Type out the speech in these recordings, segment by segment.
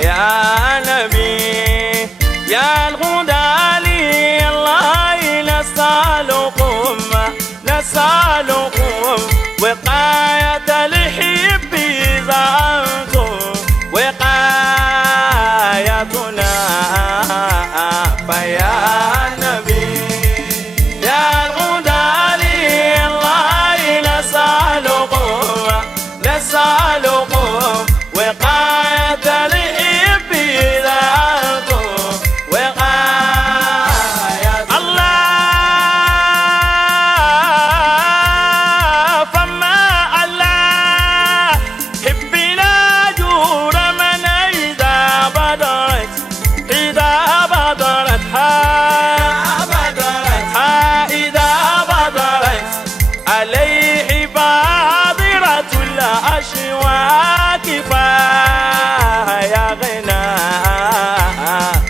فيا نبي يا الهدى لله نسألكم وقاية الحب زعمتم وقايتنا فيا نبي يا الهدى لله نسألكم وقاية الحب زعمتم وقاية الله فما الله حبنا جور من إذا بدرت إذا بدرت عليه بادرة الأشواك فيا غنى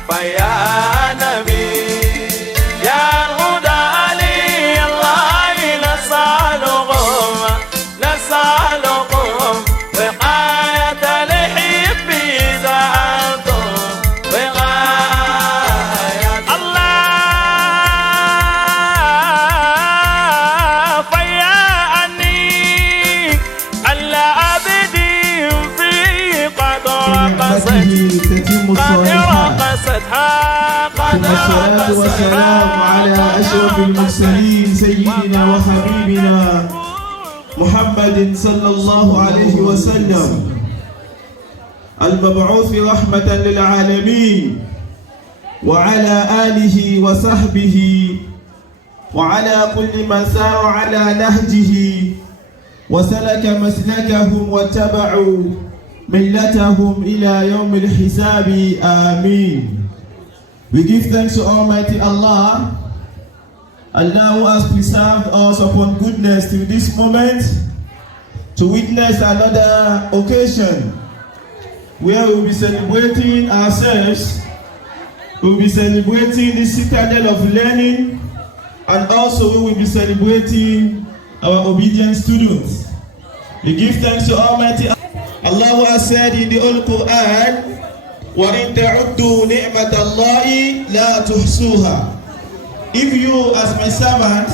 فيا نبي يا الهدى لله نسألكم وقاية الحب زعمتم وقاية الله فيا أني العبد في قد تتم الصالحات ثم الصلاة والسلام على أشرف المرسلين سيدنا وحبيبنا محمد صلى الله عليه وسلم المبعوث رحمة للعالمين وعلى آله وصحبه وعلى كل من سار على نهجه وسلك مسلكهم واتبعوا ملتهم إلى يوم الحساب آمين. We give thanks to Almighty Allah, Allah who has preserved us upon goodness till this moment to witness another occasion where we will be celebrating ourselves, we will be celebrating the citadel of learning, and also we will be celebrating our obedient students. We give thanks to Almighty Allah who has said in the Holy Quran, وَإِن تَعُدُّوا نِعْمَةَ اللَّهِ لَا تُحْصُوهَا. If you as my servant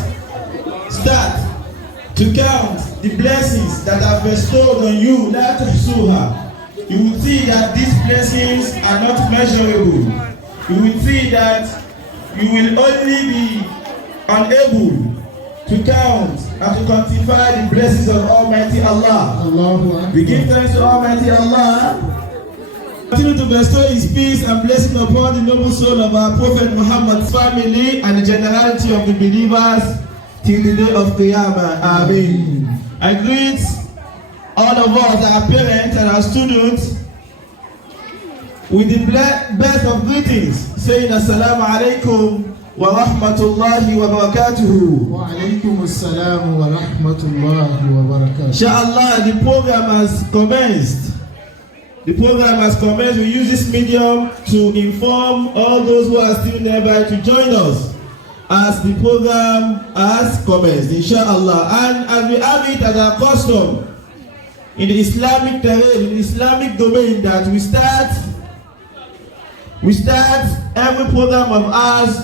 start to count the blessings that are bestowed on you, لَا تُحْصُوهَا, you will see that these blessings are not measurable. You will see that you will only be unable to count and to quantify the blessings of Almighty Allah. We give thanks to Almighty Allah. Continue to bestow His peace and blessing upon the noble soul of our Prophet Muhammad's family and the generality of the believers till the day of Qiyamah. Amen. I greet all of us, our parents and our students, with the best of greetings, saying Assalamu alaikum wa rahmatullahi wa barakatuhu. Wa alaikum assalam wa rahmatullahi wa barakatuhu. Inshallah, the program has commenced. We use this medium to inform all those who are still nearby to join us as the program has commenced, inshallah. And as we have it as our custom in the Islamic terrain, in the Islamic domain, that we start every program of ours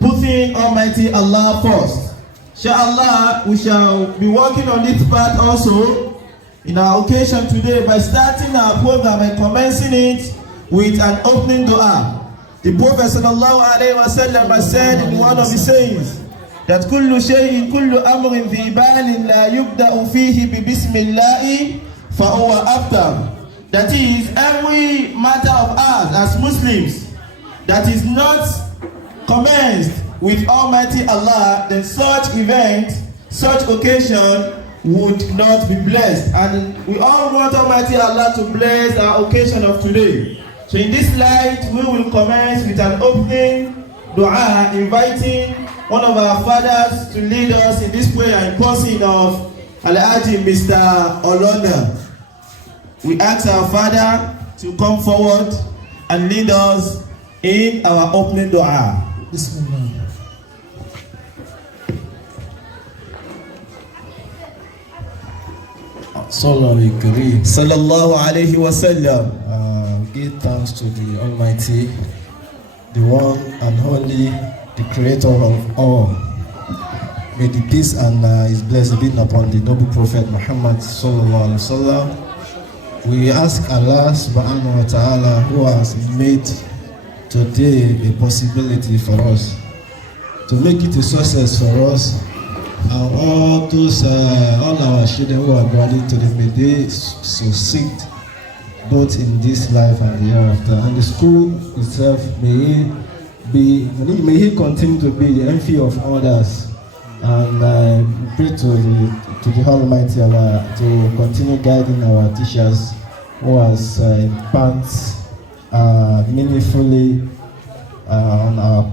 putting Almighty Allah first. Inshallah, we shall be working on this part also in our occasion today by starting our program and commencing it with an opening dua. The Prophet sallallahu alaihi wasallam has said in one of his sayings that kullu shay'in kullu amrin fi balin la yubda'u fihi bi bismillah fa huwa aftar. That is, every matter of ours as Muslims that is not commenced with Almighty Allah, then such event, such occasion would not be blessed. And we all want Almighty Allah to bless our occasion of today. So in this light, we will commence with an opening dua, inviting one of our fathers to lead us in this prayer in person of Al-Haji Mr. Olona. We ask our father to come forward and lead us in our opening dua. Bismillah. Sallallahu alayhi wa sallam. give thanks to the Almighty, the one and only, the creator of all. May the peace and his blessing be upon the noble prophet Muhammad sallallahu alaihi wasallam. We ask Allah subhanahu wa ta'ala, who has made today a possibility for us, to make it a success for us, and all those all our children who are going to the may they succeed both in this life and the hereafter. And the school itself, may he continue to be the envy of others. And pray to the Almighty Allah to continue guiding our teachers who has impart meaningfully on our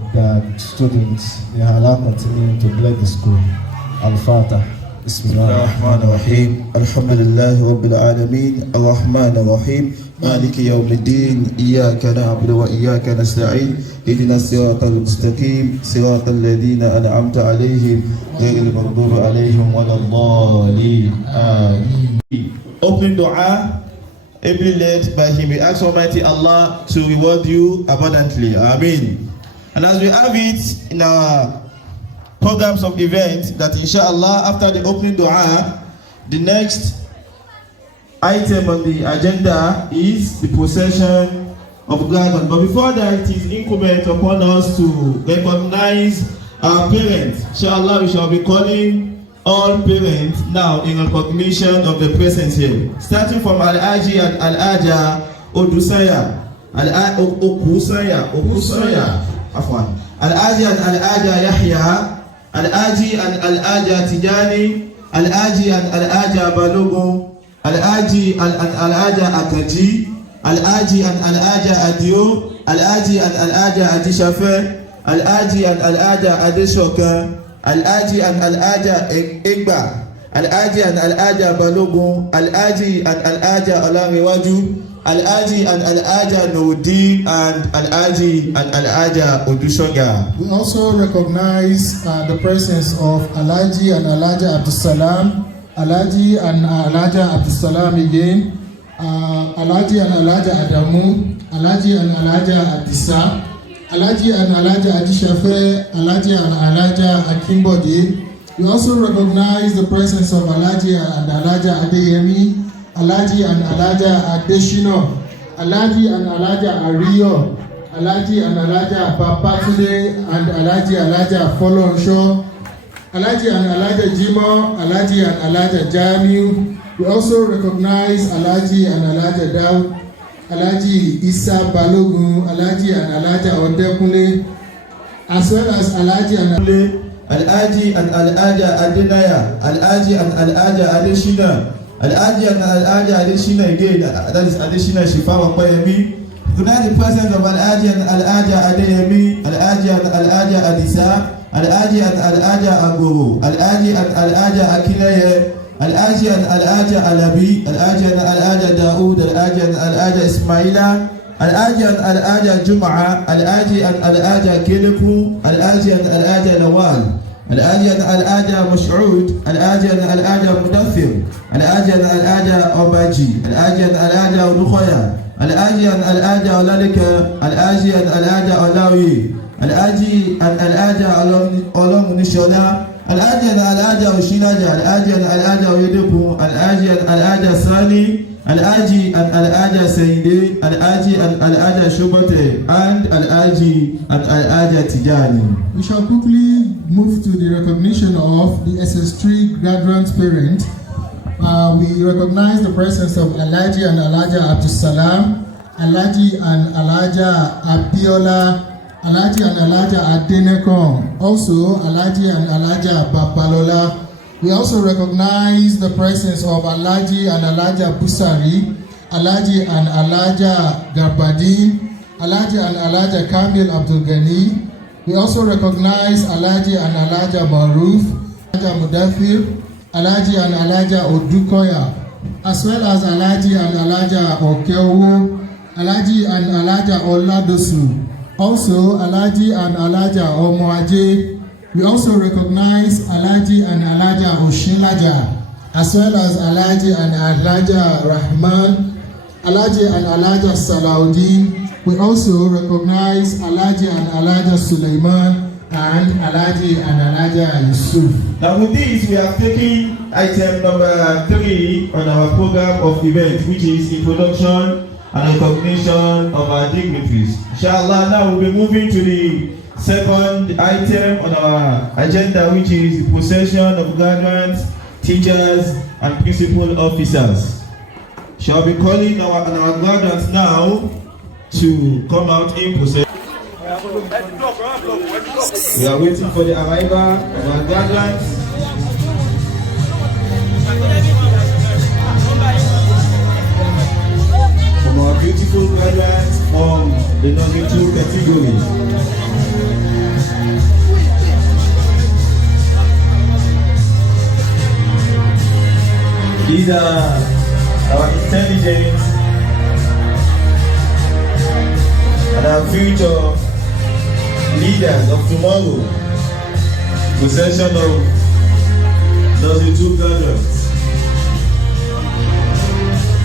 students. May Allah continue to bless the school. Al-Fatah. بسم الله الرحمن الرحيم الحمد لله رب العالمين الرحمن الرحيم مالك يوم الدين إياك نعبد وإياك نستعين اهدنا الصراط المستقيم صراط الذين أنعمت عليهم غير المغضوب عليهم ولا الضالين آمين. Open dua, ably led by him. We ask Almighty Allah to reward you abundantly. Amen. And as we have it in our programs of events, that inshallah after the opening dua, the next item on the agenda is the procession of dragon. But before that, it is incumbent upon us to recognize our parents. Inshallah, we shall be calling all parents now in recognition of the presence here, starting from Al-Aji and Al-Aja Odusaya, Okusaya, Afwan, Al-Aji and Al-Aja Yahya, Al-Aji and Al-Aja Tijani, Al-Aji and Al-Aja Balogun, Al-Aji and Al-Aja Akaji, Al-Aji and Al-Aja Adio, Al-Aji and Al-Aja Adishafe, Al-Aji and Al-Aja Adeshoka, Al-Aji and Al-Aja Egba, Al-Aji and Al-Aja Balogun, Al-Aji and Al-Aja Olariwaju, Al-Aji and Al-Aja Nuruddin, and Al-Aji and Al-Aja Odushoga. We also recognize the presence of Al-Aji and Al-Aja Abdussalam, Al-Aji and Al-Aja Abdussalam again, Al-Aji and Al-Aja Adamu, Al-Aji and Al-Aja Adisa, Al-Aji and Al-Aja Adishafe, Al-Aji and Al-Aja Akimbodi. We also recognize the presence of Al-Aji and Al-Aja Adeyemi, Al-Aji and Al-Aja Adeshino, Al-Aji and Al-Aja Ariyo, Al-Aji and Al-Aja Babatunde, and Al-Aji Folonsho, Al-Aji and Al-Aja Jimo, Al-Aji and Al-Aja Jamiu. We also recognize Al-Aji and Al-Aja Daud, Al-Aji Isa Balogun, Al-Aji and Al-Aja Odekunle, as well as Al-Aji and Al-Aji and Al-Aja Adenaya, Al-Aji and Al-Aja Adeshina, Al-Aji and Al-Aja Adeshina again, that is Adeshina Shifa Wakwayemi. Recognize the presence of Al-Aji and Al-Aja Adeyemi, Al-Aji and Al-Aja Adisa, Al-Aji and Al-Aja Aguru, Al-Aji and Al-Aja Akilaye, Al-Aji and Al-Aja Alabi, Al-Aji and Al-Aja Daoud, Al-Aji and Al-Aja Ismaila, Al-Aji and Al-Aja Jum'a, Al-Aji and Al-Aja Keleku, Al-Aji and Al-Aja Lawal, Al-Aji and Al-Aja Mash'ud, Al-Aji and Al-Aja Mudathir, Al-Aji and Al-Aja Obaji, Al-Aji and Al-Aja Udukhoya, Al-Aji and Al-Aja Olalika, Al-Aji and Al-Aja Olawi, Al-Aji and Al-Aja Olamunishola, Al-Aji and Al-Aja Oshinaja, Al-Aji and Al-Aja Oyedeku, Al-Aji and Al-Aja Sani, Al-Aji and Al-Aja Sayyidi, Al-Aji and Al-Aja Shubote, and Al-Aji and Al-Aja Tijani. we shall quickly move to the recognition of the SS3 graduate parent. We recognize the presence of Al-Aji and Al-Aja Abdussalam, Al-Aji and Al-Aja Abiola, Al-Aji and Al-Aja Adenekon, also Al-Aji and Al-Aja Babalola. We also recognize the presence of Al-Aji and Al-Aja Busari, Al-Aji and Al-Aja Garbadin, Al-Aji and Al-Aja Kamil Abdul Ghani. We also recognize Al-Aji and Al-Aja Maruf, Al-Aja Mudathir, Al-Aji and Al-Aja Odukoya, as well as Al-Aji and Al-Aja Okewo, Al-Aji and Al-Aja Oladosu, also Al-Aji and Al-Aja Omoaje. We also recognize Al-Aji and Al-Aja Oshilaja, as well as Al-Aji and Al-Aja Rahman, Alhaji and Alhaja Salahuddin. We also recognize Alhaji and Alhaja Suleiman and Alhaji and Alhaja Yusuf. Now with this, we are taking item number 3 on our program of event, which is introduction and recognition of our dignitaries. Inshallah, now we'll be moving to the second item on our agenda, which is the procession of graduates, teachers, and principal officers. Shall be calling our graduates now to come out in procession. We are waiting for the arrival of our graduates. From our beautiful graduates from the Nursery 2 category. These are our intelligence and our future leaders of tomorrow. Possession of Nursery 2 graduates.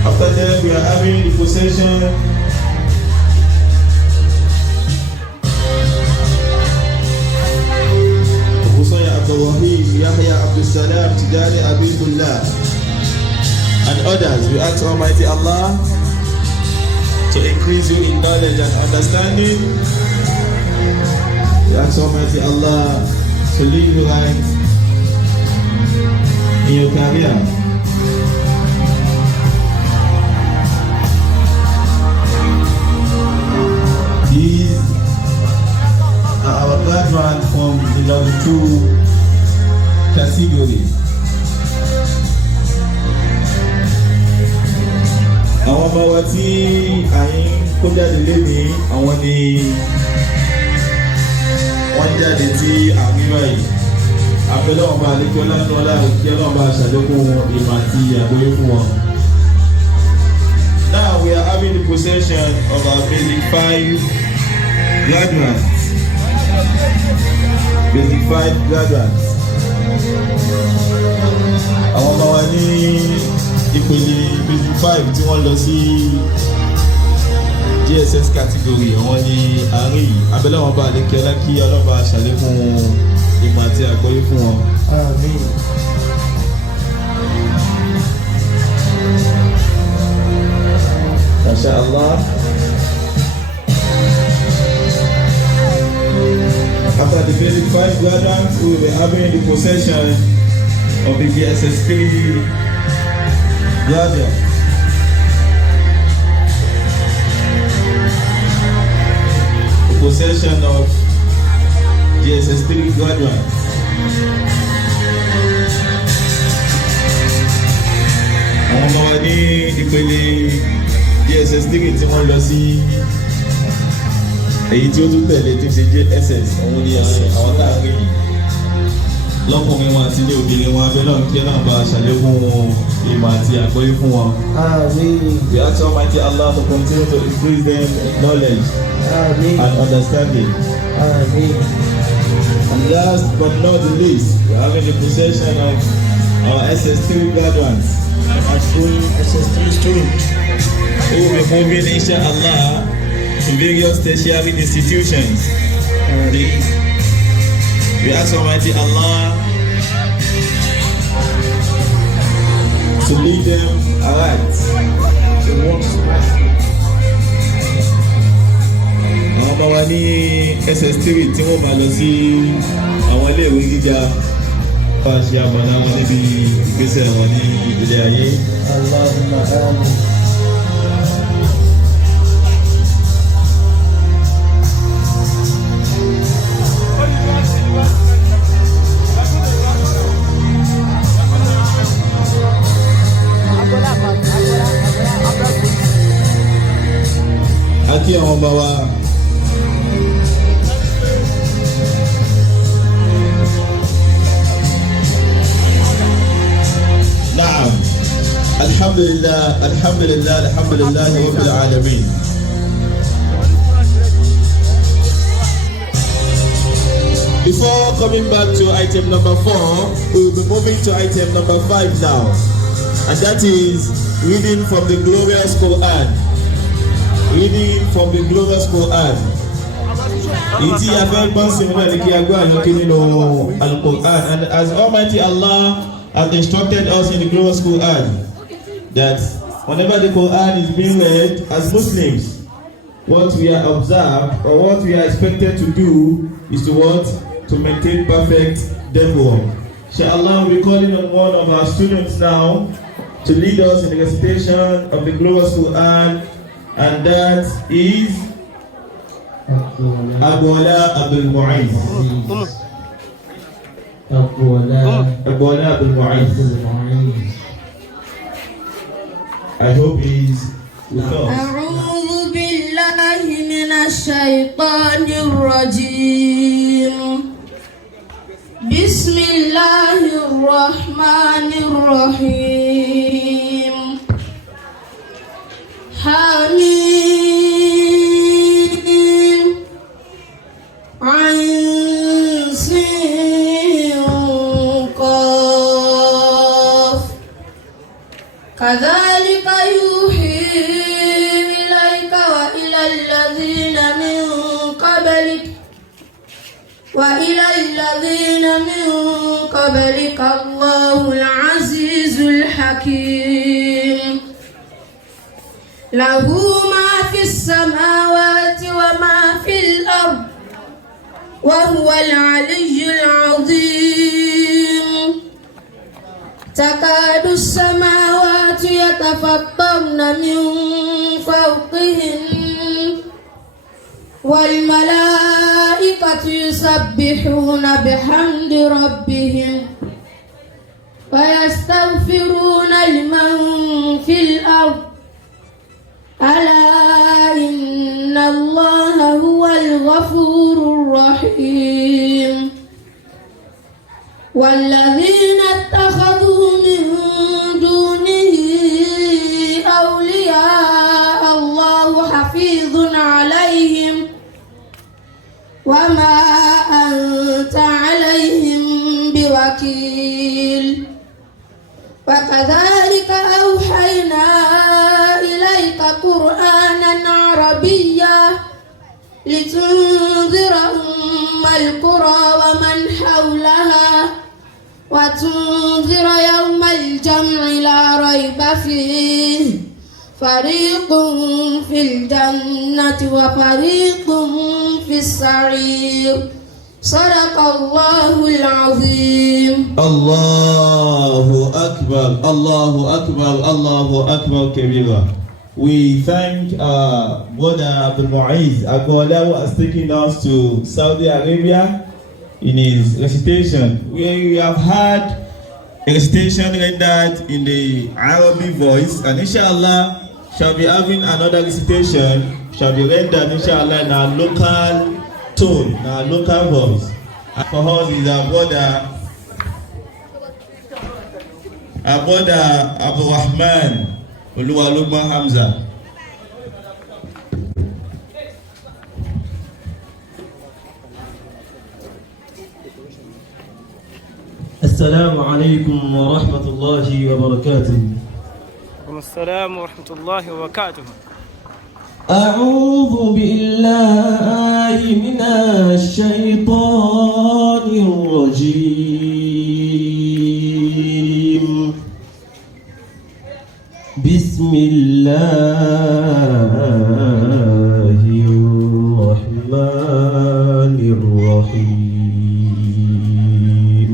After that, we are having the possession of Hussein Abdul Wahid, Yahya Abdul Salam, Tijani Abidullah, and others. We ask Almighty Allah to increase you in knowledge and understanding. We ask Almighty Allah to lead you right in your career. These are our graduates from the Nursery 2 category. Àwọn ọmọ wa tí àyín kó jáde léni, àwọn ni wọ́n jáde tí àmì báyìí. Abẹ́lẹ́ ọba àlejò ọlá òkè ọlọ́ba àṣàlékún ìmọ̀ àti àgbóyé fún wọn. Now we are having the possession of our basic 5 graduates. Basic 5 graduates. Àwọn ọmọ wa ní ìpele basic 5 tí wọ́n lọ sí GSS category, àwọn ní àárín yìí. Abẹ́lẹ́ wọn bá àlékè ọlá kí ọlọ́ba àṣàlékún ìmọ̀ àti àgbọ́yé fún wọn. Àmín. Mashallah. After the basic 5 graduates, we will be having the possession of the GSS 3 graduates. Possession of GSS 3 graduates. Àwọn ọmọ wa ní ìpele GSS 3 tí wọ́n lọ sí èyí tí ó tún tẹ̀lé tí ń ṣe JSS, òun ni àwọn táàrí yìí. Lọ́kùnrin wọn àti ní obìnrin wọn, abẹ́ náà kí ẹ náà bá ṣàlékún ìmọ̀ àti àgbọ́yé fún wọn. We ask Almighty Allah to continue to increase them in knowledge and understanding. And last but not the least, we are having the possession of our SS3 graduates. Our school SS3 students who will be moving, inshallah, to various tertiary institutions. We ask Almighty Allah to lead them aright. Àwọn ọmọ wa ní SS3 tí wọ́n máa lọ sí àwọn iléèwé gíga wá ṣe àmọ̀nà wọn níbi ìgbésẹ̀ wọn ní ilé ayé. Allahumma amin. Àti àwọn ọmọ wa. Naam. Alhamdulillah, alhamdulillah, alhamdulillah rabbil alamin. Before coming back to item number 4, we will be moving to item number 5 now, and that is reading from the glorious Quran. Reading from the glorious Quran. Iti afẹ́gbọ́n sí mímọ́ ní kí a gbọ́ àyọkí nínú Al-Quran. And as Almighty Allah has instructed us in the glorious Quran that whenever the Quran is being read as Muslims, what we are observed or what we are expected to do is to what? To maintain perfect decorum. Inshallah, we'll be calling on one of our students now to lead us in the recitation of the glorious Quran, and that is Abuala Abdul Mu'izz. Abuala Abdul Mu'izz. I hope he's with us. أعوذ بالله من الشيطان الرجيم. بسم الله الرحمن الرحيم. حميم عين سين قاف كذلك يوحي إليك وإلى الذين من قبلك الله العزيز الحكيم. له ما في السماوات وما في الأرض وهو العلي العظيم. تكاد السماوات يتفطرن من فوقهن والملائكة يسبحون بحمد ربهم ويستغفرون لمن في الأرض ألا إن الله هو الغفور الرحيم. والذين اتخذوا من دونه أولياء الله حفيظ عليهم وما أنت عليهم بوكيل. وكذلك أوحينا إليك قرآنا عربيا لتنذر أم القرى ومن حولها وتنذر يوم الجمع لا ريب فيه فريق في الجنة وفريق في السعير. صدق الله العظيم. Allahu Akbar, Allahu Akbar, Allahu Akbar Kabira. We thank Brother Abdul Mu'izz Abuala, who has taken us to Saudi Arabia in his recitation. We have had a recitation rendered in the Arabic voice, and inshallah shall be having another recitation, shall be rendered inshallah in our local tone, in our local voice. And for us is our brother Abu Rahman Oluwalugba Hamza. السلام عليكم ورحمة الله وبركاته. وعليكم السلام ورحمة الله وبركاته. أعوذ بالله من الشيطان الرجيم. بسم الله الرحمن الرحيم.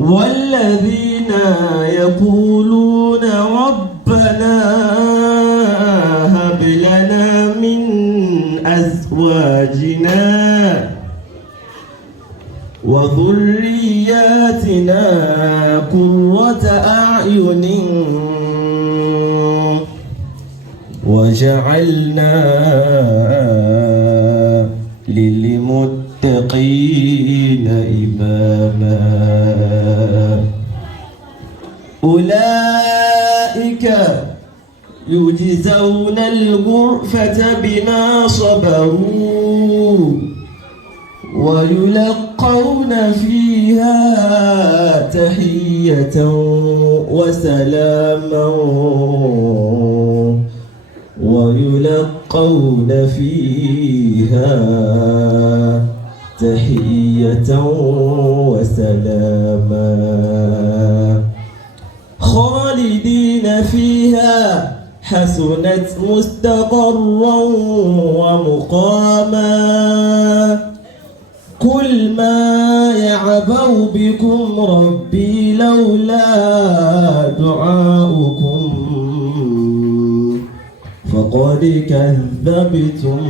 والذين يقولون ربنا هب لنا من أزواجنا وذرياتنا قرة أعين وجعلنا للمتقين إماما. أولئك يجزون الغرفة بما صبروا ويلقون فيها تحية وسلاما ويلقون فيها تحية وسلاما خالدين فيها حسنت مستقرا ومقاما قل ما يعبأ بكم ربي لولا دعاؤكم فقد كذبتم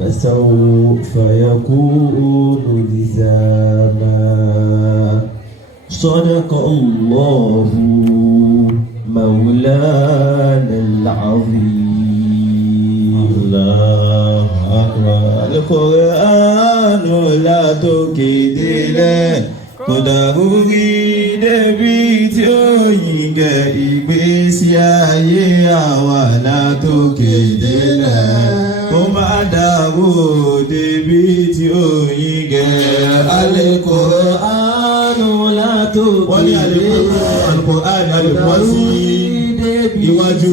فسوف يكون لزاما صدق الله مولانا العظيم الله أكبر القرآن لا تكدله kòdàrúrí débi tí ó yìngẹ̀ ìgbésí ayé àwa látòkè délẹ̀ kó má dàrú débi tí ó yìngẹ̀ Al-Qur'anu látòkè wọ́n ní Al-Qur'an alùpọ̀ sí iwájú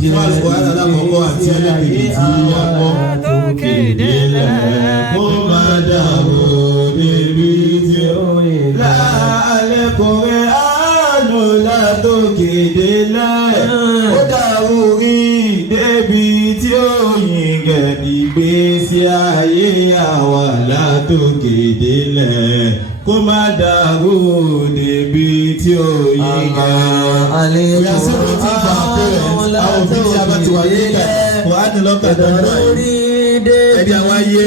fún Al-Qur'an alákọ̀ọ́kọ́ àti ẹlẹ́kẹ̀ẹ́ tí a kọ́ látòkè délẹ̀ kó má dàrú débi tí ó Al-Qur'an látòkè délẹ̀ ó dàrú rí débi tí ó yìngẹ̀ ìgbésí ayé àwa látòkè délẹ̀ kó má dàrú débi tí ó yìngẹ̀. We are so waiting for our parents, our òbí tí a bá ti wà nílẹ̀ wà á ní lọ́kàn dáadáa ẹbí àwọn ayé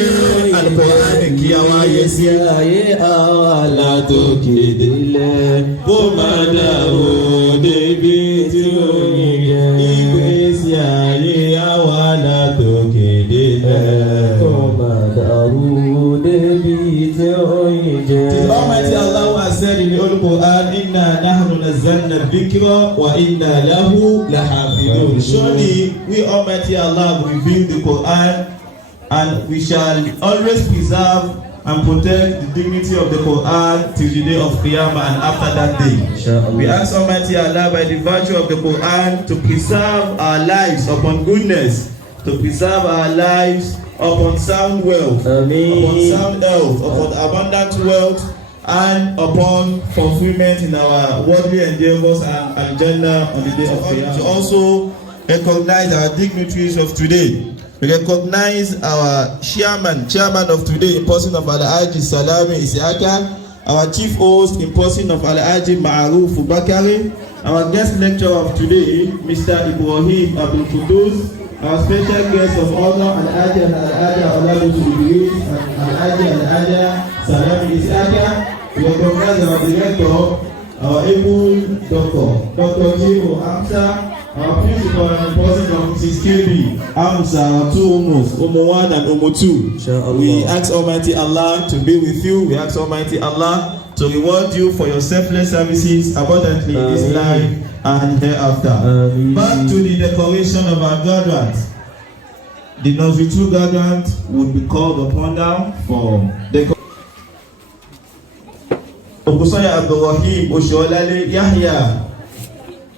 Al-Qur'an kí àwọn ayé sí ayé àwa látòkè délẹ̀ kó má dàrú débi tí ó yìngẹ̀ ìgbésí ayé àwa látòkè délẹ̀ kó má dàrú débi tí ó yìngẹ̀. The Almighty Allah has said in the Holy Quran, "Inna nahnu nazzalna dhikra wa inna lahu lahafidhun." Surely we Almighty Allah will reveal the Quran, and we shall always preserve and protect the dignity of the Quran till the day of Qiyamah and after that day. We ask Almighty Allah by the virtue of the Quran to preserve our lives upon goodness, to preserve our lives upon sound wealth, upon sound health, upon abundant wealth, and upon fulfillment in our worldly endeavors and Al-Jannah on the day of Qiyamah. To also recognize our dignitaries of today. We recognize our chairman of today in person of Alhaji Salami Isiaka, our chief host in person of Alhaji Ma'aruf Bakari, our guest lecturer of today, Mr. Ibrahim Abdul Qudus, our special guest of honor, Alhaji and Alhaja Olalutu Idris and Alhaji and Alhaja Salami Isiaka. We recognize our director, our able doctor, Dr. Jimo Amsa, our principal and person of Mrs. KB, Amsa, our two Omos, Omo 1 and Omo 2. We ask Almighty Allah to be with you. We ask Almighty Allah to reward you for your selfless services abundantly in this life and hereafter. Back to the decoration of our graduates. The nursery 2 graduates would be called upon now for decoration. Okusanya Abdulrahim Oshiolale Yahya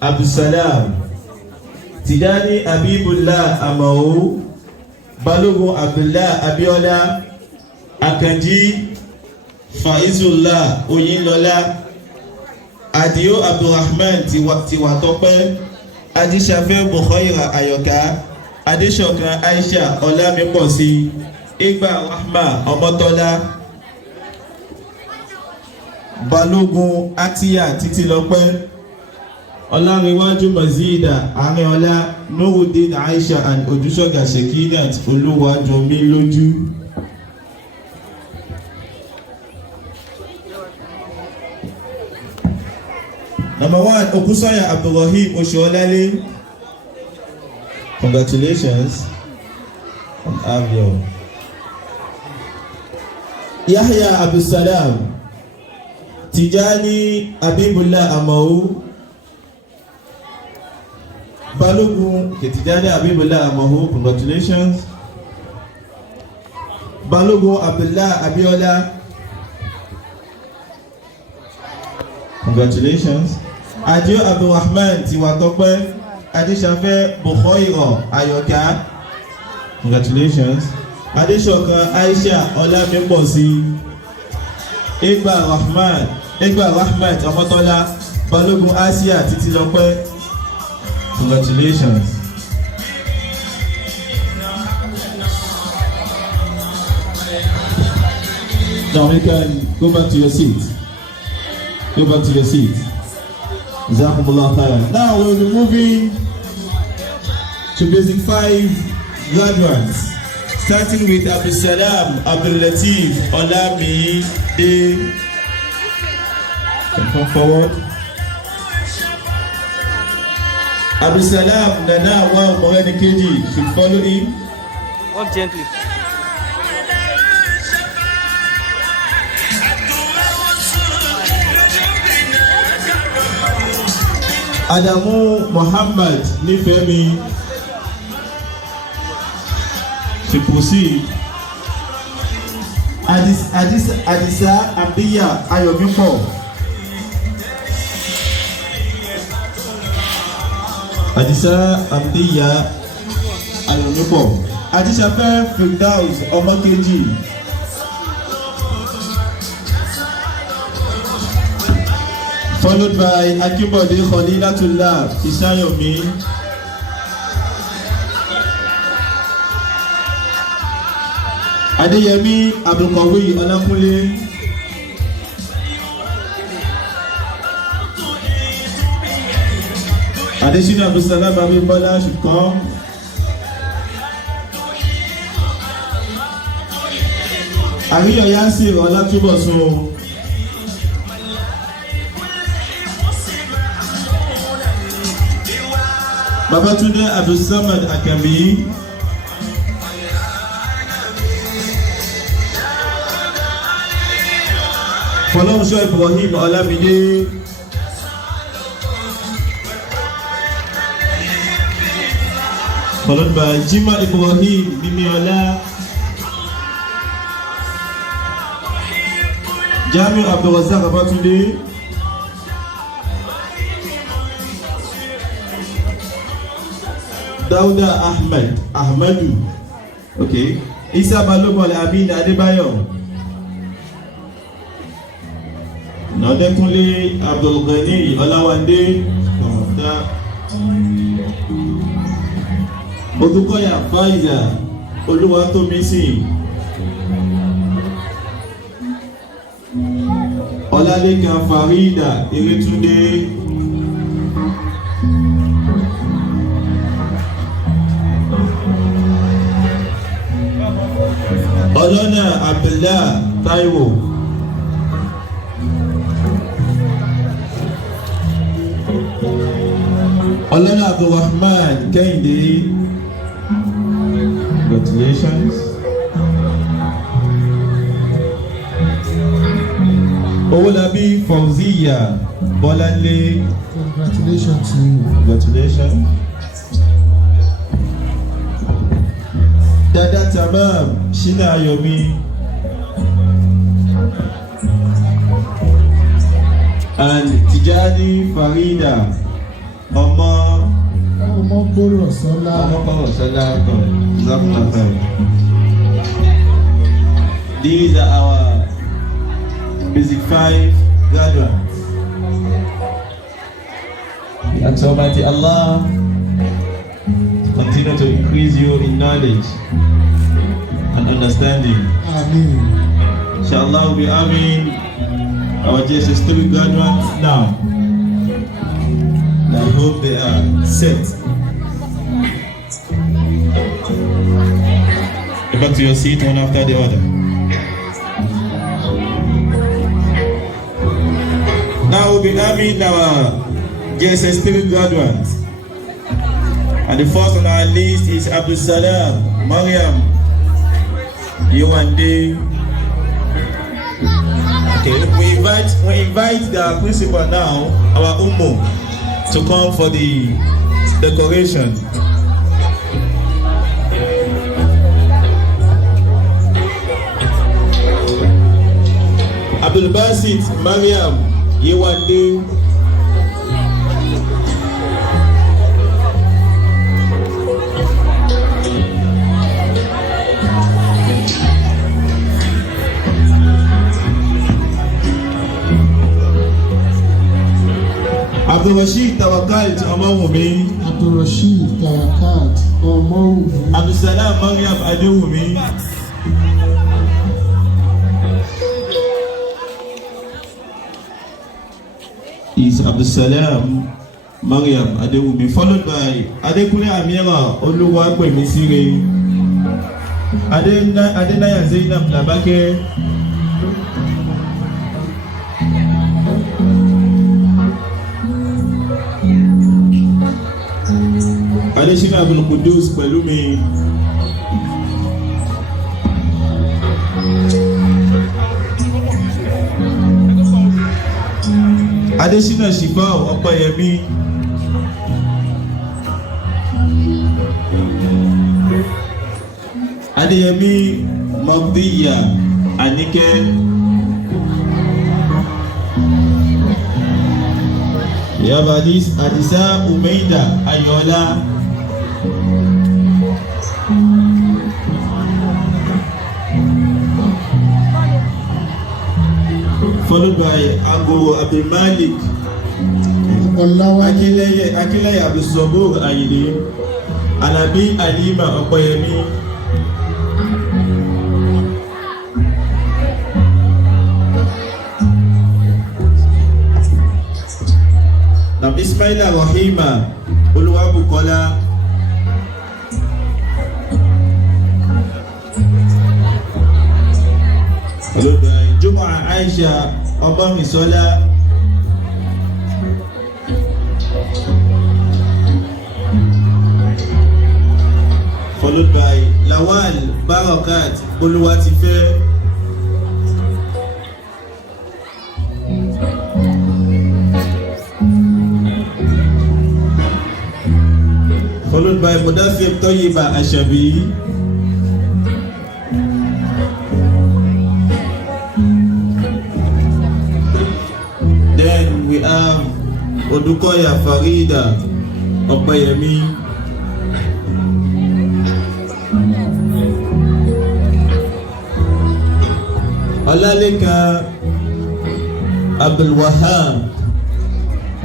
Abdulsalam Tijani Abibullah Amau Balogun Abdullah Abiola Akanji Faizullah Oyinlola Adio Abdulrahman Tiwatope Adishafe Bukhaira Ayoka Adeshokan Aisha Olamiposi Igba Rahma Omotola Balógun Atiya Títílọpẹ́ Ọlárẹ̀wájú Mazida Arẹ́ọlá Nuruddin Aisha and Odúṣọ̀gà Shekinat Olúwàjọmílójú. Number 1, Okusanya Abdulrahim Oshiolale. Congratulations on Avio. Yahya Abdulsalam Tijani Abibullah Amau Balogun Tijani Abibullah Amau, congratulations. Balogun Abdullah Abiola, congratulations. Adio Abdulrahman Tiwatope, Adeshafe Bukhoiro Ayoka. Congratulations. Adeshokan Aisha Olamimbosi. Egba Rahmat Omotola Balogun Asia Titilope. Congratulations. Now you can go back to your seat. Go back to your seat. Jazakumullah khairan. Now we'll be moving to basic 5 graduates, starting with Abdul Salam Abdul Latif Olami De. Come forward. Abdul Salam Nana Wa Moreni Keji should follow him. Walk gently. Adamu Muhammad Nifemi should proceed. Adisa Abdiya Ayomipo. Adisa Abdiya Ayomipo. Adishafe Firdaus Omokeji. Followed by Akibode Khalilatullah Isayomi. Adeyemi Abdulkawi Olakunle. Adesina Abdulsalam Abibola should come. Ariyo Yasir Olakibosun. Babatunde Abdul Samad Akambi. Follow Ibrahim Olamide. Followed by Jima Ibrahim Nimiola. Jami Abdul Razak Babatunde. Dauda Ahmadu. Okay. Isa Balogun Amin Adebayo. Nadekunle Abdul Ghani Olawande. Odukoya Faiza Oluwatomisi. Olalekan Farida Eretunde. Olona Abdullah Taiwo. Olona Abdulrahman Kehinde. Congratulations. Owolabi Fauziya Bolanle. Congratulations to you. Congratulations. Dada Tamam Shina Yomi and Tijani Farida Omo Boro Sola. These are our basic 5 graduates. And so Almighty Allah continue to increase you in knowledge and understanding. Amen. Inshallah, we'll be having our JSS 3 graduates now. And I hope they are set. Go back to your seat one after the other. Now we'll be having our JSS 3 graduates. And the first on our list is Abdul Salam Mariam Yewande. Okay, we invite the principal now, our Ummu, to come for the decoration. Abdul Basit Mariam Yewande. Abdulrasheed Tawakkalt Ọmọwùmí. Abdulrasheed Tawakkalt Ọmọwùmí. Abdulsalam Mariam Adéwùmí. Is Abdulsalam Mariam Adéwùmí, followed by Adékúnlé Amira Olúwapẹ̀mísírè, Adénáyà Zainab Làbákẹ́, Adéṣínà Abdulkudus Pẹ̀lúmi, Adéṣínà Shifau Ọpẹ́yẹmí, Adéyẹmí Magdiya Àníkẹ́, Yabadis Adisa Umeida Ayọ̀ọ́lá, followed by Agoro Abdulmalik Akínlẹ́yẹ Abdulsabur Ayinde, Alabi Alima Ọpẹ́yẹmí, Ismaila Rahima Olúwabùkọ́lá, followed by Juma Aisha Ọbámisọ́lá, followed by Lawal Barakat Olúwatifẹ́, followed by Mudathir Toyiba Ashabi, then we have Odukoya Farida Ọpẹ́yẹmí, Ọlálékan Abdulwahab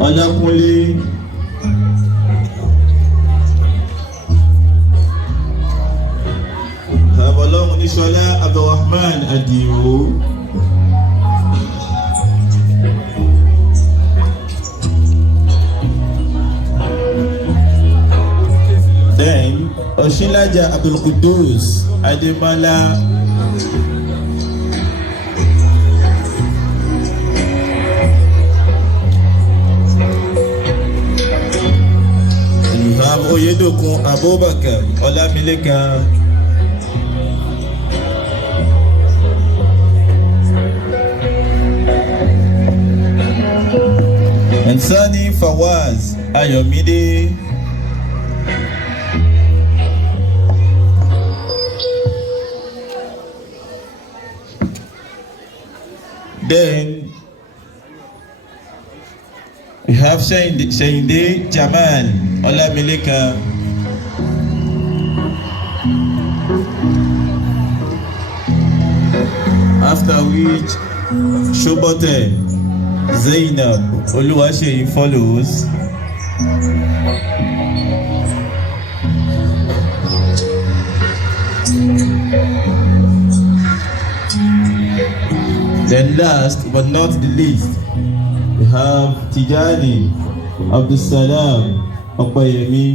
Ọlákúnlé, Ọlọ́run ní Ṣọlá Abdulrahman Adio, then Ọ̀ṣínlájà Abdulkudus Adémọ́lá, you have Oyedokun Abubakar Ọlámilékan, and Sani Fawaz Ayomide, then we have Shayinde Jamal Olamilekan, after which Shobote Zainab Oluwaseyi follows, then last but not the least we have Tijani Abdulsalam Ọpẹ́yẹmí,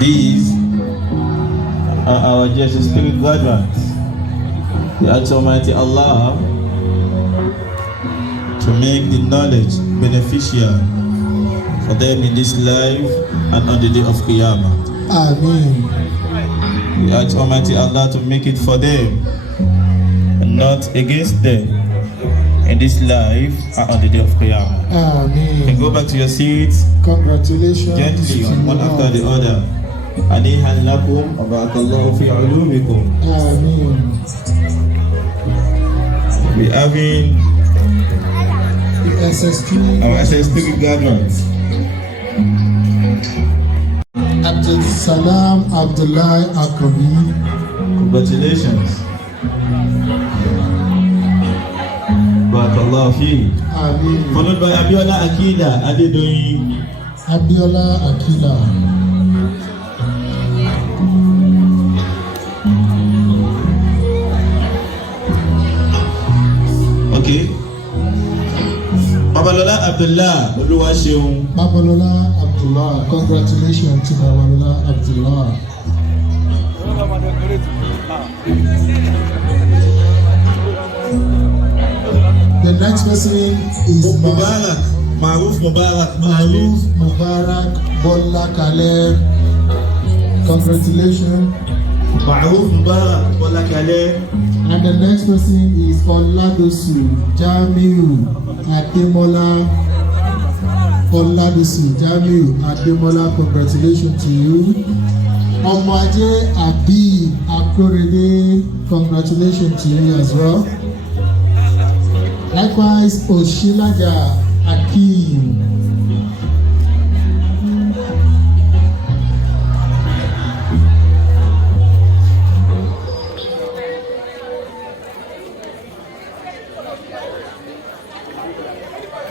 these are our Jesus Spirit graduates. We ask Almighty Allah to make the knowledge beneficial for them in this life and on the day of Qiyamah. Amen. We ask Almighty Allah to make it for them and not against them in this life and on the day of Qiyamah. Amen. You can go back to your seats. Congratulations. Gently on one after the other. Anihan lakum wa barakallahu fi ulumikum. Amen. We having The SS3. our SS3 graduates. Abdul Salam Abdullahi Akobi. Congratulations. Barakallahu fi. Amin. Followed by Abiola Akila Adedoyin. Abiola Akila. Okay. Babalola Abdullah Oluwaseun. Babalola Abdullah. Congratulations to Babalola Abdullah. The next person is Mubarak. Maruf Mubarak. Maruf Mubarak Bola Kaleb. Congratulations. Maruf Mubarak Bola Kaleb. And the next person is Oladosu Jamiu Ademola. Oladosu Jamiu Ademola, congratulations to you. Omaje Abi Akorede, congratulations to you as well. Likewise, Oshilaja Akim.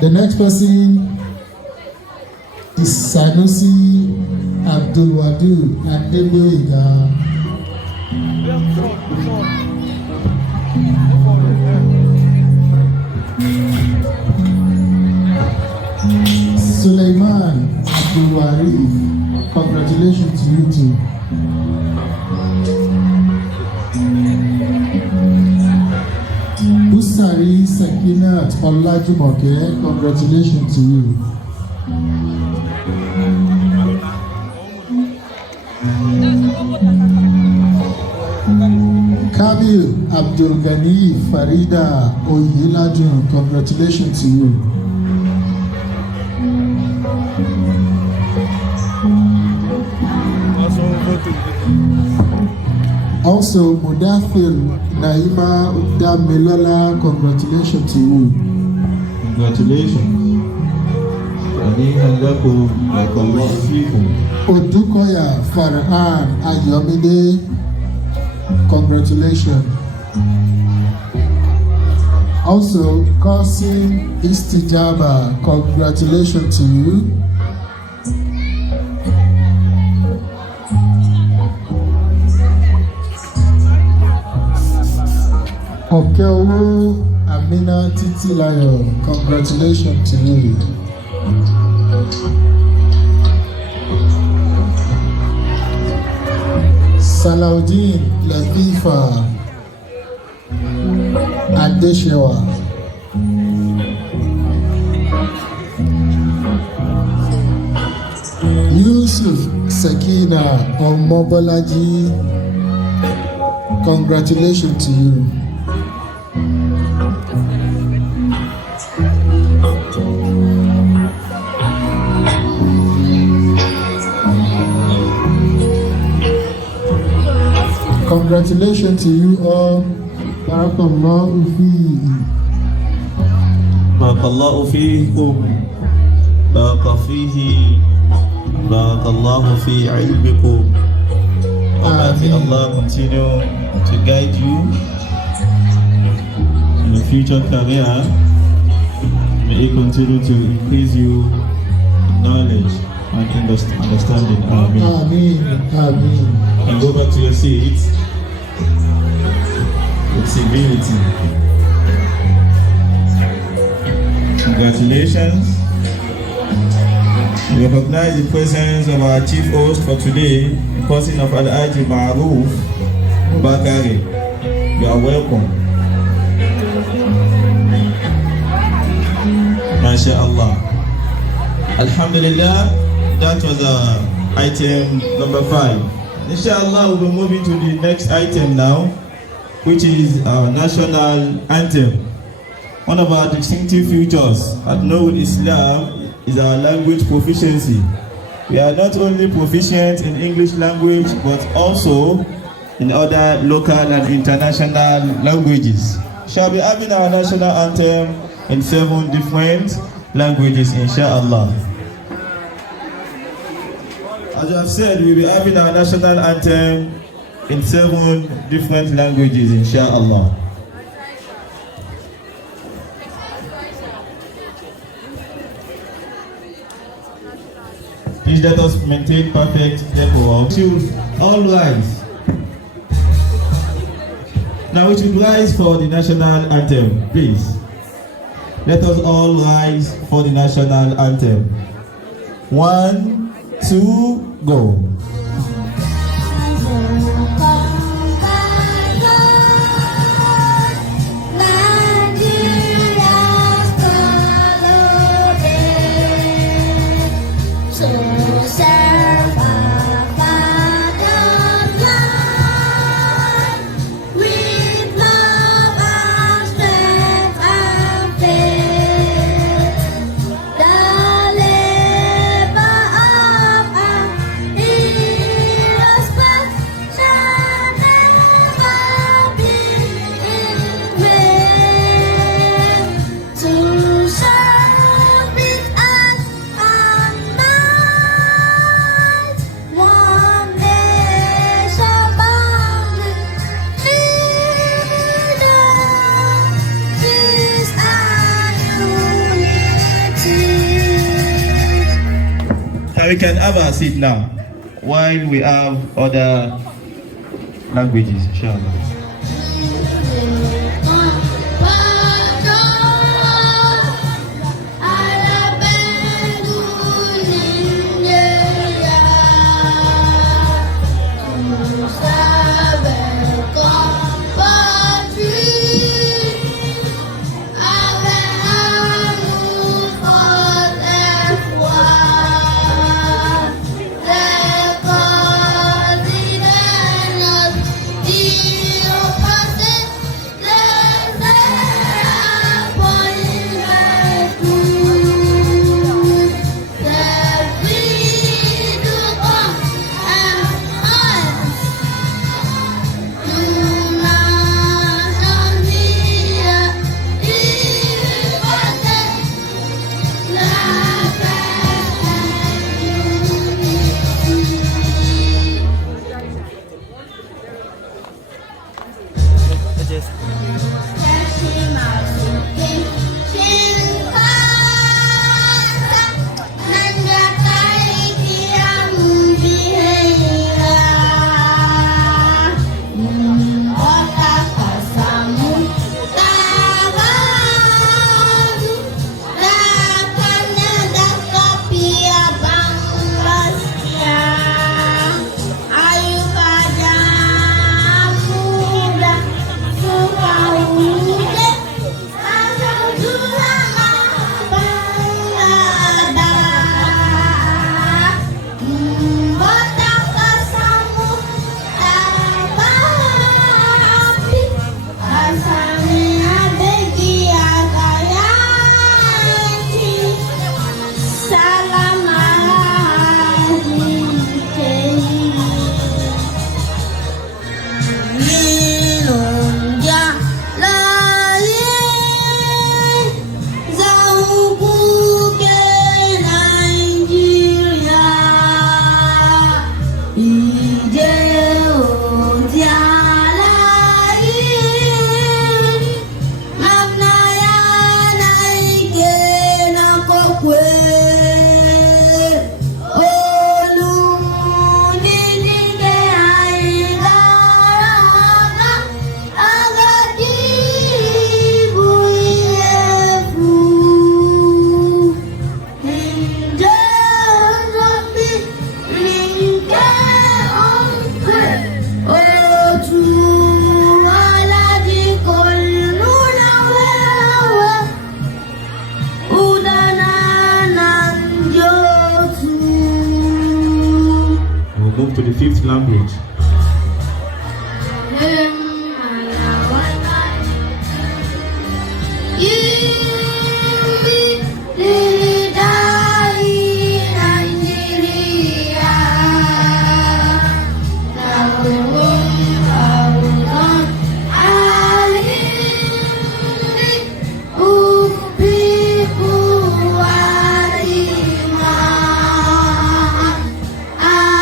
The next person is Sanusi Abdulwadu Adeboyega. Suleiman Abdulwarif, congratulations to you too. Usari Sakinat Olajumoke, congratulations to you. Kamil Abdul Ghani Farida Oyeladun, congratulations to you. Also, Mudafil Naima Damilola, congratulations to you. Congratulations. Odukoya Farhan Ayomide, congratulations. Also, Qasim Istijaba, congratulations to you. Okeowo Amina Titilayo, congratulations to you. Salaudin Latifa Adeshewa. Yusuf Sakina Omobolaji, congratulations to you. Congratulations to you all. Barakallahu fihi. Barakallahu fiikum. Barakallahu Barakallahu fi ilmikum. Almighty Allah continue to guide you in your future career. May He continue to increase you in knowledge and understanding. Amen. Amen. Amen. And go back to your seats with civility. Congratulations. We recognize the presence of our chief host for today, the person of Al-Haji Maruf Bakari. You are welcome. MashaAllah. Alhamdulillah, that was item number 5. Inshallah, we'll be moving to the next item now, which is our national anthem. One of our distinctive features at Nurul Islam is our language proficiency. We are not only proficient in English language, but also in other local and international languages. Shall be having our national anthem in 7 different languages, inshallah. As you have said, we'll be having our national anthem in 7 different languages, inshallah. Please let us maintain perfect decorum. Should all rise. Now we should rise for the national anthem, please. Let us all rise for the national anthem. 1, 2, go. We can have a seat now while we have other languages, inshallah. Move to the 5th language. Ah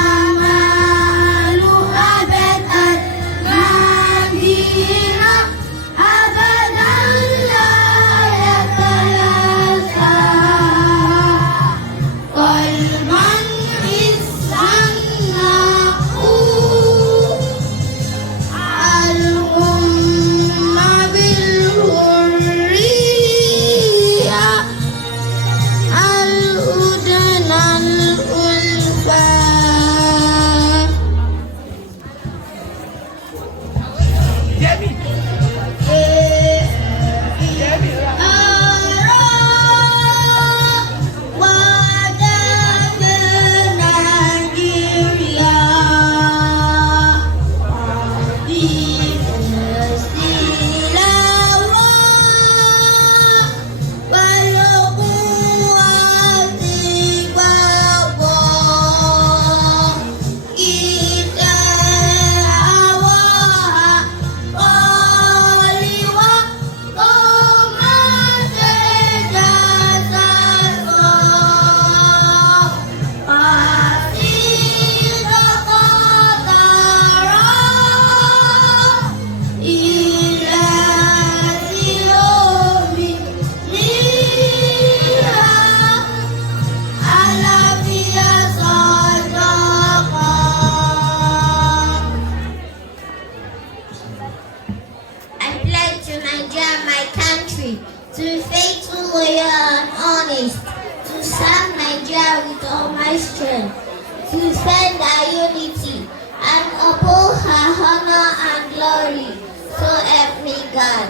unity and uphold her honor and glory. So help me God.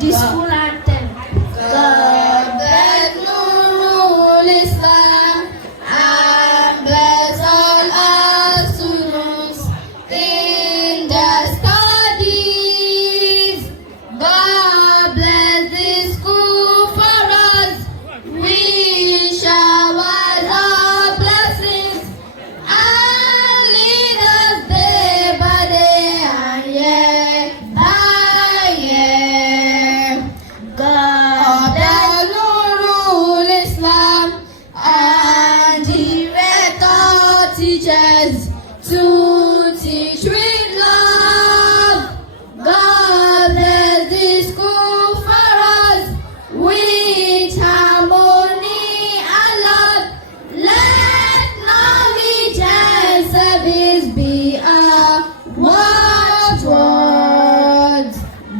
The school anthem. God bless Nurul Islam and bless all our students in their studies. God bless this school for us. We showers our blessings and lead us day by day and year by year. God bless Nurul Islam and direct our teachers to teach with love. God bless this school for us with harmony and love. Let knowledge and service be our watchwords.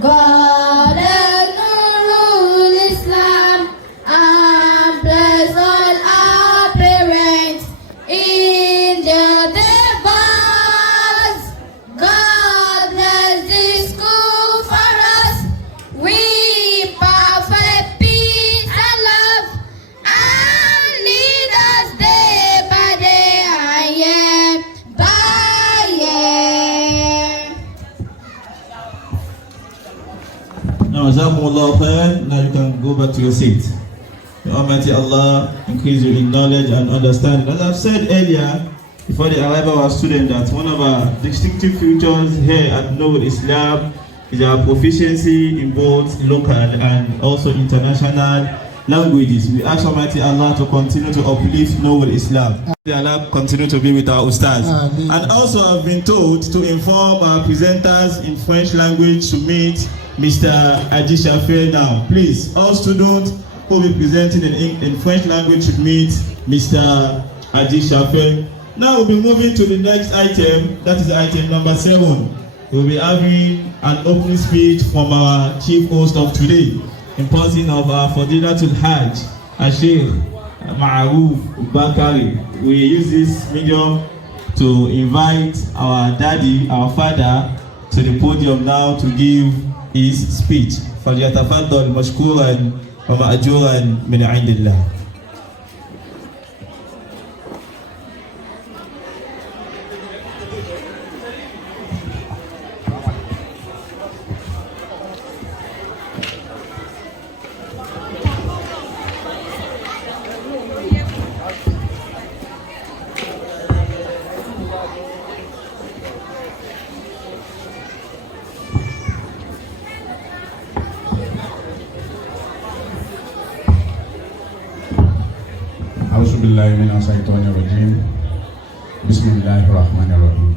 God and Nurul Islam and bless all our parents in their endeavors. God bless this school for us. We perfect peace and love and lead us day by day and year by year. Now, Jazakumullah khair. Now you can go back to your seat. May Almighty Allah increase you in knowledge and understanding. As I've said earlier, before the arrival of our student, that one of our distinctive features here at Nurul Islam is our proficiency in both local and also international languages. We ask Almighty Allah to continue to uplift Nurul Islam. May Allah continue to be with our ustaz. Ameen. And also I've been told to inform our presenters in French language to meet Mr. Adi Shafir now. Please, all students who will be presenting in French language should meet Mr. Adi Shafir. Now we'll be moving to the next item, that is item number 7. We'll be having an opening speech from our chief host of today, in person of our Fadilatul Hajj, Sheikh Ma'aruf Bakari. We use this medium to invite our daddy, our father, to the podium now to give his speech. فليتفضل مشكورا ومأجورا من عند الله. أعوذ بالله من الشيطان الرجيم بسم الله الرحمن الرحيم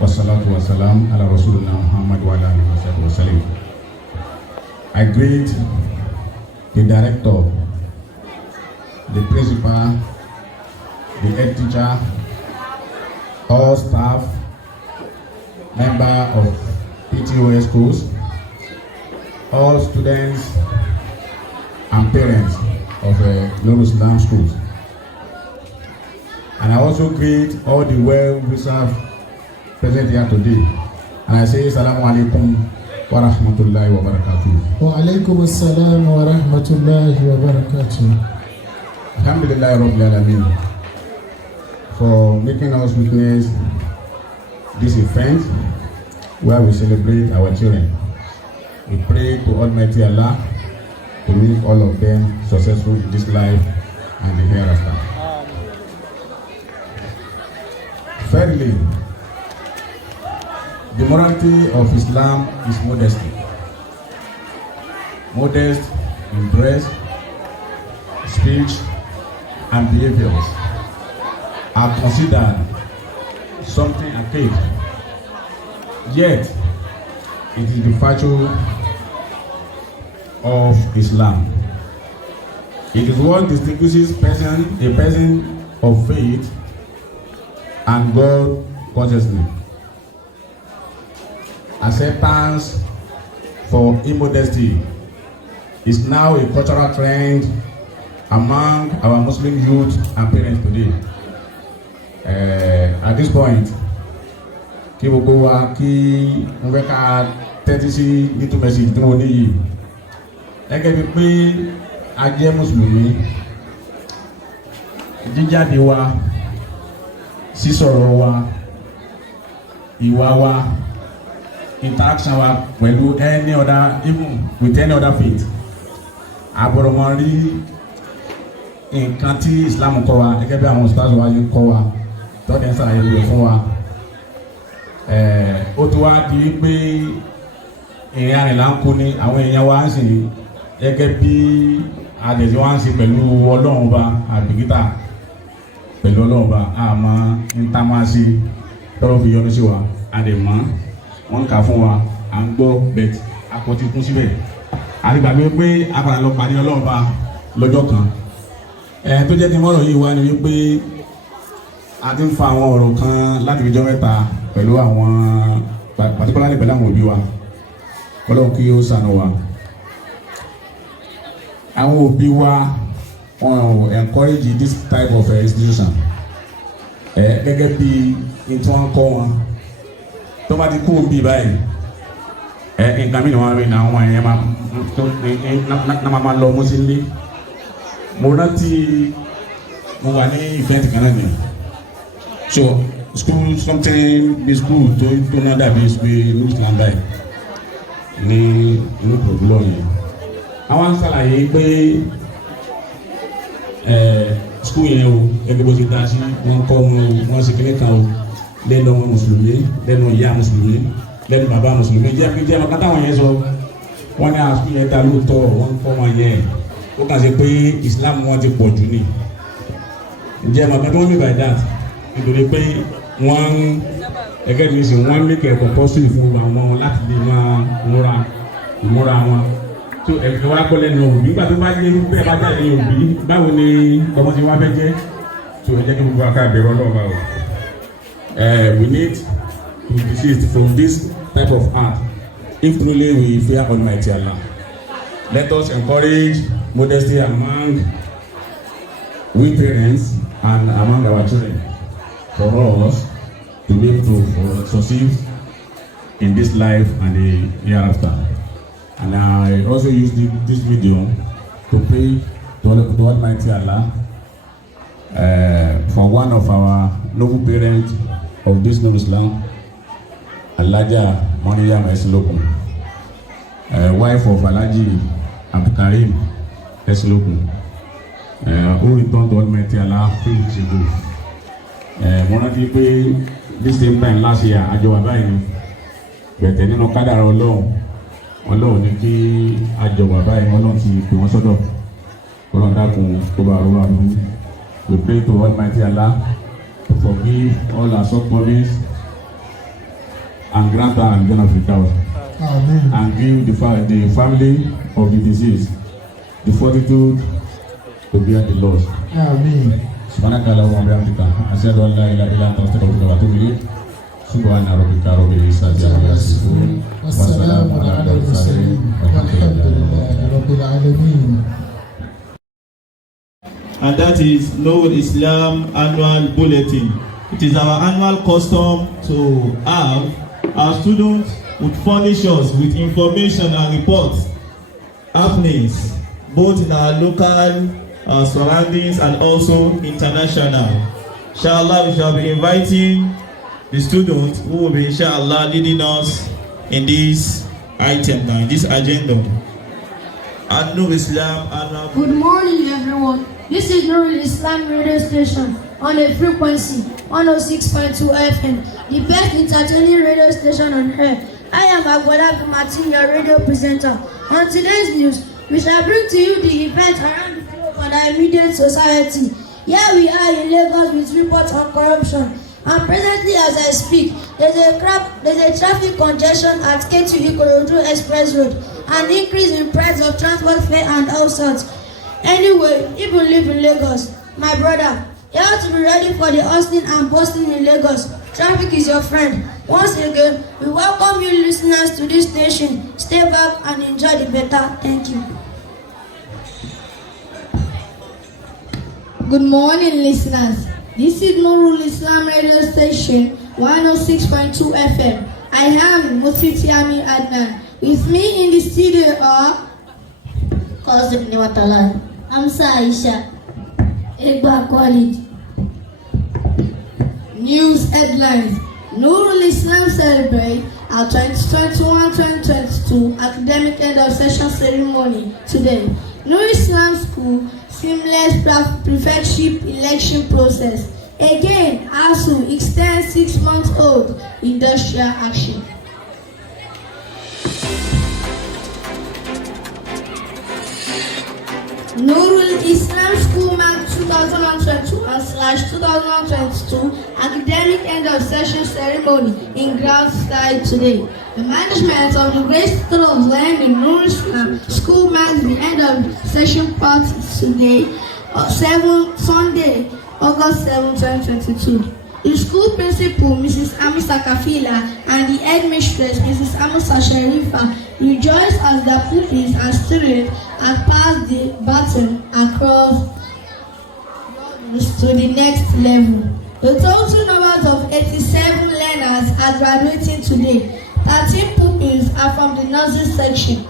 والصلاة والسلام على رسولنا محمد وعلى آله وصحبه وسلم. I greet the director, the principal, the head teacher, all staff, member of PTOS schools, all students and parents of Nurul Islam schools. And I also greet all the well-reserved present here today. And I say, Assalamu alaikum wa rahmatullahi wa barakatuh. Wa alaikum assalam wa rahmatullahi wa barakatuh. Alhamdulillah Rabbil Alameen for making us witness this event where we celebrate our children. We pray to Almighty Allah to make all of them successful in this life and the hereafter. Thirdly, the morality of Islam is modesty. Modest in dress, speech, and behaviors are considered something archaic. Yet, it is the virtue of Islam. It is what distinguishes a person of faith and God consciousness. Acceptance for immodesty is now a cultural trend among our Muslim youth and parents today. At this point, kí gbogbo wa kí n fẹ́ ká tẹ́tí sí little message tí mo ní yìí. Gẹ́gẹ́ bí pé a jẹ́ Mùsùlùmí, jíjáde wa, sísọ̀rọ̀ wa, ìwà wa, interaction wa pẹ̀lú any other, even with any other faith. Àbọ̀rọ̀ mọ́ rí nǹkan tí Islam kọ́ wa gẹ́gẹ́ bí àwọn stars wa yìí kọ́ wa tọ́jú sàlàyé rẹ̀ fún wa. Ó tó wá di pé ìrìn àrìnlá ń kó ní àwọn èèyàn wa ń sìn gẹ́gẹ́ bí àdẹ̀sí wa ń sìn pẹ̀lú Ọlọ́run Ọba àbíkítà pẹ̀lú Ọlọ́run Ọba àmọ́ ń tá máa ṣe tọ́rọ̀ fi yọ́nú sí wa àdèmọ́ wọ́n ń kà fún wa à ń gbọ́ bẹ̀t àpótí kún síbẹ̀ àdìgbàgbé pé apàdà lọ pàdé Ọlọ́run Ọba lọ́jọ́ kan. Tó jẹ́ kí n mọ̀rọ̀ yìí wá ni wípé a ti ń fa àwọn ọ̀rọ̀ kan láti fi jọ́ mẹ́ta pẹ̀lú àwọn particularly pẹ̀lú àwọn òbí wa Ọlọ́run kí ó ṣàánú wa. Àwọn òbí wa wọ́n encourage this type of institution gẹ́gẹ́ bí tí wọ́n kọ́ wọn tó bá ti kú òbí báyìí nǹkan mìíràn wọn rí ní àwọn ẹ̀yẹ máa lọ mú sí ilé. Mo rántí mo wà ní event kan náà ni so school something bí school tó náà dàbí school Islam báyìí ní inú pògbólọ́ yẹn. Àwọn ṣàlàyé pé school yẹn o gẹ́gẹ́ bó ti dá sí wọ́n kọ́ wọn ṣe kíní kan o lẹ́nu ọmọ mùsùlùmí lẹ́nu ìyá mùsùlùmí lẹ́nu bàbá mùsùlùmí jẹ́ ọmọ kátà wọn yẹn sọ wọ́n ní àṣù yẹn dá lóòótọ́ wọ́n kọ́ wọn yẹn ó kàn ṣe pé Islam wọn ti pọ̀ jù ní. Ǹjẹ́ ọmọ kan tó ń bí by that nítorí pé wọ́n ẹgẹ́ mi sì wọ́n make a compulsory fún àwọn láti lè máa múra wọn. So ẹ̀fẹ̀ wa kọ́ lẹ́nu òbí nígbà tó bá yé bẹ́ẹ̀ bá jáde ní òbí báwo ni ọmọ ti wá fẹ́ jẹ́. So ẹ jẹ́ kí gbogbo aká bẹ̀rẹ̀ ọlọ́ọ̀bá o. We need to desist from this type of act if truly we fear Almighty Allah. Let us encourage modesty among we parents and among our children for us to be able to succeed in this life and the hereafter. And I also use this video to pray to Almighty Allah for one of our noble parents of this new Islam, Alhaja Maryam Eslokun, wife of Alhaji Abdulkarim Eslokun, who returned to Almighty Allah 3 weeks ago. Mo rántí pé this same time last year àjọ wà báyìí bẹ̀tẹ̀ nínú kádàrá Ọlọ́run ní kí àjọ wà báyìí Ọlọ́run ti pè wọ́n sọ́dọ̀ Ọlọ́run dákun tó bá rọ́ àbúrú. We pray to Almighty Allah to forgive all our shortcomings and grant her and benefit us. Amen. And give the family of the deceased the fortitude to bear the loss. Amen. Subhanaka Allahumma wa bihamdika asyhadu an la ilaha illa anta astaghfiruka wa atubu ilayk. Subhana rabbika rabbil izzati amma yasifun wa salamun ala al-mursalin walhamdulillahi rabbil alamin. And that is Nurul Islam Annual Bulletin. It is our annual custom to have our students would furnish us with information and reports happenings both in our local surroundings and also international. Inshallah, we shall be inviting the students who will be inshallah leading us in this item now, in this agenda. Nurul Islam Annual. Good morning, everyone. This is Nurul Islam radio station on a frequency 106.2 FM, the best entertaining radio station on earth. I am Agbola Martin, your radio presenter. On today's news, we shall bring to you the events around the globe and our immediate society. Here we are in Lagos with reports on corruption. And presently, as I speak, there's a traffic congestion at Ketu Ikorodu Express Road, an increase in price of transport fare and all sorts. Anyway, if you live in Lagos, my brother, you have to be ready for the hustling and bustling in Lagos. Traffic is your friend. Once again, we welcome you listeners to this station. Stay back and enjoy the better. Thank you. Good morning, listeners. This is Nurul Islam radio station 106.2 FM. I am Mufitiami Adnan. With me in the studio are Qasim Niwatala, Amsa Aisha, Egba Khalid. News headlines. Nurul Islam celebrate our 2021-2022 academic end of session ceremony today. Nurul Islam School seamless prefectship election process. Again, ASU extends 6-month-old industrial action. Nurul Islam School marked 2021/2022 academic end of session ceremony in Ground Style today. The management of the Great School of Learning Nurul Islam School marks the end of session party today, Sunday, August 7, 2022. The school principal, Mrs. Amisa Kafila, and the headmistress, Mrs. Amisa Sharifa, rejoiced as their pupils and students had passed the baton across to the next level. The total number of 87 learners are graduating today. 13 pupils are from the nursery section,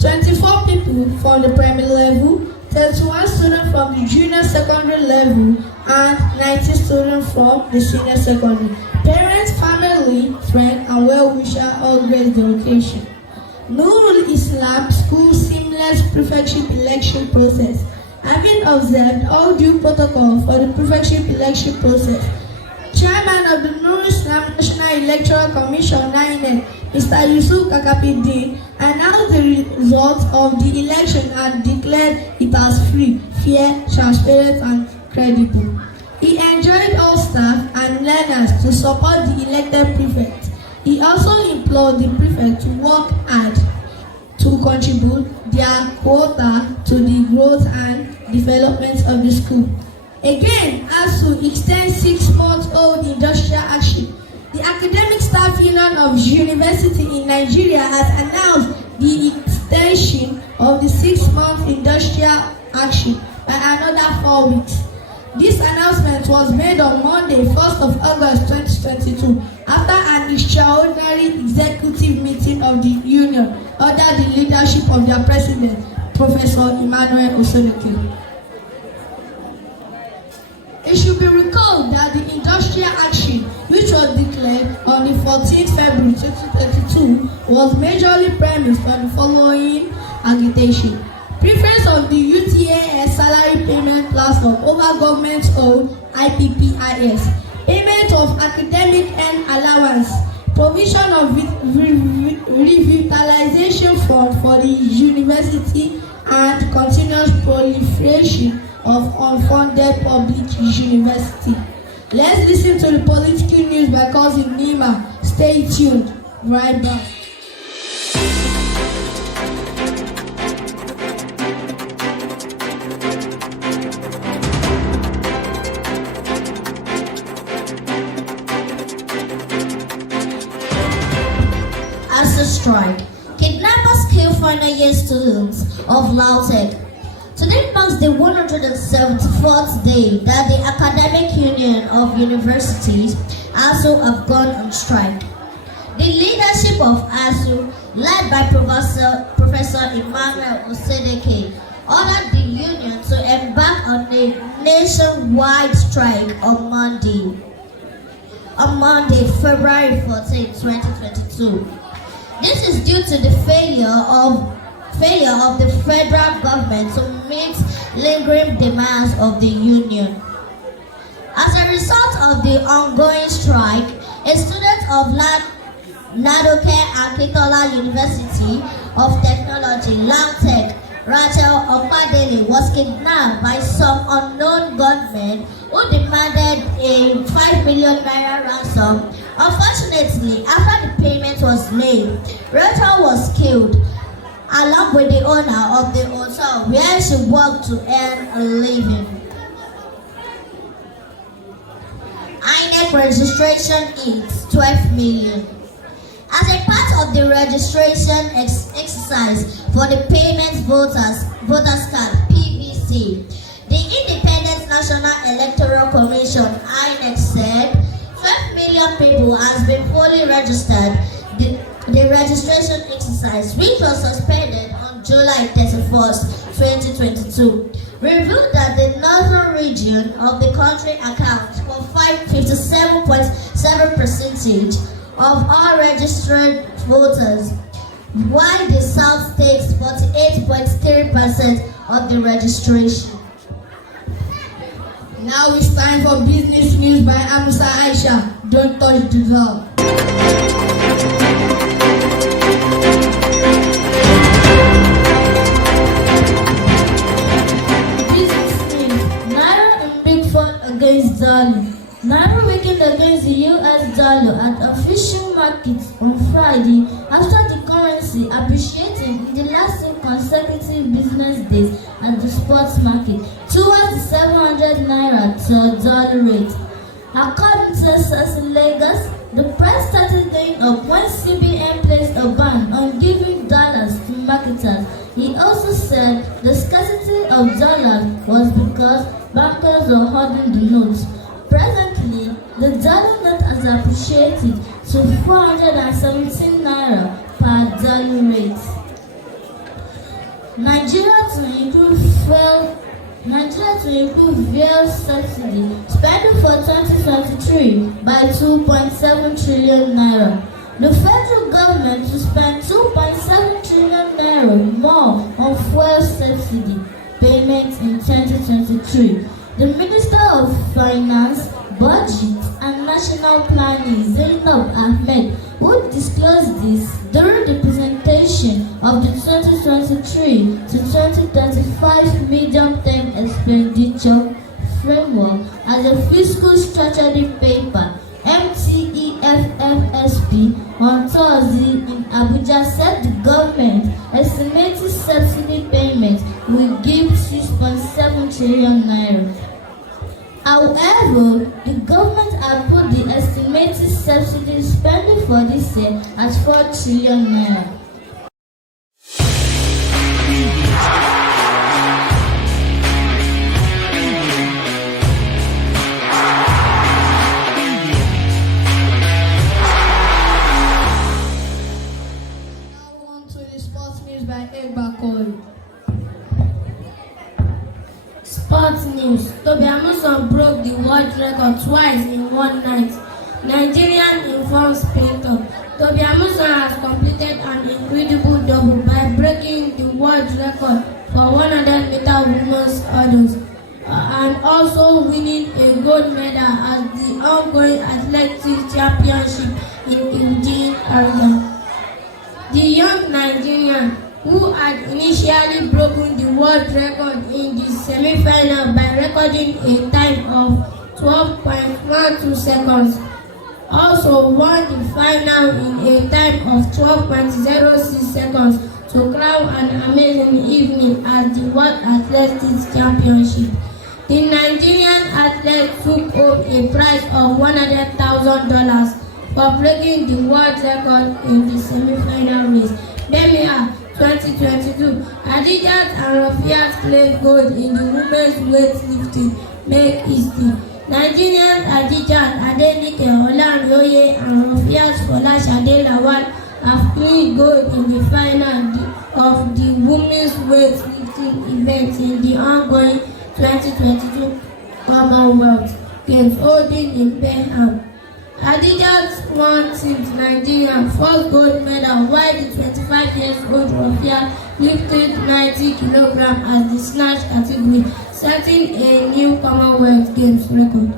24 people from the primary level, 31 students from the junior secondary level, and 90 students from the senior secondary. Parents, family, friends, and well-wishers all grace the occasion. Nurul Islam School seamless prefectship election process. Having observed all due protocol for the prefectship election process, Chairman of the Nurul Islam National Electoral Commission (NINEC), Mr. Yusuf Kakapidin, announced the results of the election and declared it as free, fair, transparent, and credible. He enjoined all staff and learners to support the elected prefect. He also implored the prefect to work hard to contribute their quota to the growth and development of the school. Again, ASU extends 6-month-old industrial action. The Academic Staff Union of University in Nigeria has announced the extension of the 6-month industrial action by another 4 weeks. This announcement was made on Monday, 1st of August 2022, after an extraordinary executive meeting of the union under the leadership of their president, Professor Emmanuel Osoleke. It should be recalled that the industrial action, which was declared on the 14th February 2022, was majorly premised on the following agitation: preference of the UTAS salary payment platform over government-owned IPPIS, payment of academic and allowance, provision of revitalization fund for the university, and continuous proliferation of unfunded public university. Let's listen to the political news by Cousin Nima. Stay tuned. Right back. ASU strike. Kidnappers kill final year students of LAUTECH. Today marks the 174th day that the Academic Union of Universities ASU have gone on strike. The leadership of ASU, led by Professor Emmanuel Osoleke, ordered the union to embark on a nationwide strike on Monday, February 14, 2022. This is due to the failure of the federal government to meet lingering demands of the union. As a result of the ongoing strike, a student of Ladoke Akintola University of Technology, LAUTECH, Rachel Okpadele, was kidnapped by some unknown gunmen who demanded a 5 million naira ransom. Unfortunately, after the payment was made, Rachel was killed, along with the owner of the hotel where she worked to earn a living. INEC registration is 12 million. As a part of the registration exercise for the Payment Voters Card (PVC), the Independent National Electoral Commission (INEC) said 12 million people has been fully registered. The registration exercise, which was suspended on July 31st, 2022, revealed that the northern region of the country accounts for 57.7% of all registered voters, while the south takes 48.3% of the registration. Now it's time for business news by Amusa Aisha. Don't touch the dial. Business news. Naira in big fall against dollar. Naira weakened against the US dollar at official markets on Friday after the currency appreciating in the last 2 consecutive business days at the spot market towards the 700 naira to dollar rate. According to sources in Lagos, the price started going up when CBN placed a ban on giving dollars to marketers. He also said the scarcity of dollars was because bankers were holding the notes. Presently, the dollar note has appreciated to 417 naira per dollar rate. Nigeria to improve fuel subsidy spending for 2023 by 2.7 trillion naira. The federal government to spend 2.7 trillion naira more on fuel subsidy payments in 2023. The Minister of Finance, Budget and National Planning, Zainab Ahmed, who disclosed this during the presentation of the 2023 to 2035 medium-term expenditure framework as a fiscal strategy paper, MTEFFSP, on Thursday in Abuja, said the government estimated subsidy payments will give 6.7 trillion naira. However, the government has put the estimated subsidy spending for this year at 4 trillion naira. Now on to the sports news by Egbakoi. Sports news. Tobi Amusan broke the world record twice in one night. Nigerian informs painter. Tobi Amusan has completed an incredible double by breaking the world record for 100-meter women's hurdles and also winning a gold medal at the ongoing athletics championship in Eugene, Oregon. The young Nigerian, who had initially broken the world record in the semi-final by recording a time of 12.12 seconds, also won the final in a time of 12.06 seconds to crown an amazing evening at the World Athletics Championship. The Nigerian athlete took home a prize of $100,000 for breaking the world record in the semi-final race. Birmingham 2022, Adijat and Rafiat claimed gold in the women's weightlifting make history. Nigerians Adijat Adenike Olanroye and Rafiat Folashade Lawal have claimed gold in the final of the women's weightlifting event in the ongoing 2022 Commonwealth Games holding in Birmingham. Adijat won Team Nigeria's first gold medal while the 25-year-old Rafiat lifted 90 kilograms at the snatch category, setting a new Commonwealth Games record.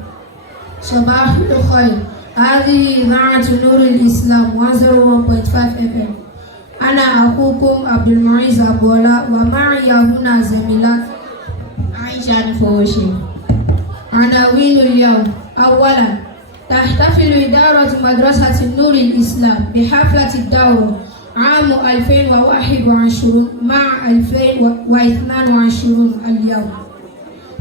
صباح الخير. هذه إذاعة نور الإسلام 101.5 FM. أنا أخوكم عبد المعيز أبولا ومعي هنا زميلات عائشة نفوشي. عناوين اليوم: أولا، تحتفل إدارة مدرسة نور الإسلام بحفلة الدورة عام 2021 مع 2022 اليوم.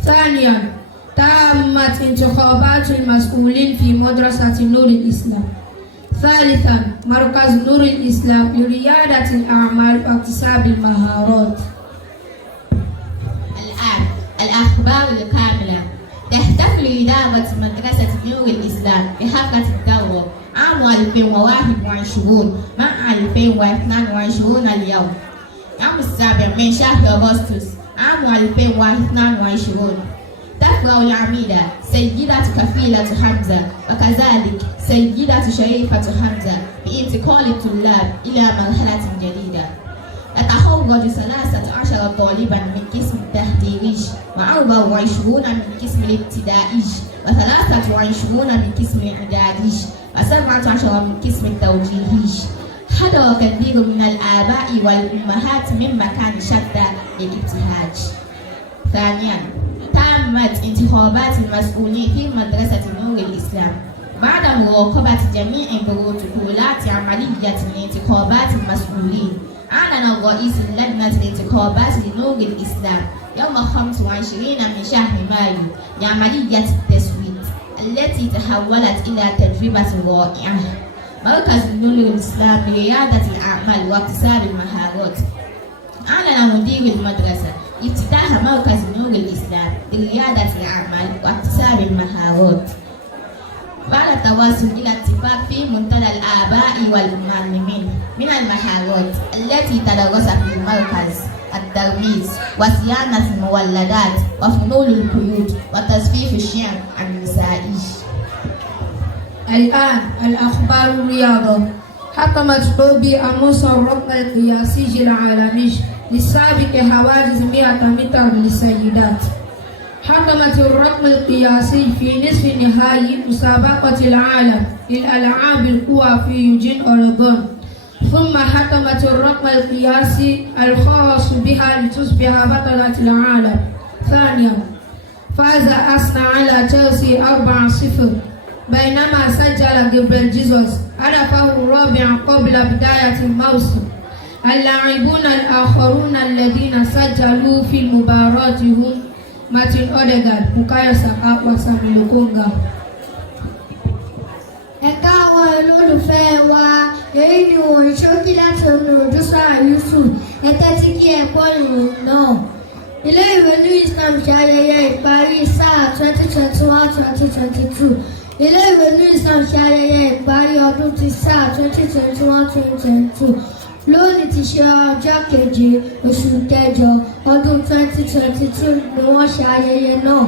ثانيا، تمت انتخابات المسؤولين في مدرسة نور الإسلام. ثالثا، مركز نور الإسلام لريادة الأعمال واكتساب المهارات. الآن الأخبار الكاملة. بإدارة مدرسة نور الإسلام بحلقة الدورة عام 2021 مع 2022 اليوم. يوم السابع من شهر أغسطس عام 2022 تقرأ العميدة سيدة كفيلة حمزة وكذلك سيدة شريفة حمزة بانتقال الطلاب إلى مرحلة جديدة. يتخرج 13 طالبا من قسم التحضيري و24 من قسم الابتدائي و23 من قسم الإعدادي و17 من قسم التوجيهي. حضر كثير من الآباء والأمهات من مكان شتى للابتهاج. ثانيا تمت انتخابات المسؤولين في مدرسة نور الإسلام. بعد مراقبة جميع بروتوكولات عملية لانتخابات المسؤولين، أعلن رئيس لجنة الانتخابات لنور الإسلام يوم 25 من شهر مايو لعملية التصويت التي تحولت إلى تجربة رائعة. مركز نور الإسلام لريادة الأعمال واكتساب المهارات. أعلن مدير المدرسة افتتاح مركز نور الإسلام لريادة الأعمال واكتساب المهارات بعد التواصل إلى اتفاق في منتدى الآباء والمعلمين من المهارات التي تدرست في المركز: الترميز وصيانة المولدات وفنون البيوت وتصفيف الشعر النسائي. الآن الأخبار الرياضة. حكمت روبي أموسا الرقم القياسي العالمي لسابق حواجز 100 متر للسيدات. حكمت الرقم القياسي في نصف نهائي مسابقة العالم للألعاب القوى في يوجين أوريغون. ثم حكمت الرقم القياسي الخاص بها لتصبح بطلة العالم. ثانيا فاز أرسنال على تشيلسي 4-0 بينما سجل جبريل جيسوس هدفه الرابع قبل بداية الموسم. اللاعبون الآخرون الذين سجلوا في المباراة هم Martin Odegaard, Bukayo Saka wa Sami Lokonga. Ẹ káwọn olólùfẹ́ wa, èyí ni òun ṣókí láti Olùdúsá Yusuf. Ẹ tẹ́tí kí ẹ gbọ́ ìròyìn náà. Ilé ìwé New Islam ṣe ayẹyẹ ìparí sáà 2021-2022. Ilé ìwé New Islam ṣe ayẹyẹ ìparí ọdún ti sáà 2021-2022. Lónìí ti ṣe ọjọ́ keje oṣù kẹjọ ọdún 2022 ni wọ́n ṣe ayẹyẹ náà.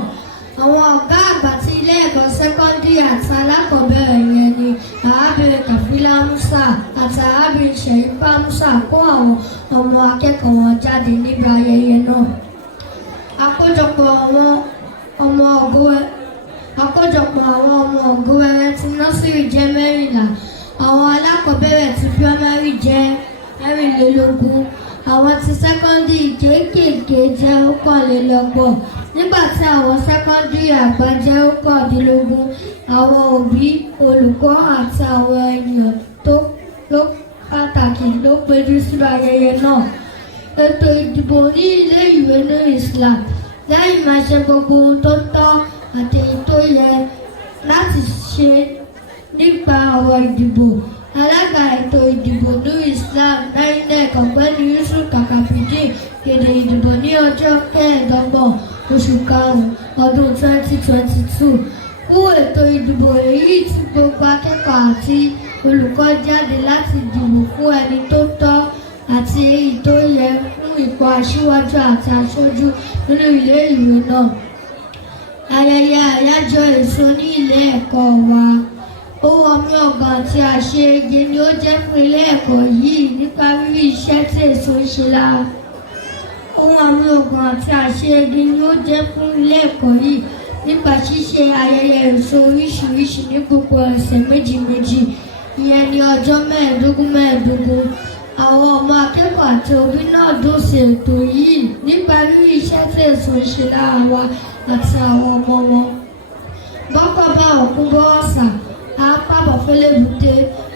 Àwọn ọ̀gá àgbà ti ilé ẹ̀kọ́ sẹ́kọ́ndírì àti alákọ̀ọ́bẹ̀rẹ̀ yẹn ni arábìnrin Kàfílà Musa àti arábìnrin Ṣèyípá Musa kó àwọn ọmọ akẹ́kọ̀ọ́ wọn jáde níbi ayẹyẹ náà. Àkójọpọ̀ àwọn ọmọ ọ̀gọ́ wẹrẹ ti nọ́sírì jẹ́ 14, àwọn alákọ̀ọ́bẹ̀rẹ̀ ti pírámárì jẹ́ 24, àwọn ti sẹ́kọ́ndírì kéékèèké jẹ́ 21, nígbà tí àwọn sẹ́kọ́ndírì àgbà jẹ́ 19. Àwọn òbí, olùkọ́ àti àwọn ènìyàn tó pàtàkì ló péjú síbi ayẹyẹ náà. Ètò ìdìbò ní ilé ìwé Nurul Islam lẹ́yìn máa ṣe gbogbo ohun tó tọ́ àti èyí tó yẹ láti ṣe nípa ọ̀rọ̀ ìdìbò. Alága ètò ìdìbò Nurul Islam INEC Ọ̀gbẹ́ni Yusuf Kakafidin kéde ìdìbò ní ọjọ́ 25 oṣù karùn-ún ọdún 2022. Fún ètò ìdìbò èyí tí gbogbo akẹ́kọ̀ọ́ àti olùkọ́ jáde láti dìbò fún ẹni tó tọ́ àti èyí tó yẹ fún ipò aṣíwájú àti aṣojú nínú ilé ìwé náà. Ayẹyẹ àyájọ́ èso ní ilé ẹ̀kọ́ wa. Ohun ọ̀mí ọ̀gàn àti àṣeyege ni ó jẹ́ fún ilé ẹ̀kọ́ yìí nípa rírí iṣẹ́ tí èso ń ṣe lára. Ohun ọ̀mí ọ̀gàn àti àṣeyege ni ó jẹ́ fún ilé ẹ̀kọ́ yìí nípa ṣíṣe ayẹyẹ èso oríṣiríṣi ní gbogbo ọ̀sẹ̀ méjì, ìyẹn ní ọjọ́ 15. Àwọn ọmọ akẹ́kọ̀ọ́ àti òbí náà dòsì ètò yìí nípa rírí iṣẹ́ tí èso ń ṣe lára wa àti àwọn ọmọ wọn. Bọ́kọ̀ bá òkú bọ́ ọ̀sà, a pàbọ̀ fẹ́lẹ́ bùté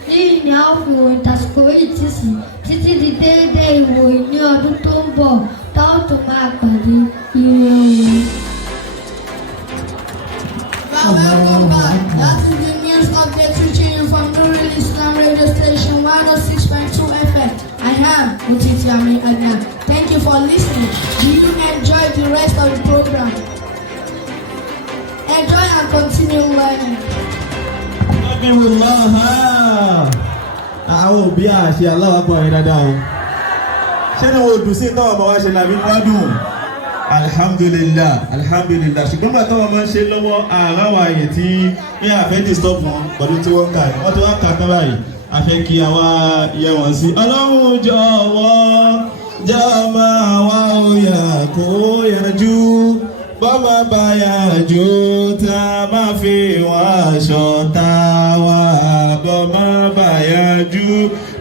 ní ìní àwọn ìròyìn tàsìkò yìí ti sì títí di déédéé ìròyìn ní ọdún tó ń bọ̀ táwọn tó máa pàdé ire òun. Welcome back. That is the news update reaching you from Nurul Islam radio station 106.2 FM. I am Mutiti Ami Adnan. Thank you for listening. Do you enjoy the rest of the program? Enjoy and continue learning. Àwọn òbí àṣẹ aláwọ̀ pọ̀ rẹ̀ dáadáa o. Ṣé ni wo dùn sí táwọn ọmọ wa ṣe làbí gbádùn? Alhamdulillah, alhamdulillah. Ṣùgbọ́n bá táwọn ọmọ ṣe lọ́wọ́ àráwọ̀ ààyè tí ní àfẹ́ disturb wọn pẹ̀lú tí wọ́n kà ní. Wọ́n ti wá kà tán báyìí. A fẹ́ kí àwa yẹ wọ́n sí. Ọlọ́run jọ̀wọ́ jẹ́ máa wá òyà kó yanjú. Bọ́mọ bá yàjú tá a máa fi wọ́n ṣọ̀tá wa. Bọ́mọ bá yàjú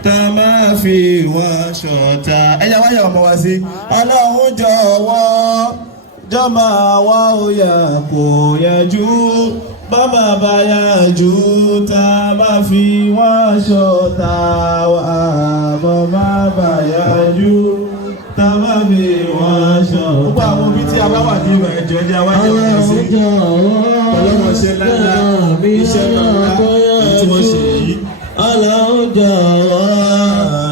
tá a máa fi wọ́n ṣọ̀tá. Ẹ jẹ́ wáyà ọmọ wa sí. Ọlọ́run jọ̀wọ́ jọ́ máa wá òyà kó yanjú. Bọ́mọ bá yàjú tá a máa fi wọ́n ṣọ̀tá wa. Bọ́mọ bá yàjú tàbá mi wọ́n ṣọ́. Gbogbo àwọn òbí tí a bá wà ní ìwà ẹ̀jọ̀ ẹ̀jẹ̀ àwájọ́ ọ̀rọ̀ sí ọlọ́wọ́ ṣe lára iṣẹ́ náà tí wọ́n ṣe yìí. Aláwùjọ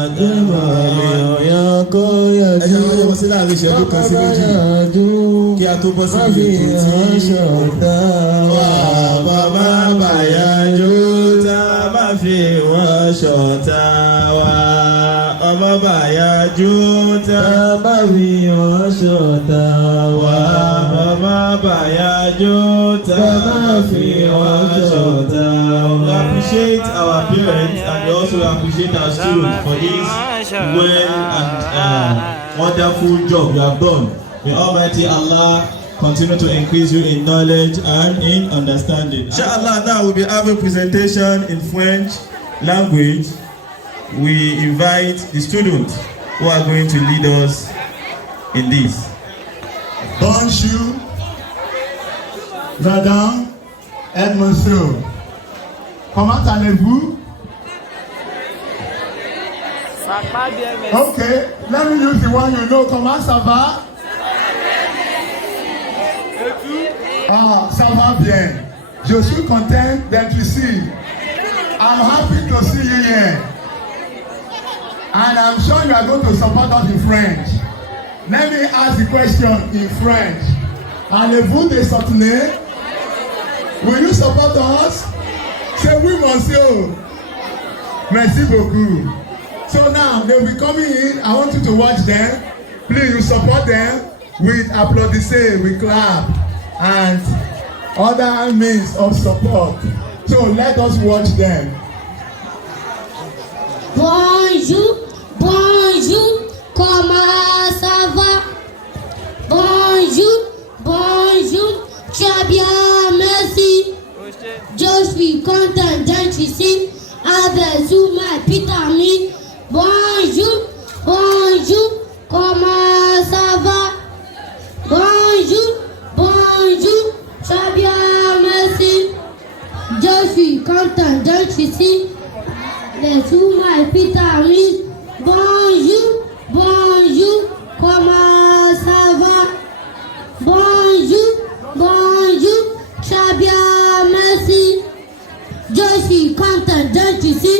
àjẹmọ̀ mi ọ̀yà kó yàjú. Ẹ̀jẹ̀ wọ́n yẹ wọ́n sí láàrin ìṣẹ́jú kan sí méjì kí a tó bọ́ sí ibi ètò tí wà bàbá bàyájú tá a bá fi wọ́n ṣọ̀tá wa. Ọmọ bàyájú tá a bá fi wọ́n ṣọ̀tá wa. Ọmọ bàyájú tá a bá fi wọ́n ṣọ̀tá wa. We appreciate our parents and we also appreciate our students for this well and wonderful job you have done. May Almighty Allah continue to increase you in knowledge and in understanding. Inshallah, now we'll be having presentation in French language. We invite the students who are going to lead us in this. Bonjour, Madame et Monsieur. Comment allez-vous? Okay, let me use the one you know. Comment ça va? Ah, ça va bien. Je suis content d'être ici. I'm happy to see you here. And I'm sure you are going to support us in French. Let me ask the question in French. Allez-vous les soutenir? Will you support us? Say oui, monsieur. Merci beaucoup. So now they'll be coming in. I want you to watch them. Please, you support them with applaudissements, with clap, and other means of support. So let us watch them. Bonjour, bonjour, comment ça va? Bonjour, bonjour, tu vas bien, merci. Je suis content d'être ici avec vous, ma petite amie. Bonjour, bonjour, comment ça va? Bonjour, bonjour, tu vas bien, merci. Je suis content d'être ici. Les sous ma petite amie. Bonjour, bonjour, comment ça va? Bonjour, bonjour, tu vas bien, merci. Je suis content d'être ici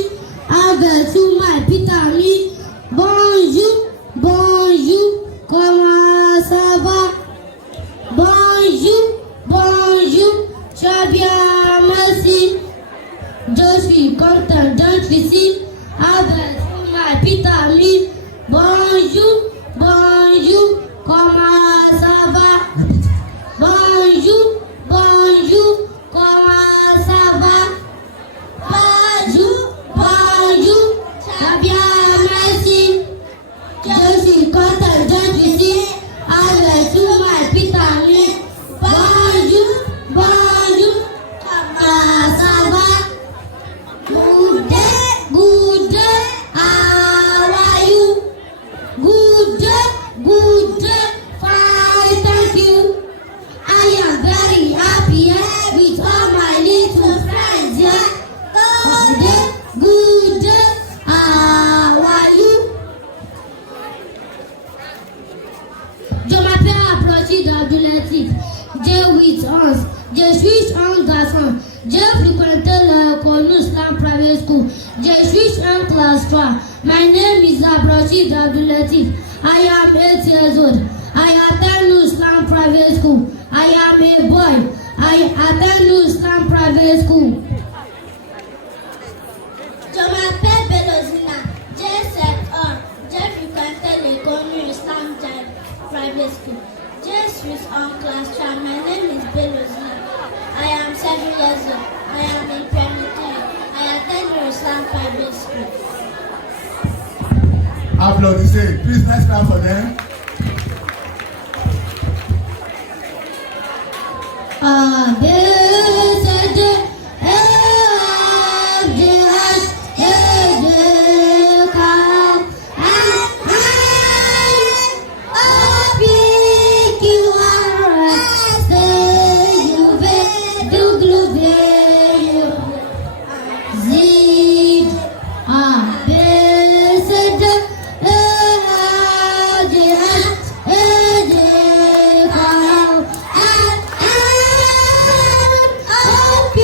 avec sous ma petite amie. Bonjour, bonjour, comment ça va? Bonjour, bonjour, tu vas bien, merci. Je suis content d'être ici avec ma petite amie. Bonjour, bonjour, comment ça va? Bonjour, bonjour, comment ça va? Bonjour, bonjour, ça va bien, merci. Je suis content d'être ici avec ma petite amie. Bonjour, bonjour, comment ça va? Good day, how are you? Good day, fine, thank you. I am very happy here with all my little friends here. Good day, how are you? Je m'appelle Approchi d'Abdulatif. J'ai 8 ans. Je suis un garçon. J'ai fréquenté l'école Islam Private School. Je suis en classe 3. My name is Abrochi Abdulatif. I am 8 years old. I attend Islam Private School. I am a boy. I attend Islam Private Private School. Je m'appelle Belozina. J'ai 7 ans. Je fréquentais l'école New Islam Private School. Je suis en classe 3. My name is Belozina. I am 7 years old. I am in primary 3. I attend New Islam Private School. Applaudissez. Please, let's clap for them. A, B, C, D, E, F, G, H, I, J, K, L, M, O, P, Q, R, S, T, U, V, W, Z, A, B, C, D, E, F, G, H, I, J, K, L, O, P,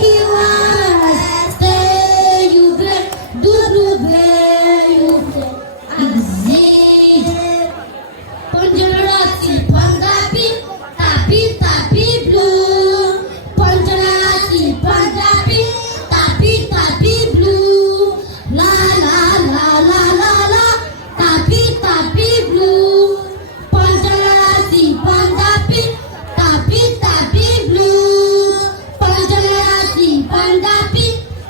Q, R, S, T, U, V, W, Z. Ponderati, Pandapi, Tapi, Tapi, Blue. Ponderati, Pandapi, Tapi, Tapi, Blue. La, la, la, la, la, la. Tapi, Tapi, Blue. Ponderati, Pandapi, Tapi, Tapi, Blue. Ponderati, Pandapi,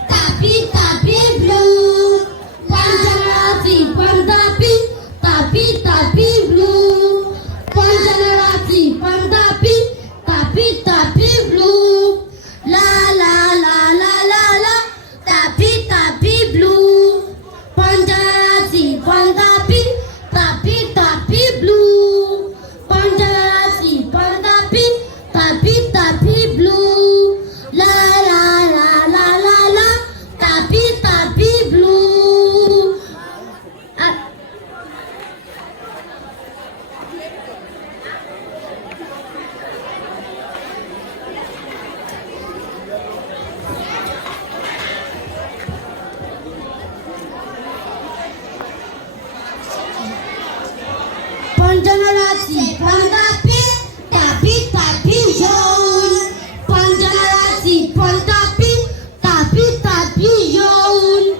Tapi, Tapi, Blue. Ponderati, Pandapi, Tapi, Tapi, Blue. Ponderati, Pandapi, Tapi, Tapi, Blue. La, la, la, la, la, la. Tapi, Tapi, Blue. Ponderati, Pandapi, Tapi, Tapi, Blue. Ponderati, Pandapi, Tapi, Tapi, Blue. La, la, la, la, la, la. Tapi, Tapi, Blue. Ponderati, Pandapi, Tapi, Tapi, jaune. Ponderati, Pandapi, Tapi, Tapi, jaune.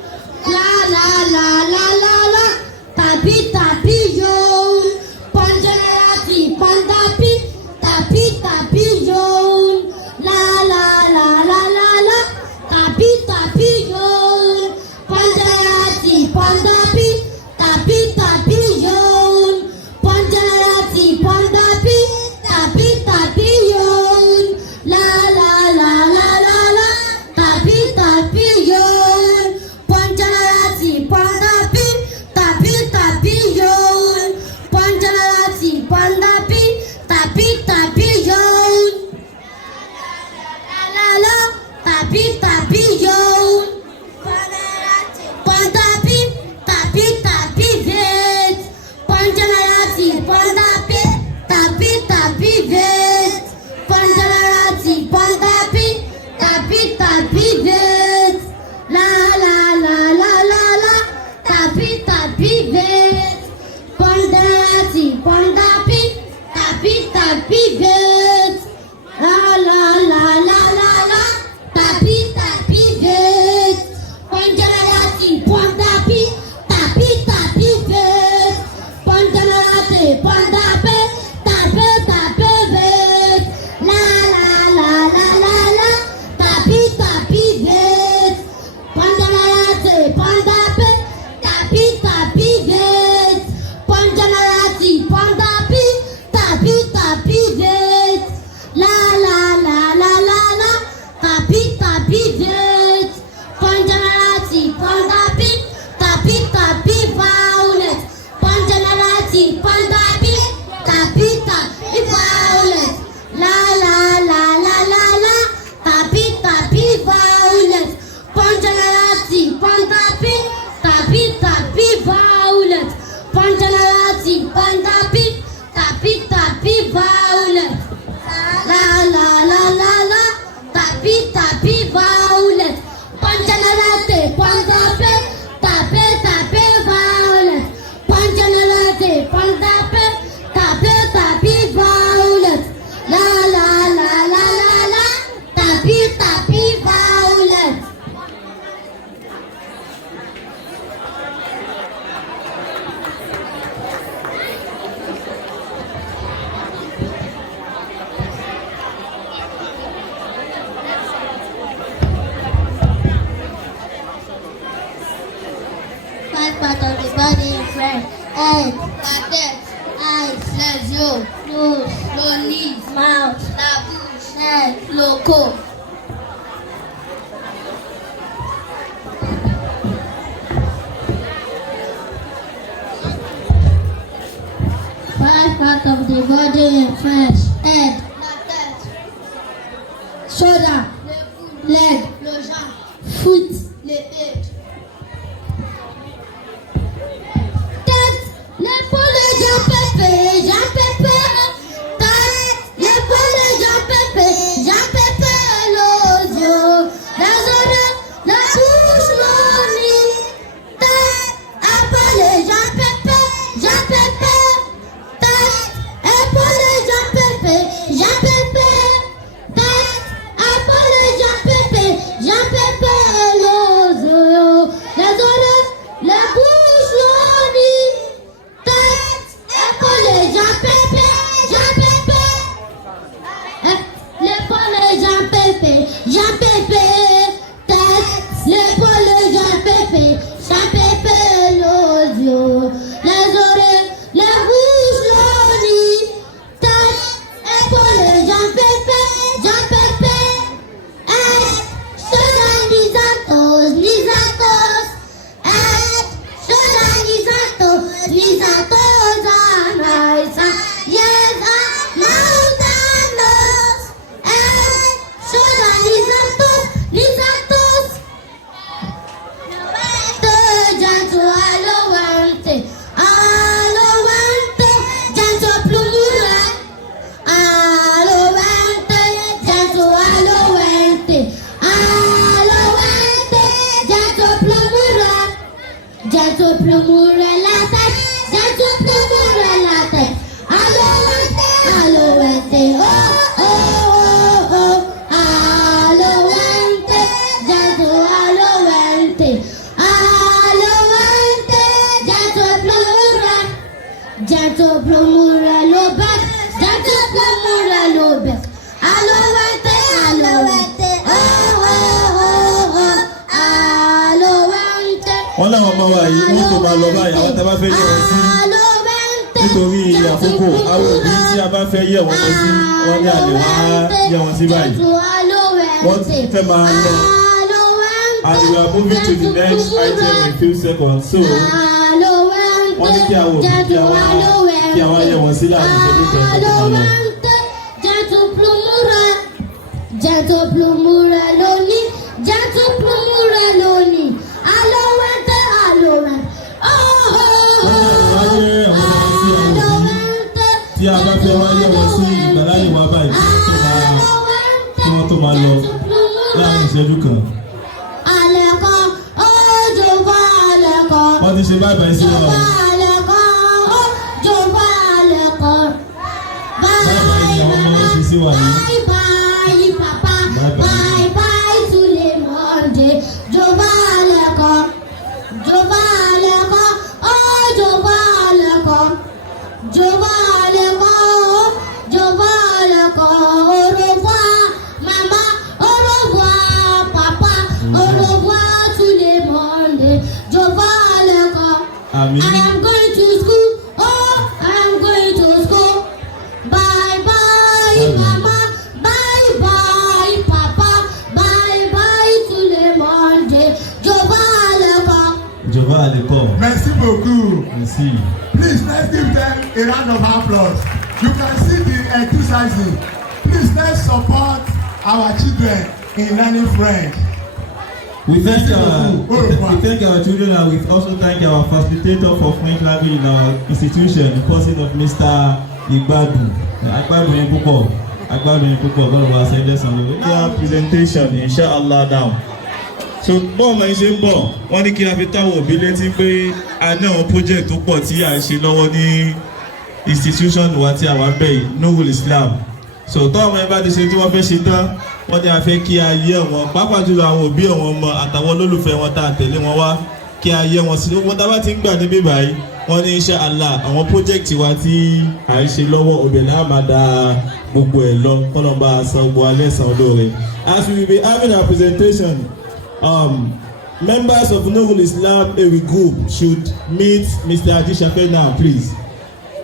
La, la, la, la, la, la. Tapi, Tapi, jaune. Ponderati, Pandapi, Tapi, Tapi, jaune. La, la, la, la, la, la. Tapi, Tapi, jaune. Ponderati, Pandapi, Tapi, Tapi, jaune. Ponderati, Pandapi, Tapi, Tapi, jaune. La, la, la, la, la, la. Tapi, Tapi, jaune. Ponderati, Pandapi, Tapi, Tapi, jaune. Ponderati, Pandapi, Tapi, Tapi, jaune. La, la, la, Tapi, Tapi, jaune. Pandapi, Tapi, Tapi, vert. Ponderati, Pandapi, Tapi, Tapi, vert. Ponderati, Pandapi, Tapi, Tapi, vert. La, la, la, la, la, la. Tapi, Tapi, vert. Ponderati, Pandapi, Tapi, Tapi, vert. La, la, la, la, la, la. Tapi, Tapi, vert. Ponderati, Pandapi, Tapi, Tapi, vert. Ponderati, Pandapi, Tapi, Tapi, vert. La, la, la, la, la, la. Tapi, Tapi, vert. Ponderati, Pandapi, Tapi, Tapi, vert. Ponderati, Pandapi, Tapi, Tapi, vert. La, la, la, la, la, la. Tapi, Tapi, vert. Ponderati, Pandapi, Tapi, Tapi, violet. Ponderati, Pandapi, Tapi, Tapi, violet. La, la, la, la, la, la. Tapi, Tapi, violet. Ponderati, Pandapi, Tapi, Tapi, violet. Ponderati, Pandapi, Tapi, Tapi, violet. lo nez, mouth, la bouche, head, loco. Five parts of the body in French: head, la tête, shoulder, leg, le jambe, foot, les pieds. Tête, l'épaule, les jambes, pépé, jambes, pépé. Tête, l'épaule, les jambes, pépé, jambes, pépé, les yeux, les oreilles, la bouche, le nez. Tête, épaule, les jambes, pépé, jambes, pépé. Tête, épaule, les jambes, pépé, jambes, pépé. Tête, épaule, les jambes, pépé, jambes, pépé, les yeux, les oreilles, la bouche, le nez. Tête, épaule, les jambes, pépé, jambes, pépé. L'épaule, les jambes, pépé, jambes, pépé. Tête, l'épaule, les jambes, pépé, jambes, pépé, les yeux, les oreilles, la bouche, le nez. Tête, épaule, les jambes, pépé, jambes, pépé. Lisatos, lisatos. Lisatos, lisatos, anaisa. Yes, mountains. Lisatos, lisatos. Janto alowante, alowante, janto plumura. Alowante, janto alowante, alowante, janto plumura. Janto plumura la tête, janto plumura la tête. Alowante, alowante, oh oh oh oh. Alowante, janto alowante, alowante, janto plumura. Janto plumura lo bec, janto plumura lo bec. Alowante, alowante, oh oh oh oh. Alowante. wọ́n láwọn ọmọ wa yìí wọ́n tó máa lọ báyìí àwọn tá a bá fẹ́ yẹ̀ wọ́n sí nítorí àkókò àwọn òbí tí a bá fẹ́ yẹ̀ wọ́n lọ sí wọ́n ní àlè wá yẹ̀ wọ́n sí báyìí wọ́n fẹ́ máa lọ and we are moving to the next item in few seconds so wọ́n ní kí àwọn òbí kí àwa yẹ̀ wọ́n sí láti ṣe nípa ẹ̀kọ́ tó máa lọ. Janto plumura, janto plumura loni, janto plumura loni. Alowante, alowante, oh oh oh. Alowante. Tí a bá fẹ́ wá yẹ̀ wọ́n sí ìgbàláyè wa báyìí kí wọ́n tó máa lọ láàrin ìṣẹ́jú kan. Alẹ́kọ̀ọ́, ojo bá alẹ́kọ̀ọ́. Wọ́n ti ṣe báyìí báyìí sí wọn. Alẹ́kọ̀ọ́, ojo bá alẹ́kọ̀ọ́. Báyìí báyìí àwọn ọmọ wọn ṣe sí wa yìí. Bye bye papa, bye bye to the Monday. Jọba alẹ́kọ̀ọ́, jọba alẹ́kọ̀ọ́, oh jọba alẹ́kọ̀ọ́, jọba alẹ́kọ̀ọ́, jọba alẹ́kọ̀ọ́. Au revoir maman, au revoir papa, au revoir to the Monday. Jọba alẹ́kọ̀ọ́. Àmín. I am going to school, oh I am going to school. Bye bye mama, bye bye papa, bye bye to the Monday. Jọba alẹ́kọ̀ọ́. Ìjọba àlekọ́. Merci beaucoup. Merci. Please let's give them a round of applause. You can see the enthusiasm. Please let's support our children in learning French. We thank our children and we also thank our facilitator for French language in our institution, the person of Mr. Igbadun. Agbadun yẹn púpọ̀, Agbadun yẹn púpọ̀, báwo wá ṣe lẹ́sàn lórí. We have presentation inshallah now. So bọ́ọ̀ máa ń ṣe ń bọ̀, wọ́n ní kí a fi táwọn òbí létí pé a ní àwọn project tó pọ̀ tí à ń ṣe lọ́wọ́ ní institution wa tí a wà bẹ́ẹ̀ yìí, Nurul Islam. So tọ́ ọmọ yẹn bá ti ṣe tí wọ́n fẹ́ ṣe tán, wọ́n ní a fẹ́ kí a yẹ wọn pàápàá jùlọ àwọn òbí àwọn ọmọ àtàwọn olólùfẹ́ wọn tá a tẹ̀lé wọn wá kí a yẹ wọn sí wọn tá a bá ti ń gbà níbí báyìí wọ́n ní insha Allah àwọn project wa tí à ń ṣe lọ́wọ́ obìnrin á máa da gbogbo ẹ̀ lọ kọ́nọ̀bá san gbogbo alẹ́ san olóore. As we will be having our presentation, members of Nurul Islam Ewi Group should meet Mr. Ajisafe now please.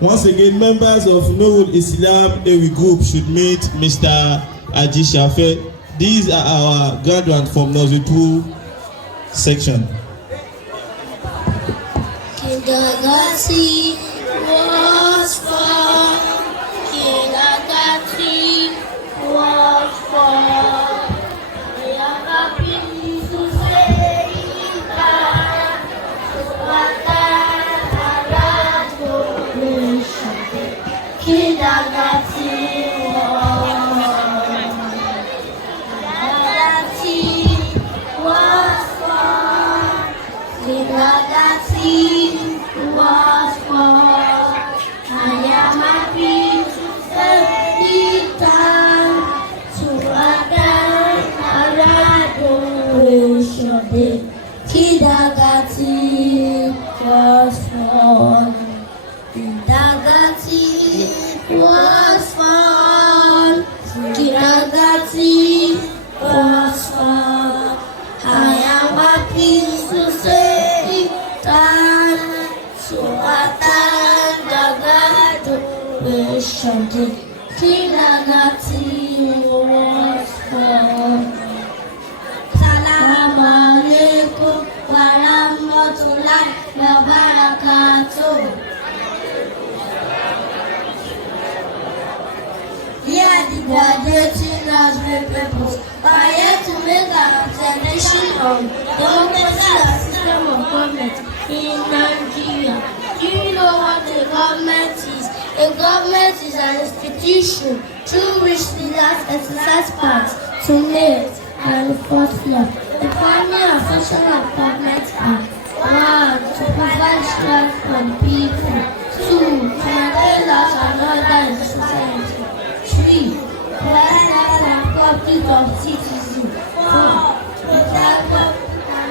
Once again, members of Nurul Islam Ewi Group should meet Mr. Aji Shafe. These are our graduates from Nursery 2 section. Kindergarten was for, kindergarten was for. I am happy to say that kindergarten was for, kindergarten was for. I am happy to say that to adoration day. Kindergarten was for, kindergarten was for, kindergarten was for. I am happy to say that to adoration day. Kindergarten was for. Salam alaikum wa rahmatullahi wa barakatuh. Here the graduating Nursery pupils are here to make an observation on democracy as system of government in Nigeria. Do you know what a government is? A government is an institution through which leaders exercise power to make and enforce law. The primary and function of government are 1. To provide strength for the people. 2. To maintain laws and order in society. 3. Provide health and public of citizens. 4. Protect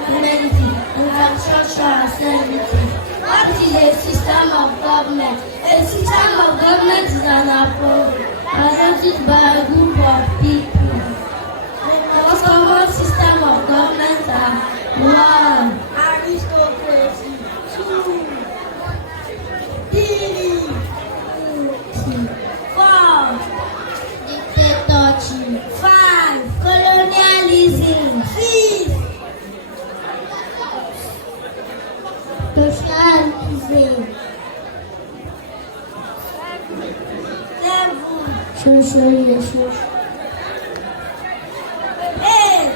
humanity, infrastructure and services. What is a system of government? A system of government is an approach adopted by a group of people. The most common system of government are 1. Aristocracy. 2. 3. 4. Dictatorship. 5. Colonialism. 6. Socialism. 7. Socialism. 8.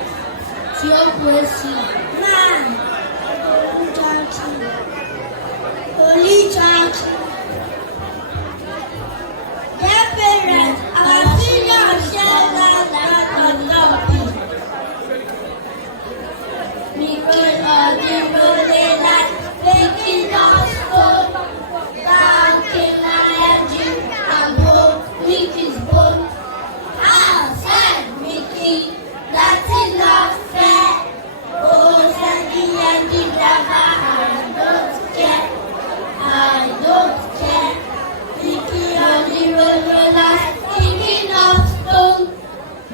Theocracy. 9. Oligarchy. Dear parents, our senior shares that authority. Because of the rolling light, making us cold. Down came my engine and broke Mickey's bone. Said Mickey, that is not fair. Oh, said the engine driver, I don't care. Mickey on the road rollers, picking up stone.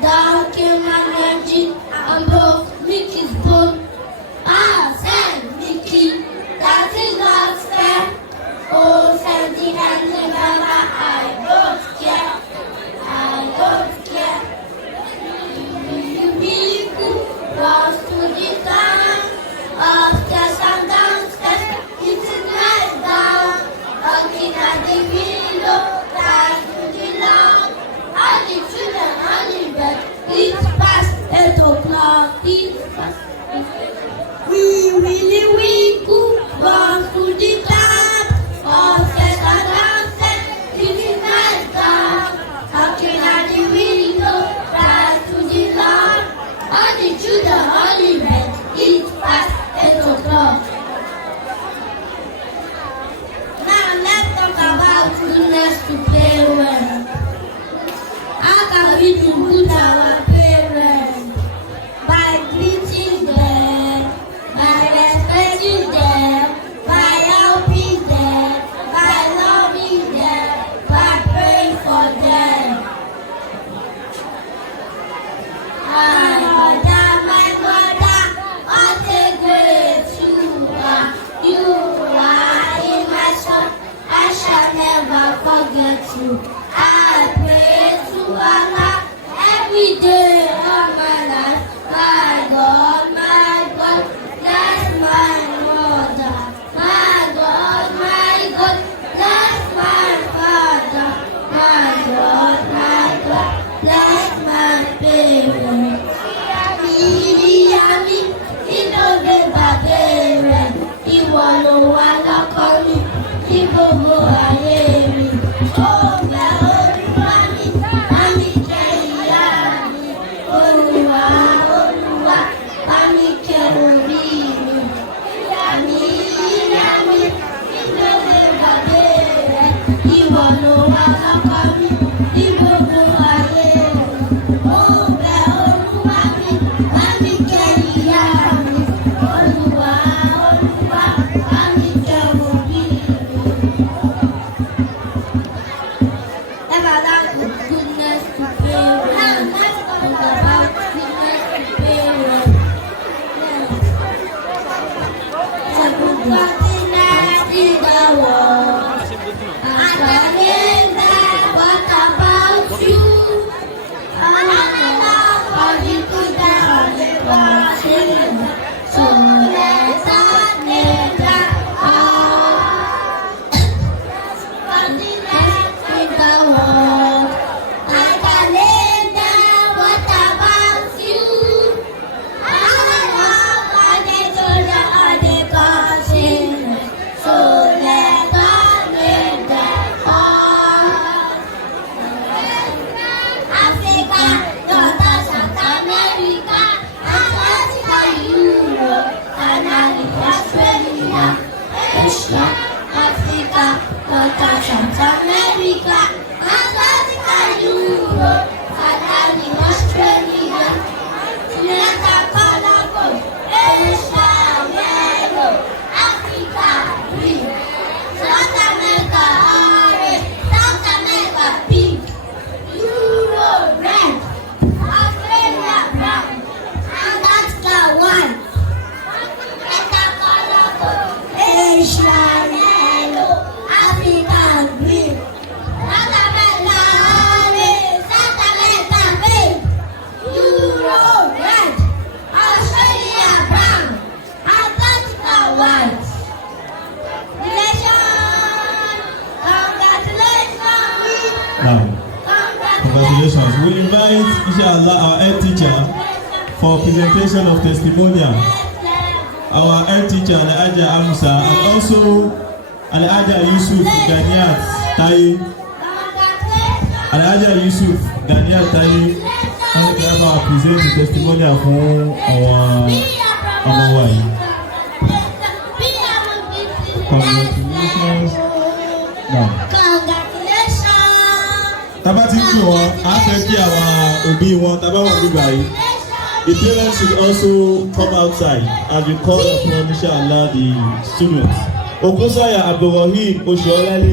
Down came an engine and broke Mickey's bone. Said Mickey, that is not fair. Oh, said the engine driver, I don't care. I don't care. You was to the town, upstairs and downstairs, it is nice down. Looking at the window, right to the lawn. All the children on the bed, it's past 8 o'clock, it's past 8. We could run to the town, upstairs and downstairs, it is nice down. Looking at the window, right to the lawn. All the children on the bed, it's past 8 o'clock. Now let's talk about goodness to parents. How can we do good to our parents? By greeting bless my parents. Ìyá mi, ìlọ́gbé bàbá rẹ̀, ìwọ ló wà lọ́kọ mi, ní gbogbo ayé mi. Ó gbà Olúwa mi, bá mi kẹ́ ìyá mi. Olúwa, Olúwa, bá mi kẹ́ orí mi. Ìyá mi, ìlọ́gbé bàbá rẹ̀, ìwọ ló wà lọ́kọ mi, ní gbogbo ayé mi. Ó gbà Olúwa mi, bá mi kẹ́ ìyá mi. Olúwa, Olúwa, bá mi kẹ́ orí mi. Everlasting goodness to parents, and about goodness to parents. Goodness in the world, and the name what about you? And I love all the good and the bad. So let us name that all. Goodness in the world, and the name what about you? And I love all the good and the bad. So let us name that all. Africa, North and South America, Antarctica, Europe, Canada, Australia, Asia, Africa, North and South America, Antarctica, Europe, Canada, Australia, America, Colorado, Asia, yellow, Africa, green, South America, orange, South America, pink, Europe, red, Australia, brown, Antarctica, white, America, Colorado, Asia, yellow, Africa, green, South America, orange, South America, pink, Europe, red, Australia, brown, Antarctica, white. Now, congratulations. We invite, inshallah, our head teacher for presentation of testimonial. Our head teacher, Al-Aja Amusa, and also Al-Aja Yusuf Ganiat Taye. Al-Aja Yusuf Ganiat Taye, wọ́n ti kẹ́ máa present the testimonial fún àwọn ọmọ wa yìí. Congratulations. Now, tábà ti ń pè wọ́n, á fẹ́ kí àwọn òbí wọn tábà wọ́n gbígbà yìí. The parents should also come outside as we call upon inshallah the students. Okusanya Abdulrahim Oshiolale.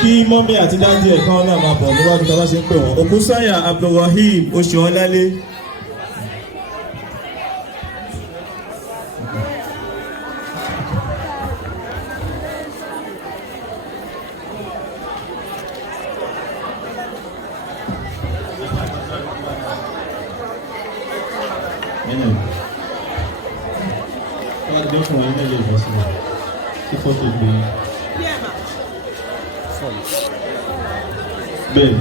Kí mọ́mí àti dájú ẹ̀ kan náà máa bọ̀ níwájú tábà ṣe ń pè wọ́n. Okusanya Abdulrahim Oshiolale. Bẹ́ẹ̀ni,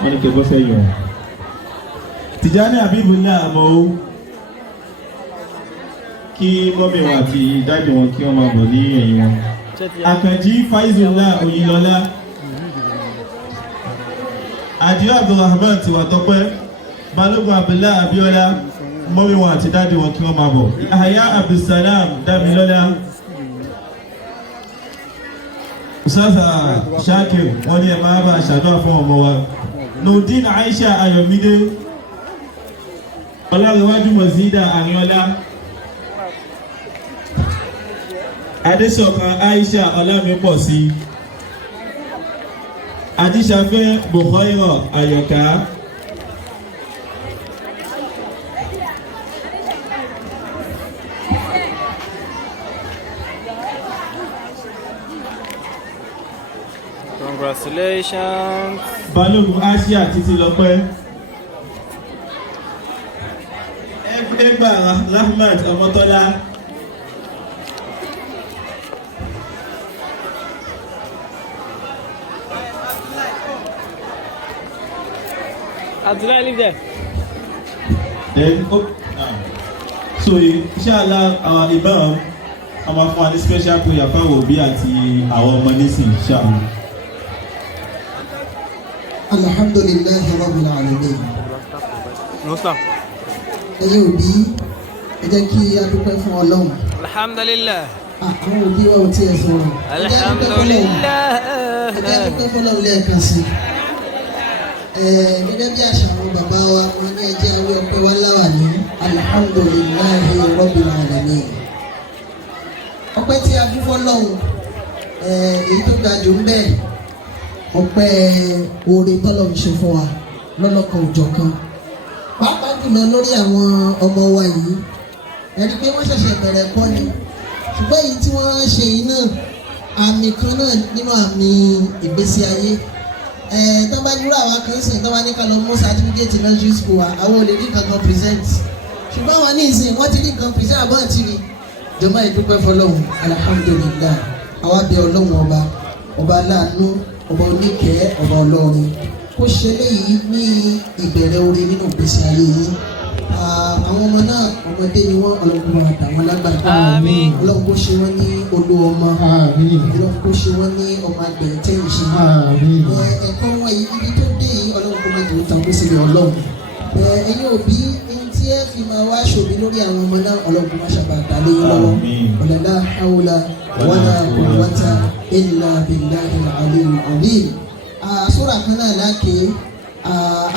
wọ́n ní kí ẹ bọ́ sẹ́yìn o. Tijani Abibullah Amao, kí mọ́mí wọn àti dájú wọn kí wọ́n máa bọ̀ ní ẹ̀yìn wọn. Àkànjí Faizullah Oyinlọ́lá, Àdìó Abdulrahman Tiwatọ́pẹ́, Balógun Abdullahi Abiola, mọ́mí wọn àti dájú wọn kí wọ́n máa bọ̀. Yahaya Abdulsalam Damilọ́lá, Ustaza Shakir, wọ́n ní ẹ máa bá ṣàdúrà fún ọmọ wa. Nurdin Aisha Ayọ̀mídé, Ọlárẹ̀wájú Mọ̀sídà Àríọlá, Adéṣọ̀kan Aisha Ọlámípọ̀sí, Adíṣafẹ́ Bùkọ́ìrọ̀ Àyọ̀ká, Congratulations. Balógun Asia Títí Lọ́pẹ́. Adégba Rahmat Ọmọtọ́lá. Abdullah, live there. Then, so inshallah our imam our for a special prayer for Obi àti àwọn ọmọ nísìn inshallah. Alhamdulillahi rabbil alamin. No stop. Ẹyẹ òbí ẹ jẹ́ kí a dúpẹ́ fún Ọlọ́run. Alhamdulillah. Àwọn òbí wa ò tiẹ̀ sọ̀rọ̀. Alhamdulillah. Ẹ jẹ́ dúpẹ́ fún Ọlọ́run lẹ́ẹ̀kan sí. Gẹ́gẹ́ bí àṣà àwọn bàbá wa wọn ní ẹjẹ́ àwọn ọpẹ́ wa láwà ní alhamdulillahi rabbil alamin. Ọpẹ́ tí a dúpọ́ lọ́hùn èyí tó ga jù ń bẹ́ẹ̀ ọpẹ́ oore tọ́lọ̀ ń ṣe fún wa lọ́lọ́kan òjọ̀kan pàápàá jùlọ lórí àwọn ọmọ wa yìí ẹni pé wọ́n ṣẹ̀ṣẹ̀ bẹ̀rẹ̀ kọ́ ni ṣùgbọ́n èyí tí wọ́n ṣe yìí náà àmì kan náà nínú àmì ìgbésí ayé tó bá dúró àwọn kan sìn tó bá ní ká lọ mú certificate nursery school wa àwọn olè ní kankan present ṣùgbọ́n wọn ní ìsìn wọ́n ti ní nǹkan present àbọ̀ àti rí jọmọ́ ìdúpẹ́ fọlọ́hún alhamdulillah àwa bẹ ọlọ́run ọba aláàánú ọba oníkẹ́ ọba ọlọ́run kó ṣe léyìí ní ìbẹ̀rẹ̀ orí nínú ìgbésí ayé yìí àwọn ọmọ náà ọmọdé ni wọ́n ọlọ́run àtàwọn lágbàdo ọlọ́run kó ṣe wọ́n ní olú ọmọ ọlọ́run kó ṣe wọ́n ní ọmọ àgbẹ̀rẹ̀ tẹ́yìn ṣe ẹ̀kọ́ wọn yìí ibi tó dé yìí ọlọ́run kó má jẹ́ òun tàwọn sí ọlọ́run ẹ̀yin òbí tí ẹ fi máa wá ṣòbí lórí àwọn ọmọ náà ọlọ́run má ṣàbà dálé yín lọ́wọ́ ọ̀lẹ́lá haúlá wàlá quwwata illa billahi al-aliyyil azim. Sura kan náà láàkè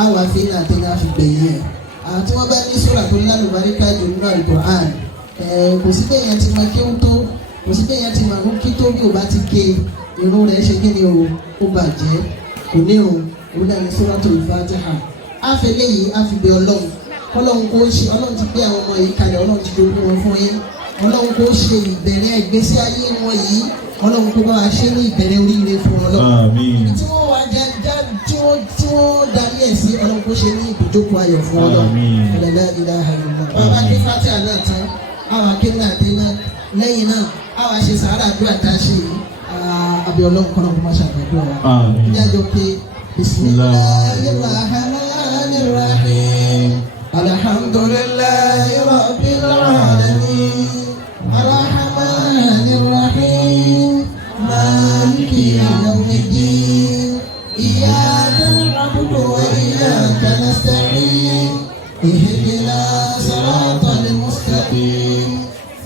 àwọn àfihàn àtẹnà àfìgbẹ̀yìn ẹ̀ tí wọ́n bá ní sura tó lálùbáríkà jù nínú Al-Qur'an kò sí bẹ́ẹ̀ yẹn ti máa kí ó tó kò sí bẹ́ẹ̀ yẹn ti máa kí tó bí ò bá ti ké irun rẹ̀ ṣe kí ni ó bàjẹ́ kò ní irun òun náà ní Suratul Fatiha àfẹlẹ́ yìí àfìgbẹ́ ọlọ́run kò ṣe ọlọ́run ti gbé àwọn ọmọ yìí kalẹ̀ ọlọ́run ti dogun wọn fún yín ọlọ́run kò ṣe ìbẹ̀rẹ̀ ìgbésí ayé wọn yìí ọlọ́run kò bá wa ṣe ní ìbẹ̀rẹ̀ oríire fún ọlọ́run tí wọ́n wá tí wọ́n darí ẹ̀ sí ọlọ́run kò ṣe ní ibùjókòó ayọ̀ fún ọlọ́run ọ̀lẹ́lá ilaha illallah. bàbá ké Fatiha náà tán àwọn akéwì àdé náà lẹ́yìn náà àwọn àṣẹ sàárà àdúrà tá a ṣe yìí àbí ọlọ́run kọ́nà kó má ṣàgbàdo wa. ìdájọ́ pé bismillahir rahmanir rahim. Alhamdulillahi rabbil alamin arrahmanir rahim maliki yawmiddin iyyaka na'budu wa iyyaka nasta'in ihdina siratal mustaqim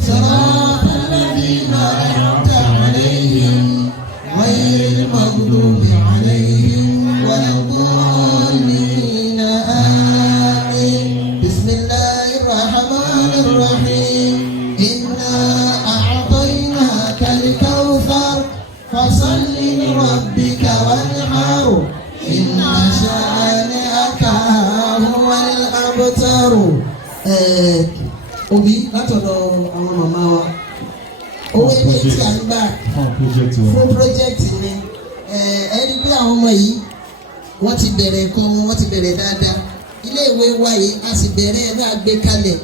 siratal ladzina an'amta 'alaihim ghayril maghdubi 'alaihim waladdallin. فصل لربك وانحر إن شانئك هو الأبتر. Òbí látọ̀dọ̀ àwọn màmá wa owó ilé tí a ń gbà fún pírójẹ́kìtì ni ẹni pé àwọn ọmọ yìí wọ́n ti bẹ̀rẹ̀ ẹ̀kọ́ wọn wọ́n ti bẹ̀rẹ̀ dáadáa ilé ìwé wa yìí a sì bẹ̀rẹ̀ ẹ̀ náà gbé kalẹ̀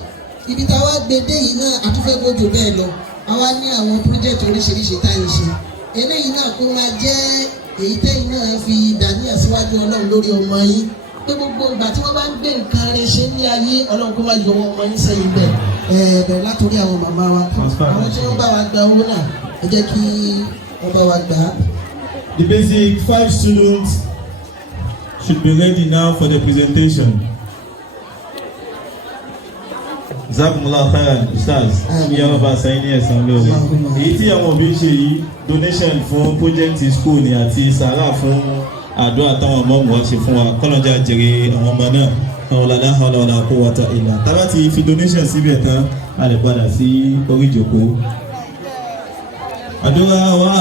ibi táwa gbé dé yìí náà àtúfẹ́ gbójú bẹ́ẹ̀ lọ àwa ní àwọn pírójẹ́kìtì oríṣiríṣi táyì ṣe eléyìí náà kó máa jẹ́ èyí tẹ́yìn náà fi dàníyàn síwájú ọlọ́run lórí ọmọ yín pé gbogbo ìgbà tí wọ́n bá ń gbé nǹkan rẹ̀ ṣe ní ayé ọlọ́run kó máa yọ ọmọ yín sẹ́yìn bẹ́ẹ̀ bẹ̀rẹ̀ látòrí àwọn màmá wa àwọn tí wọ́n bá wa gba owó náà ẹ jẹ́ kí wọ́n bá wa gbà á. The basic 5 students should be ready now for the presentation. Zakumullah khairan ustaz ìyá bàbá sẹ́yìn ní ẹ̀sán lórí èyí tí àwọn òbí ń ṣe yìí donation fún project school ni àti sàárà fún àdúrà táwọn ọmọ wọn ṣe fún wa kọ́nàjà jèrè àwọn ọmọ náà àwọn ọ̀làdá hawla wala quwwata illa tábà ti fi donation síbẹ̀ tán a lè padà sí orí ìjòkó. àdúrà wa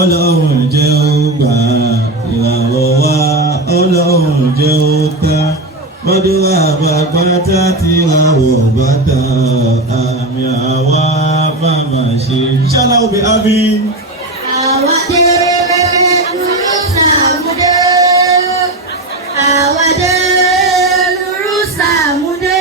ọlọ́run jẹ́ ó gbà ìrànwọ́ wa ọlọ́run jẹ́ ó ta mọ́dúnwà bàgbátá tí wà wọ̀ bàtà àmì àwa màmá ṣe. Inshallah we'll be having. Àwàdé lúrú sàmúdé. Àwàdé lúrú sàmúdé.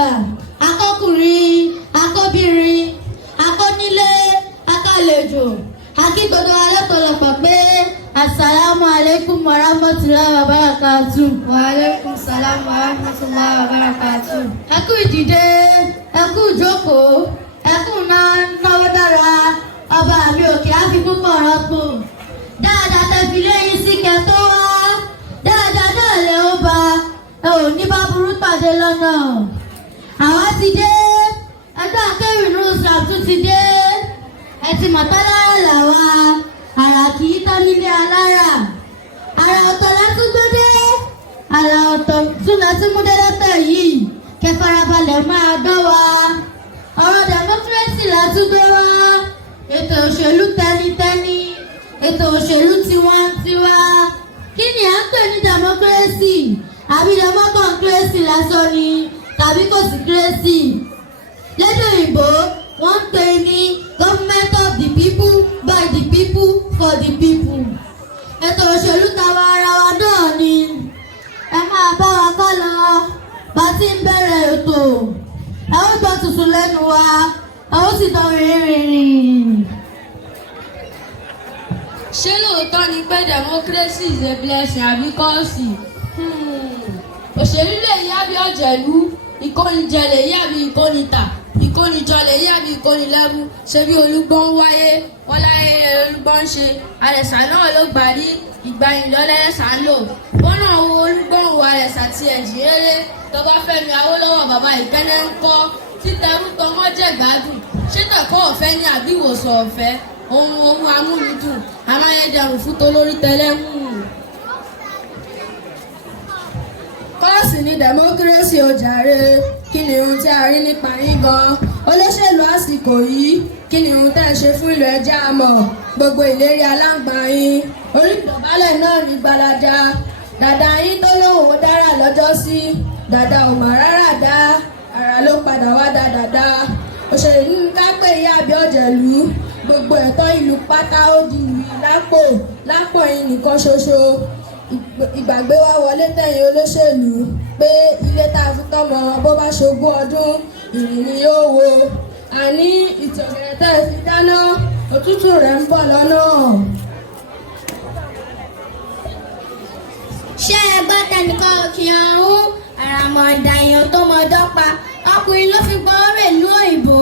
àgbà, akọ́kùnrin, akọ́bìnrin, akọ́nílé, akálejò, akí gbogbo alẹ́pọ̀lọpọ̀ pé Assalamu alaikum warahmatullahi wabarakatuh. Wa alaikum salam wa rahmatullahi wa barakatuh. Ẹ kú ìdìde, ẹ kú ìjókòó, ẹ kú náwó dára, ọba mi òkè á fi púpọ̀ rọ́pò. Dáadáa tẹ̀fi léyìn sí kẹtọ́ wá, dáadáa náà lè ó ba, ẹ ò ní bá burú pàdé lọ́nà. Àwa ti dé, ẹgbẹ́ akéwì Nusrat tún ti dé, ẹ ti mọ̀ tọ́lára làwa, àrà kì í tán nílé alára. Àrà ọ̀tọ̀ látúndódé, àrà ọ̀tọ̀ tún látúmúdé lọ́tẹ̀ yìí, kẹfarabalẹ̀ máa dán wa. Ọ̀rọ̀ democracy látúndé wá, ètò òṣèlú tẹnitẹni, ètò òṣèlú tiwantiwa. Kí ni à ń pè ní democracy? Àbí democracy lásán ni, tàbí kò sí kérésì? Lédè òyìnbó, wọ́n ń pè ní government of the people, by the people, for the people. Ètò òṣèlú tàwa ara wa náà ni. Ẹ máa bá wa kọ́ lọ, bá ti ń bẹ̀rẹ̀ ètò. Ẹ ó gbọ́ tuntun lẹ́nu wa, ẹ ó sì tọ́ rìnrìn. Ṣé lóòótọ́ ni pé democracy is a blessing àbí kọ́ọ̀sì? Òṣèlú lè yá bí ọ̀jẹ̀lú, ìkónijẹ lè yá bí ìkónità, ìkónijọ lè yá bí ìkónilẹ́rú. Ṣé bí olúgbọ́n wáyé, wọ́n láyé olúgbọ́n ṣe, àrẹ̀sà náà ló gbà rí, ìgbà ìlọ́lẹ́sà ń lò. Wọ́n náà wo olúgbọ́n wo àrẹ̀sà ti ẹ̀jìn eré, tọba Fẹ́mi Awólọ́wọ̀ bàbá ìkẹ́lẹ́ ń kọ́, títẹrú tọmọ jẹ́ gbádùn. Ṣé tẹ̀kọ́ ọ̀fẹ́ ni àbí ìwòsàn ọ̀fẹ́? Ohun amúlùdùn, amáyédẹrùn fún tolórí tẹlẹ́mù. Kọ́ọ̀sì ni democracy ó jàre. Kí ni ohun tí a rí nípa yín gan-an? Olóṣèlú àsìkò yìí, kí ni ohun tẹ́ ẹ ṣe fún ìlú ẹja àmọ́? Gbogbo ìlérí aláǹgbá yín, orí ìdọ̀bálẹ̀ náà ní gbalaja. Dàda yín tó lóhùn ó dára lọ́jọ́ sí, dàda ò mà rárá dá, àrà ló padà wá dá dàda. Òṣèlú ní ká pè yí àbí ọ̀jẹ̀lú, gbogbo ẹ̀tọ́ ìlú pátá ó di ìwì lápò yín nìkan ṣoṣo. Ìgbàgbé wa wọlé tẹ̀yìn olóṣèlú pé ilé tá a fi tọ́mọ bó bá ṣogún ọdún ìrìn ni yóò wo. Àní ìtọ̀gẹ̀rẹ̀ tẹ́ ẹ fi dáná, òtútù rẹ̀ ń bọ̀ lọ́nà. Ṣé ẹ gbọ́ tẹnìkan kí ọ̀hún àràmọ̀ǹdà èèyàn tó mọdán pa? Ọkùnrin ló fi gbọ́ rẹ̀ ìlú òyìnbó,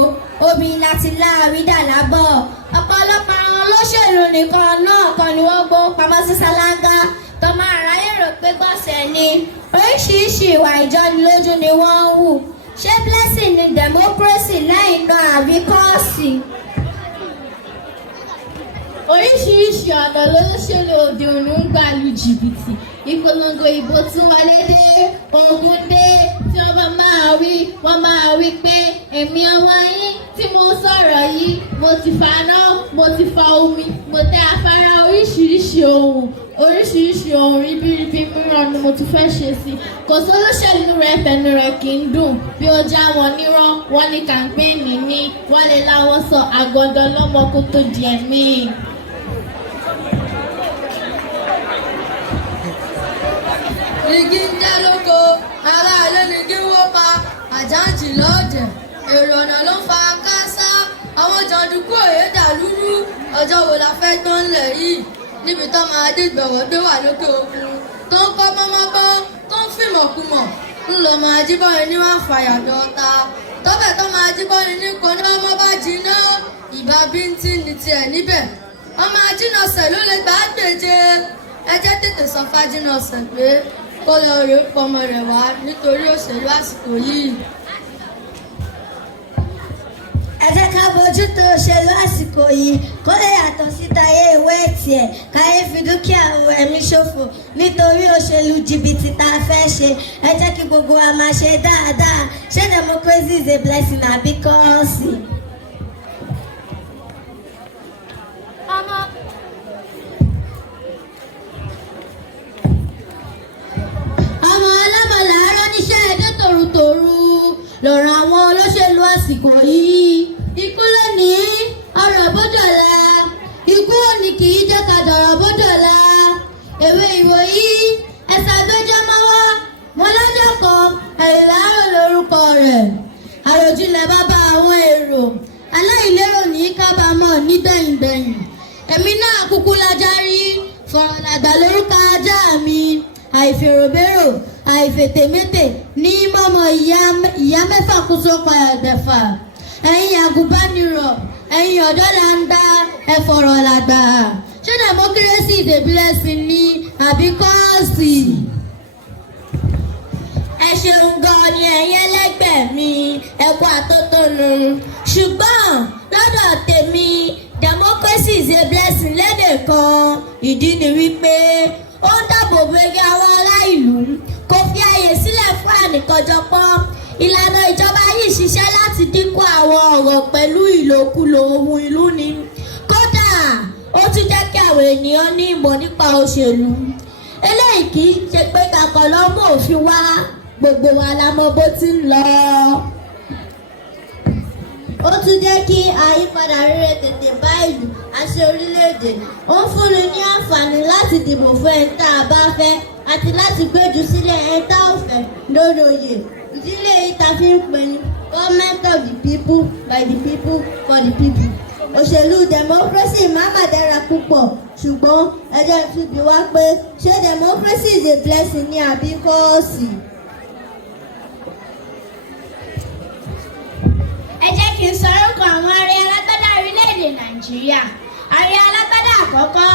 obìnrin láti láàrí dà lábọ̀. Ọ̀pọ̀lọpọ̀ àwọn olóṣèlú nìkan náà kan ni wọ́n gbó pamọ́ sí ṣáláńgá tó máa ráyè rò pé gbọ̀nsẹ̀ ni. Oríṣiríṣi ìwà ìjọnilójú ni wọ́n ń hù. Ṣé blessing ni democracy lẹ́yìn náà àbí kọ́ọ̀sì? Oríṣiríṣi ọ̀nà lolóṣèlú òde òní ń gbà lu jìbìtì. Ìpolongo ìbò tún wọlé dé, ogun dé, tí wọ́n máa wí pé èmi ọmọ yín tí mo sọ̀rọ̀ yìí, mo ti faná, mo ti fa omi, mo tẹ afárá, oríṣiríṣi ohun ribiribi mìíràn ni mo tún fẹ́ ṣe sí. Kò sólóṣèlú rẹ̀ fẹnu rẹ̀ kì í dùn, bí ó já wọn nírọ́, wọ́n ní kàmpéènì ní, wọ́n lè láwọ́ sọ àgọ́dọ̀ lọ́mọ kó tó di ẹ̀mí. Igi ń jẹ́ lóko, ará ilé ni kí wọ́n pa, àjáǹtì lọ́ọ̀dẹ̀, èrò ọ̀nà ló ń fa kásá, àwọn jàǹdùkú òye dàlúrú, ọjọ́ wo la fẹ́ tán lẹ̀ yìí, níbi tó máa dé ìgbọ̀wọ́ gbé wà lókè òkun, tó ń kọ́ mọ́mọ́bọ́, tó ń fìmọ̀kùmọ̀, ń lọ máa jíbọ́ni ní wọ́n fàyà dọ́ta, tọ́bẹ̀ tó máa jíbọ́ni ní kò ní ọmọ bá jiná, ìbá bíntín ní tiẹ̀ níbẹ̀, ọmọ ajínọ̀sẹ̀ ló lè gbà á gbèje, ẹ jẹ́ tètè sọ fájínọ̀sẹ̀ pé kó lọ rèé pọmọ rẹ̀ wá nítorí òṣèlú àsìkò yìí. Ẹ jẹ́ ká bójútó òṣèlú àsìkò yìí kó lè yàtọ̀ síta ayé ìwé tiẹ̀ káyé fi dúkìá ẹ̀mí ṣòfò nítorí òṣèlú jìbìtì tá a fẹ́ ṣe. Ẹ jẹ́ kí gbogbo wa máa ṣe dáadáa. Ṣé democracy is a blessing àbí kọ́ọ̀sì? Ọmọ ọlọ́mọ làárọ̀ níṣẹ́ ẹjọ́ tòrutòru lọ́rọ̀ àwọn olóṣèlú àsìkò yìí. Ikú lónìí, ọ̀rọ̀ bọ́dọ̀la. Ikú òní kì í jẹ́ ká dọ̀rọ̀ bọ́dọ̀la. Èwe ìwòyí, ẹ̀sà gbẹ́jọ́ mọ́wọ́. Mo lọ́jọ́ kan, ẹ̀rìnláàrò lórúkọ rẹ̀. rẹ̀. Àròjinlẹ̀ bàbá àwọn èrò, aláìlérò ní kábàámọ̀ nígbẹ̀yìngbẹ̀yìn. Èmi náà kúkú lajá rí, fọ̀rọ̀làgbà lórúkọ ajá mi. Àìfèròbérò, àìfètèmétè ní mọ́mọ́ ìyá mẹ́fà kú sóko ẹ̀dẹ̀fà. Ẹ̀yin àgùnbánirọ̀, ẹ̀yin ọ̀dọ́ là ń dá ẹ̀fọ̀rọ̀làgbà. Ṣé democracy is a blessing ni àbí kọ́ọ̀sì? Ẹ ṣeun gan ni ẹ̀yin ẹlẹ́gbẹ̀ẹ́ mi, ẹ kú àtótónu. Ṣùgbọ́n lọ́dọ̀ tèmi, democracy is a blessing lédè kan. Ìdí ni wípé ó ń dáàbò bo ẹgbẹ́ àwọn ará ìlú, kò fi ààyè sílẹ̀ fún ànìkànjọpọ̀. Ìlànà ìjọba yìí ṣiṣẹ́ láti dínkù àwọn ọ̀rọ̀ pẹ̀lú ìlòkulò ohun ìlú ni. Kódà ó tún jẹ́ kí àwọn ènìyàn ní ìmọ̀ nípa òṣèlú. Eléyìí kì í ṣe pé kàkọ́ lọ́mọ òfin wá, gbogbo wa la mọ bó ti ń lọ. Ó tún jẹ́ kí àyípadà rere tètè bá ìlú àti orílẹ̀-èdè. Ó ń fúnni ní àǹfààní láti dìbò fún ẹni tá a bá fẹ́ àti láti gbéjú sílẹ̀ ẹni tá ò fẹ́ lórí oyè. Ìdílé yìí ta fi ń pè ní government of the people, by the people, for the people. Òṣèlú democracy máa mà dára púpọ̀, ṣùgbọ́n ẹ jẹ́ tún bi wá pé ṣé democracy is a blessing ní àbí kọ́ọ̀sì? Ẹ jẹ́ kí n sọ orúkọ àwọn ààrẹ alágbádá orílẹ̀-èdè Nàìjíríà. Ààrẹ alágbádá àkọ́kọ́,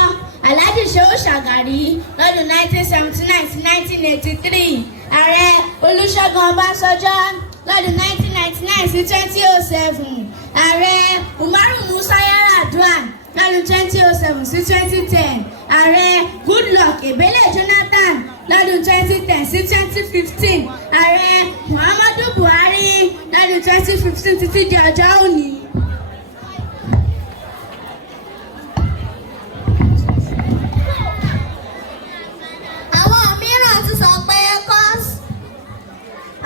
Alhaji Shehu Shagari lọ́dún 1979 sí 1983. Ààrẹ Olúṣẹ́gun Ọbásanjọ́ lọ́dún 1999 sí 2007. Ààrẹ Umaru Musa Yar'Adua lọ́dún 2007 sí 2010. Ààrẹ Goodluck Ebele Jonathan lọ́dún 2010 sí 2015. Ààrẹ Muhammadu Buhari lọ́dún 2015 títí di ọjọ́ òní. Àwọn mìíràn tún sọ pé kọ́ọ̀sì.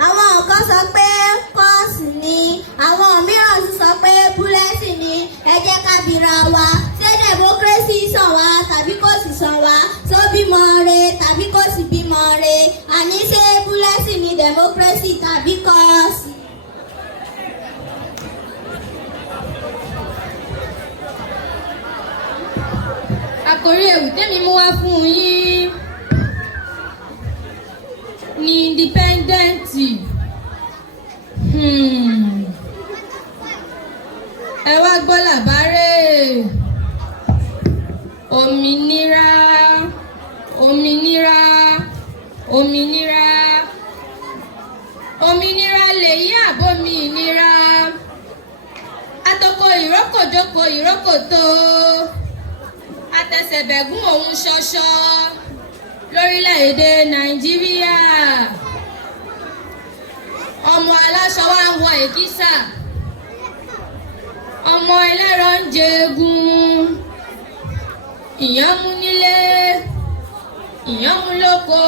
Àwọn kan sọ pé kọ́ọ̀sì ni. Àwọn mìíràn tún sọ pé búlẹ́sì ni. Ẹ jẹ́ ká bira wa. Ṣé democracy sàn wá tàbí kò sì sàn wá? Ṣó bímọ re tàbí kò sì bímọ re? Àní ṣé búlẹ́sì ni democracy tàbí kọ́ọ̀sì? Àkòrí ewì tẹ́mi mú wá fún yín ní independent. Ẹ wá gbọ́ làbárè. Òmìnira, òmìnira, òmìnira. Òmìnira lèyí àbòmìnira. Atoko ìrókòdóko ìrókòtó. Atẹsẹ̀bẹ̀gún òun ṣọṣọ lórílẹ̀-èdè Nàìjíríà. Ọmọ aláṣọ wa ń wọ èkísà. Ọmọ ẹlẹ́rọ ń jẹgun. Ìyàn mú nílé, ìyàn mú lóko.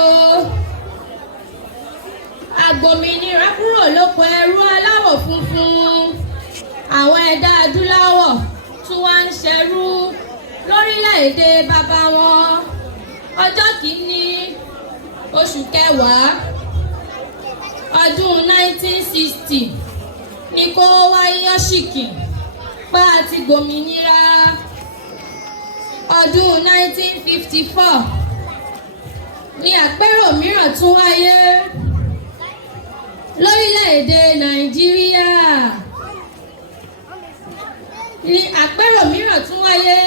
Agbòmìnira kúrò lóko ẹrú aláwọ̀ funfun. Àwọn ẹ̀dá adúláwọ̀ tún wá ń ṣẹrú lórílẹ̀-èdè bàbá wọn. Ọjọ́ kìíní oṣù kẹwàá ọdún 1960 ní kó wáyé ṣìkì pa àti gbòmìnira. Ọdún 1954 ní àpérò mìíràn tún wáyé lórílẹ̀-èdè Nàìjíríà. Ní àpérò mìíràn tún wáyé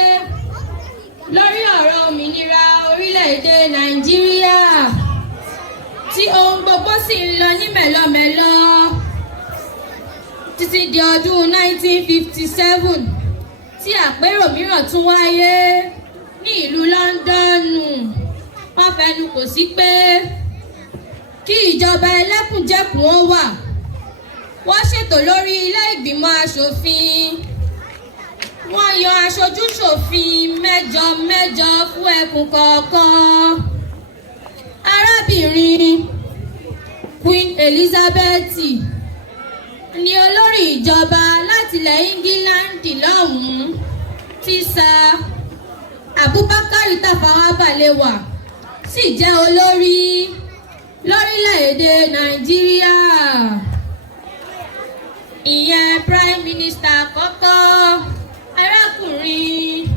lórí ọ̀rọ̀ òmìnira orílẹ̀-èdè Nàìjíríà tí ohun gbogbo sì ń lọ ní mẹ̀lọmẹ̀lọ títí di ọdún 1957 tí àpérò mìíràn tún wáyé ní ìlú Lọ́ńdọ́ọ̀nù. Wọ́n fẹnu kò sí pé kí ìjọba ẹlẹ́kùnjẹkùn ó wà. Wọ́n ṣètò lórí ilé ìgbìmọ̀ aṣòfin. Wọ́n yan aṣojú-ṣòfin mẹ́jọ mẹ́jọ fún ẹkùn kọ̀ọ̀kan. Arábìnrin Queen Elizabeth ni olórí ìjọba láti ilẹ̀ England lọ́hùn-ún tí Sir Abubakar Tafawa Balewa sì jẹ́ olórí lórílẹ̀-èdè Nàìjíríà. mínísítà àkọ́kọ́ arákùnrin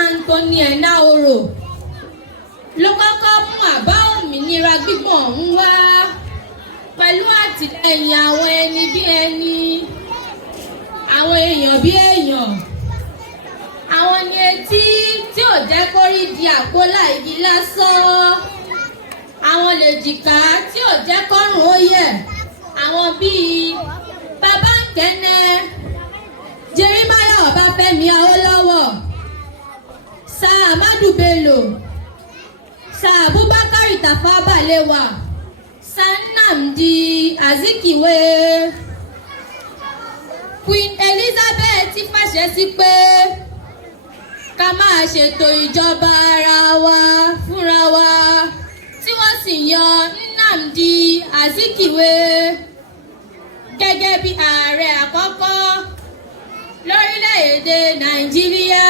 Anthony Enahoro ló kọ́kọ́ mú àbá òmìnira gbígbọ̀n ọ̀hún wá pẹ̀lú àtìlẹ́yìn àwọn ẹni bí ẹni, àwọn èèyàn bí èèyàn, àwọn ni etí tí ò jẹ́ kó rí di àpò láìgí lásán, àwọn lèjìká tí ò jẹ́ kọ́rùn ó yẹ̀, àwọn bíi Babáńkẹ́nẹ́, Jeremiah Ọbáfẹ́mi Awólọ́wọ̀, Sir Ahmadu Bello, Sir Abubakar Tafawa Balewa, Sir Nnamdi Azikiwe. Queen Elizabeth fàṣẹ sí pé ká máa ṣètò ìjọba ara wa fúnra wa, tí wọ́n sì yan Nnamdi Azikiwe gẹ́gẹ́ bí ààrẹ àkọ́kọ́ lórílẹ̀‐èdè Nàìjíríà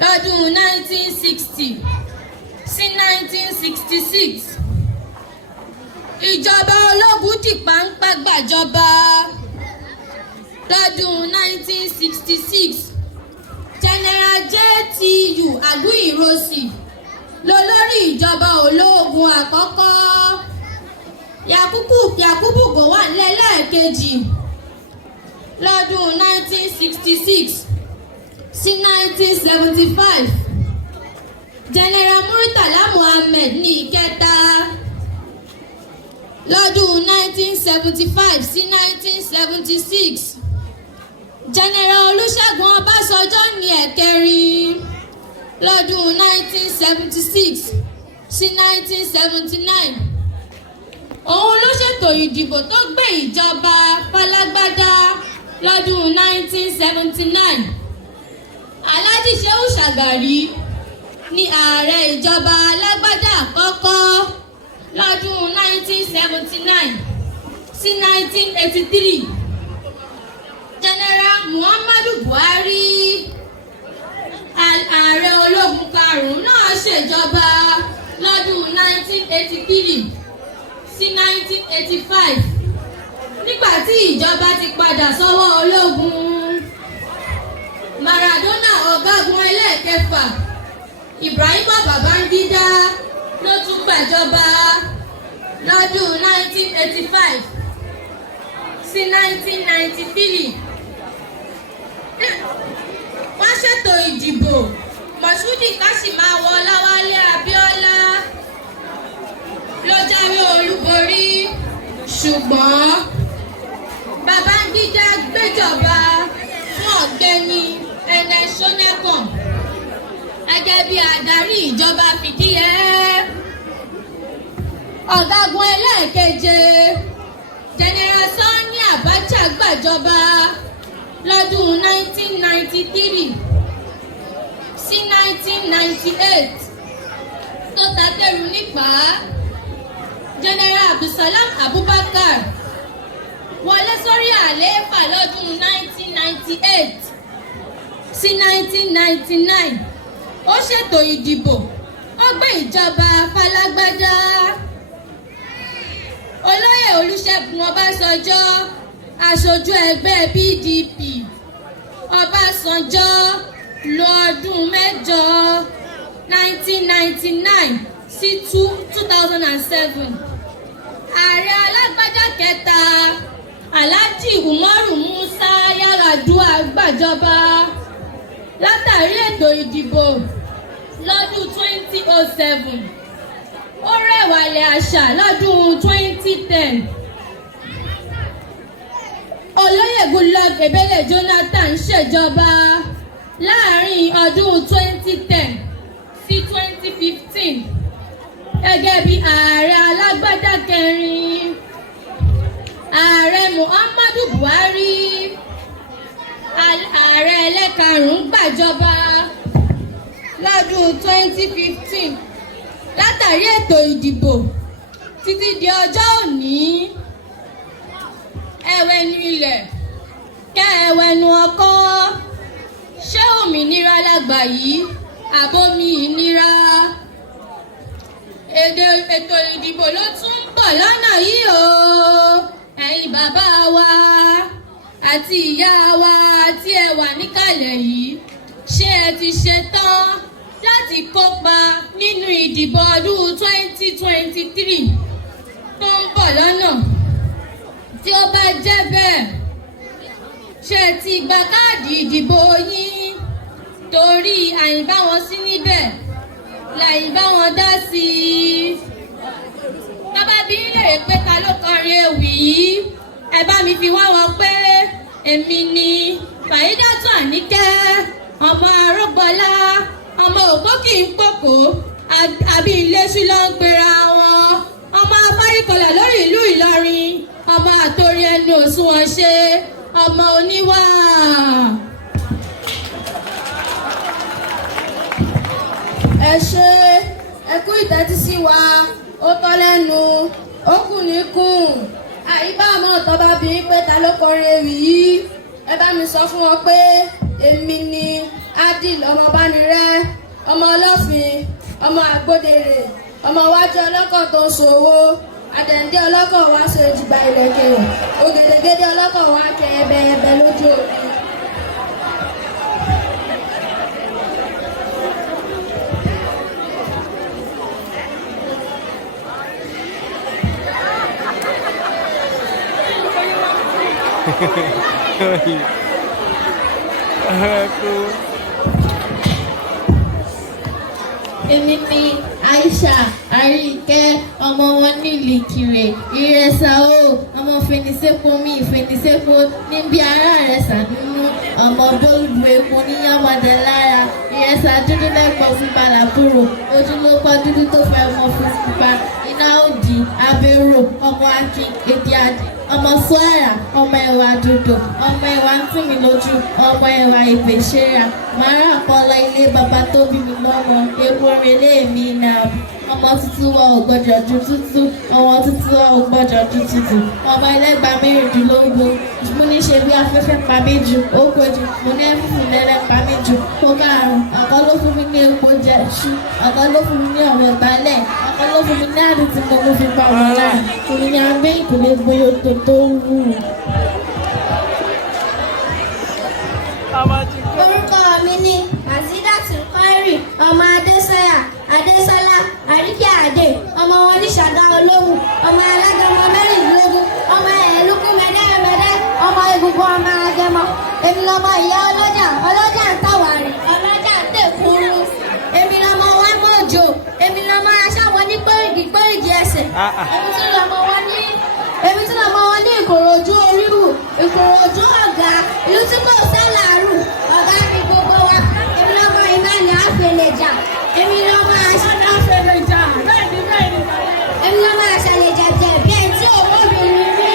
lọ́dún 1960 sí 1966. Ìjọba ológun di páńpẹ́ gbàjọba lọ́dún 1966. General JTU Aguiyi-Ironsi lolórí ìjọba ológun àkọ́kọ́. Yakubu Gowon lẹ́lẹ́ẹ̀kejì lọ́dún 1966 sí 1975. General Murtala Muhammed ní ìkẹta lọ́dún 1975 sí 1976. General Olúṣẹ́gun Ọbásanjọ́ ní ẹ̀kẹrin lọ́dún 1976 sí 1979. Òun ló ṣètò ìdìbò tó gbé ìjọba falágbádá lọ́dún 1979. Alhaji Shehu Shagari ní ààrẹ ìjọba alágbádá àkọ́kọ́ lọ́dún 1979 sí 1983. General Muhammadu Buhari, ààrẹ ológun karùn-ún náà ṣèjọba lọ́dún 1983 sí 1985. Nígbà tí ìjọba ti padà sọ́wọ́ ológun, Maradona ọ̀gágun ẹlẹ́ẹ̀kẹfà Ibrahima Babangida ló tún gbàjọba lọ́dún 1985 sí 1993. Wọ́n ṣètò ìdìbò Mọ̀ṣúdì Káṣímáwo Ọláwálé Abíọ́lá ló jáwé olúborí, ṣùgbọ́n Babangida gbéjọba fún ọ̀gbẹ́ni Ernest Shonekan gẹ́gẹ́ bí adarí ìjọba fìdíhẹ́. Ọ̀gágun ẹlẹ́ẹ̀keje General Sani Abacha gbàjọba lọ́dún 1993 sí 1998 tó tàtẹ́rù nípa. General Abdulsalam Abubakar wọlé sórí àlééfà lọ́dún 1998 sí 1999. Ó ṣètò ìdìbò, ó gbé ìjọba falágbádá. Olóyè Olúṣẹ́gun Ọbásanjọ́, aṣojú ẹgbẹ́ PDP. Ọbásanjọ́ lo ọdún mẹ́jọ 1999 sí 2007. Ààrẹ alágbádá kẹta Alhaji Umaru Musa Yar'Adua gbàjọba látàrí ètò ìdìbò lọ́dún 2007. Ó rẹ̀wàlẹ̀ àṣà lọ́dún 2010. Olóyè Goodluck Ebele Jonathan ṣèjọba láàrin ọdún 2010 sí 2015 gẹ́gẹ́ bí ààrẹ alágbádá kẹrin. Ààrẹ Muhammadu Buhari, ààrẹ ẹlẹ́karùn-ún gbàjọba lọ́dún 2015 látàrí ètò ìdìbò títí di ọjọ́ òní. Ẹ̀wẹ̀nu ilẹ̀ kẹ́ ẹ̀wẹ̀nu ọkọ́, ṣé òmìnira lágbà yìí àbómi ìnira? Ètò ìdìbò ló tún ń bọ̀ lọ́nà yìí o, ẹ̀yin bàbá wa. àti ìyá wa tí ẹ wà níkàlẹ̀ yìí, ṣé ẹ ti ṣetán láti kópa nínú ìdìbò ọdún 2023 tó ń bọ̀ lọ́nà? Tí ó bá jẹ́ bẹ́ẹ̀, ṣé ẹ ti gba káàdì ìdìbò yín? Torí àyìnbá wọn sí níbẹ̀ làyìnbá wọn dá sí i. Bàbá bí lè pé ta ló kọrin ewì yìí, ẹ bá mi fi wá wọn pé èmi ni Fàyídátù Àníkẹ́, ọmọ Arógbọlá, ọmọ òpókì ń pòkó, àbí iléṣu ló ń pera wọn, ọmọ afáríkọlà lórí ìlú Ìlọrin, ọmọ àtòrí ẹnu òṣùwọ̀n ṣe, ọmọ oníwà. Ẹ ṣe ẹ kú ìtẹ́tísí wa, ó tọ́ lẹ́nu, ó kù níkùn. Àyíbá àmọ́ ọ̀tọ́ bá bí pé ta ló kọrin ewì yìí, ẹ bá mi sọ fún wọn pé èmi ni Adil ọmọ Bánirẹ́, ọmọ Ọlọ́fin, ọmọ Àgbódèrè, ọmọ wájú ọlọ́kọ̀ tó ń ṣòwò, àdẹ̀ǹdé ọlọ́kọ̀ wá ṣe ìjìgbà ìlẹ̀kẹ̀, ògèdègèdè ọlọ́kọ̀ wá kẹ ẹbẹ lójú òbí. Èmi ni Aisha Àríkẹ́, ọmọ wọn nílùú Ìkirè, Ìrẹsà o, ọmọ fèníṣẹ́pọ̀ mi ìfèníṣẹ́pọ̀ níbi ara rẹ̀ sàdúnú, ọmọ bólúbu epo níyàmọ̀dé lára, Ìrẹsà dúdú lẹ́gbọ̀n fún balàbúrò, ojúlópọ̀ dúdú tó fẹ́ mọ́ fún pupa, iná òdì, abẹ́rò, ọmọ akin, èdè àdì, ọmọ Suara, ọmọ ẹwà dúdú, ọmọ ẹwà ń tì mí lójú, ọmọ ẹwà ìpèsèrà, màrà àpọ̀lọ ilé bàbá tó bí mi lọ́mọ, epo relé mi náà. Ọmọ tuntun wa ò gbọdọ̀ ju tútù, ọmọ tuntun wa ò gbọdọ̀ ju tútù, ọmọ ẹlẹ́gbàá mẹ́rìndínlógún, mo ní ṣe bí afẹ́fẹ́ pa mí jù, ó kojú, mo ní ẹ̀fúfù lẹ́lẹ́ pa mí jù, kó káàrún, ọ̀kan ló fún mi ní epo jẹ̀ṣu, ọ̀kan ló fún mi ní ọ̀rọ̀ ìgbálẹ̀, ọ̀kan ló fún mi ní àdùn tí mo fi pa ọ̀rọ̀ náà, òun ni abẹ́ ìkùlé gboyò tó wù. Orúkọ mi ni Mazidatu Khairi, ọmọ Adésọlá Àríkẹ́ Adé, ọmọ wọn ní Ṣàgá Olóhùn, ọmọ alágẹmọ mẹ́rìndínlógún, ọmọ ẹ̀lúkú mẹ́dẹ́rẹ́mẹ́dẹ́, ọmọ egungun ọmọ agẹmọ. Èmi lọmọ ìyá ọlọ́jà ń tàwárí, ọlọ́jà ń tèkúrú. Èmi lọmọ wọn mọ̀jò, èmi lọmọ aṣáwọn ní pẹ́rìgì ẹsẹ̀. Èmi tún lọmọ wọn ní Ìkòròdú Oríhù, Ìkòròdú Ọ̀gá, ìlú tí kò sẹ́làrù, ọ̀gá ni gbogbo wa. Èmi lọmọ ìmọ̀lẹ̀ àfẹlẹ̀jà, èmi lọmọ aṣáná àfẹlẹ̀jà, èmi lọmọ àṣàlẹ̀jà jẹ̀ bí ẹni tí òwò mi rí.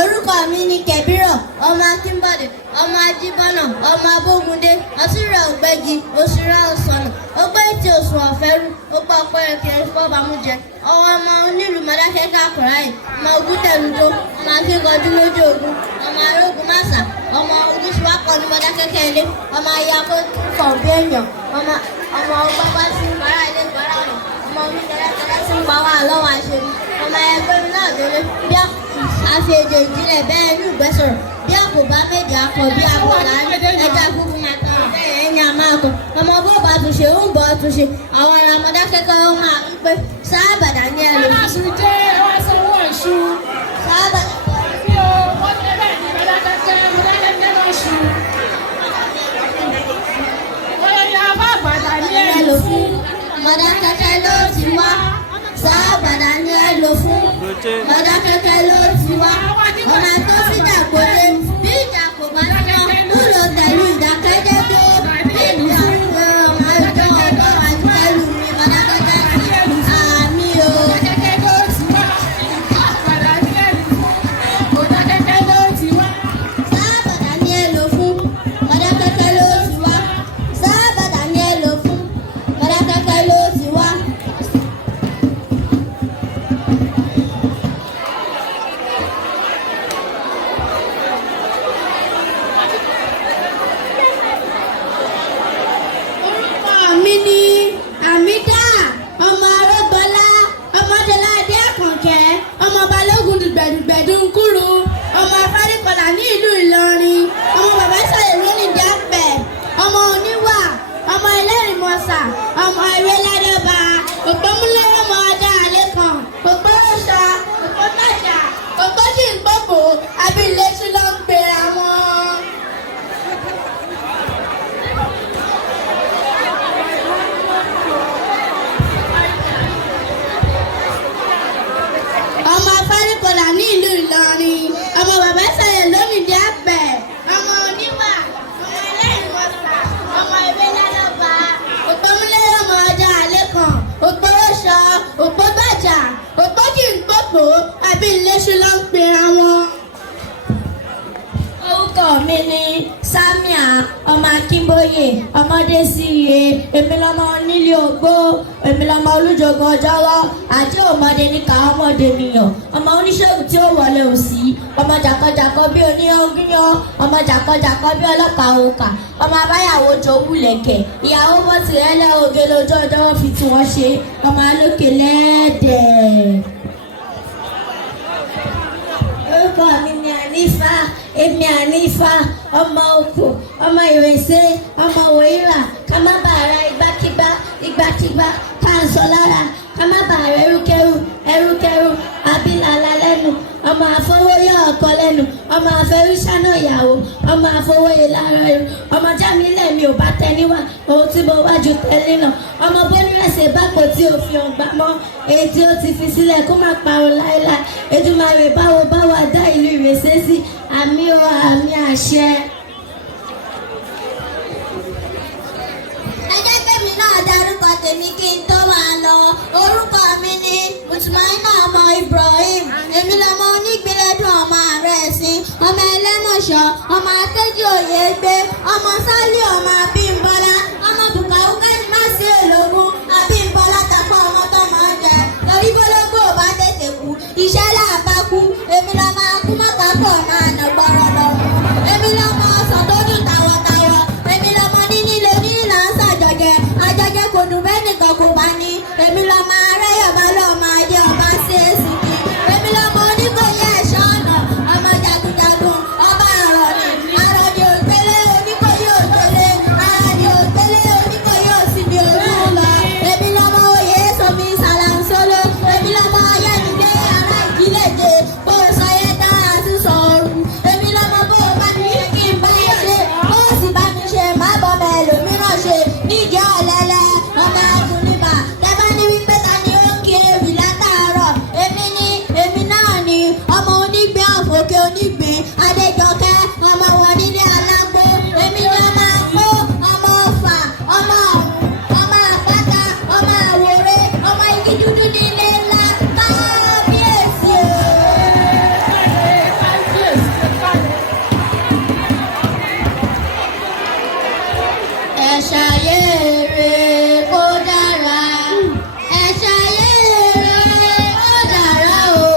Orúkọ mi ni Kẹ̀bírọ̀, ọmọ Akínbọ̀dé, ọmọ Ajíbọ́nà, ọmọ Abógundé, ọ̀sùnrẹ̀ ògbẹ́gi, òṣùrẹ̀ ọ̀sọ̀nà, ọgbẹ́ ìtì òsùn ọ̀fẹ́rú, ọgbà ọ̀pọ̀ ẹ̀kẹ́ fọ́bàmújẹ, ọwọ́ ọmọ onílù Mọdákẹ́kẹ́ Àkùráyè, ọmọ Ògúntẹ̀lúdó, ọmọ Akínkọjú lójú ogun, ọmọ Arógun Màsà, ọmọ Ògúnṣùwápọ̀ ní Mọdákẹ́kẹ́ ilé, ọmọ Ayako kọ̀ bí èèyàn, ọmọ ọgbàgbà tí ń bára ilé bára ọ̀nà, ọmọ omi tẹ́lẹ̀tẹ́lẹ̀ tí ń pa wá lọ́wọ́ àṣẹbí, ọmọ ẹgbẹ́ mi náà délé bí àfihàn ìjìnlẹ̀ bẹ́ẹ̀ ní ìgbésọ̀rọ̀ bí àpò bá méjì akọ bí àpòlá ẹja kúkú máa tán bẹ́ẹ̀ ẹ̀yìn àmàkọ ọmọ bó bá túnṣe ń bọ̀ túnṣe àwọn ará Mọdákẹ́kẹ́ ó máa ń pé sábàdà ní ẹlò. àṣùjẹ́ wá sanwó ẹ̀ṣù. sábàdà. bí o wọ́n ti bẹ́ẹ̀ ní Mọdákẹ́kẹ́ náà ṣù. wọ́n yà bá àgbàdà ní ẹlò fún. Mọdákẹ́kẹ́ ló ti wá. Sábàdà ní ẹlò fún. Mọdákẹ́kẹ́ ló ti wá. ọ̀nà tó fi dàgbò dé bí ìjà kò bá tán ló tẹ̀lé ìdákẹ́jẹ́ tó bí ìjà ọmọ ẹjọ́ ọ̀dọ́ àti ẹlù mi Mọdákẹ́kẹ́ sí àmì o. Mọdákẹ́kẹ́ ló ti wá. Sábàdà ní ẹlò fún. Mọdákẹ́kẹ́ ló ti wá. Sábàdà ní ẹlò fún. Mọdákẹ́kẹ́ ló ti wá. Sábàdà ní ẹlò fún. Mọdákẹ́kẹ́ ló ti wá. àbí léṣu ló ń pera wọn. ọmọ afárikọlà ní ìlú Ìlọrin, ọmọ bàbá sọ̀rọ̀ lónìí àgbẹ̀, ọmọ oníwà, ọmọ ẹlẹ́rìí wọ́sà, ọmọ ìwé lálọ́ba, òpómúlérè ọmọ ọjà àlékàn, òpóròṣọ, òpógbàjà, òpókìńpòpò, àbí iléṣu ló ń pera wọn. Orúkọ mi ni Samia ọmọ Akínbóyè ọmọdé síye, èmi lọmọ nílé ògbó, èmi lọmọ olújogun ọjọ́rọ́ àti ọmọdé ní ká ọmọdé nìyàn, ọmọ oníṣègùn tí ó wọlé òsì, ọmọ jàkọjàkọ bí oníyangiyan, ọmọ jàkọjàkọ bí ọlọ́pàá òkà, ọmọ abáyàwó jowú lẹ̀kẹ̀, ìyàwó bọ́ tirẹ̀lẹ̀ oge lójú ọjọ́ wọn fi tí wọ́n ṣe, ọmọ alókè lẹ́ẹ̀dẹ̀. Orúkọ mi ni Ànífà, èmi Ànífà, ọmọ Oko, ọmọ Ìrèsé, ọmọ Wòyíra, ká má bàa ra ìgbàkígbà, ká ń sọ lára, ká má bàa ra ẹrúkẹrú, abilala lẹ́nu, ọmọ àfọwọ́yọ ọkọ lẹ́nu, ọmọ àfẹrúṣánà ìyàwó, ọmọ àfọwọ́yẹ lára ẹrú, ọmọ jámílẹ̀ mi ò bá tẹ níwà, ohun tí mo wájú tẹ́lẹ̀ náà, ọmọ bónírẹ̀sẹ̀ bákò tí ò fi hàn gbà mọ́, èyí tí ó ti fi sílẹ̀ kó má parun láéláé, Èdùmàrè báwo dá ìlú Ìrèsé sí, àmì o àmì àṣẹ. ẹ jẹ́ kémi náà dárúkọ tèmi kí n tó máa lọ. Orúkọ mi ni Mutmainna ọmọ Ibrahim, èmi lọmọ onígbìlẹ́dùn ọmọ ààrẹ ẹ̀sìn, ọmọ ẹlẹ́mọ̀ṣọ́, ọmọ atẹ́jú òye gbé, ọmọ sálí ọmọ Abímbọ́lá, ọmọ bùkàwù kẹ́sì má sí èlògún, Abímbọ́lá tapọ̀ ọmọ tó máa ń jẹ, torí bólógbò ò bá tètè kú, iṣẹ́ làbá kú, èmi lọmọ akúmọ̀kápọ̀ máa nà gbọ́rọ̀ lọ́wọ́, èmi lọmọ ọ̀sán tó dùn tàwọ̀tàwọ̀, èmi lọmọ nínílé onílà ń sàjọjẹ, àjọjẹ kò dùn bẹ́ẹ̀ nìkan kò bá ní, èmi lọmọ arẹ́yọ̀bá lọ́mọ ajé ọba sí èsì ní, èmi lọmọ oníkòyí ẹ̀ṣọ́ ọ̀nà, ọmọ jagunjagun, ọba àrọ̀nì, àrọ̀nì ògbélé oníkòyí ògbélé, àrọ̀nì ògbélé oníkòyí òsì ní ojú lọ, èmi lọmọ oyè sọmi sàlànsóló, èmi lọmọ ayánilé ará ìdílé bó o sọ yẹ dára sí sọ̀rọ̀, èmi lọmọ bó o bá mi ṣe kí n bá yẹ ṣe, bó o sì bá mi ṣe má bọ́ mọ ẹlòmíràn ṣe, níjẹ́ ọ̀lẹ́lẹ́ ọmọ àgùnìbà, tẹ́bá ní wípé ta ni ó ń kí ewì látàárọ̀, èmi náà ni ọmọ onígbé àfòkè onígbé, Adéjọkẹ́ ọmọ wọn nílé alágbó, èmi ni ọmọ àpò, ọmọ ọ̀fà, ọmọ ọ̀run, ọmọ àpáta, ọmọ àwòrè, ọmọ igi dúdú nílé ńlá, kábíyèsí o. Ẹ ṣàyèrè kó dára, ẹ ṣàyèrè kó dára o,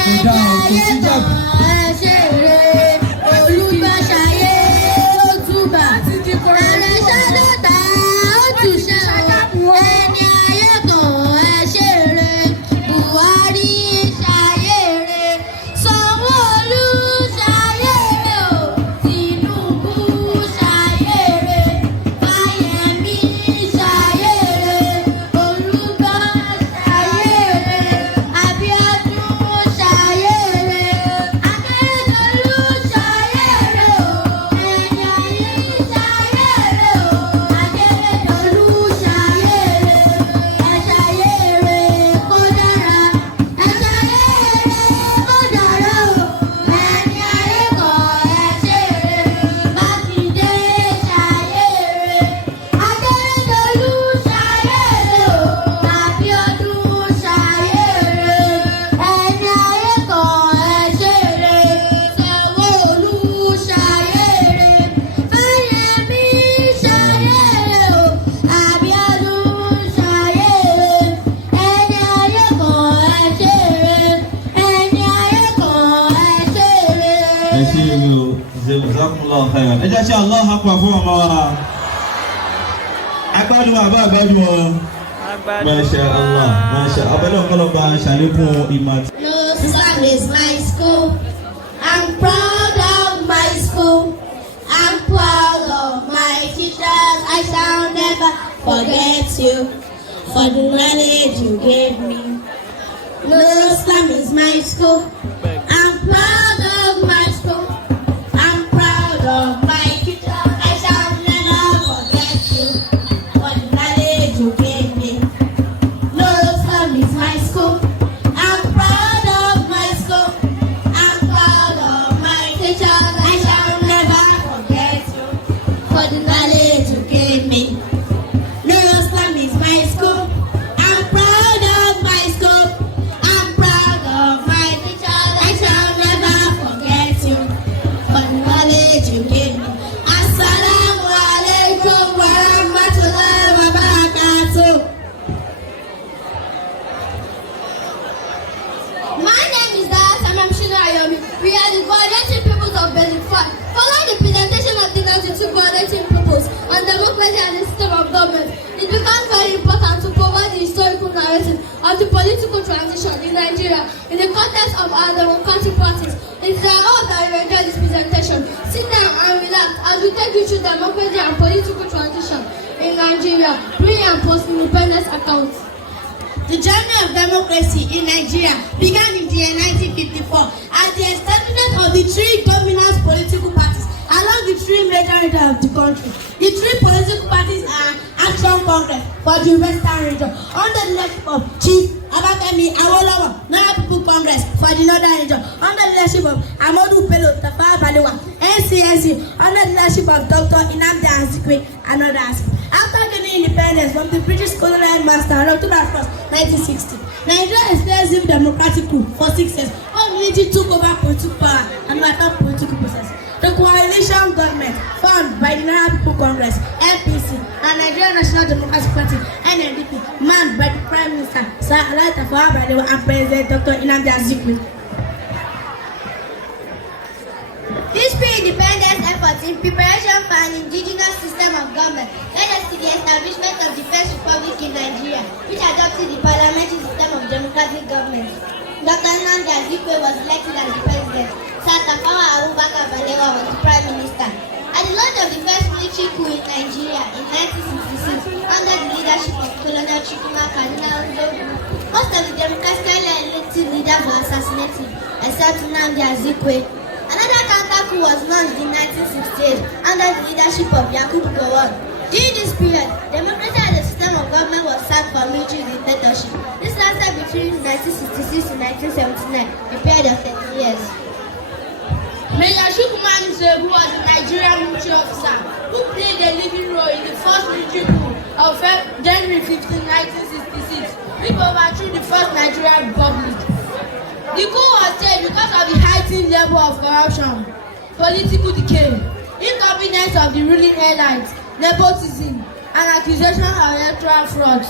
ẹni ayé kan ẹ ṣèrè, olùgbàṣàyè ó túbà, ààrẹ ṣàlọ́tà ó túṣẹ́ o, ẹni ayé kan ẹ ṣèrè, Buhari ṣàyèrè, Sanwó-Olú ṣàyèrè o, Tinubu ṣàyèrè, Fáyẹ̀mí ṣàyèrè, Olúgbà ṣàyèrè, Abíọ́dún ṣàyèrè, Akérèdọ́lù ṣàyèrè o, ẹni ayé ṣàyèrè o, Akérèdọ́lù ṣàyèrè, ẹ ṣàyèrè kó dára, ẹ ṣàyèrè kó dára o, ẹni ayé kan ẹ ṣèrè, Mákindé ṣàyèrè, Akérèdọ́lù ṣàyèrè o, Abíọ́dún ṣàyèrè, ẹni ayé kan ẹ ṣèrè, Sanwó-Olú ṣàyèrè, Fáyẹ̀mí ṣàyèrè o, Abíọ́dún ṣàyèrè, ẹni ayé kan ẹ ṣèrè, ẹni ayé kan ẹ ṣèrè. ẹ ṣe o jazakumullahu khairan. ẹ jẹ́ ṣe Allahu akbar fún ọmọ wa. agbádùn àbá àgbádùn ọ. Masha Allah, Masha Allah. Abẹ́lẹ́ ọ̀pọ̀lọpọ̀ ṣàlékún ìmọ̀. No, Islam is my school. I'm proud of my school. I'm proud of my teachers. I shall never forget you for the knowledge you gave me. No, Islam is my school. I'm proud of process of the political transition in Nigeria in the context of our democratic parties. It is our hope that you enjoy this presentation. Sit down and relax as we take you through democracy and political transition in Nigeria, pre- and post-independence accounts. The journey of democracy in Nigeria began in the year 1954 as the establishment of the three dominant political parties along the three major regions of the country. The three political parties are Action Congress for the Western region under the leadership of Chief Obafemi Awolowo, Nara People Congress for the Northern region under the leadership of Ahmadu Bello Tafawa Balewa, NCNC under the leadership of Dr. Nnamdi Azikiwe and others. After gaining independence from the British colonial master on October 1st, 1960, Nigeria experienced civil democratic coup for 6 years when military took over political power and matter political process. The coalition government formed by the Nara People Congress, NPC, and Nigeria National Democratic Party, NNDP, manned by the Prime Minister, Sir Alai Tafawa Balewa, and President Dr. Nnamdi Azikiwe. This pre-independence effort in preparation for an indigenous system of government led us to the establishment of the First Republic in Nigeria, which adopted the parliamentary system of democratic government. Dr. Nnamdi Azikiwe was elected as the president. Sir Tafawa Balewa was the prime minister. At the launch of the first military coup in Nigeria in 1966, under the leadership of Colonel Chukwuma Kardinal, most of the democratically elected leaders were assassinated, except Nnamdi Azikiwe. Another counter coup was launched in 1968 under the leadership of Yakubu Gowon. During this period, democracy as a system of government was sacked for military dictatorship. This lasted between 1966 and 1979, a period of 30 years. Major Chukwuma who was a Nigerian military officer who played a leading role in the first military coup of January 15, 1966, which overthrew the first Nigerian republic. The coup was staged because of the heightened level of corruption, political decay, incompetence of the ruling elites, nepotism, and accusations of electoral frauds.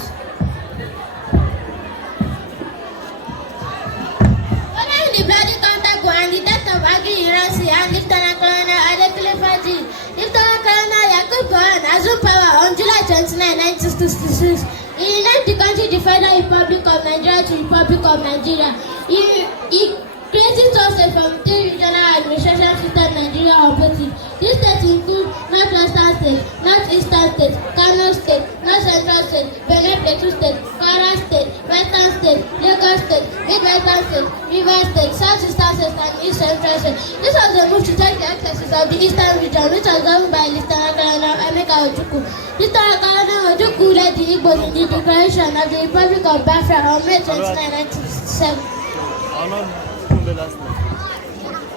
Following the bloody counter-coup and the death of Agi Iransi and Lieutenant Colonel Adekule Fati, Lieutenant Colonel Yakubu Gowon assumed power on July 29, 1966. He led the country the Federal Republic of Nigeria to Republic of Nigeria. He created sources from three regional administration systems Nigeria operated. These states include North-Western State, North-Eastern State, Kano State, North-Central State, Benin Plateau State, Kwara State, Western State, Lagos State, Mid-Western State, Rivers State, South-Eastern State, and East-Central State. This was a move to take the excesses of the Eastern region, which was governed by Lieutenant Colonel Emeka Ojukwu. Lieutenant Colonel Ojukwu led the Igbos in the declaration of the Republic of Biafra on May 29, 1967.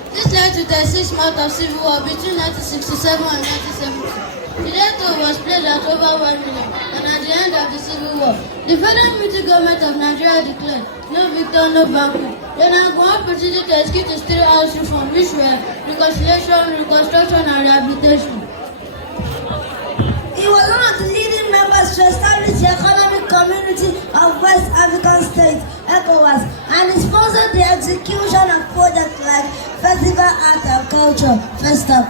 This led to the 6 months of civil war between 1967 and 1970. The death toll was played at over 1 million, and at the end of the civil war, the federal military government of Nigeria declared no victor, no vanquished. Then Gowon proceeded to execute the state house reform, which were reconciliation, reconstruction, and rehabilitation. He was one of the leading members to establish the Economic Community of West African States, ECOWAS, and he sponsored the execution of projects like Festival Art and Culture, FESTAC.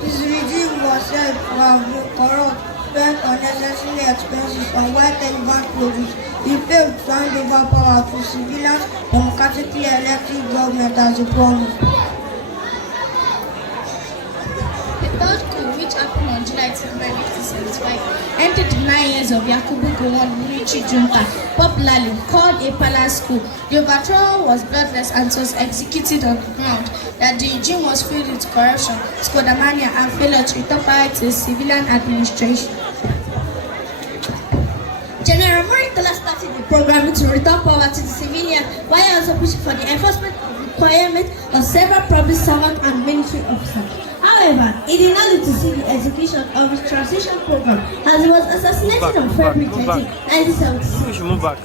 His regime was said to have been corrupt, spent unnecessary expenses on white elephant produce. He failed to hand over power to civilians, democratically elected government as he promised. Third coup, which happened on July 10, 1975, ended 9 years of Yakubu Gowon military junta, popularly called a palace coup. The overthrow was bloodless and was executed on the ground that the regime was filled with corruption, scodomania, and failure to return power to the civilian administration. General Moritola started the program to return power to the civilian, while also pushing for the enforcement of requirements of several public servants and military officers. However, he did not live to see the execution of his transition program as he was assassinated on February 13, 1976. We should move back.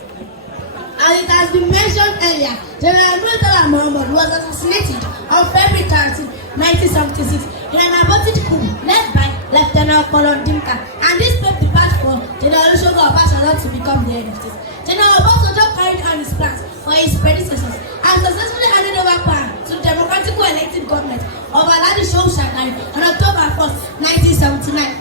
As it has been mentioned earlier, General Murtala Muhammad was assassinated on February 13, 1976 in an aborted coup led by Lieutenant Colonel Dimka, and this paved the path for General Olusegun Obasanjo to become the head of state. General Obasanjo carried on his plans for his predecessors and successfully handed over power to the democratically elected government of Alhaji Shehu Shagari on October 1, 1979.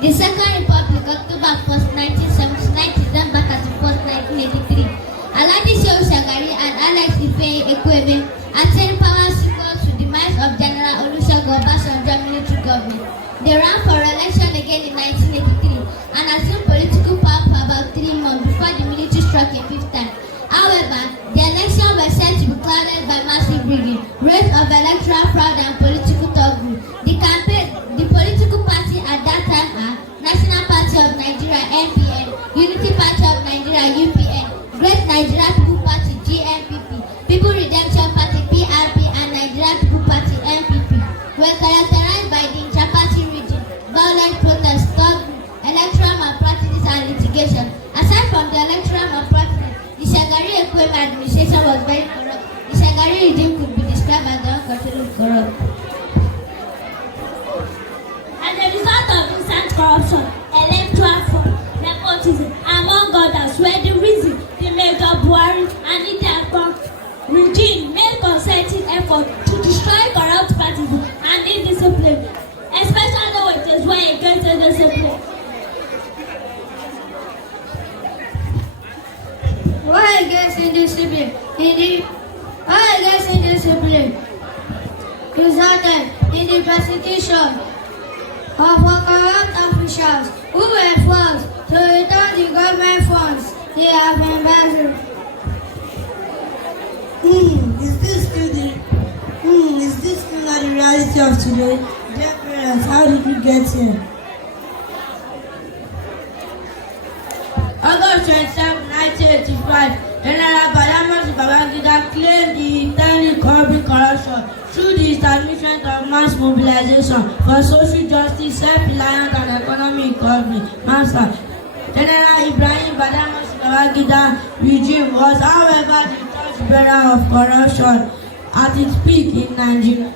The Second Republic, October 1st, 1979, December 31st, 1983. Alhaji Shehu Shagari and Alex Ife Ekwebe attained power sequel to the demise of General Olusegun Obasanjo military government. They ran for re-election again in 1983 and assumed political power for about 3 months before the military struck a fifth time. However, the elections were said to be clouded by massive rigging, rates of electoral fraud and political thuggery. The political party at that time are National Party of Nigeria (NPN), Unity Party of Nigeria (UPN), Great Nigeria People Party (GNPP), People Redemption Party (PRP), and Nigeria People Party (NPP. Were characterized by the inter-party rigging, violent protests, thuggery, electoral malpractices, and litigation. Aside from the electoral malpractices, the Shagari Ekweme administration was very corrupt. The Shagari regime could be described as the uncontrolled corrupt. As a result of instant corruption, electoral fraud, nepotism, among others, were the reason the Major Buhari and Idiagbon regime made concerted effort to destroy corrupt parties and indiscipline, especially when it is when against indiscipline. Why against indiscipline? Why against indiscipline resulted in the persecution of corrupt officials who were forced to return the government funds they have embezzled. Is this still not the reality of today? Dear parents, how did we get here? August 27, 1985, General Badamasi Babangida claimed he intended curbing corruption through the establishment of mass mobilization for social justice, self-reliance, and economic recovery. Master General Ibrahim Badamasi Babangida regime was, however, the torchbearer of corruption at its peak in Nigeria.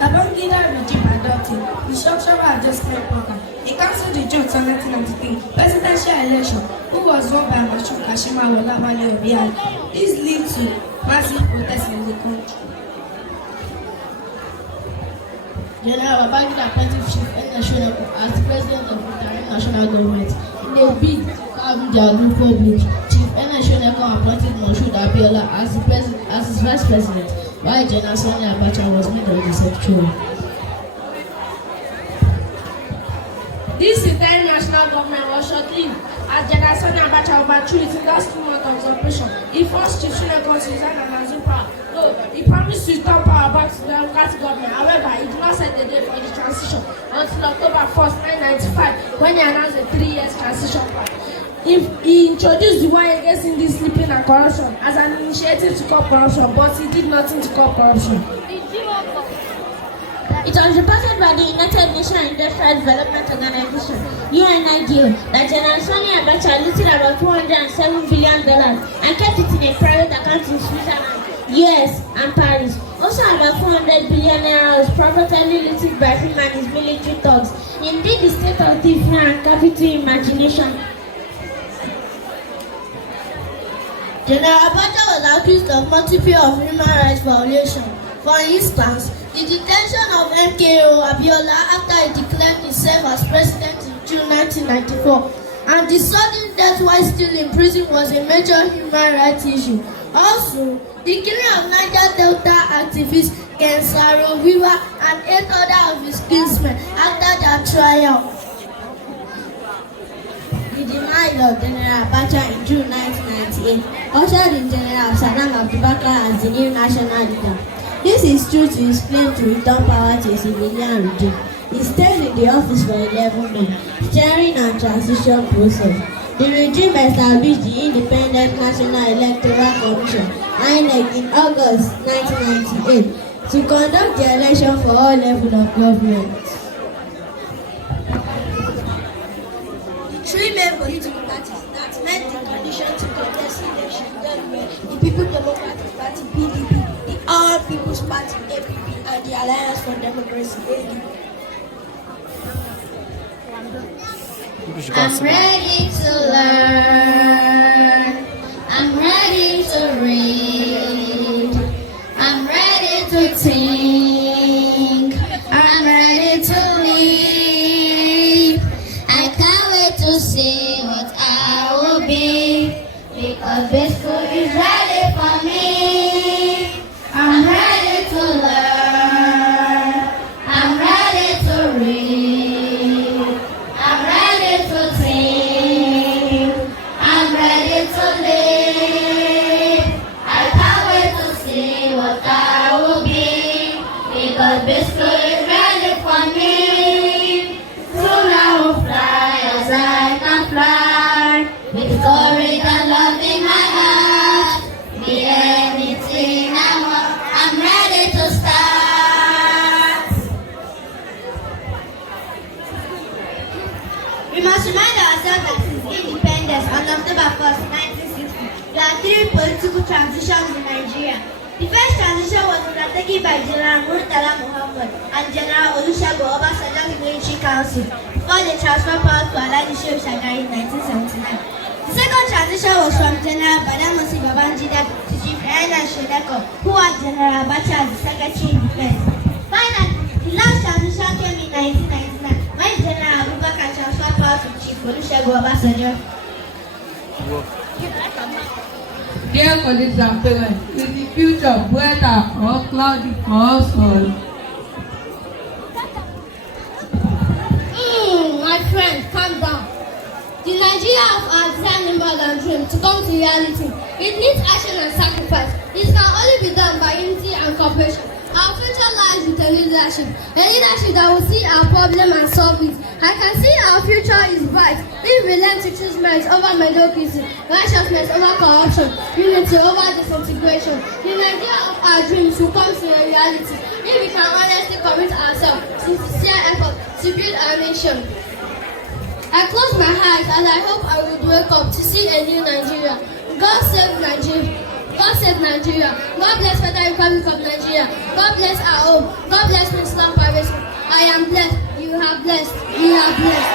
Babangida regime adopted the structural adjustment program. He cancelled the June 1993 presidential election, who was won by Mashood Kashima Olawale Obiali. This led to massive protests in the country. General Babangida appointed Chief Enashoneko as the president of the interim national government. In a bid to calm the Agri public, Chief Enashoneko appointed Moshood Abiola as his vice president, while General Sani Abacha was made of the secretary. This interim national government was short-lived as General Sani Abacha overthrew it in last 2 months of his operation. He forced Chief Shoneko to resign and assume power. No, he promised to return power back to the democratic government. However, he did not set the date for the transition until October 1st, 1995, when he announced a 3-year transition plan. He introduced the war against indiscipline and corruption as an initiative to curb corruption, but he did nothing to curb corruption. It was reported by the United Nations Industrial Development Organization (UNIDO) that General Sani Abacha looted about $207 billion and kept it in a private account in Switzerland, US, and Paris. Also, about 400 billion naira was privately looted by him and his military thugs. Indeed, the state of thief and capital imagination. General Abacha was accused of multiple of human rights violations. For instance, the detention of MKO Abiola after he declared himself as president in June 1994, and the sudden death while still in prison was a major human rights issue. Also, the killing of Niger Delta activist Ken Saro Wiwa and 8 other of his kinsmen after their trial. The demise of General Abacha in June 1998 ushered in General Saddam Abubakar as the new national leader. This is true to his claim to return power to a civilian regime. He stayed in the office for 11 months, steering and transition process. The regime established the Independent National Electoral Commission (INEC) in August 1998 to conduct the election for all levels of government. The 3 main political parties that met the condition to contest the election were the People Democratic Party (PDP), the All People's Party (APP), and the Alliance for Democracy (ADP). I'm ready to learn. I'm ready to read. I'm ready to think. I'm ready to lead. is ready for me. I'm ready to learn. I'm ready to read. I'm ready to sing. I'm ready to live. I can't wait to see what I will be. Because this school is ready for me. Soon I will fly as I can fly. With courage and love in my heart. Be anything I want. I'm ready to start. We must remind ourselves that since independence on October 1st, 1960, there are 3 political transitions in Nigeria. The first transition was undertaken by General Murtala Muhammad and General Olusegun Obasanjo's military council before they transferred power to Alhaji Shehu Shagari in 1979. The second transition was from General Badamasi Babangida to Chief Ernest Shedeko, who was General Abacha as the Secretary in Defense. Finally, the last transition came in 1999 when General Abubakar transferred power to Chief Olusegun Obasanjo. Dear colleagues and parents, is the future brighter or cloudy for us all? My friend, calm down. The Nigeria of our designing more than dream to come to reality. It needs action and sacrifice. It can only be done by unity and cooperation. Our future lies with a leadership that will see our problem and solve it. I can see our future is bright if we learn to choose merit over mediocrity, righteousness over corruption, unity over disintegration. The Nigeria of our dreams will come to a reality if we can honestly commit ourselves to sincere effort to build our nation. I close my eyes and I hope I will wake up to see a new Nigeria. God save Nigeria. God save Nigeria. God bless Federal Republic of Nigeria. God bless our home. God bless Islam Private School. I am blessed. You are blessed. You are blessed.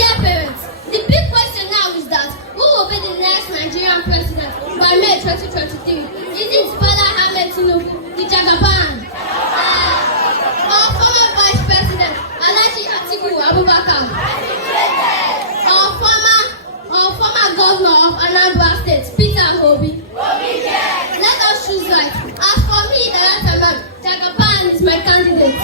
Dear parents, the big question now is that who will be the next Nigerian president by May 2023? Is it Bola Ahmed Tinubu, the Jagaban? Or former Vice President Alhaji Atiku Abubakar? Or former Governor of Anambra State, Peter Obi? Let us choose right. As for me, Jagaban is my candidate.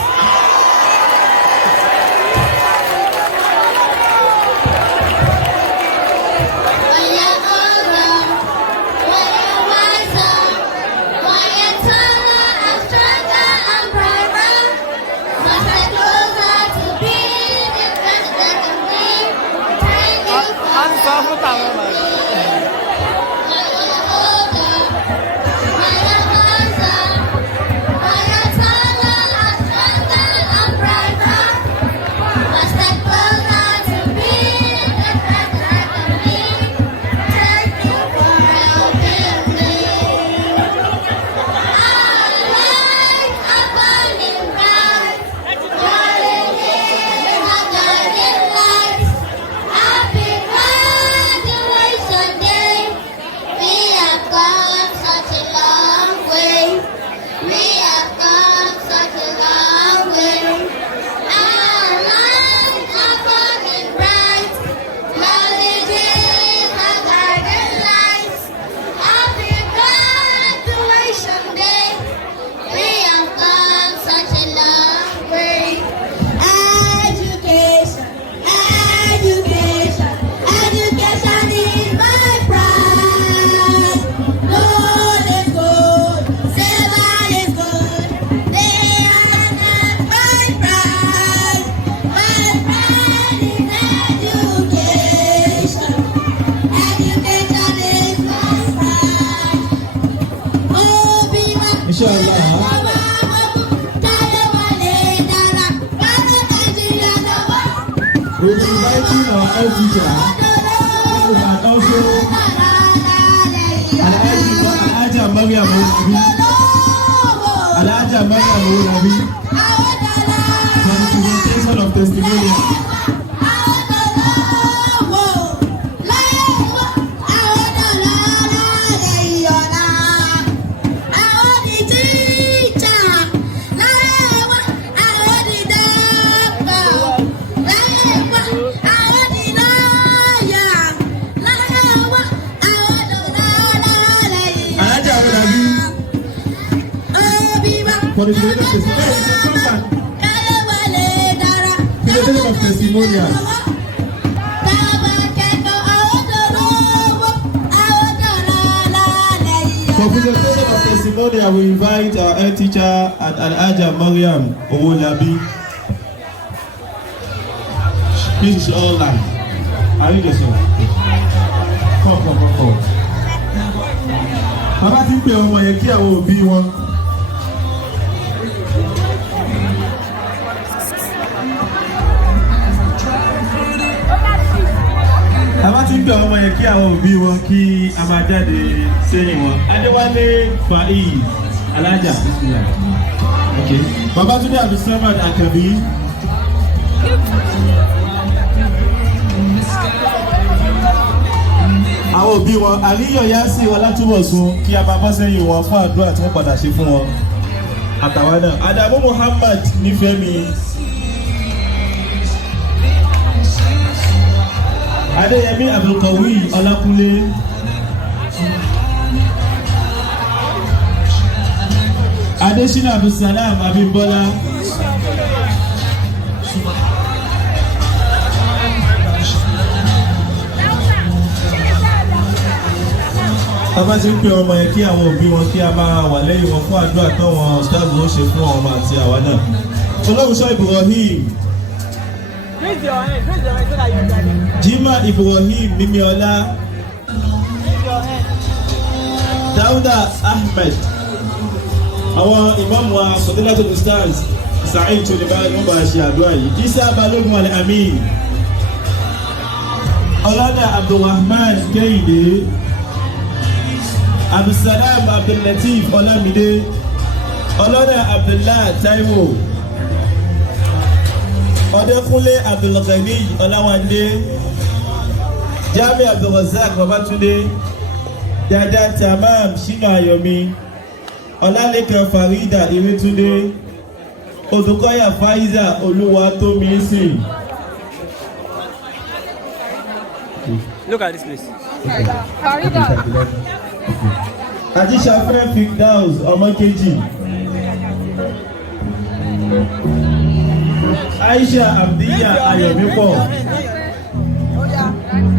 We're inviting our head teacher, and also Alhaja Mariam Onabi, for the presentation of testimonial. for the creative testimonial. Creative of testimonials. For presentation of testimony, I will invite our head teacher at Al-Aja Mariam Owolabi. This is all live. Are you listening? Come. Bàbá ti ń pè ọmọ yẹn kí àwọn òbí wọn. Bàbá ti ń pè ọmọ yẹn kí àwọn òbí wọn kí a máa jáde sẹ́yìn wọn. Adéwálé Faiz Alájà. Okay. Babátúndé Abdulsamad Akabi. Àwọn òbí wọn àníyàn yá sí Ọlátúbọ̀sún kí a máa bọ́ sẹ́yìn wọn fún àdúrà tí wọ́n padà ṣe fún wọn. Àtàwọn náà Adamu Muhammad Nífẹ̀mí. Adéyẹmí Abdulkawi Ọlákúnlé. Adésínà Abdulsalam Abímbọ́lá. Bàbá ti ń pè ọmọ yẹn kí àwọn òbí wọn kí a máa wà lẹ́yìn wọn fún àdúrà táwọn stars ló ṣe fún ọmọ àti àwa náà. Olóòṣọ́ Ibrahim. Jimá Ibrahim Mímíọlá. Dáúdà Ahmed. Àwọn ìmáàmù wa Fadilatul Stars Sa'id Toliba ló bá ṣe àdúrà yìí. Isa Balógun Al-Amin. Ọlọ́dà Abdulrahman Kẹ́hìndé. Abdulsalam Abdullatif Ọlámídé. Ọlọ́dà Abdullah Taiwo. Ọdẹ́kúnlé Abdulghani Ọláwándé. Jami Abdulrazak Babátúndé. Dada Tamam Shina Ayomi. Ọlálékan Farida Irétúndé. Odùkọ́yà Faiza Olúwatómísìn. Look at this place. Farida. Ajíṣafẹ́ Fikdaus Ọmọkejì. Aisha Abdiya Ayọ̀mípọ̀.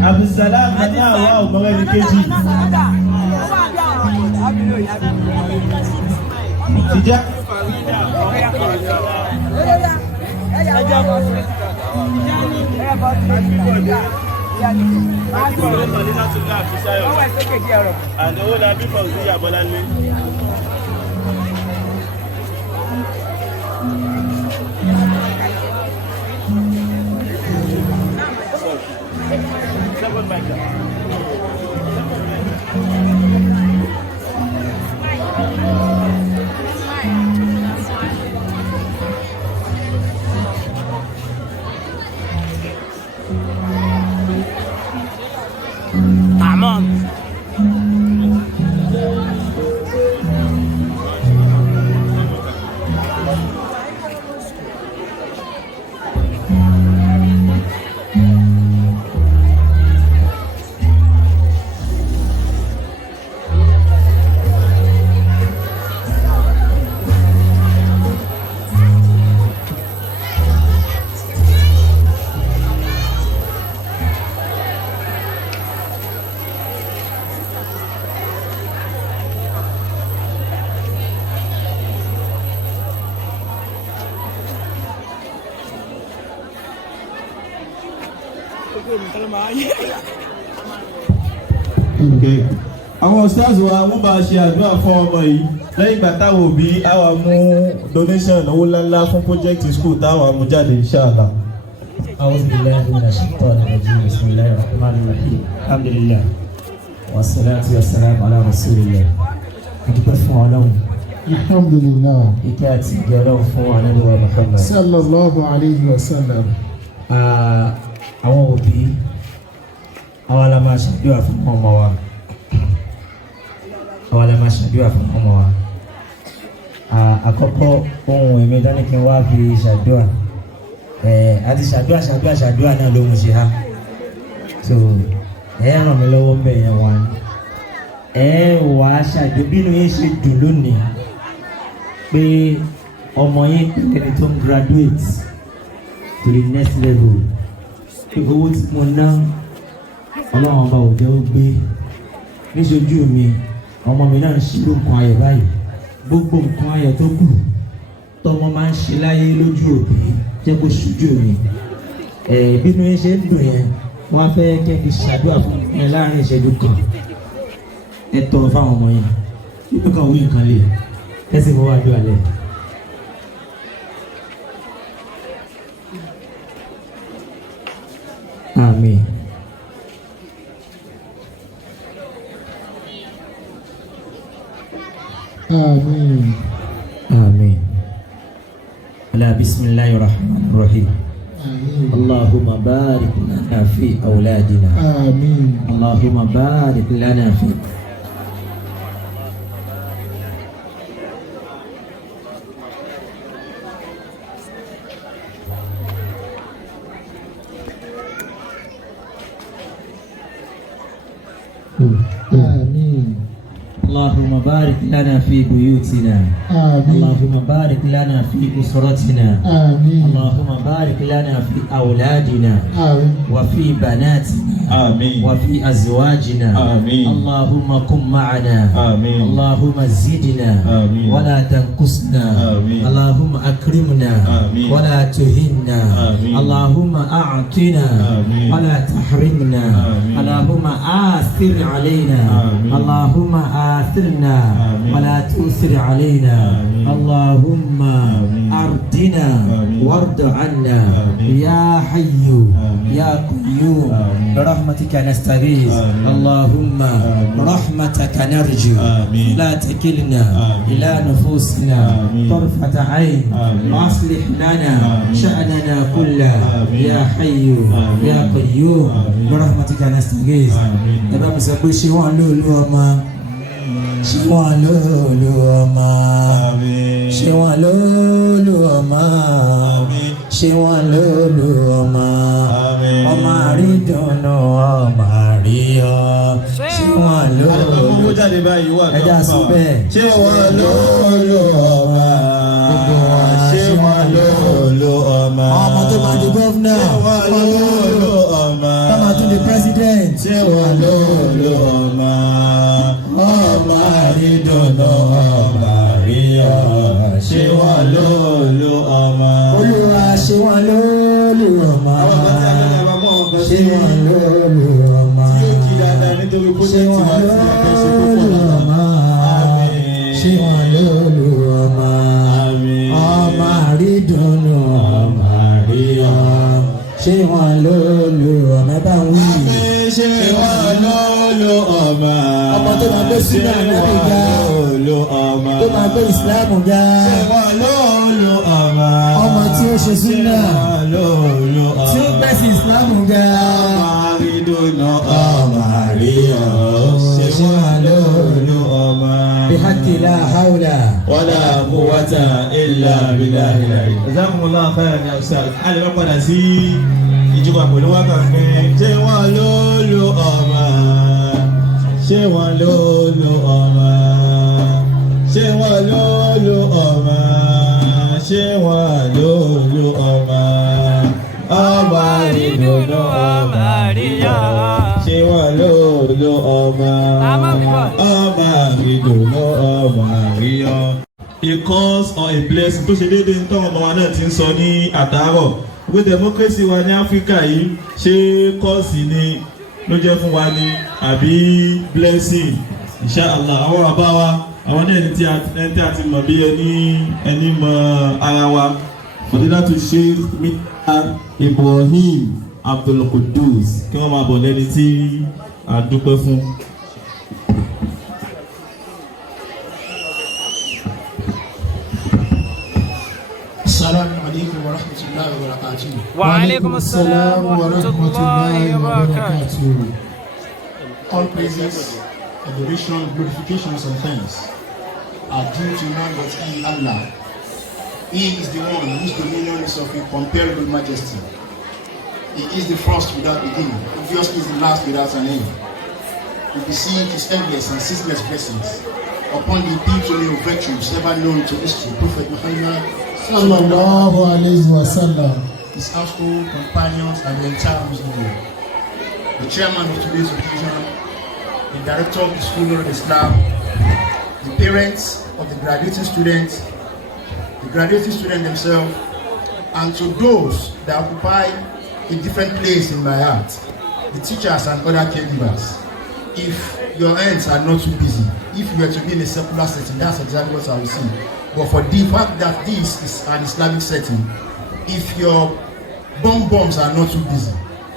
Abdulsalam Nanawa Ọmọrẹ́nìkejì. Tijá. And all that people see Abolale. Okay. Àwọn stars wa wọ́n bá ṣe àdúrà fún ọmọ yìí lẹ́yìn ìgbà táwọn òbí àwa mú donation owó ńláńlá fún project school táwọn mú jáde inshallah. أعوذ بالله من الشيطان الرجيم بسم الله الرحمن الرحيم الحمد لله والصلاة والسلام على رسول الله. Adúpẹ́ fún Ọlọ́run. Alhamdulillah. Ìkẹ́ àti ìgẹ́ Ọlọ́run fún Ànábì wa Muhammad. Sallallahu alayhi wa sallam. Àwọn òbí àwa la máa ṣàdúrà fún ọmọ wa. Àwa la máa ṣàdúrà fún ọmọ wa. Àkọ́kọ́ ohun èmi dání kí n wá fi ṣàdúrà. Àti ṣàdúrà náà ló ń ṣe ha. So ràn mí lọ́wọ́ ń bẹ̀ yẹn wá. Wà á ṣàdúrà bínú yín ṣe dùn lónìí. pé ọmọ yẹn ẹni tó ń graduate to the next level pé owó tí mo ná ọlọ́run ọba ò jẹ́ ó gbé níṣojú mi ọmọ mi náà ń ṣírò nǹkan ayọ̀ báyìí gbogbo nǹkan ayọ̀ tó kù tọmọ máa ń ṣe láyé lójú òbí jẹ́ kó ṣojú mi bínú yẹn ṣe ń dùn yẹn wọ́n á fẹ́ kẹ́ fi ṣàdúrà fún mi láàrin ìṣẹ́jú kan ẹ tọrọ fáwọn ọmọ yẹn nínú kan wí nǹkan lè ẹ sì fọwọ́ àdúrà lẹ̀. Àmín. آمين آمين. على بسم الله الرحمن الرحيم. آمين. اللهم بارك لنا في أولادنا. آمين. اللهم بارك لنا في آمين. اللهم بارك لنا في بيوتنا. آمين. اللهم بارك لنا في أسرتنا. آمين. اللهم بارك لنا في أولادنا. آمين. وفي بناتنا. آمين. وفي أزواجنا. آمين. اللهم كن معنا. آمين. اللهم زدنا. آمين. ولا تنقصنا. آمين. اللهم أكرمنا. آمين. ولا تهنا. آمين. اللهم أعطنا. آمين. ولا تحرمنا. آمين. اللهم آثر علينا. آمين. اللهم آثرنا. آمين. ولا تؤثر علينا. آمين. اللهم آمين. أرضنا. آمين. وارض عنا. آمين. يا حي. آمين. يا قيوم. آمين. برحمتك نستغيث. آمين. اللهم آمين. رحمتك نرجو. آمين. لا تكلنا آمين. إلى نفوسنا آمين. طرفة عين. آمين. وأصلح لنا آمين. شأننا كله. آمين. يا حي. آمين. يا قيوم. آمين. برحمتك نستغيث. آمين. ẹ bá mi sọ pé ṣé wọ́n lóòlù ọmọ ṣé wọ́n lóòlù ọmọ ṣé wọ́n lóòlù ọmọ ṣé wọ́n lóòlù ọmọ ọmọ àrídùnnú ọmọ àríyọ̀ ṣé wọ́n lóòlù ẹja sọ bẹ́ẹ̀ ṣé wọ́n lóòlù ọmọ ṣé wọ́n lóòlù ọmọ ọmọ tó máa di gọ́fúnà ṣé wọ́n lóòlù ọmọ tó máa tún di president ṣé wọ́n lóòlù ọmọ ọmọ àrídùnnú ọmọ àríyọ̀ ṣé wọ́n lóòlù ọmọ. Olúwa ṣé wọ́n lóòlù ọmọ ṣé wọ́n lóòlù ọmọ ṣé wọ́n lóòlù ọmọ ṣé wọ́n lóòlù ọmọ ọmọ àrídùnnú ọmọ àríyọ̀ ṣé wọ́n lóòlù ọmọ ẹ bá ń wí. ṣé wọ́n lóòlù ọmọ tó máa gbé sínú ànábì ga tó máa gbé ìsìlámù ga ọmọ tí ó ṣe súnà tí ó gbé sí ìsìlámù ga ọmọ àríyọ̀ ṣe wà lóòlù ọmọ. bihaqi la hawla wala quwwata illa billahi. jazakumullahu khairan ya ustaz. a lè má padà sí ìjọba pẹ̀lú wákàtí ṣé wọ́n lóòlù ọmọ ṣé wọ́n lóòlù ọmọ ṣé wọ́n lóòlù ọmọ ṣé wọ́n lóòlù ọmọ ọmọ ìdùnnú ọmọ àríyá ṣé wọ́n lóòlù ọmọ ọmọ ìdùnnú ọmọ àríyá. A cause or a blessing tó ṣe déédéé ní tọ́wọ́n ọmọ wa náà ti ń sọ ní àtàárọ̀ wí democracy wa ní Áfíríkà yìí ṣé kọ́ọ̀sì ni ló jẹ́ fún wa ní àbí blessing inshallah. àwọn bàbá wa àwọn náà ẹni tí a ti mọ̀ bí ẹni mọ̀ ara wa Fadilatu Sheikh Mr. Ibrahim Abdul Qudus kí wọ́n máa bọ̀ lẹ́ni tí a dúpẹ́ fún. السلام عليكم ورحمة الله وبركاته. وعليكم السلام ورحمة الله وبركاته. All praises, adoration, glorifications and thanks are due to none but He, Allah. He is the one whose dominion is of incomparable majesty. He is the first without beginning, obviously is the last without an end. We beseech His endless and ceaseless blessings upon the epitome of virtues ever known to history, Prophet Muhammad Sallallahu alayhi wa sallam. His household, companions, and the entire Muslim world. The chairman of today's occasion, the director of the School of Islam, the parents of the graduating students themselves, and to those that occupy a different place in my heart, the teachers and other caregivers. If your hands are not too busy, if you were to be in a secular setting, that's exactly what I will say. But for the fact that this is an Islamic setting, if your bombs are not too busy,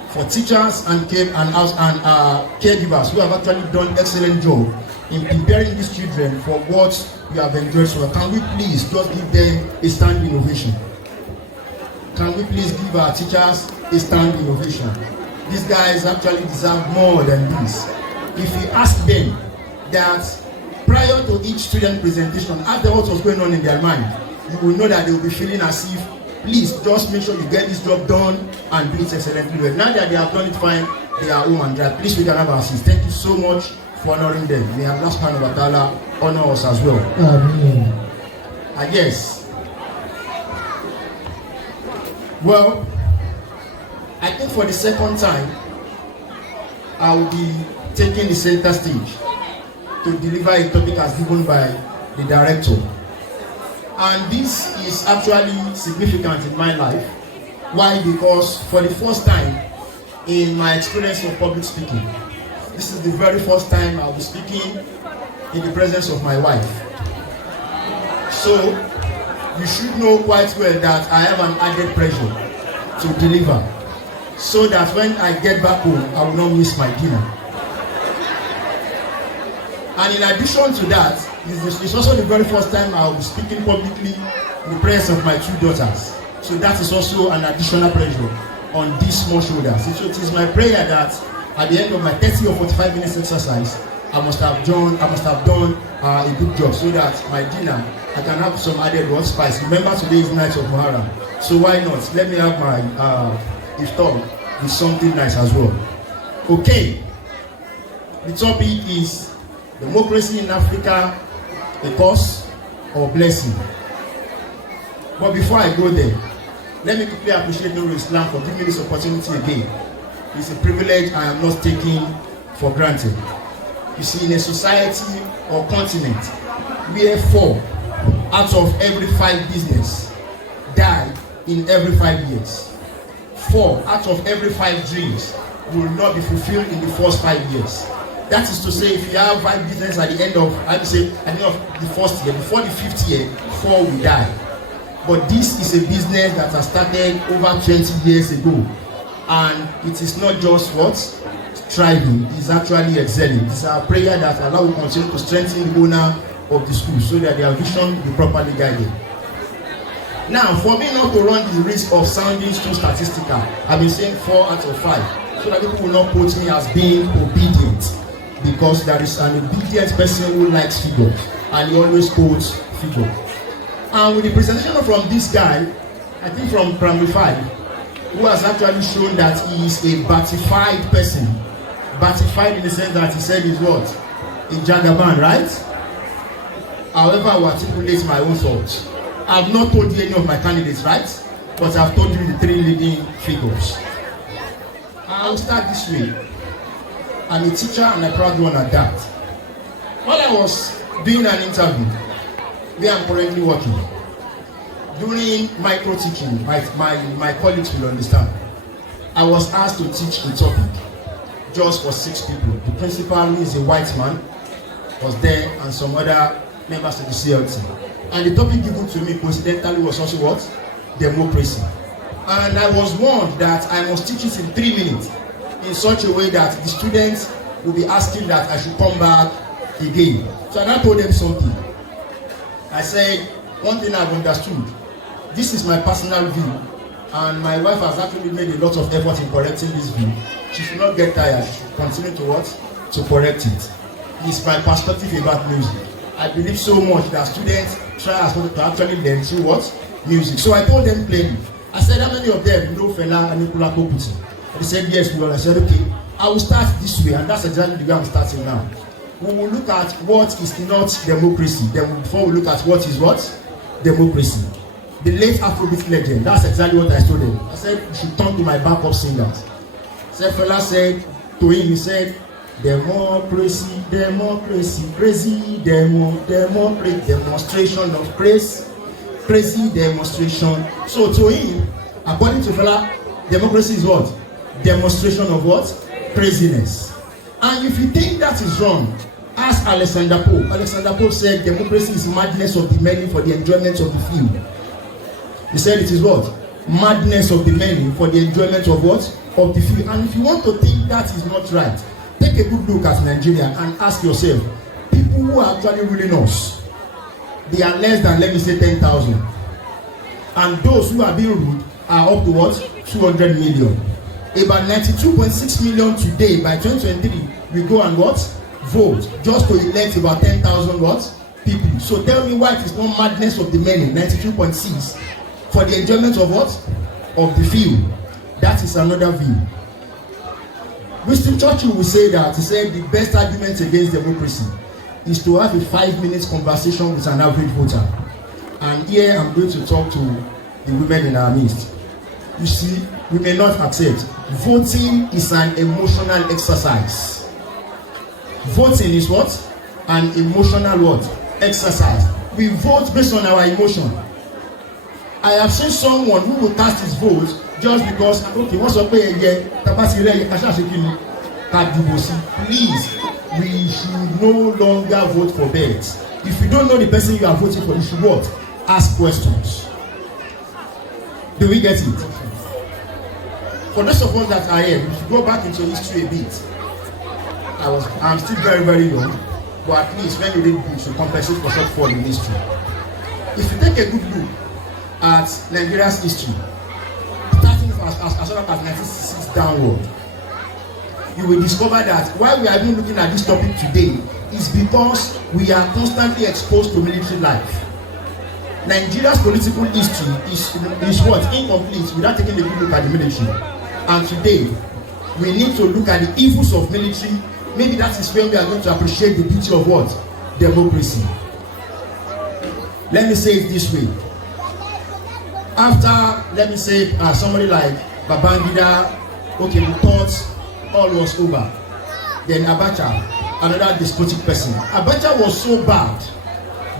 for teachers and caregivers who have actually done excellent job in preparing these children for what we have enjoyed so far, can we please just give them a standing ovation? Can we please give our teachers a standing ovation? These guys actually deserve more than this. If you ask them that prior to each student presentation, ask them what was going on in their mind, you will know that they will be feeling as if, please just make sure you get this job done and do it excellently well. Now that they have done it fine, they are home and dry. Please, we can have our seats. Thank you so much for honoring them. May Allah subhanahu wa ta'ala honor us as well. Amen. Yes. Well, I think for the second time, I will be taking the center stage to deliver a topic as given by the director. And this is actually significant in my life. Why? Because for the first time in my experience of public speaking, this is the very first time I'll be speaking in the presence of my wife. So, you should know quite well that I have an added pressure to deliver, so that when I get back home, I will not miss my dinner. And in addition to that, it's also the very first time I will be speaking publicly in the presence of my two daughters. So that is also an additional pressure on these small shoulders. So it is my prayer that at the end of my 30 or 45 minutes exercise, I must have done a good job, so that my dinner, I can have some added hot spice. Remember, today is night of Muharram, so why not? Let me have my iftar with something nice as well. Okay, the topic is democracy in Africa, a curse or blessing. But before I go there, let me quickly appreciate Nurul Islam for giving me this opportunity again. It's a privilege I am not taking for granted. You see, in a society or continent where 4 out of every 5 business die in every 5 years, 4 out of every 5 dreams will not be fulfilled in the first 5 years. That is to say, if you have 5 business at the end of, I would say, at the end of the first year, before the 5th year, 4 will die. But this is a business that has started over 20 years ago, and it is not just what striving, it is actually excelling. It's our prayer that Allah will continue to strengthen the owner of the school so that their vision will be properly guided. Now, for me not to run the risk of sounding too statistical, I've been saying 4 out of 5, so that people will not quote me as being obedient, because there is an obedient person who likes figures, and he always quotes figures. And with the presentation from this guy, I think from primary 5, who has actually shown that he is a batified person. Batified in the sense that he said is what? A Jagaban, right? However, I will articulate my own thoughts. I have not told you any of my candidates, right? But I have told you the 3 leading figures. I will start this way. I'm a teacher and a proud one at that. While I was doing an interview where I'm currently working, during micro teaching, my colleagues will understand, I was asked to teach a topic just for 6 people. The principal, who is a white man, was there, and some other members of the CLT. And the topic given to me coincidentally was also what? Democracy. And I was warned that I must teach it in 3 minutes in such a way that the students will be asking that I should come back again. So I now told them something. I said, one thing I've understood, this is my personal view, and my wife has actually made a lot of effort in correcting this view. She should not get tired. She should continue to what? To correct it. It's my perspective about music. I believe so much that students try as much to actually learn through what? Music. So I told them plainly. I said, how many of them know Fela Anikulapo Kuti? They said, yes, we all. I said, okay, I will start this way, and that's exactly the way I'm starting now. we will look at what is not democracy. Then before we look at what is what? Democracy. The late Afrobeat legend, that's exactly what I told him. I said, you should turn to my backup singers. Fela said to him, he said, democracy, democracy, crazy, democracy, demonstration of grace, crazy demonstration. So to him, according to Fela, democracy is what? Demonstration of what? Craziness. And if you think that is wrong, ask Alexander Pope. Alexander Pope said democracy is madness of the many for the enjoyment of the few. He said it is what? Madness of the many for the enjoyment of what? Of the few. And if you want to think that is not right, take a good look at Nigeria and ask yourself, people who are actually ruling us, they are less than, let me say, 10,000. And those who are being ruled are up to what? 200 million. About 92.6 million today, by 2023, we go and what? Vote. Just to elect about 10,000 what? People. So tell me why it is not madness of the many, 92.6, for the enjoyment of what? Of the few. That is another view. Winston Churchill will say that, he said the best argument against democracy is to have a 5-minute conversation with an average voter. And here I'm going to talk to the women in our midst. You see, we may not accept. Voting is an emotional exercise. Voting is what? An emotional what? Exercise. We vote based on our emotion. I have seen someone who will cast his vote just because, okay, what's up here? Please, we should no longer vote for bets. If you don't know the person you are voting for, you should what? Ask questions. Do we get it? For those of us that are here, we should go back into history a bit. I'm still very, very young, but at least when you read books, you compensate for shortfall in history. If you take a good look at Nigeria's history, starting as far as 1966 downward, you will discover that why we are even looking at this topic today is because we are constantly exposed to military life. Nigeria's political history is what? Incomplete without taking a good look at the military. And today, we need to look at the evils of military. Maybe that is when we are going to appreciate the beauty of what? Democracy. Let me say it this way. After, let me say, somebody like Babangida, okay, we thought all was over. Then Abacha, another despotic person. Abacha was so bad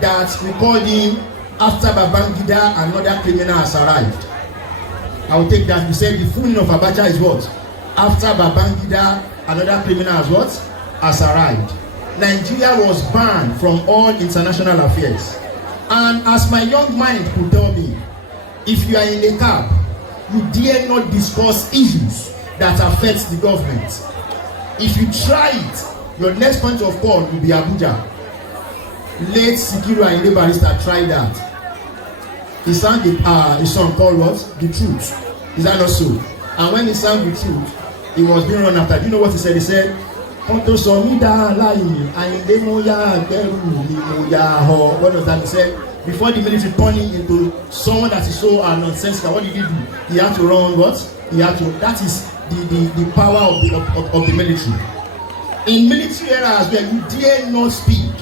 that we called him, after Babangida, another criminal has arrived. I will take that. We said the full name of Abacha is what? After Babangida, another criminal has what? Has arrived. Nigeria was banned from all international affairs. And as my young mind could tell me, if you are in a cab, you dare not discuss issues that affect the government. If you try it, your next point of call will be Abuja. Late Sikiru Ayinde Barrister tried that. He sang a song called what? The Truth. Is that not so? And when he sang The Truth, he was being run after. Do you know what he said? He said, what does that? He said, before the military turned him into someone that is so nonsensical, what did he do? He had to run what? He had to. That is the power of the military. In military era as well, you dare not speak.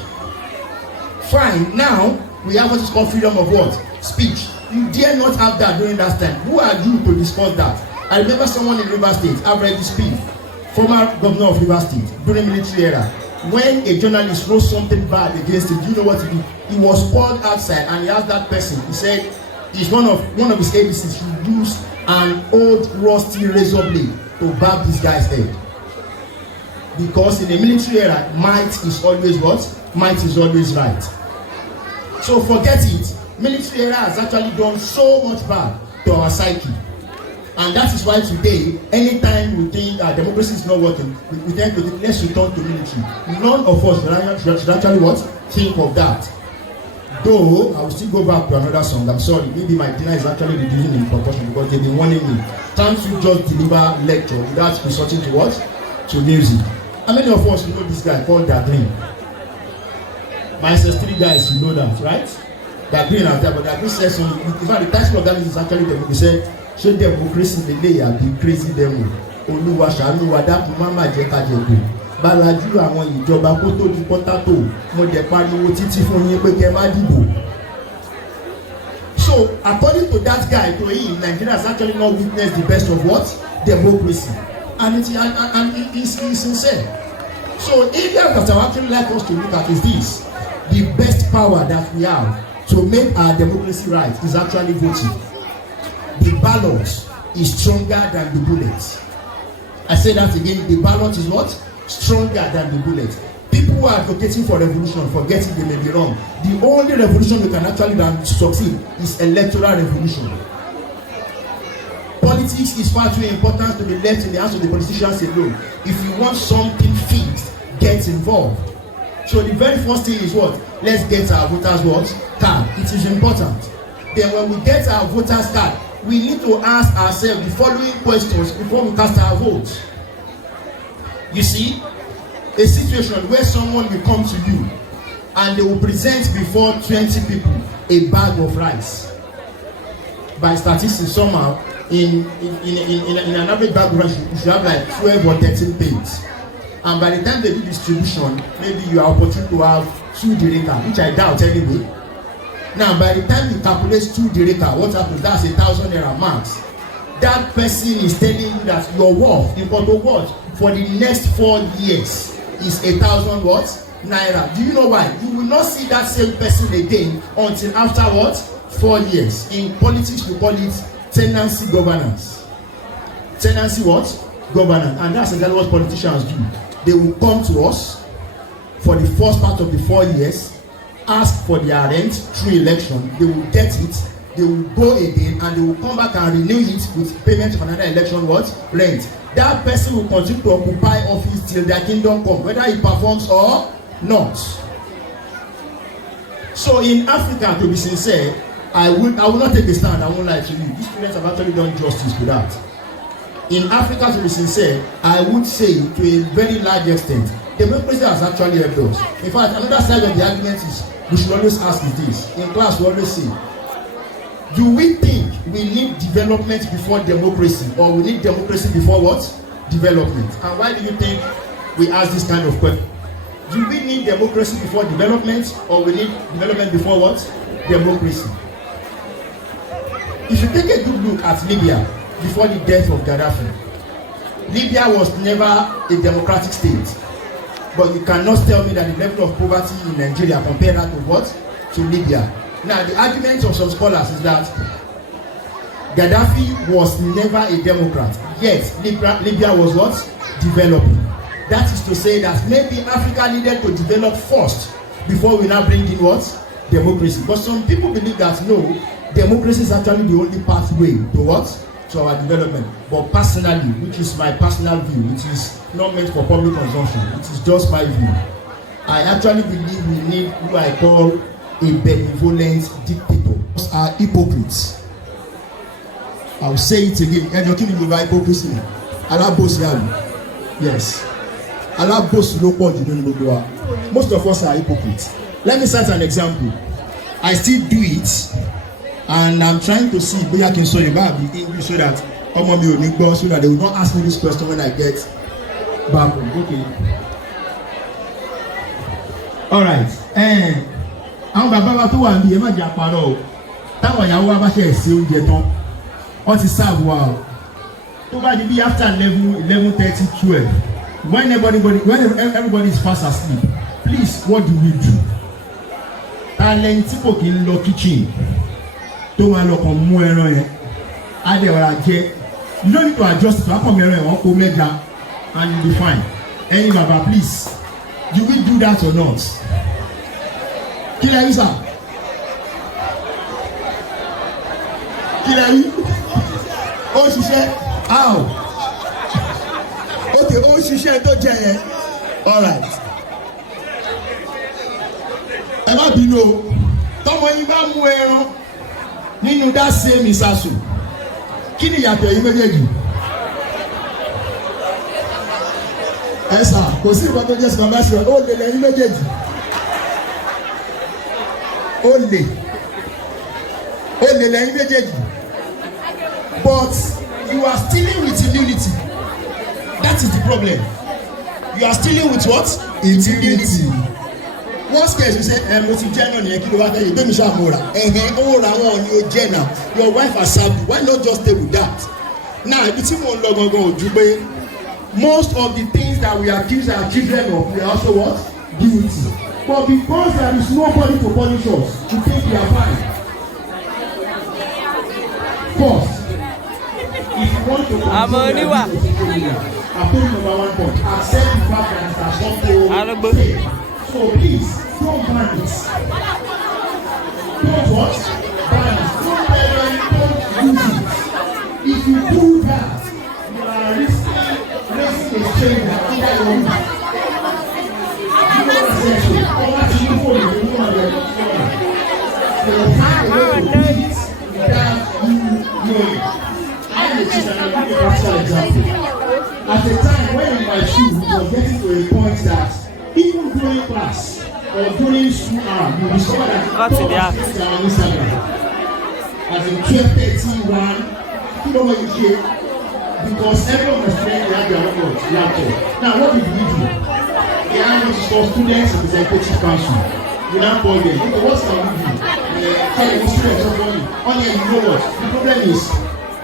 Fine. Now we have what is called freedom of what? Speech. You dare not have that during that time. Who are you to discuss that? I remember someone in Rivers State, I've read this speech, former governor of Rivers State, during military era. When a journalist wrote something bad against him, do you know what he did? He was called outside and he asked that person, he said, he's one of his ABCs should use an old rusty razor blade to barb this guy's head. Because in the military era, might is always what? Might is always right. So forget it. Military era has actually done so much bad to our psyche. And that is why today, anytime we think democracy is not working, we tend to think, let's return to military. None of us should actually what? Think of that. Though, I will still go back to another song. I'm sorry, maybe my dinner is actually reducing in proportion because they've been warning me. Can't you just deliver lecture without resorting to what? To music. How many of us know this guy called Dagreen? My SS3 guys, you know that, right? Dagreen and that, but Dagreen says so. In fact, the title of that is actually the book. He said, show democracy the layer, be crazy demo. Oluwa shanu wa dákun mama jẹ ká jẹ gbò. balajú àwọn ìjọba kó tó di pọ́tátò mo dẹ̀ pariwo títí fún yín pé kẹ́ má dìbò. So according to that guy to him, Nigeria has actually not witnessed the best of what? Democracy. And it's sincere. So area that I would actually like us to look at is this. The best power that we have to make our democracy right is actually voting. The ballot is stronger than the bullet. I say that again, the ballot is what? Stronger than the bullet. People who are advocating for revolution, forgetting they may be wrong. The only revolution we can actually succeed is electoral revolution. Politics is far too important to be left in the hands of the politicians alone. If you want something fixed, get involved. So the very first thing is what? Let's get our voters what? Card. It is important. Then when we get our voters card, we need to ask ourselves the following questions before we cast our votes. You see, a situation where someone will come to you and they will present before 20 people a bag of rice. By statistics, somehow, in an average bag of rice, you should have like 12 or 13 pages. And by the time they do distribution, maybe you are opportune to have 2 dirham, which I doubt anyway. Now, by the time you calculate 2 dirham, what happens? That's 1,000 naira max. That person is telling you that your worth, in what for the next 4 years is 1,000 what? Naira. Do you know why? You will not see that same person again until after what? 4 years. In politics, we call it tenancy governance. Tenancy what? Governance. And that's exactly what politicians do. They will come to us for the first part of the 4 years, ask for their rent through election. They will get it. They will go again and they will come back and renew it with payment of another election what? Rent. That person will continue to occupy office till their kingdom come, whether he performs or not. So in Africa, to be sincere, I will not take a stand. I won't lie to you. These students have actually done justice to that. In Africa, to be sincere, I would say to a very large extent, democracy has actually helped us. In fact, another side of the argument is we should always ask this. In class, we always say, do we think we need development before democracy, or we need democracy before what? Development. And why do you think we ask this kind of question? Do we need democracy before development, or we need development before what? Democracy. If you take a good look at Libya before the death of Gaddafi, Libya was never a democratic state. But you cannot tell me that the level of poverty in Nigeria compared that to what? To Libya. Now, the argument of some scholars is that Gaddafi was never a democrat, yet Libya was what? Developing. That is to say that maybe Africa needed to develop first before we now bring in what? Democracy. But some people believe that no, democracy is actually the only pathway to what? To our development. But personally, which is my personal view, it is not meant for public consumption, it is just my view. I actually believe we need who I call a benevolent dictator. Are hypocrites. I will say it again. Ẹjọ́ kí ni Yorùbá hypocrisy? Alábòsí àlù. Yes. Alábòsí ló pọ̀ jù nínú gbogbo wa. Most of us are hypocrites. Let me cite an example. I still do it, and I'm trying to see bóyá kí n sọ Yorùbá àbí English so that ọmọ mi ò ní gbọ́, so that they will not ask me this question when I get back home. Okay. All right. Àwọn bàbá wa tó wà níbi ẹ má jà parọ́ o. Táwọn ìyàwó wa bá ṣe ẹ̀sìn oúnjẹ tán, wọ́n ti serve wa o. Tó bá di bí after 11:30, 12, when everybody is fast asleep, please, what do we do? Talent tí kò kí ń lọ kitchen tó máa lọ kàn mú ẹran yẹn á dẹ̀ wàrà jẹ. You don't need to adjust it to akọ̀ mẹ́rin ẹ̀ wọ́n kó mẹ́ja and you be fine. Ẹyin bàbá, please, do we do that or not? Kí lẹ rí sà? Kí lẹ rí? Ó ṣiṣẹ́? How? Okay, ó ṣiṣẹ́ tó jẹ yẹn. All right. Ẹ má bínú o, tọmọ yín bá mú ẹran nínú that same ìsàsù, kí ni ìyàtọ̀ yín méjèèjì? Ẹ sà, kò sí ìwọ́n tó jẹ́ supervisor, ó lè lẹ́yìn méjèèjì. Ó lè lẹ́yìn méjèèjì. But you are stealing with immunity. That is the problem. You are stealing with what? Integrity. Once case you say mo ti jẹ́ náà nìyẹn kí ló wá fẹ́ yìí gbé mi ṣáà mo rà ó ra wọn ni ó jẹ́ náà your wife has served you why not just stay with that. Now ibi tí mo ń lọ gangan ò ju pé most of the things that we accuse our children of we are also what? Guilty. But because there is nobody to punish us we think we are fine. First, if you want to control your social media, I put number one point accept the fact that it has not to stay. So please, don't ban it. Don't what? Ban it. Don't don't use it. If you do that, you are raising a stranger under your roof. You know what I'm saying? Or what you know is you know the time away to do it without you knowing. I'm a teacher and I'll give you a practical example. At a time when in my school, we were getting to a point that even during class or during school hour, you discover that people are on Instagram. As in 12:31, you know what you hear? Because everyone was trying to have their own laptop. Now, what did we do? The answer is for students and executive council. We now call them. Okay, what can we do? Tell the students of only you know what? The problem is,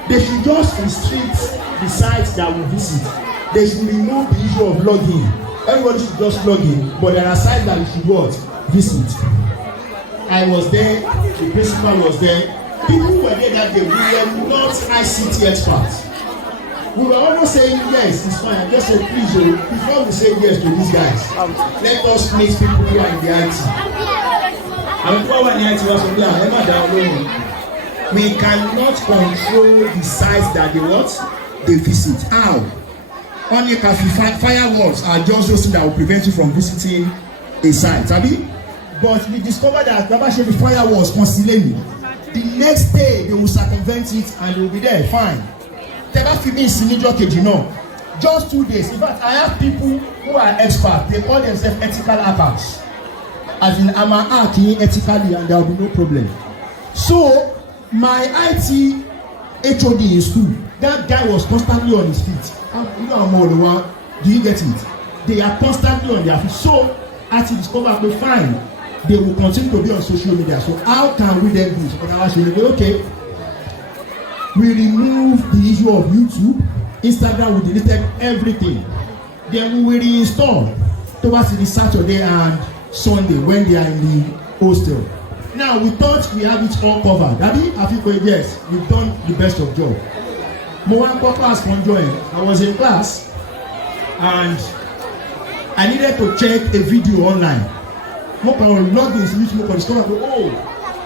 they should just restrict the sites that we visit. They should remove the issue of login. Everybody should just log in, but there are sites that you should what? Visit. I was there, the principal was there. People who were there that day, we were not ICT experts. We were almost saying yes, it's fine. I just said please, before we say yes to these guys, let us meet people who are in the IT. And people who are in the IT was from there, never downloading. We cannot control the sites that they what? They visit. How? Only firewalls are just those things that will prevent you from visiting a site, abi? But we discovered that Baba Shebi firewalls constantly. The next day they will circumvent it and they will be there, fine. Teba Fimi is senior KG no. Just 2 days. In fact, I have people who are experts. They call themselves ethical hackers. As in, I'm hacking ethically and there will be no problem. So, my IT HOD in school, that guy was constantly on his feet. You know more the one. Do you get it? They are constantly on their feet. So, as you discover, we find they will continue to be on social media. So, how can we then do it? So, I should okay. We remove the issue of YouTube, Instagram. We deleted everything. Then we will reinstall towards the Saturday and Sunday when they are in the hostel. Now we thought we have it all covered. Daddy, I think yes, we've done the best of job. Class join. I was in class and I needed to check a video online. Oh,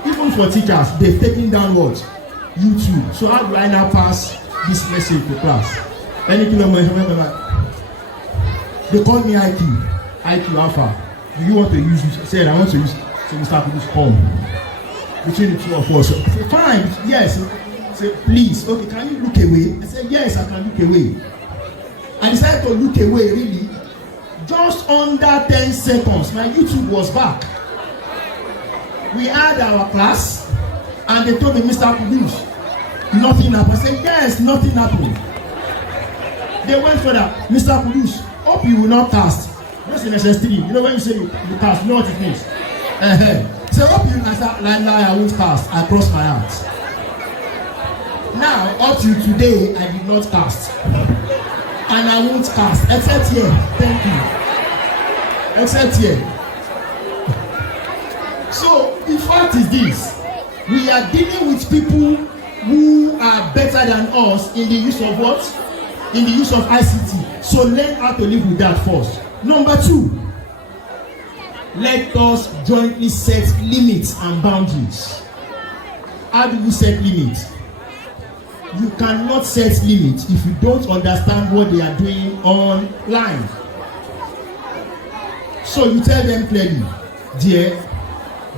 even for teachers, they've taken down what? YouTube. So how do I now pass this message to class? Any kilometer? They call me IQ Alpha. Do you want to use it? I said I want to use it. So we start with this call between the two of us. I said, fine, yes. Say, please, okay, can you look away? I said, yes, I can look away. I decided to look away, really. Just under 10 seconds, my YouTube was back. We had our class, and they told me, Mr. Kudus, nothing happened. I said, yes, nothing happened. They went further, Mr. Kudus, hope you will not cast. What's in SS3? You know when you say you cast, you know what it means? So hope you I won't cast. I cross my heart. Now, up to today, I did not cast. And I won't cast. Except here. Thank you. Except here. So, the fact is this. We are dealing with people who are better than us in the use of what? In the use of ICT. So, learn how to live with that first. Number 2. Let us jointly set limits and boundaries. How do we set limits? You cannot set limits if you don't understand what they are doing online. So you tell them clearly, dear,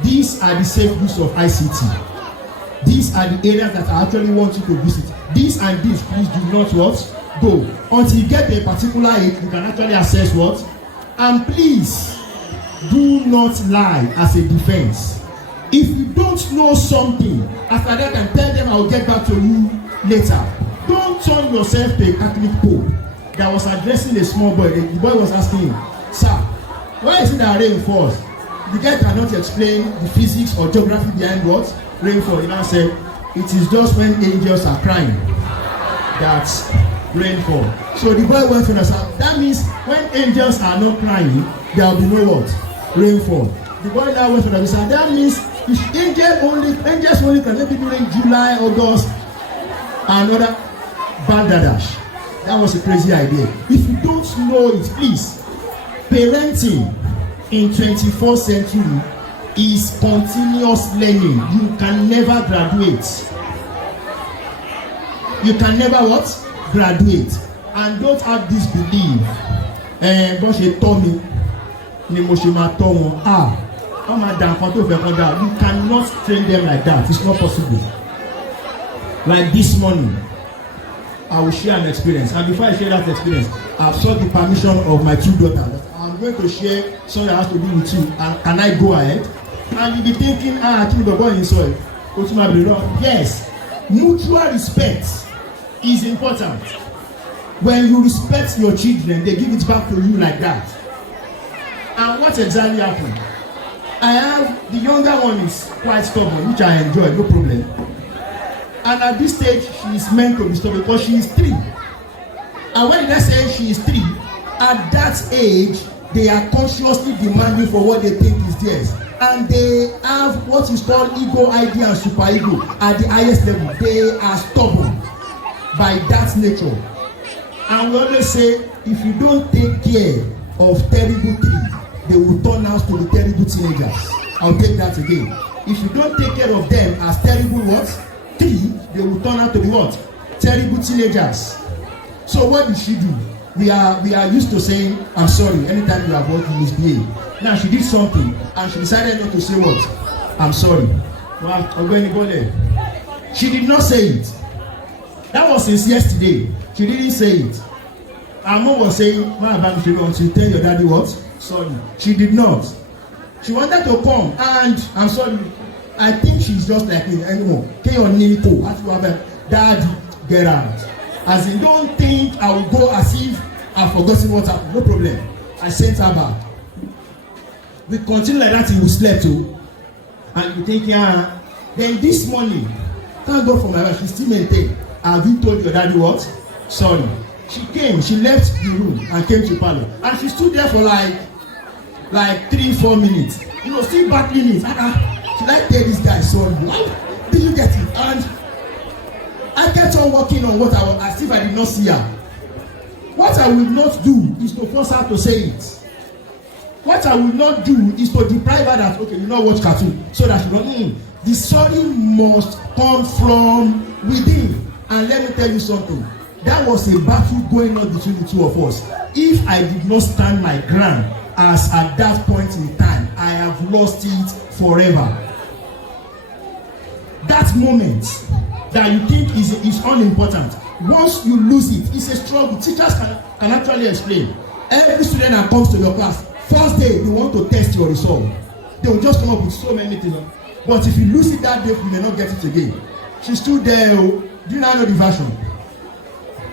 these are the safe use of ICT. These are the areas that I actually want you to visit. These and these, please do not what? Go. Until you get a particular age, you can actually assess what? And please, do not lie as a defense. If you don't know something, after that, and tell them I'll get back to you later. Don't turn yourself to a Catholic Pope. that was addressing a small boy. The boy was asking him, "Sir, why is it that rain falls?" The guy cannot explain the physics or geography behind what rainfall. He now said, "It is just when angels are crying that's rainfall." So the boy went to understand. That means when angels are not crying, there will be no what? Rainfall. The boy now went to understand. That means if angels only can maybe during July, August, and other Bangladesh. That was a crazy idea. If you don't know it, please. Parenting in 21st century is continuous learning. You can never graduate. You can never what? Graduate. And don't have this belief. Bó ṣe tọ́ mi ni mo ṣe máa tọ́ wọn. Wọ́n máa dà nǹkan tó fẹ́ kọ́ dà. You cannot train them like that. It's not possible. Like this morning, I will share an experience. And before I share that experience, I've sought the permission of my 2 daughters. I'm going to share something that has to do with you. And can I go ahead? And you'll be thinking, actually, the boy in soil. Yes, mutual respect is important. When you respect your children, they give it back to you like that. And what exactly happened? I have the younger one is quite stubborn, which I enjoy, no problem. And at this stage, she is meant to be stubborn because she is 3. And when did I say she is 3? At that age, they are consciously demanding for what they think is theirs. And they have what is called ego, idea, and superego at the highest level. They are stubborn by that nature. And we always say, if you don't take care of terrible 3, they will turn out to be terrible teenagers. I'll take that again. If you don't take care of them as terrible what? 3, they will turn out to be what? Terrible teenagers. So what did she do? We are used to saying, "I'm sorry," anytime you have what you misbehave. Now she did something and she decided not to say what? "I'm sorry." She did not say it. That was since yesterday. She didn't say it. Her mom was saying, "Until tell your daddy what? Sorry." She did not. She wanted to come and "I'm sorry. I think she's just like me anymore. Can your name go? Daddy, get out." As in, don't think I will go as if I've forgotten what happened. No problem. I sent her back. We continue like that till we slept too. And you think, then this morning, thank God for my wife, she still maintained. "Have you told your daddy what? Sorry." She came, she left the room and came to parlor. And she stood there for like 3-4 minutes. Still battling it. Should I tell this guy sorry? Why did you get it? And I kept on working on what I was, as if I did not see her. What I will not do is to force her to say it. What I will not do is to deprive her that, okay, you know watch cartoon, so that she don't. The sorry must come from within. And let me tell you something. That was a battle going on between the 2 of us. If I did not stand my ground, as at that point in time, I have lost it forever. That moment that you think is unimportant, once you lose it, it's a struggle. Teachers can actually explain. Every student that comes to your class, first day they want to test your result. They will just come up with so many things. But if you lose it that day, you may not get it again. She stood there. Do you now know the version?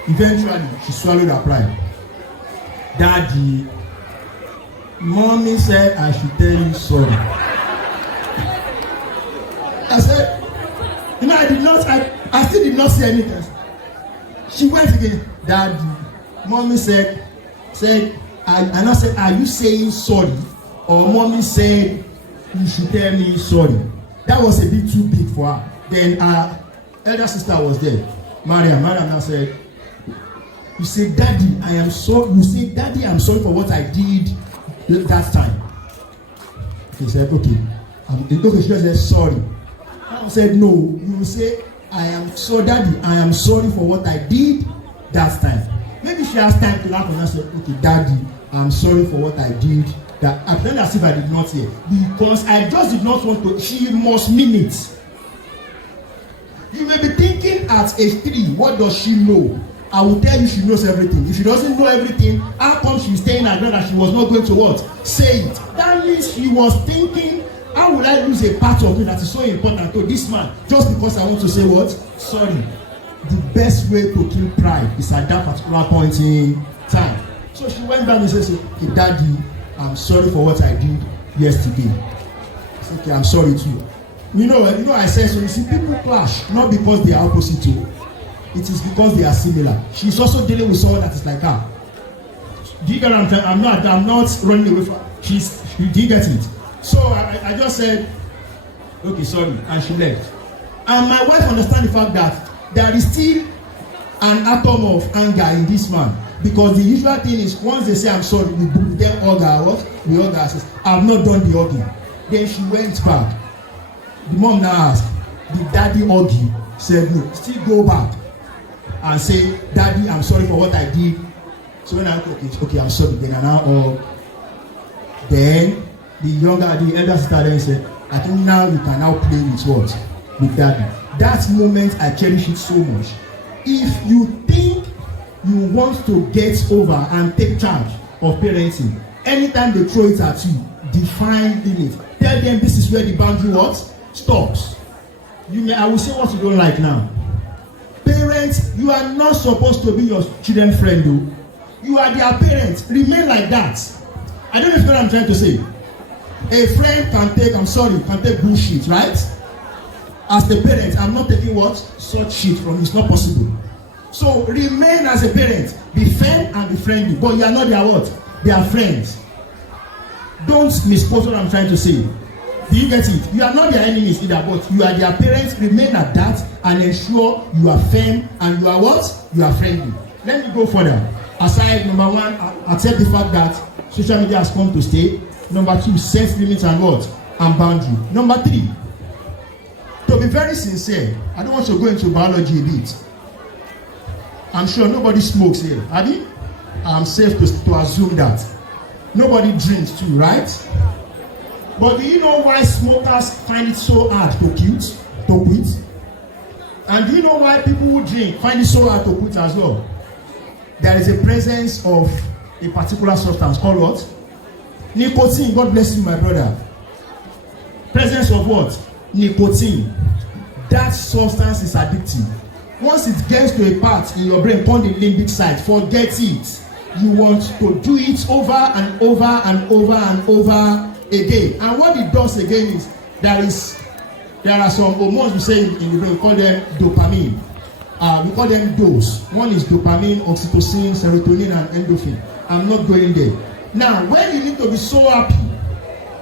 Eventually, she swallowed her pride. "Daddy, Mommy said I should tell you sorry." I said, I still did not say anything. She went again. "Daddy, Mommy said, and I said, are you saying sorry? Or Mommy said you should tell me sorry?" That was a bit too big for her. Then her elder sister was there. Mariam now said, "You say, Daddy, I am sorry." You say, "Daddy, I'm sorry for what I did that time." He said, "Okay." She just said, "Sorry." I said, "No, you will say, I am so Daddy, I am sorry for what I did that time." Maybe she has time to laugh and say, "Okay, Daddy, I'm sorry for what I did." That I pretend as if I did not hear, because I just did not want to. She must mean it. You may be thinking at age 3, what does she know? I will tell you, she knows everything. If she doesn't know everything, how come she's staying at ground and she was not going to what? Say it. That means she was thinking, how will I lose a part of me that is so important to this man just because I want to say what? Sorry. the best way to kill pride is at that particular point in time. So she went back and said, hey, Daddy, I'm sorry for what I did yesterday. I said, okay, I'm sorry too. You know, I said, so you see, people clash, not because they are opposite to. It is because they are similar. She's also dealing with someone that is like her. Do you get what I'm saying? I'm not running away from her. Do you get it? So I just said, okay, sorry, and she left. And my wife understands the fact that there is still an atom of anger in this man. Because the usual thing is, once they say I'm sorry, we then hug what? We hug her, says, I've not done the hugging. Then she went back. The mom now asked, did Daddy hug you? Said no. Still go back and say, Daddy, I'm sorry for what I did. So when I okay, I'm sorry. Then I now hug. Then the elder sister then said, I think now you can now play with what? With Daddy. That moment I cherish it so much. If you think you want to get over and take charge of parenting, anytime they throw it at you, define limits. Tell them this is where the boundary what? Stops. I will say what you don't like now. Parents, you are not supposed to be your children's friend though. You are their parents. Remain like that. I don't know if you know what I'm trying to say. A friend can take bullshit, right? As the parent, I'm not taking what? Such shit from you. It's not possible. So remain as a parent. Be firm and be friendly. But you are not their what? They are friends. Don't misquote what I'm trying to say. Do you get it? You are not their enemies either, but you are their parents. Remain at that and ensure you are firm and you are what? You are friendly. Let me go further. Aside, number one, accept the fact that social media has come to stay. Number two, set limits and what? And boundary. Number three, to be very sincere, I don't want to go into biology a bit. I'm sure nobody smokes here. Abi? I'm safe to assume that. Nobody drinks too, right? But do you know why smokers find it so hard to quit? And do you know why people who drink find it so hard to quit as well? There is a presence of a particular substance called what? Nicotine. God bless you, my brother. Presence of what? Nicotine. That substance is addictive. Once it gets to a part in your brain called the limbic side, forget it. You want to do it over and over and over and over again. And what it does again is there are some hormones we say in the brain, we call them dopamine. We call them dose. One is dopamine, oxytocin, serotonin, and endorphin. I'm not going there. Now, when you need to be so happy,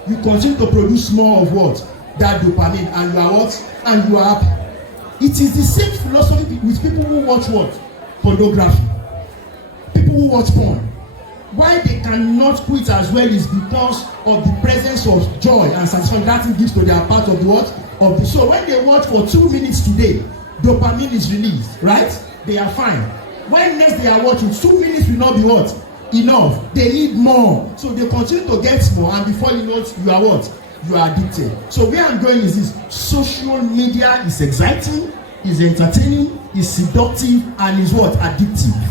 you continue to produce more of what? That dopamine, and you are what? And you are happy. It is the same philosophy with people who watch what? Pornography. People who watch porn. Why they cannot quit as well is because of the presence of joy and satisfaction that it gives to their part of the what? Of the soul. When they watch for 2 minutes today, dopamine is released, right? They are fine. When next they are watching, 2 minutes will not be what? Enough. They need more. So they continue to get more, and before you know it, you are what? You are addicted. So where I'm going is this: social media is exciting, is entertaining, is seductive, and is what? Addictive.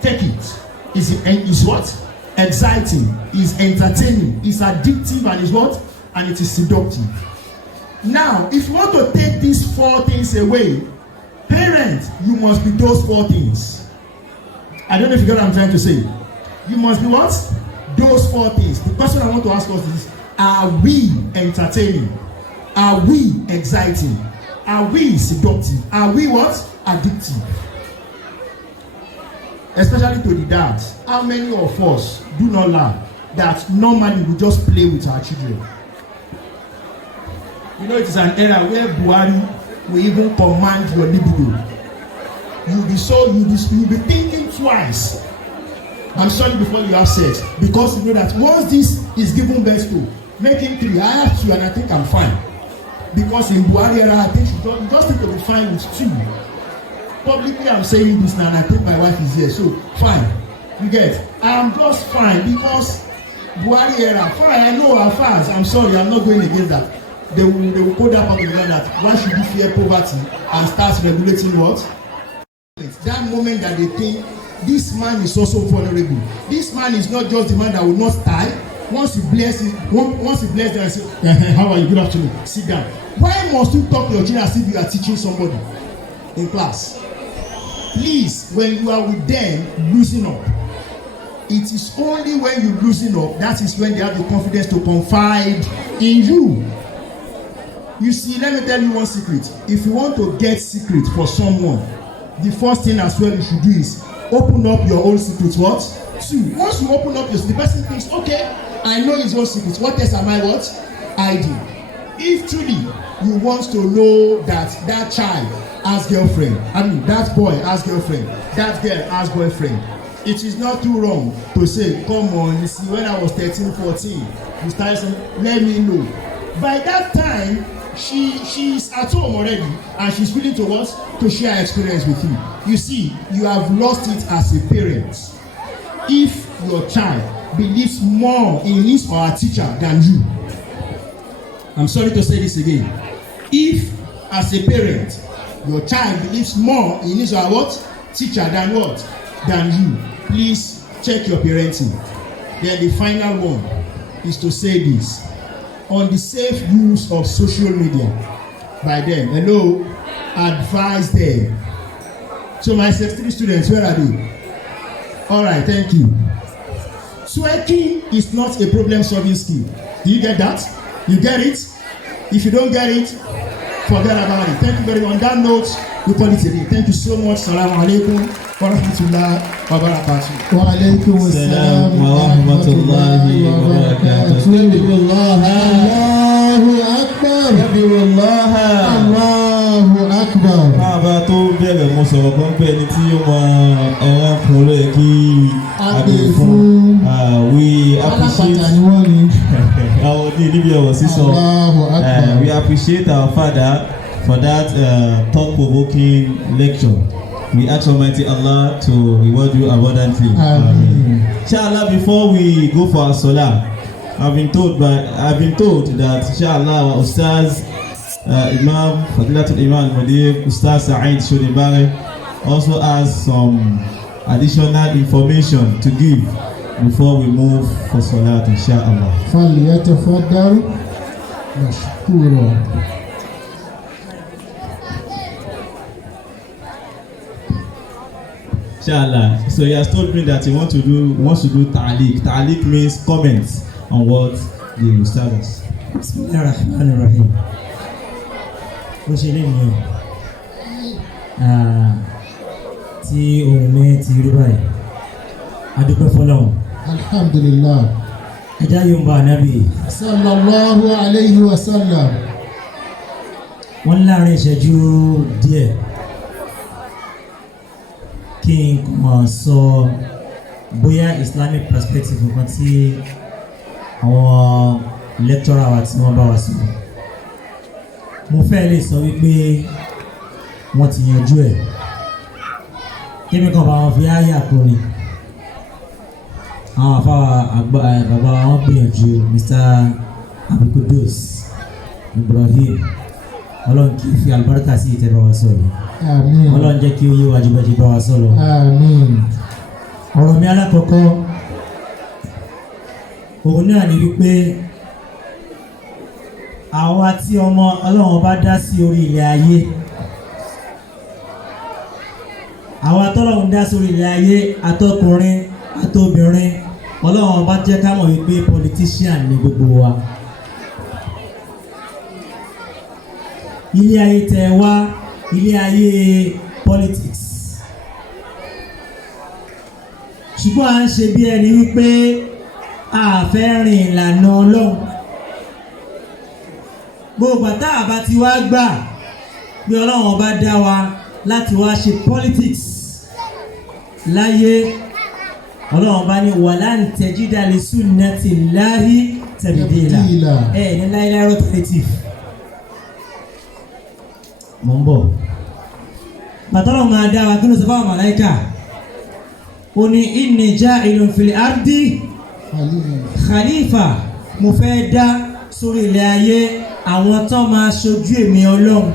Take it. Is what? Exciting, is entertaining, is addictive, and is what? And it is seductive. Now, if you want to take these 4 things away, parents, you must be those 4 things. I don't know if you get what I'm trying to say. You must be what? Those 4 things. The question I want to ask us is, are we entertaining? Are we exciting? Are we seductive? Are we what? Addictive? Especially to the dads. How many of us do not learn that normally we just play with our children? You know, it is an era where Buhari will even command your libido. You'll be thinking twice. I'm sorry before you have sex, because you know that once this is given birth to, making 3, I have 2 and I think I'm fine. Because in Buhari era, I think you just need to be fine with 2. Publicly, I'm saying this now, and I think my wife is here, so fine. You get? I'm just fine because Buhari era, fine. I know our fans. I'm sorry, I'm not going against that. They will put that part of the line that why should you fear poverty and start regulating what? That moment that they think this man is also vulnerable. This man is not just the man that will not die. Once you bless them and say, how are you? Good afternoon. Sit down. Why must you talk to your children as if you are teaching somebody? in class. Please, when you are with them, loosen up. It is only when you loosen up, that is when they have the confidence to confide in you. You see, let me tell you one secret. If you want to get secret for someone, the first thing as well you should do is open up your own secret. What? Two. Once you open up your, the person thinks, okay, I know his own secret. What else am I what? Hiding. If truly you want to know that that child has girlfriend, that boy has girlfriend, that girl has boyfriend, it is not too wrong to say, come on, you see, when I was 13, 14, you started saying, let me know. By that time, she's at home already and she's willing to what? To share her experience with you. You see, you have lost it as a parent. If your child believes more in his or her teacher than you, I'm sorry to say this again. If, as a parent, your child believes more in his or her what? Teacher than what? Than you, please check your parenting. Then the final one is to say this. On the safe use of social media by them. Hello, advise them. So my 63 students, where are they? All right, thank you. Twerking is not a problem-solving skill. Do you get that? You get it? If you don't get it, forget about it. Thank you very much. On that note, we call it a day. Thank you so much. Assalamu alaikum wa rahmatullahi wa barakatuh. Wa alaikum assalam wa rahmatullahi wa barakatuh. Allahu akbar. Allahu akbar. Bàbá tó bẹ̀rẹ̀ mo sọ̀rọ̀ kan pé ẹni tí ó mọ ẹran kan ló yẹ kí àgbè fún we appreciate our níbi ọ̀rọ̀ sísọ. We appreciate our father for that thought-provoking lecture. We ask Almighty Allah to reward you abundantly. Amen. Inshallah, before we go for our salah, I've been told that inshallah our Ustaz Imam Fadilatul Imam Mudir Ustaz Sa'id Shodibare also has some additional information to give before we move for salat inshallah. فليتفضل مشكورا. Inshallah. So he has told me that he wants to do ta'liq. Ta'liq means comments on what the Ustaz has. Bismillahirrahmanirrahim. Ó ṣe lè ní tí ohun mi ti rí báyìí. A dúpẹ́ fọ́lọ́run. Alhamdulillah. Ẹja yóò ń bá Ànábì. Sallallahu alayhi wa sallam. Wọ́n láàrin ìṣẹ́jú díẹ̀. Kí n kàn sọ bóyá Islamic perspective nǹkan tí àwọn lecturer wa tí wọ́n bá wa sọ. Mo fẹ́ lè sọ wípé wọ́n ti yanjú ẹ̀. Kí mi kàn bá wọn fi áyà kọrin. Àwọn àfáà bàbá wọn gbìyànjú Mr. Abdulkudus Ibrahim. Ọlọ́run kì í fi àlùbáríkà sí ìtẹ́ bá wa sọ̀rọ̀. Àmín. Ọlọ́run jẹ́ kí ó yé wa jù bẹ́ẹ̀ ti bá wa sọ̀rọ̀. Àmín. Ọ̀rọ̀ mi alákọ̀ọ́kọ́ òun náà ni wípé àwa tí ọmọ Ọlọ́run bá dá sí orí ilẹ̀ ayé, àwa tọ́lọ́run dá sórí ilẹ̀ ayé àtọkùnrin àtobìnrin, Ọlọ́run bá jẹ́ ká mọ̀ wípé politician ni gbogbo wa. Ilé ayé tẹ wá, ilé ayé politics. Ṣùgbọ́n à ń ṣe bí ẹni wípé a fẹ́ rìn ìlànà Ọlọ́run. Gbogbo àtà àbá tí wá gbà bí Ọlọ́run bá dá wa láti wá ṣe politics láyé. Ọlọ́run bá ní walan tajida li sunnatillahi tabdila. Ní láíláí alternative. Mo ń bọ̀. Bàtọ́lọ̀ máa dá wa kí ló sọ fáwọn màláíkà. Ó ní inni ja'ilun fil ardi khalifa. Mo fẹ́ dá sórí ilẹ̀ ayé àwọn tó máa ṣojú èmi Ọlọ́run.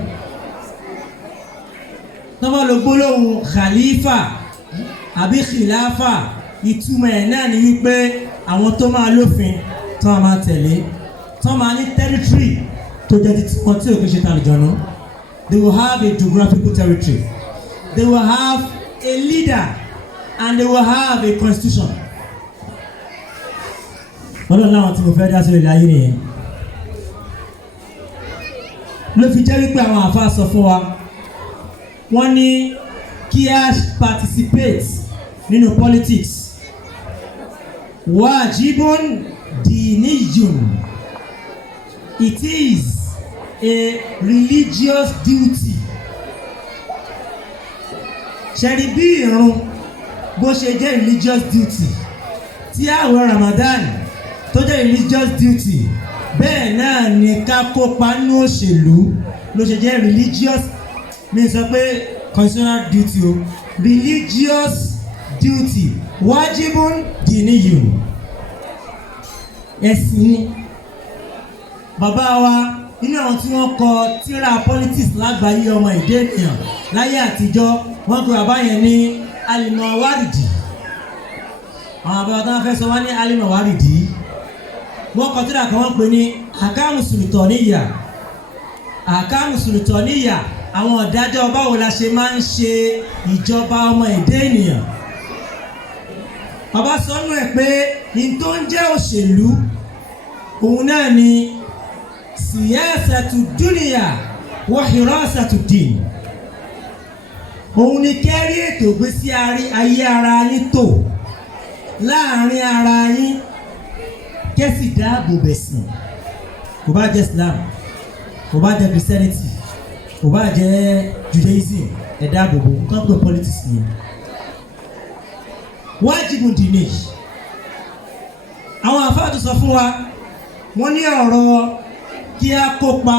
Tó bá lo gbólóhùn khalifa àbí khilafa, ìtumọ̀ ẹ̀ náà ni wípé àwọn tó máa lófin tó máa tẹ̀lé, tó máa ní territory tó jẹ́ ti wọn tí ò kí ṣe tàlùjọ̀nù. they will have a geographical territory, they will have a leader, and they will have a constitution. Ọlọ́run láwọn tí mo fẹ́ dá sí ilé ayé nìyẹn. Ló fi jẹ́ wípé àwọn àfáà sọ fún wa, wọ́n ní kí a participate nínú politics. Wajibun diniyun. It is a religious duty. Ṣẹ̀rí bí ìrun bó ṣe jẹ́ religious duty, tí àwẹ̀ Ramadan tó jẹ́ religious duty, bẹ́ẹ̀ náà ni ká kópa nínú òṣèlú ló ṣe jẹ́ religious, mi sọ pé constitutional duty o, religious duty. Wajibun diniyun. Ẹ̀sìn ni. Bàbá wa nínú àwọn tí wọ́n kọ tírà politics lágbàáyé ọmọ ìdè ènìyàn láyé àtijọ́, wọ́n pe bàbá yẹn ní Al-Mawardi. Àwọn bàbá tó wọ́n fẹ́ sọ wá ní Al-Mawardi. Wọ́n kọ tírà kan wọ́n pè ní Ahkamu Sultaniyya. Ahkamu Sultaniyya, àwọn ìdájọ́ báwo la ṣe máa ń ṣe ìjọba ọmọ ìdè ènìyàn. Bàbá sọ nú ẹ̀ pé ní tó ń jẹ́ òṣèlú òun náà ni siyasatu dunya wa hirasatu din. Òun ni kẹ́rí ètò ìgbésí ayé ara yín tò láàrin ara yín, kẹ́sì dáàbò bẹ̀sìn. Kò bá jẹ́ Islam, kò bá jẹ́ Christianity, kò bá jẹ́ Judaism, ẹ dáàbò bò nǹkan pé politics ni. Wajibun dini. Àwọn àfáà tó sọ fún wa, wọ́n ní ọ̀rọ̀ kí a kópa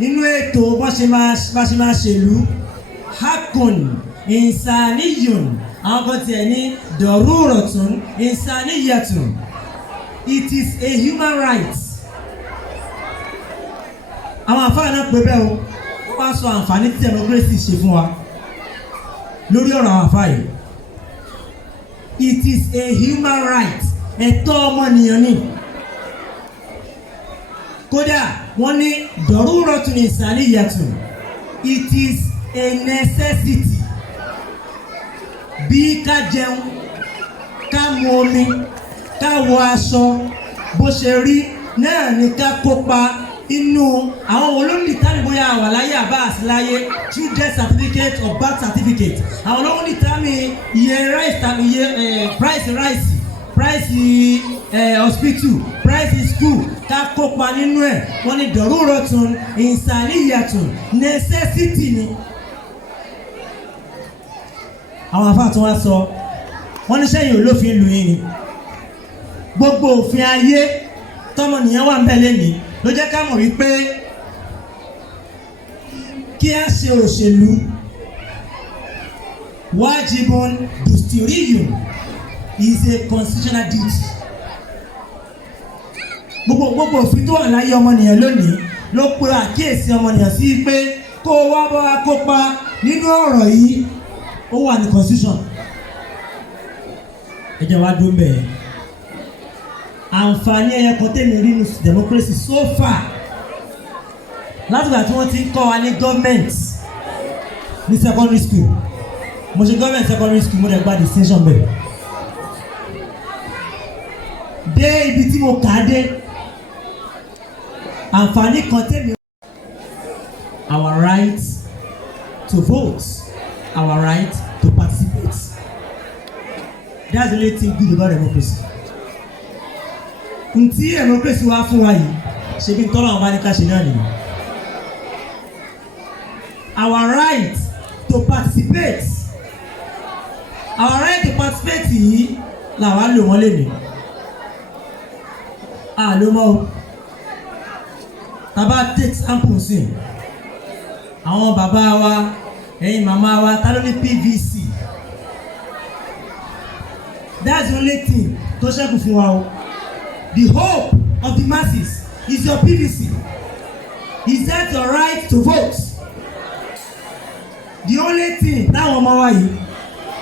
nínú ètò bá ṣe máa ṣèlú. Hakun insaniyun. Àwọn kan tiẹ̀ ní daruratun insaniyatun. It is a human right. Àwọn àfáà náà pè bẹ́ẹ̀ o, wọ́n wá sọ àǹfààní tí democracy ṣe fún wa lórí ọ̀rọ̀ àwọn àfáà yìí. It is a human right. Ẹ̀tọ́ ọmọnìyàn ni. Kódà wọ́n ní daruratun insaniyatun. It is a necessity. Bí ká jẹun, ká mu omi, ká wọ aṣọ, bó ṣe rí náà ni ká kópa inú àwọn olóńdì tàbí bóyá àwà láyé àbá àti láyé, children certificate or birth certificate. Àwọn olóńdì tàbí iye rice tàbí iye price rice, price hospital, price school, ká kópa nínú ẹ̀. Wọ́n ní daruratun insaniyatun, necessity ni. Àwọn àfáà tó wá sọ, wọ́n ní sẹ́yìn olófin lù yín ni. Gbogbo òfin ayé tọ́mọnìyàn wà ń bẹ̀ lẹ́nìí ló jẹ́ ká mọ̀ wípé kí a ṣe òṣèlú. Wajibun dustiriyun is a constitutional duty. Gbogbo òfin tó wà láyé ọmọnìyàn lónìí ló pe àkíyèsí ọmọnìyàn sí pé kó wá bá wa kópa nínú ọ̀rọ̀ yìí, ó wà ní constitution. Ẹ jẹ́ wá dún bẹ́ẹ̀. Àǹfààní ẹyẹ kan tẹ̀lé nínú democracy so far láti ìgbà tí wọ́n ti ń kọ́ wa ní government ní secondary school. Mo ṣe government secondary school, mo dẹ̀ gba distinction bẹ́ẹ̀. Dé ibi tí mo kà á dé, àǹfààní kan tẹ̀lé. Our right to vote, our right to participate. That's the only thing good about democracy. Ntí democracy wá fún wa yìí, ṣe bí ntọ́lọ́ àwọn bá ní ká ṣe náà nìyí. Our right to participate, our right to participate yìí làwa lò wọ́n lè ní. Ló mọ́ o. Tàbá take sample sí. Àwọn bàbá wa, ẹ̀yin màmá wa, ta ló ní PVC? That's the only thing tó ṣẹ́kù fún wa o. The hope of the masses is your PVC. Is that your right to vote? The only thing táwọn ọmọ wa yìí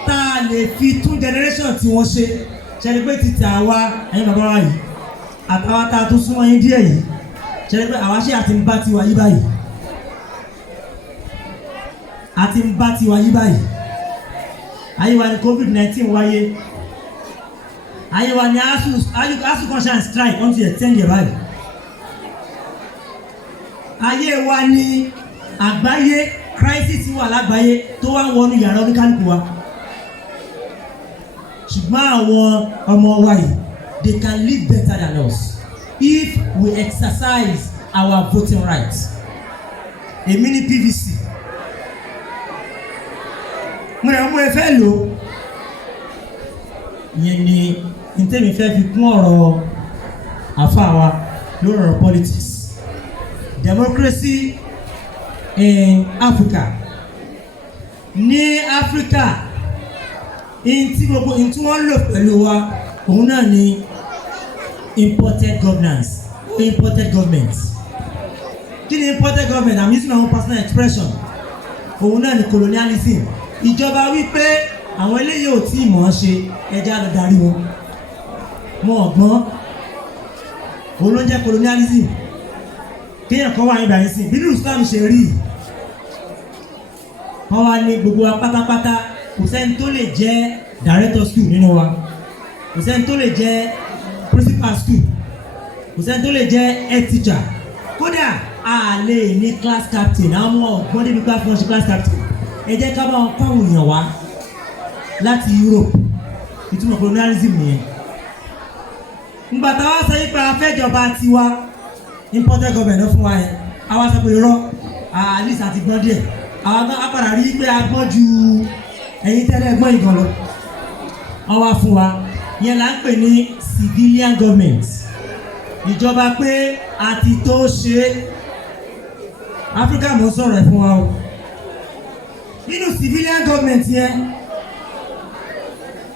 tá a lè fi tún generation tí wọ́n ṣe pé títí àwa ẹ̀yin bàbá wa yìí àtàwọn tá a tún súnmọ́ yín díẹ̀ yìí ṣe pé àwa ṣe àti ń bá tiwa yí báyìí. àti ń bá tiwa yí báyìí ayé wa ni COVID-19 wáyé ayé wa ni ASUU conscience strike wọ́n ti extend ẹ̀ báyìí ayé wa ni àgbáyé crisis wà lágbàáyé tó wá ń wọnú yàrá oníkálukú wa ṣùgbọ́n àwọn ọmọ wa yìí they can live better than us if we exercise our voting rights. Èmi ní PVC mo ẹ fẹ́ lò ìyẹn ni ntẹ́mi fẹ́ fi kún ọ̀rọ̀ àfáà wa lórí ọ̀rọ̀ politics democracy in Africa ní Africa ntí wọ́n lò pẹ̀lú wa òun náà ni imported governance imported government. Kí ni imported government? I'm using my own personal expression. Òun náà ni colonialism. Ìjọba wípé àwọn eléyìí ò tí ì mọ̀ ọ́n ṣe ẹja lọ darí wọn. Wọn ọ̀gbọ́n. Òun ló ń jẹ́ colonialism. Kéèyàn kan wà ní ìgbà yẹn sìn. Bí Islam ṣe rí. Wọ́n wá ní gbogbo wa pátápátá. Kò sẹ́ni tó lè jẹ́ director school nínú wa. Kò sẹ́ni tó lè jẹ́ principal school. Kò sẹ́ni tó lè jẹ́ head teacher. Kódà a lè ní class captain àwọn ọmọ ọgbọ́n débi ká fún ọ ṣe class captain ẹ jẹ́ ká bá wọn kọ́ àwọn èèyàn wá láti Europe ìtumọ̀ colonialism nìyẹn. Nígbà táwa sọ yípa afẹ́jọba tiwa imported government ló fún wa yẹn àwa sọ pé irọ́ at least àti gbọ́n díẹ̀ àwọn apàdà rí pé a gbọ́n ju ẹ̀yin tẹ́lẹ̀ gbọ́n ìgàn lọ wọ́n wá fún wa yẹn là ń pè ní civilian government ìjọba pé àti tó ṣe Africa mo sọ̀rọ̀ ẹ̀ fún wa o nínú civilian government yẹn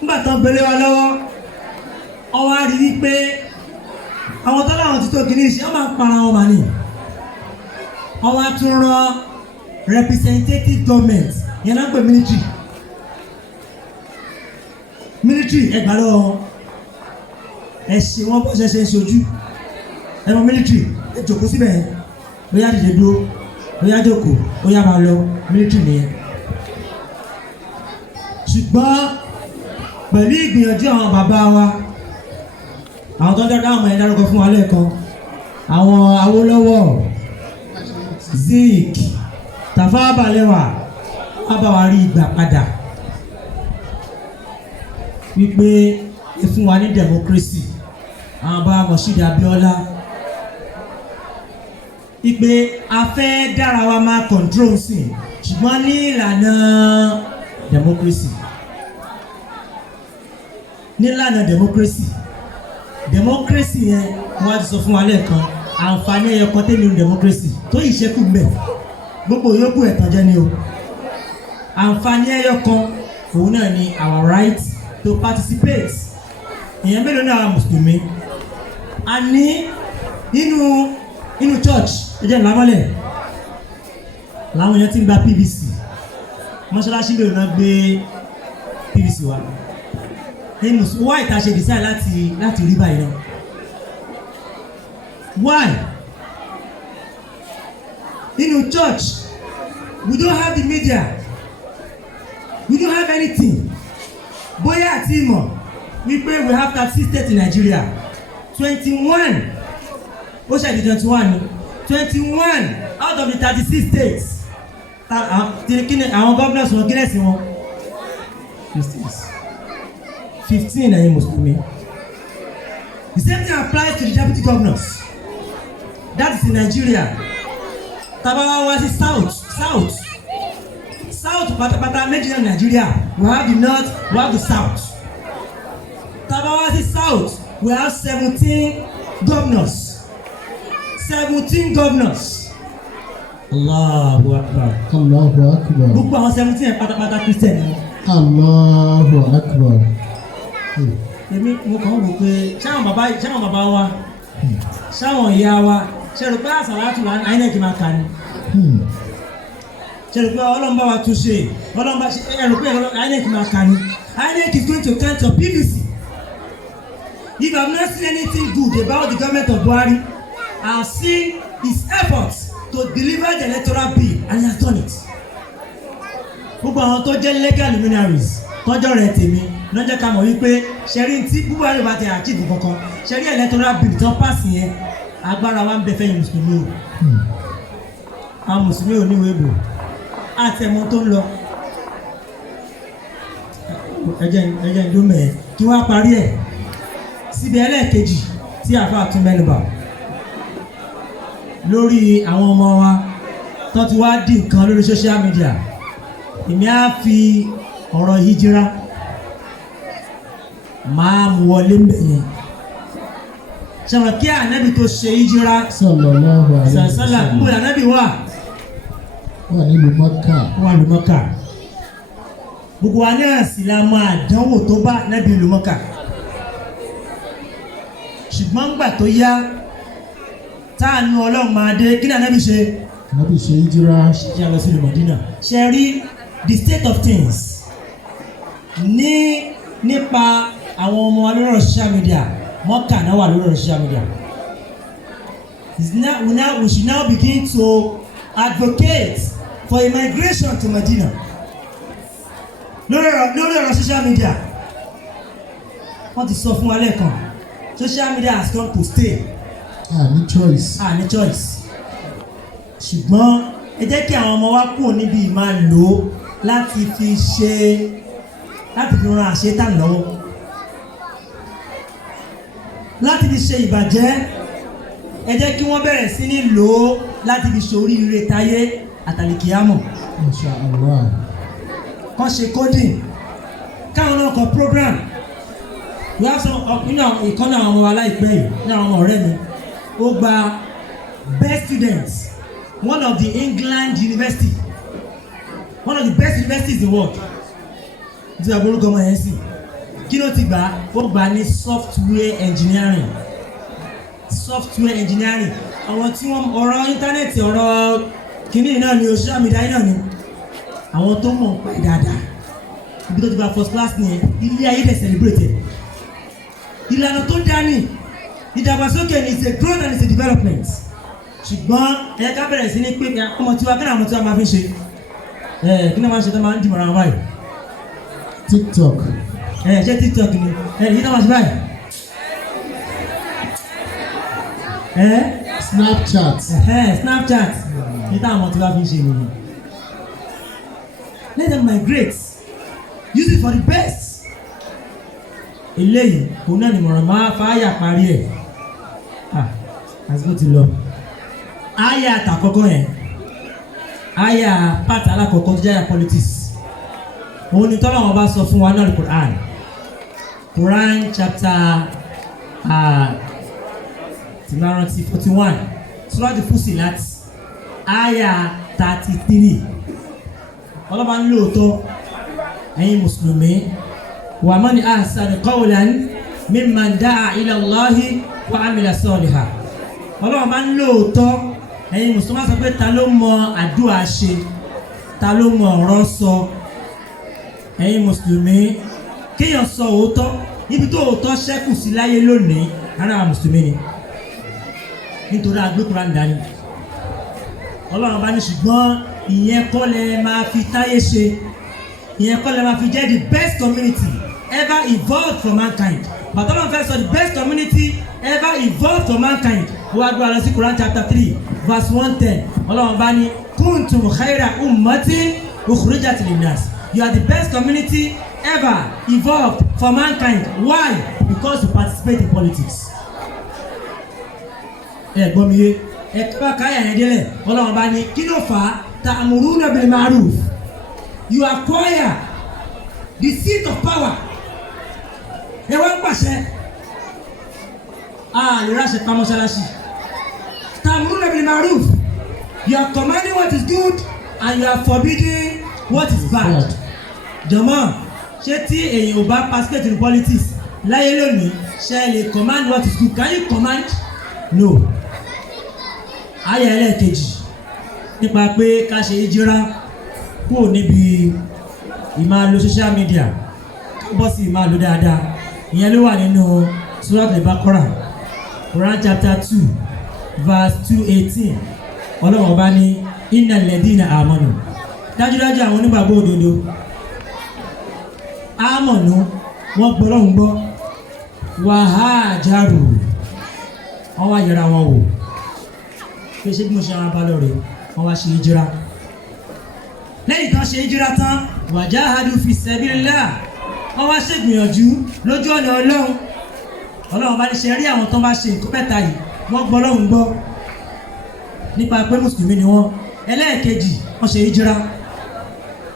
nígbà tán gbélé wa lọ́wọ́ ọwọ́ á rí wípé àwọn tó láwọn ti tó kìíní ṣe wọ́n máa ń para wọn mà ní ọwọ́ á tún rán representative government yẹn náà ń pè military ẹgbàá lọ́wọ́ ẹ ṣe wọ́n bó ṣe ṣe ń ṣojú ẹmọ military ẹ jókòó síbẹ̀ ó yá dìde dúró ó yá jókòó ó yá máa lọ military nìyẹn. Ṣùgbọ́n pẹ̀lú ìgbìyànjú àwọn bàbá wa àwọn tó ń dáadáa àwọn ẹ̀dá lọ́kọ̀ fún wa lẹ́ẹ̀kan àwọn Awólọ́wọ̀ Zik Tafawa Balewa wọ́n bá wa rí ìgbà padà wípé ẹ fún wa ní democracy àwọn bá Moshood Abiola ìpè a fẹ́ dára wa máa control sí ṣùgbọ́n ní ìlànà democracy nílànà democracy yẹn wọ́n ti sọ fún wa lẹ́ẹ̀kan àǹfààní ẹ̀yọkan tẹ́lẹ̀ ní democracy tó yìí ṣẹ́kù mbẹ̀ gbogbo yòókù ẹ̀tàn jẹ́ ni o àǹfààní ẹ̀yọkan òun náà ni our right to participate ìyẹn mélòó náà mùsùlùmí a ní nínú church ẹjẹ ńlámọ́lẹ̀ làwọn èèyàn ti ń gba PVC mọ́ṣáláṣí lè náà gbé PVC wa nínú why ta ṣe decide láti rí báyìí náà why nínú church we don't have the media we don't have anything bóyá àti ìmọ̀ wípé we have 36 states in Nigeria 21 ó ṣàdí 21 out of the 36 states àwọn governors wọn gínẹ̀sì wọn 15 ẹ̀yin mùsùlùmí. The same thing applies to the deputy governors that is in Nigeria. Tabawa wá sí south pátápátá méjì náà Nigeria we have the north we have the south. Tabawa wá sí south we have 17 governors. 17 governors. Allahu Akbar. Allahu Akbar. Gbogbo àwọn 17 ẹ̀ pátápátá Christian ni. Allahu Akbar. Èmi mo kàn wò pé ṣáwọn bàbá wa ṣáwọn ìyá wa ṣe rò pé àsàlátù INEC máa kà ní. Ṣe rò pé Ọlọ́run bá wa tún ṣe Ọlọ́run bá ṣe rò pé INEC máa kà ní. INEC is going to count your PVC. If I have not seen anything good about the government of Buhari, I have seen his efforts to deliver the electoral bill and he has done it. gbogbo àwọn tó jẹ́ legal luminaries tọ́jọ́ rẹ̀ tèmi lọ́jọ́ ká mọ̀ wípé ṣẹ́rí tí Buhari bá ti achieve kankan ṣẹ́rí electoral bill tó pass yẹn agbára wa ń bẹ fẹ́yìn mùsùlùmí o àwọn mùsùlùmí ò níwèé bò àtẹ̀mọ́ tó ń lọ ẹjẹ́ ìlú mẹ́ẹ̀ kí wọ́n parí ẹ̀ síbi ẹlẹ́ẹ̀kejì tí àfáà tún mẹ́nubà lórí àwọn ọmọ wa tó ti wá dì nǹkan lórí social media èmi á fi ọ̀rọ̀ hijira máa mú wọlé mbẹ̀yẹn ṣàwọn kí ànábì tó ṣe hijira sallallahu alaihi wasallam sàlá kúrò ànábì wà nílùú Mọ́kà wà ní Mọ́kà gbogbo wa náà sì la máa dánwò tó bá ànábì ìlú Mọ́kà ṣùgbọ́n gbà tó yá táànù Ọlọ́run máa dé kí ni ànábì ṣe hijira ṣe lọ sí ìlú Mọ̀dínà ṣe rí the state of things nípa àwọn ọmọ wa lórí social media Mọ́kà náà wà lórí social media we should now begin to advocate for immigration to Medina lórí ọ̀rọ̀ social media wọ́n ti sọ fún wa lẹ́ẹ̀kan social media has come to stay ní choice ṣùgbọ́n ẹ jẹ́ kí àwọn ọmọ wa kúrò níbi ìmáa lò ó láti fi ran àṣetán lọ́wọ́ láti fi ṣe ìbàjẹ́ ẹ jẹ́ kí wọ́n bẹ̀rẹ̀ sí ní lò ó láti fi ṣe oríire táyé àtàlìkìyámọ̀ inshallah kàn ṣe coding káwọn náà kọ program we have some ìkànnì àwọn ọmọ wa láìpẹ́ yìí ní àwọn ọmọ ọ̀rẹ́ mi ó gba best students one of the England university one of the best universities in the world ti gba orúkọ ọmọ yẹn sí kí ló ti gbà ó gbà ní software engineering àwọn tí wọ́n ọ̀rọ̀ íńtánẹ́ẹ̀tì ọ̀rọ̀ kìíní náà ni social media náà ni àwọn tó mọ̀ pa dáadáa ibi tó ti gba first class ni ilé ayé dẹ̀ celebrate ìlànà tó dání ìdàgbàsókè ni it's a growth and it's a development ṣùgbọ́n ẹ ká bẹ̀rẹ̀ sí ní pé ọmọ tiwa kí ni àwọn tiwa máa fi ṣe kí ni wọ́n máa ṣe tó máa ń dìmọ̀ràn àwọn báyìí TikTok ṣé TikTok ni yìí náà máa ṣe báyìí Snapchat ní táwọn tiwa fi ń ṣe nìyí let them migrate use it for the best eléyìí kò náà nìmọ̀ràn máa fàáyà parí ẹ̀ àsìkò ti lọ àyà àtàkọ́kọ́ yẹn àyà pàtà alákọ̀ọ́kọ́ tó jáyà politics òun ni tọ́lá wọn bá sọ fún wa náà ní Quran chapter 41 Surah Fussilat àyà 33 ọlọ́ba ń lóòótọ́ ẹ̀yin mùsùlùmí wa man ahsanu qawlan mimman da'a ila Allahi wa amila salihan ọlọ́ba bá ń lóòótọ́ ẹ̀yin mùsùlùmí sọ pé ta ló mọ àdúrà ṣe ta ló mọ ọ̀rọ̀ sọ ẹ̀yin mùsùlùmí kéèyàn sọ òótọ́ níbi tó òótọ́ ṣẹ́kù sí láyé lónìí ara mùsùlùmí ni nítorí agbékùrá ń dání ọlọ́run bá ní ṣùgbọ́n ìyẹn kọ́ lẹ máa fi táyé ṣe ìyẹn kọ́ lẹ máa fi jẹ́ the best community ever evolved from mankind bàtà ọlọ́run fẹ́ sọ the best community ever evolved from mankind wọ́n á gbọ́ àlọ́ sí Quran chapter 3 verse 110 ọlọ́run bá ní kuntum khayra ummatin ukhrijat linnas you are the best community ever evolved for mankind why because you participate in politics gbọ́ mi yé ẹ̀ka káyà yẹn délẹ̀ ọlọ́run bá ní kí ló fà á ta'muruna bil ma'ruf you acquire the seat of power ẹ wá ń pàṣẹ lè ráṣẹ pa mọ́ṣáláṣí ta'muruna bil ma'ruf you are commanding what is good and you are forbidding what is bad jọ̀mọ́ ṣé tí èyàn ò bá participate in politics láyé lónìí ṣe lè command what is good can you command no ayé ẹlẹ́ẹ̀kejì nípa pé ká ṣe ìjírá kúrò níbi ìmáàlò social media ká bọ́ sí ìmáàlò dáadáa ìyẹn ló wà nínú Surah Al-Baqarah Quran chapter 2 verse 218 ọlọ́wọ́n bá ní innal ladina amanu dájúdájú àwọn onígbàgbọ́ òdodo àmọ̀nù wọ́n gbọ́ lọ́hùn gbọ́ wàhájàrù wọ́n wá yẹra wọn wò pé ṣé bí mo ṣe ara bá lọ rè wọ́n wá ṣe ìjìra lẹ́yìn tán ṣe ìjìra tán wàjáhádù fi sabilillah wọ́n wá ṣègbìyànjú lójú ọ̀nà ọlọ́run bá ní ṣe rí àwọn tó bá ṣe nǹkan mẹ́ta yìí wọ́n gbọ́ lọ́hùn gbọ́ nípa pé mùsùlùmí ni wọ́n ẹlẹ́ẹ̀kejì wọ́n ṣe ìjìra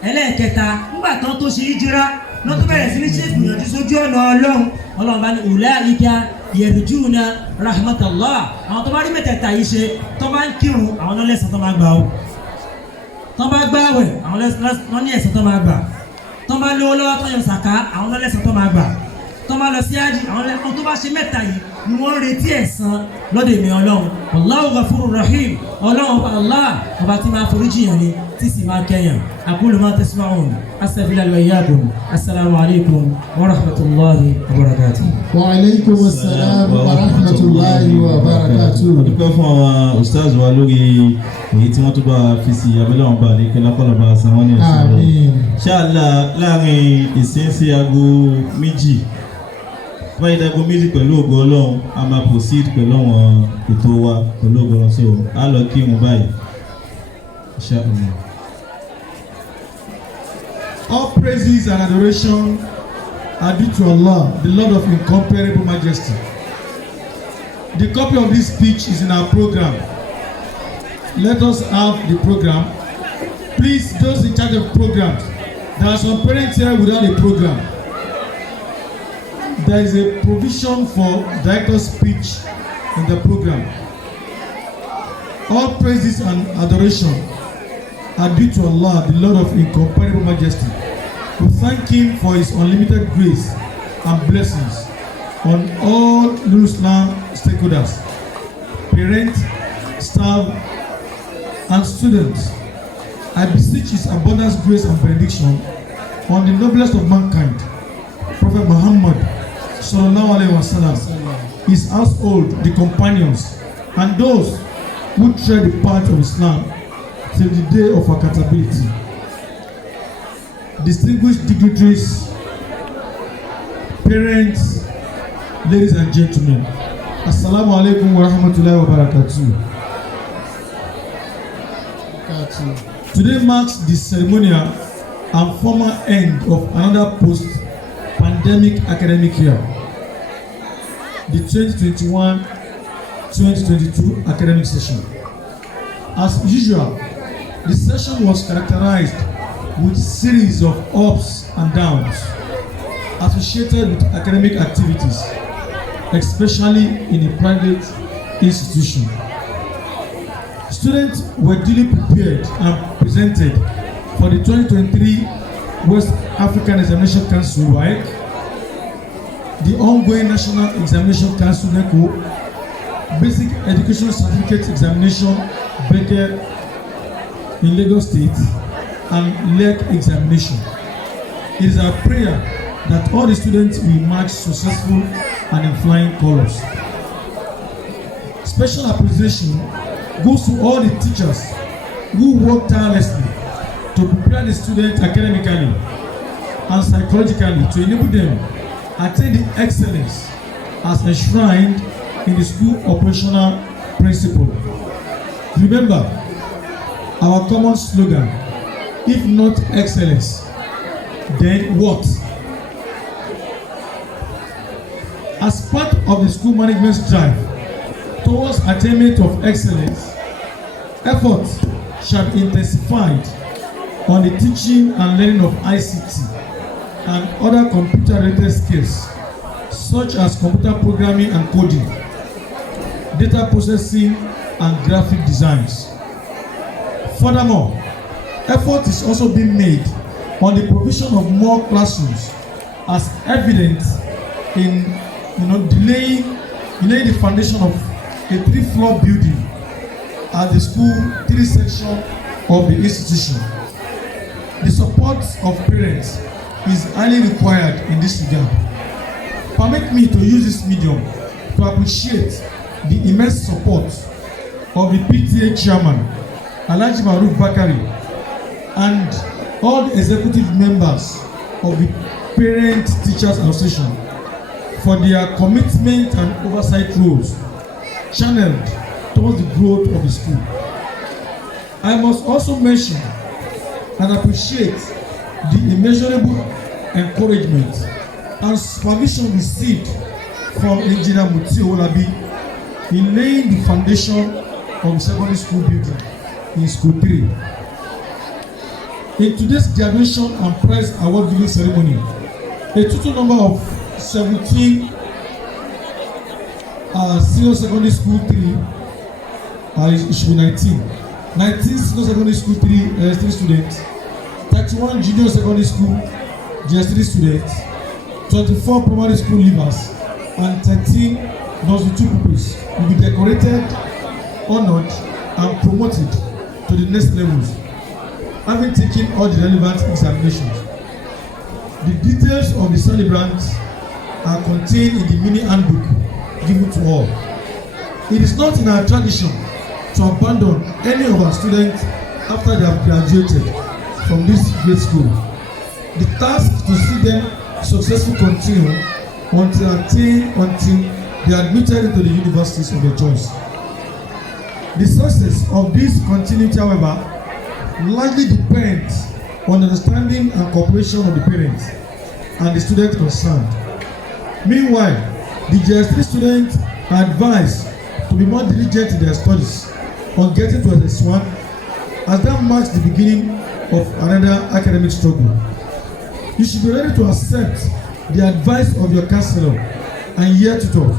ẹlẹ́ẹ̀kẹta nígbà tán tó ṣe ìjìra lọ́n tó bẹ̀rẹ̀ sí ní ṣe ìgbìyànjú sójú ọ̀nà ọlọ́run bá ní ulaika yarjuna rahmatallah àwọn tó bá rí mẹ́tẹ̀ẹ̀ta yìí ṣe tó bá ń kírun àwọn náà lẹ́san tó máa gbà ó tó bá gbààwẹ̀ àwọn náà ní ẹ̀san tó máa gbà tó bá lówó lọ́wọ́ tó yọ sàká àwọn náà lẹ́san tó máa gbà tó bá lọ sí ájì àwọn tó bá ṣe mẹ́ta yìí ni wọ́n ń retí ẹ̀san lọ́dọ̀ èmi ọlọ́run Allahu ghafurur rahim ọlọ́run Allah ọba tí máa foríjì yàn ni tí sì máa kẹ́yàn aqulu ma tasma'un astaghfirullahi wa iyyakum assalamu alaykum wa rahmatullahi wa barakatuh. Wa alaykum assalam wa rahmatullahi wa barakatuh. Dúpẹ́ fún àwọn ustaz wa lórí èyí tí wọ́n tó bá fi sí abẹ́lẹ́ wọn bá lè kí lápọ̀lọpọ̀ àṣà wọn ní ẹ̀sìn lọ. Ṣáàlà láàrin ìsìn sí aago méjì báyìí dago méjì pẹ̀lú ògo Ọlọ́run a máa proceed pẹ̀lú àwọn ètò wa pẹ̀lú ògo Ọlọ́run so a lọ kí wọn báyìí. All praises and adoration are due to Allah, the Lord of incomparable majesty. The copy of this speech is in our program. Let us have the program. Please, those in charge of programs, there are some parents here without a program. There is a provision for director's speech in the program. All praises and adoration are due to Allah, the Lord of incomparable majesty. We thank Him for His unlimited grace and blessings on all Nurul Islam stakeholders, parents, staff, and students. I beseech His abundant grace and benediction on the noblest of mankind, Prophet Muhammad Sallallahu Alaihi Wasallam, his household, the companions, and those who tread the path of Islam till the day of accountability. Distinguished dignitaries, parents, ladies and gentlemen, Assalamu alaikum wa rahmatullahi wa barakatuh. Today marks the ceremonial and formal end of another post-pandemic academic year, the 2021-2022 academic session. As usual, the session was characterized with series of ups and downs associated with academic activities, especially in a private institution. Students were duly prepared and presented for the 2023 West African Examination Council (WAEC), the ongoing National Examination Council (NECO), Basic Education Certificate Examination (BECE) in Lagos State, and LEC examination. It is our prayer that all the students will emerge successful and in flying colors. Special appreciation goes to all the teachers who work tirelessly to prepare the students academically and psychologically to enable them attain the excellence as enshrined in the school operational principle. Remember our common slogan: if not excellence, then what? As part of the school management's drive towards attainment of excellence, efforts shall be intensified on the teaching and learning of ICT and other computer-related skills such as computer programming and coding, data processing, and graphic designs. Furthermore, effort is also being made on the provision of more classrooms, as evident in laying the foundation of a 3-floor building at the school 3 section of the institution. The support of parents is highly required in this regard. Permit me to use this medium to appreciate the immense support of the PTA chairman, Alhaji Maruf Bakari, and all the executive members of the Parent Teachers Association for their commitment and oversight roles channeled towards the growth of the school. I must also mention and appreciate the immeasurable encouragement and supervision received from Engineer Muti Olabi in laying the foundation of the secondary school building in School 3. In today's graduation and prize award giving ceremony, a total number of 17 senior secondary school 3, it should be 19 senior secondary school 3 students, 31 junior secondary school GS3 students, 24 primary school leavers, and 13 nursery 2 pupils will be decorated, honored, and promoted to the next levels, having taken all the relevant examinations. The details of the celebrants are contained in the mini handbook given to all. It is not in our tradition to abandon any of our students after they have graduated from this great school. The task to see them successfully continue until they are admitted into the universities of their choice. The success of this continuity, however, largely depends on understanding and cooperation of the parents and the students concerned. Meanwhile, the GS3 students are advised to be more diligent in their studies on getting to SS1, as that marks the beginning of another academic struggle. You should be ready to accept the advice of your counselor and year tutor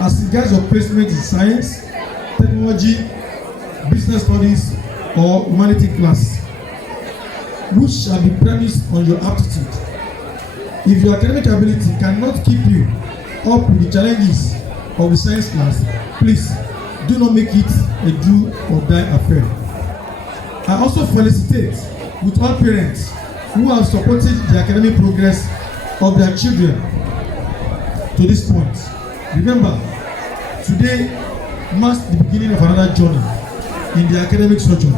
as regards your placement in science, technology, business studies, or humanity class, which shall be premised on your aptitude. If your academic ability cannot keep you up with the challenges of the science class, please do not make it a do or die affair. I also felicitate with all parents who have supported the academic progress of their children to this point. Remember, today marks the beginning of another journey in the academic sojourn.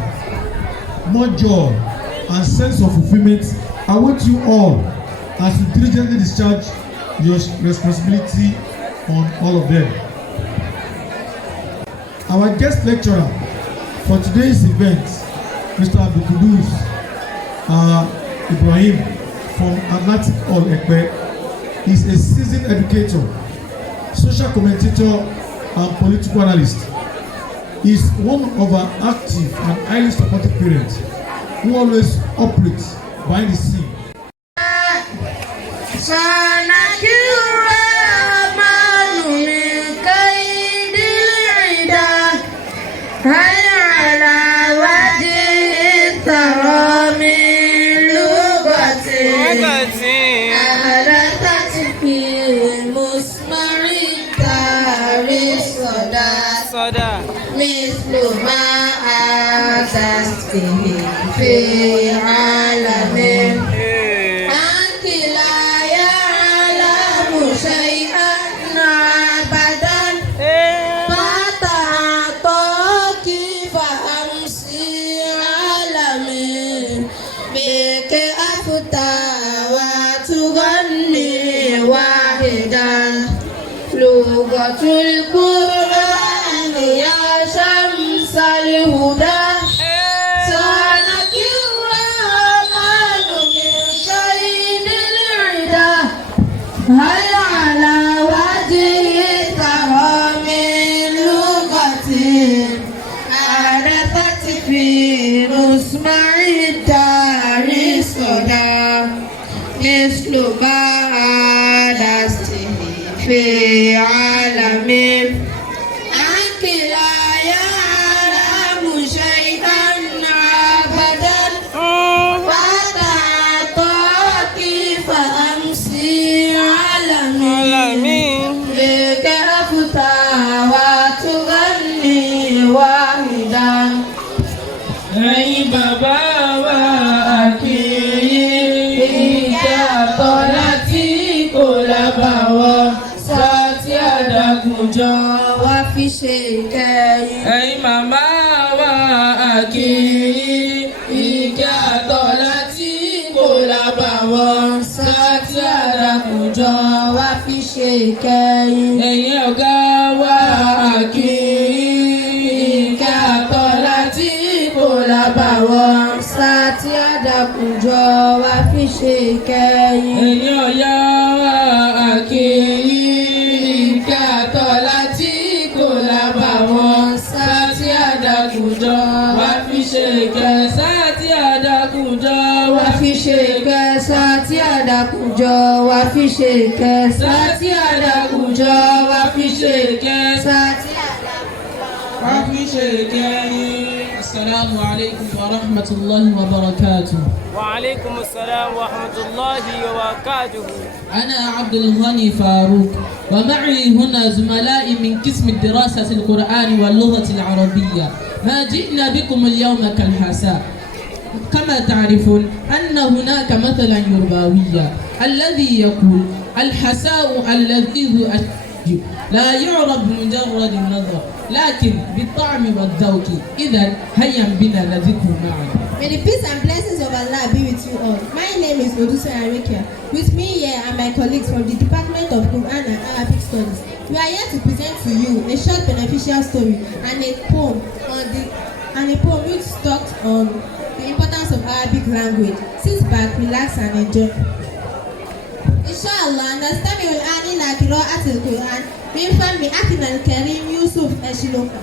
More joy and sense of fulfillment await you all as you diligently discharge your responsibility on all of them. Our guest lecturer for today's event, Mr. Abdulkudus Ibrahim from Atlantic Hall Ekpe, is a seasoned educator, social commentator, and political analyst. He is one of our active and highly supportive parents who always operates behind the scene. مثل ما أتت به في عالم أنت لا يعلم شيئا أبدا ما تعطاك فأمسي عالم بك أفتى وتغني واحدا لغة القرآن يا شمس الهدى سألك الرحمن من شيء العدا هل على وجه ترى من لغة عرفت في مسمع الدار صدى مثل ما عادت في عالم أنت لا يعلم شيئا أبدا فتعطاك فأمسي عالمين بك أفتى وتغني واحدا أي بابا وأكيد طلعتي كل بوا àdàkùnjọ wá fi ṣe ìkẹyìn. ẹ̀yin màmá wa àkì ìkẹ́ àtọ̀ kẹ́yìn. ẹni ọ̀yá àkèyí ìkẹ́ àtọ́lá tí kò lábàwọ́n sátí àdàkùjọ wá fi ṣe kẹ́ sátí àdàkùjọ wá fi ṣe kẹ́ sátí àdàkùjọ wá fi ṣe kẹ́ sátí àdàkùjọ wá fi ṣe kẹ́ sátí àdàkùjọ wá fi ṣe kẹ́yìn. Assalamu alaikum wa rahmatullahi wa barakatuh. وعليكم السلام ورحمة الله وبركاته. أنا عبد الغني فاروق ومعي هنا زملائي من قسم الدراسة القرآن واللغة العربية. ما جئنا بكم اليوم كالحساء. كما تعرفون أن هناك مثلا يربويا الذي يقول الحساء الذي هو لا يعرف بمجرد النظر لكن بالطعم والذوق. إذا هيا بنا نذكر معا. May the peace and blessings of Allah be with you all. My name is Odusa Arikia. With me here are my colleagues from the Department of Quran and Arabic Studies. We are here to present to you a short beneficial story and a poem which talks on the importance of Arabic language. Sit back, relax and enjoy. Inshallah, nastami الآن إلى قراءة القرآن من فم أخينا الكريم يوسف الشلوكي.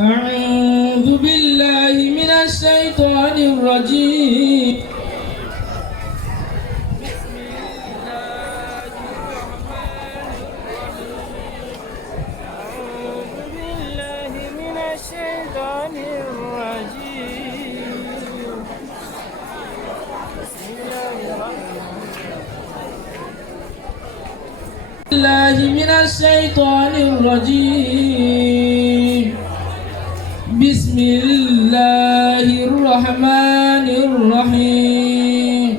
أعوذ بالله من الشيطان الرجيم. الله من الشيطان الرجيم. بسم الله الرحمن الرحيم.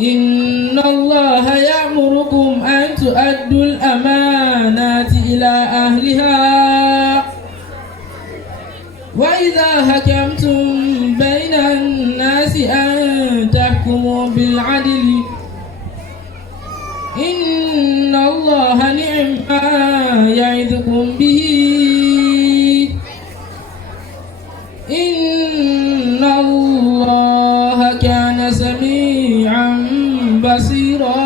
إن الله يأمركم أن تؤدوا الأمانات إلى أهلها وإذا حكمتم بين الناس أن تحكموا بالعدل إن الله نعم ما يعظكم به إن الله كان سميعا بصيرا.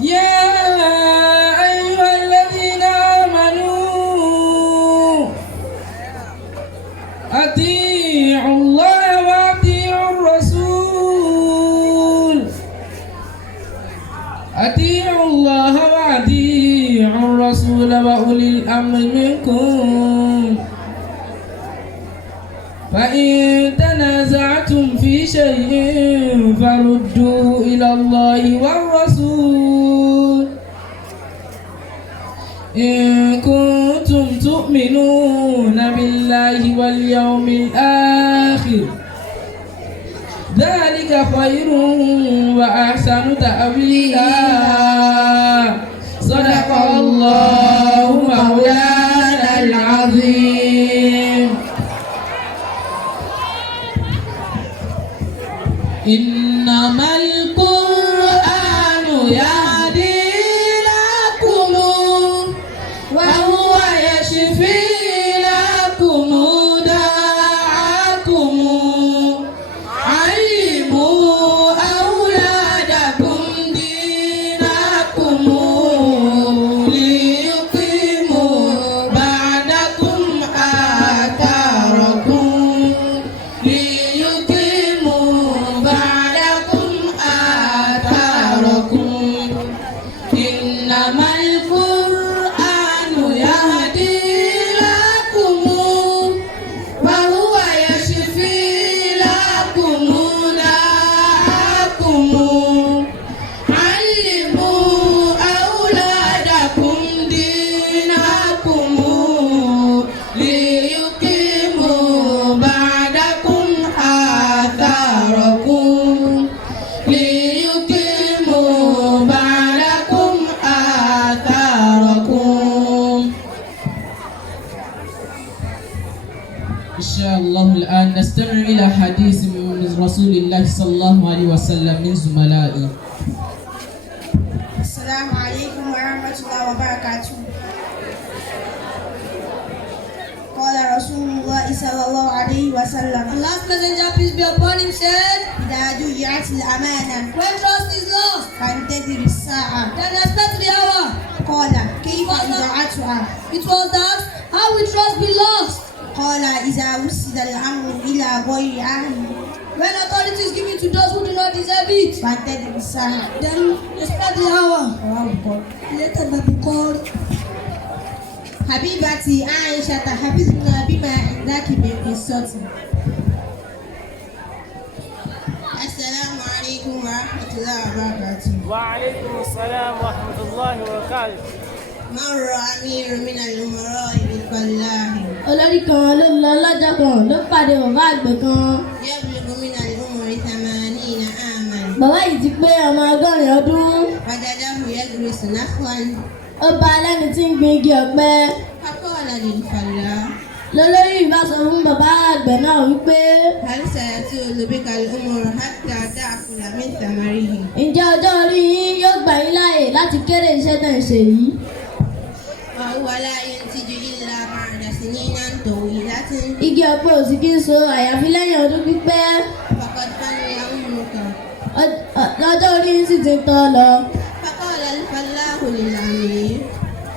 يا أيها الذين آمنوا أطيعوا الله وأطيعوا الرسول أطيعوا الله وأطيعوا الرسول وأولي الأمر منكم فإن تنازعتم في شيء فردوه إلى الله والرسول إن كنتم تؤمنون بالله واليوم الآخر ذلك خير وأحسن تأويلا. صدق الله مولانا العظيم. إنما القرآن يهدي لكم وهو يشفي لكم داءكم. علموا أولادكم دينكم ليقيموا بعدكم آثاركم إنما القرآن يهدي لكم وهو يشفي لكم داءكم. علموا أولادكم دينكم ليقيموا بعدكم آثاركم. إن شاء الله الآن نستمع إلى حديث من رسول الله صلى الله عليه وسلم من زملائي. السلام عليكم ورحمة الله وبركاته. قال رسول الله صلى الله عليه وسلم. Allah's messenger, peace be upon him, said, إذا ضيعت الأمانة when trust is lost, فانتظر الساعة. then expect the hour. قال كيف إضاعتها؟ It was that how will trust be lost? قال إذا وسد الأمر إلى غير أهله. When authority is given to those who do not deserve it, فانتظر الساعة. then expect the hour. Later by Bukhari. حبيبتي عائشة حفظنا بما عندك من قصة. السلام عليكم ورحمة الله وبركاته. وعليكم السلام ورحمة الله وبركاته. مر أمير من الأمراء بالفلاح. olórí kan ló lọ lọ́jọ́ kan ló pàdé bàbá àgbẹ̀ kan. يبلغ من العمر 80 عاما. bàbá yìí ti pé ọmọ 100 ọdún. وجده يجلس نخلا. ó bá lẹ́ni tí ń gbin igi ọ̀pẹ. فقال للفلاح. lolórí ìbá sọ fún bàbá àgbẹ̀ náà wípé. هل سيطول بك الأمر حتى تأكل من ثمره. ǹjẹ́ ọjọ́ orí yín yóò gbà yín láàyè láti kéré iṣẹ́ tẹ̀ ń ṣe yìí? وهو لا ينتج إلا بعد سنين طويلة. igi ọ̀pẹ ò sì kí ń so àyàfi lẹ́yìn ọdún pípẹ́. فقد فني عمرك. lọ́jọ́ orí yín sì ti tọ́ lọ. فقال الفلاح للأمير.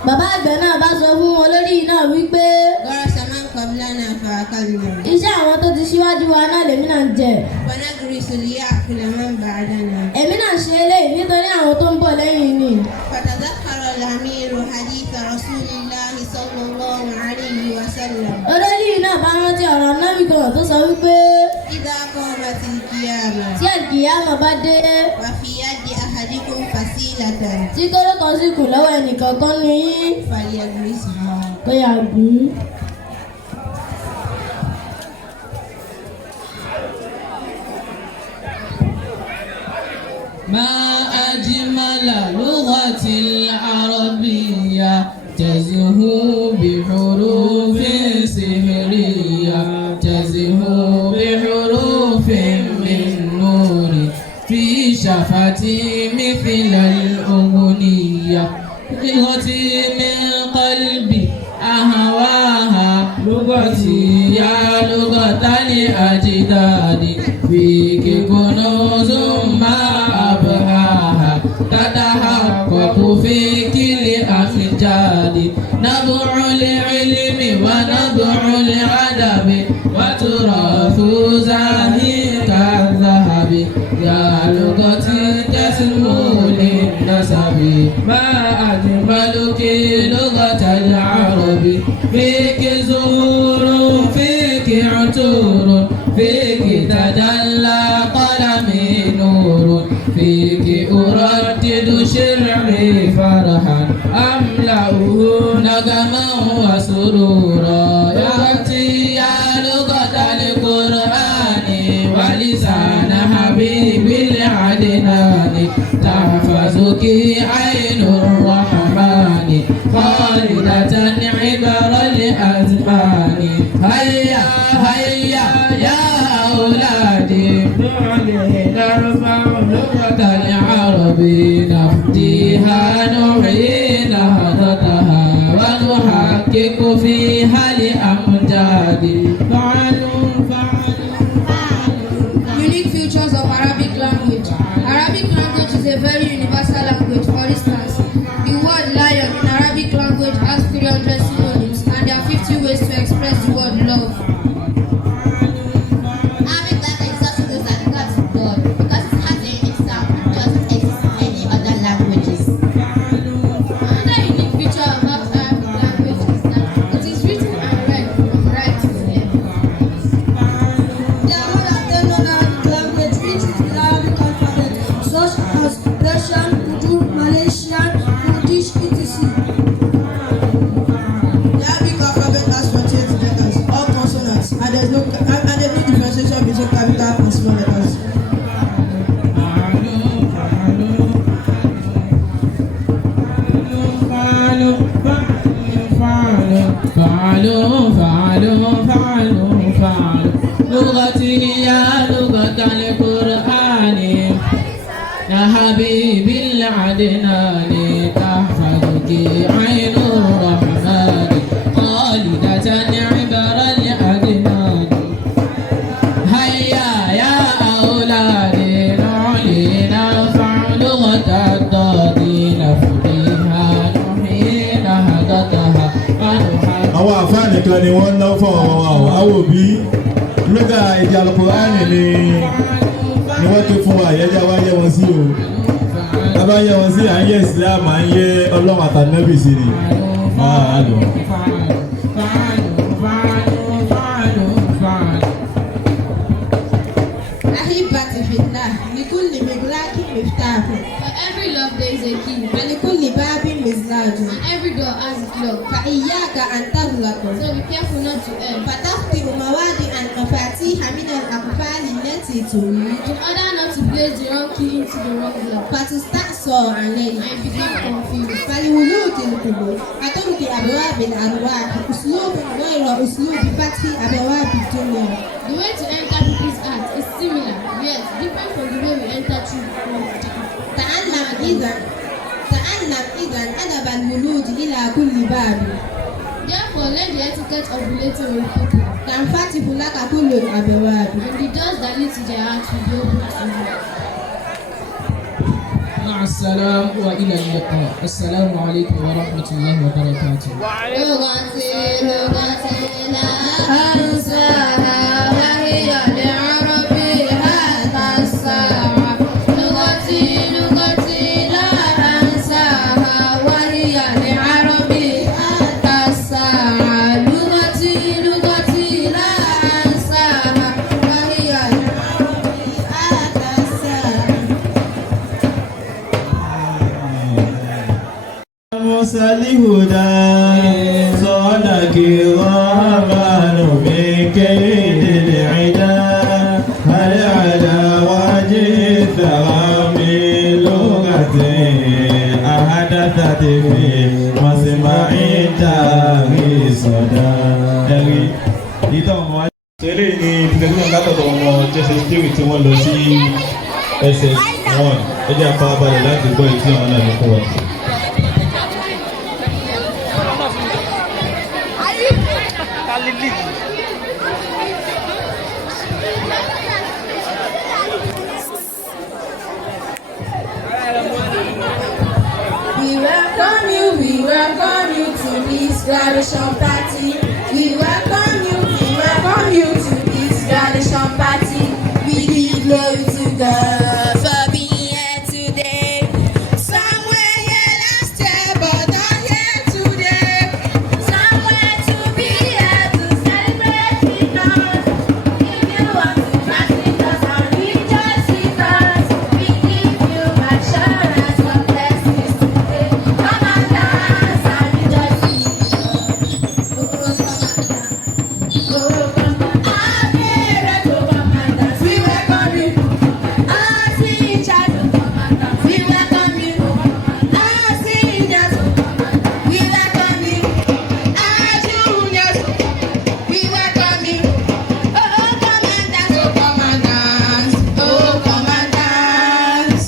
bàbá àgbẹ̀ náà bá sọ fún olórí náà wípé. غرس من قبلنا فأكلنا. iṣẹ́ àwọn tó ti ṣíwájú wa náà lèmi náà ń jẹ. ونغرس ليأكل من بعدنا. èmi náà ṣe eléyìí nítorí àwọn tó ń bọ̀ lẹ́yìn ni. فتذكر الأمير حديث رسول الله صلى الله عليه وسلم. olórí náà bá rántí ọ̀rọ̀ nábì kan tó sọ wípé. إذا قامت القيامة. tí àlùkìyámà bá dé. وفي يد أحدكم فسيلة. tí kóró kan sì kù lọ́wọ́ ẹnìkankan ní yín. فليغرسها. tó yà gùn. ما أجمل لغة العربية تزهو بحروف سحرية تزهو بحروف من نور في شفتي مثل الأغنية لغتي من قلبي أهواها لغتي يا لغة الأجداد فيك كنوز ما أبهاها تتحقق فيك لأمجاد نبع العلم ونبع الأدب وتراث زاهي كالذهب يا لغتي تسمو للنسب ما أجملك لغة العرب فيك زهور فيك عطور فيك تجلى قلمي نور فيك أردد شرعي فرحا أملأه نغما وسرورا يأتي يا لغة القرآن ولسان حبيب العدنان تحفظك عين الرحمن خالدة عبر الأزمان هيا هيا يا أولادي نرفع لغة العرب نفديها نحيي نهضتها ونحقق فيها لأمجاد Unique features of Arabic language. Arabic language is a very universal language. For instance, the word lion in Arabic language has 300 synonyms, and there are 50 ways to express the word love. Arabic language is also known as God of God because it has a unique sound and doesn't exist in any other languages. Another unique feature about Arabic language is that it is written and read from right to left. There are more than 10 non-Arabic languages which is the Arabic alphabet, such as Persian, Urdu, Malaysian, Kurdish, etc. The Arabic alphabet has 48 letters, all consonants, and there's no differentiation between capital and small letters. لغتي يا لغة القرآن يا حبيبي العدنان تحفظك عين الرحمن خالدة عبر الضالين فيها نحيي نهضتها àwọn àfáà nìkan ni wọ́n ń náwó fún àwọn ọmọ wa àwọn òbí lóga ìjà Al-Qur'ani ni wọ́n ké fún wa àyẹ́jà wá yẹ wọn sí o bàbá yẹ wọn sí à ń yẹ Islam à ń yẹ Ọlọ́run àtànẹ́bì sí ni máa lọ. أحبتي في الله لكل مغلاق مفتاح. For every love there is a key. ولكل باب مزلاج. And every door has a lock. فإياك أن تغلق. So be careful not to err. فتخطئ مواضع المفاتيح من الأقفال التي تريد. In order not to place the wrong key into the wrong lock. فتستعصى عليه. And become confused. فلولوك القبور كطرق أبواب الأرواح أسلوب غير أسلوب فتح أبواب الدنيا. The way to enter people's heart is similar, yet different from the way we enter through. تعلم إذا أدب الولود إلى كل باب. Therefore, learn the etiquette of relating with people. تنفتح لك كل الأبواب. And the doors that lead to their heart will be open to you. مع السلام وإلى اللقاء. السلام عليكم ورحمة الله وبركاته. لغتي لا أنساها وهي لعربي هذا الساعة. لغتي لا أنساها وهي لعربي هذا الساعة. لغتي لا أنساها وهي لعربي هذا الساعة. مسلهدا صالك الرحمن من كيد العدا هل على وجه الثرى من لغة أحدثت في مسمع تاغي صدى. Tẹ́lẹ̀ ni ìpínlẹ̀ látọ̀dọ̀ ọmọ jẹ́sẹ̀ spirit tí wọ́n lọ sí SS1 ẹ jẹ́ àfarabalẹ̀ láti gbọ́ ìtí àwọn náà ní fún wa. We welcome you to this graduation party. We welcome you to this graduation party. We give glory to God for being here today. Somewhere here last year, but not here today. Somewhere to be here to celebrate with us. If you want to pass with us and rejoice with us, we give you assurance of blessings today. Come and dance and rejoice with us. We welcome you. Our teachers, we welcome you. Our seniors, we welcome you. Our juniors, we welcome you. Oh, come and dance, oh, come and dance, oh, come and dance.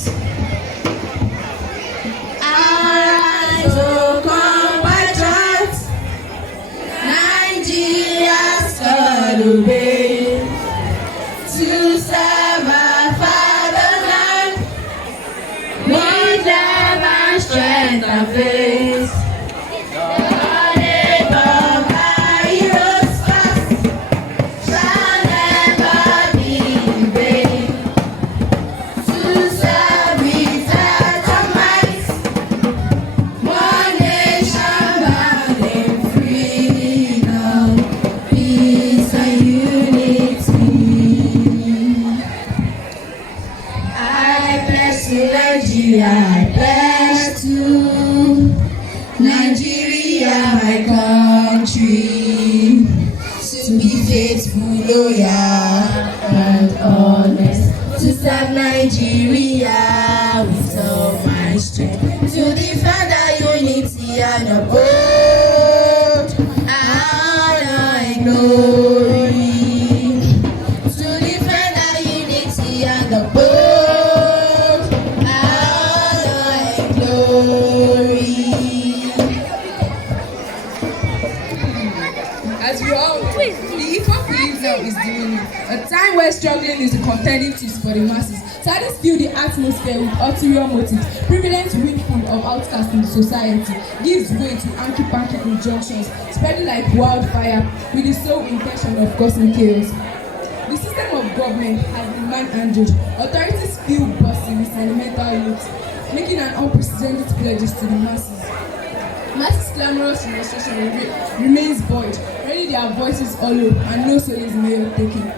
Arise, oh, compatriots, Nigeria's celebrate to serve our fatherland with love and strength and faith. The name of our heroes past shall never be in vain. To serve with heart and might, one nation bound in freedom, peace and unity. I bless you, Nigeria, I bless you, Nigeria, my country, to be faithful, loyal, and honest, to serve Nigeria with all my strength, to defend our unity and uphold honor and glory, to defend our unity and uphold honor and glory. As we all know, the hip-hop we live now is diminished. A time where struggling is the contending twist for the masses. Sadness fill the atmosphere with ulterior motives, prevalent windful of outcasts in the society, gives way to hanky-panky injunctions, spreading like wildfire with the sole intention of causing chaos. The system of government has been manhandled. Authorities feel bossy with sentimental youth, making an unprecedented pledges to the masses. Masses' clamorous demonstration remains void, ready their voices hollow, and no soul is male taking.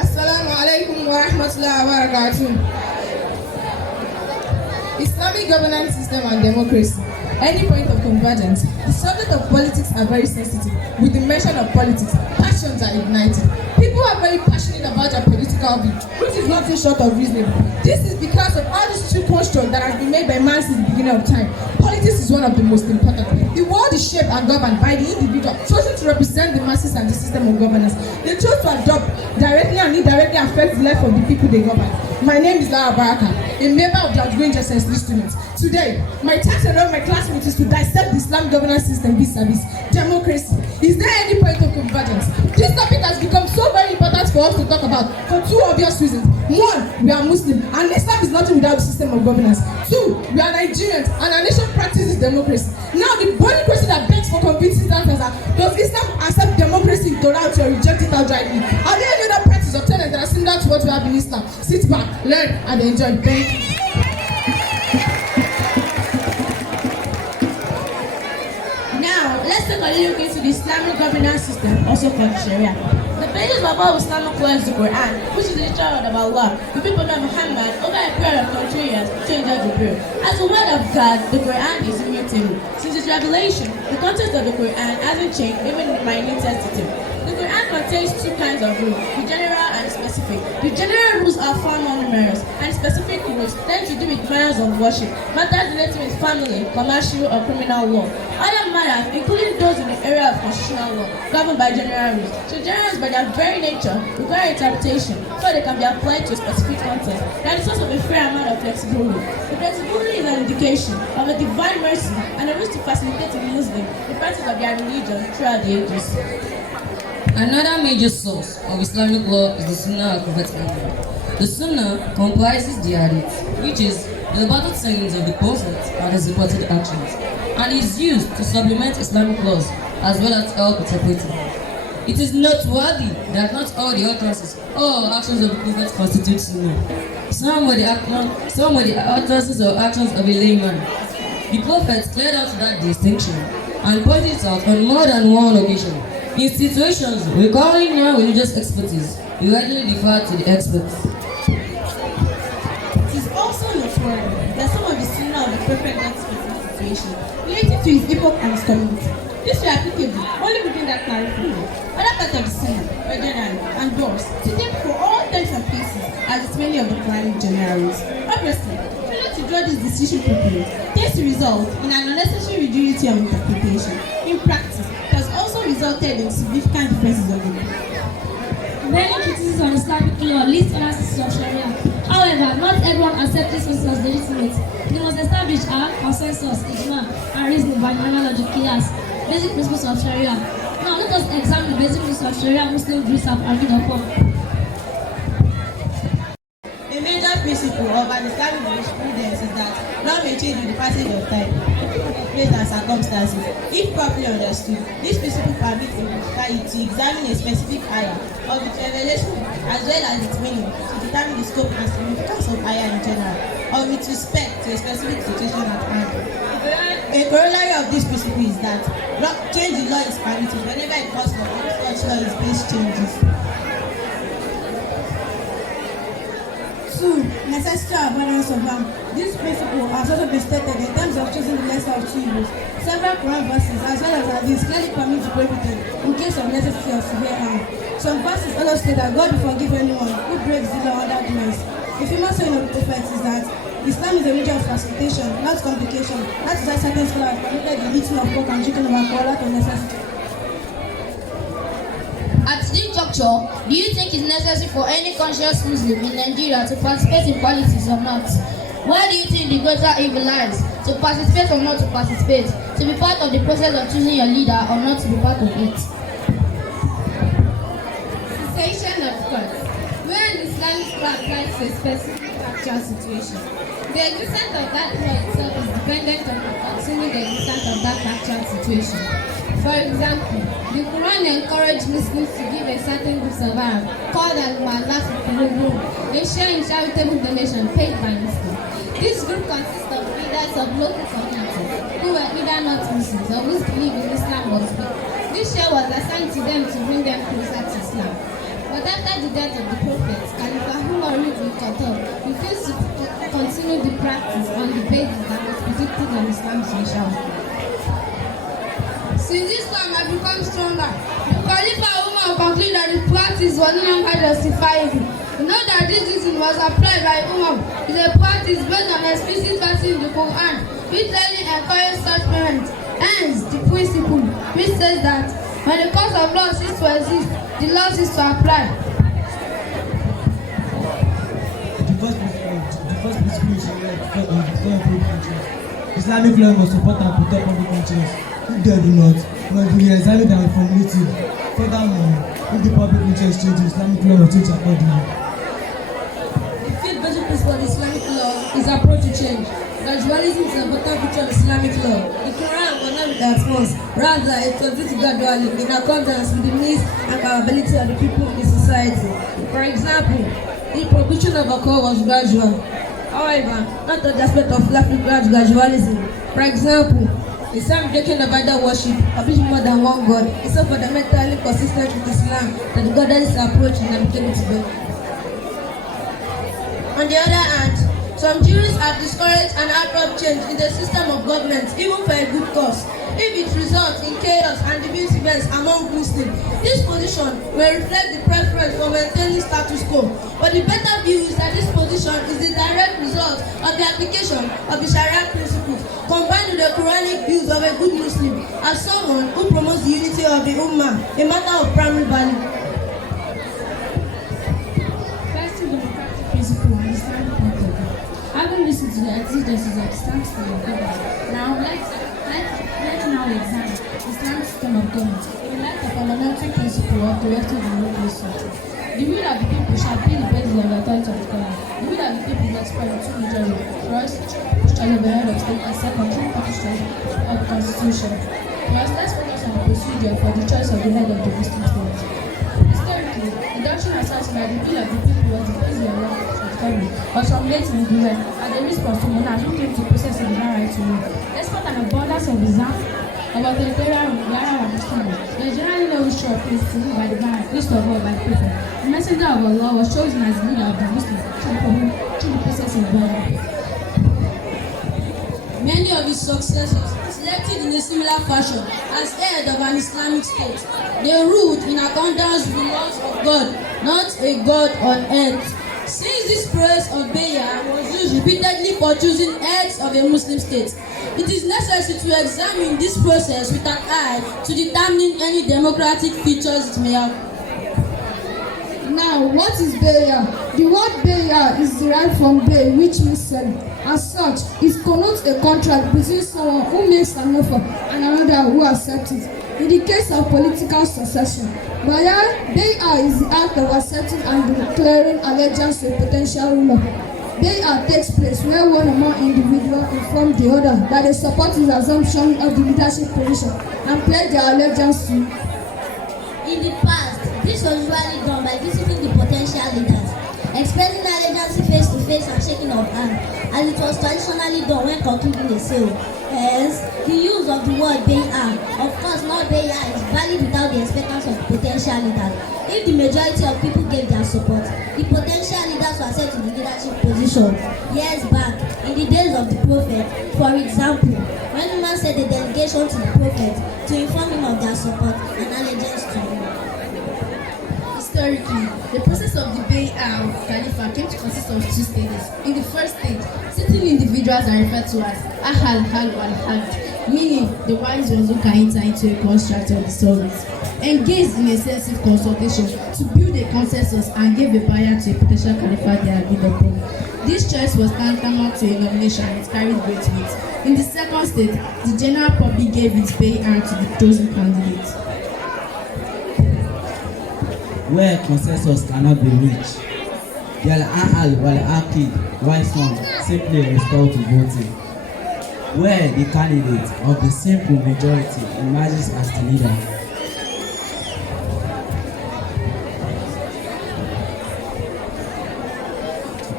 Assalamu alaikum wa rahmatullahi wa barakatuh. Islamic governance system and democracy. Any point of convergence. The subject of politics are very sensitive. With the mention of politics, passions are ignited. People are very passionate about their political view, which is nothing short of reasonable. This is because of all the stupid construct that has been made by man since the beginning of time. Politics is one of the most important. The world is shaped and governed by the individual chosen to represent the masses and the system of governance. They chose to adopt directly and indirectly affect the life of the people they govern. My name is Lara Baraka, a member of the Advent SSD students. Today, my task around my classmates is to dissect the Islamic governance system vis-a-vis democracy. Is there any point of convergence? This topic has become so very important for us to talk about for two obvious reasons. One, we are Muslim, and Islam is nothing without the system of governance. Two, we are Nigerians, and our nation practices democracy. Now, the burning question that begs for convincing answers are: does Islam accept democracy in totality or reject it outrightly? Are there any other practices or tenets that are similar to what we have in Islam? Sit back, learn, and enjoy. Thank you. Now, let's take a look into the Islamic governance system, also called Sharia. The basis of all Islamic law is the Quran, which is the literal word of Allah. The people of Muhammad, over a period of 23 years, changed the period. As the word of God, the Quran is immutable. Since its revelation, the content of the Quran hasn't changed even in the minutest detail. The Quran contains two kinds of rules, the general and the specific. The general rules are far more numerous, and specific rules tend to do with matters of worship, matters related with family, commercial, or criminal law. Other matters, including those in the area of constitutional law, governed by general rules. So general rules, by their very nature, require interpretation, so they can be applied to a specific context. They are the source of a fair amount of flexibility. The flexibility is an indication of a divine mercy and a wish to facilitate the Muslim the practice of their religion throughout the ages. Another major source of Islamic law is the Sunnah of Prophet Muhammad. The Sunnah comprises the Hadith, which is the reported sayings of the Prophet and his reported actions, and is used to supplement Islamic laws as well as help interpreting. It is noteworthy that not all the utterances or actions of the Prophet constitute Sunnah. Some were the utterances or actions of a layman. The Prophet cleared out that distinction and pointed it out on more than one occasion. In situations requiring non-religious expertise, we readily defer to the experts. It is also noteworthy that some of the Sunnah of the Prophet met specific situations related to his epoch and his community. This were applicable only within that narrative. Other parts of the Sunnah were general and doors to take for all types of cases as it's many of the Quranic generals. Obviously, failure to draw this decision properly tends to result in an unnecessary rigidity of interpretation. In practice, it has also resulted in significant differences of the law. Many criticisms on Islamic law list analysis of Sharia. However, not everyone accepts this as legitimate. The most established are consensus, ijma, and reasoning by analogy, qiyas, basic principles of Sharia. Now let us examine the basic principles of Sharia Muslim Greeks have argued upon. A major principle of an Islamic jurisprudence is that law may change with the passage of time, place and circumstances. If properly understood, this principle permits a legislator to examine a specific ayah of its revelation as well as its meaning to determine the scope and significance of ayah in general, or with respect to a specific situation at hand. A corollary of this principle is that change in law is permitted whenever it calls for such law is based changes. 2. Necessity or abundance of harm. This principle has also been stated in terms of choosing the lesser of two evils. Several Quran verses as well as hadiths clearly permit the prohibited in case of necessity or severe harm. Some verses also state that God will forgive anyone who breaks the law under duress. The famous saying of the Prophet is that Islam is a religion of facilitation, not complication. That is why certain scholars have permitted the eating of pork and drinking of alcohol out of necessity. At this juncture, do you think it's necessary for any conscious Muslim in Nigeria to participate in politics or not? Where do you think the greater evil lies? To participate or not to participate? To be part of the process of choosing your leader or not to be part of it? Cessation of courts. Where in Islamic practice a specific factual situation. The existence of that law itself is dependent on continuing the existence of that factual situation. For example, the Quran encouraged Muslims to give a certain group of Arab called al-Mu'allaf al-Qulub a share in charitable donation paid by Muslims. This group consists of leaders of local communities who were either not Muslims or whose belief in Islam was weak. This share was assigned to them to bring them closer to Islam. But after the death of the Prophet, Khalifa Umar ibn Khattab refused to continue the practice on the basis that was predicted on Islam's social. Since Islam has become stronger, the Khalifa Umar concluded that the practice was no longer justifiable. You know that this decision was applied by Umar is a practice based on explicit verses in the Quran, which highly encourages such parents. Hence, the principle which says that when the cause of law ceases to exist, the law ceases to apply. The first principle is public conscience. Islamic law must support and protect public conscience. If they do not, must be re-examined and reformulated. Furthermore, if the public interest changes, Islamic law must change accordingly. The fifth basic principle of Islamic law is approach to change. Gradualism is a better feature of Islamic law. The Quran was not with at once, rather it was written gradually in accordance with the needs and capability of the people in the society. For example, the prohibition of alcohol was gradual. However, not the aspect of gradualism. For example, Islam rejecting of idol worship, publishing more than one God, is so fundamentally consistent with Islam that the godless approach is applicable to them. On the other hand, some jurists have discouraged an abrupt change in the system of government, even for a good cause, if it results in chaos and divisiveness among Muslims. This position will reflect the preference for maintaining status quo, but the better view is that this position is the direct result of the application of the Sharia principles, combined with the Quranic views of a good Muslim, as someone who promotes the unity of the Ummah, a matter of primary value. Having listened to the exigencies of Islam's system of government, now let's now examine Islam's system of government in light of fundamental principle of directive democracy. The will of the people shall be the basis of the authority of the government. The will of the people is expressed in two major ways. First, choice of the head of state, and second, through choice of the constitution. First, let's focus on the procedure for the choice of the head of the Muslim state. Historically, the doctrine asserts that the will of the people was the basis of law. Was formulated in the West at the risk of monarchs who came to possess the divine right to rule. Despite an abundance of examples of authoritarian the Arab and Muslim, there is generally no wish or place to rule by the divine, least of all by the Prophet. The messenger of Allah was chosen as the leader of the Muslims through the process of Bai'ah. Many of his successors, selected in a similar fashion as head of an Islamic state, they ruled in accordance with the laws of God, not a God on earth. Since this process of Bai'ah was used repeatedly for choosing heads of a Muslim state, it is necessary to examine this process with an eye to determining any democratic features it may have. Now, what is Bai'ah? The word Bai'ah is derived from Bay, which means selling. As such, it connotes a contract between someone who makes an offer and another who accepts it. In the case of political succession, Bai'ah is the act of accepting and declaring allegiance to a potential ruler. Bai'ah takes place where one or more individuals inform the other that they support his assumption of the leadership position and pledge their allegiance to him. In the past, this was usually done by visiting the potential leaders, expressing allegiance face-to-face and shaking of hands, as it was traditionally done when concluding a sale. Hence, the use of the word Bai'ah, of course not Bai'ah, is valid without the expectance of potential leaders. If the majority of people gave their support, the potential leaders were set to the leadership position. Years back, in the days of the Prophet, for example, when the man sent a delegation to the Prophet to inform him of their support and allegiance to him. Historically, the process of the Bai'ah of Khalifa came to consist of two stages. In the first stage, certain individuals are referred to as Ahal Hal wal Had, meaning the wise ones who can enter into a contract of the service, engaged in extensive consultation to build a consensus and gave a buyer to a potential Khalifa they agreed upon. This choice was tantamount to a nomination and it carried great weight. In the second stage, the general public gave its Bai'ah to the chosen candidate. Where consensus cannot be reached, the Al-Ahal wal-Aqid white song simply restored to voting, where the candidate of the simple majority emerges as the leader.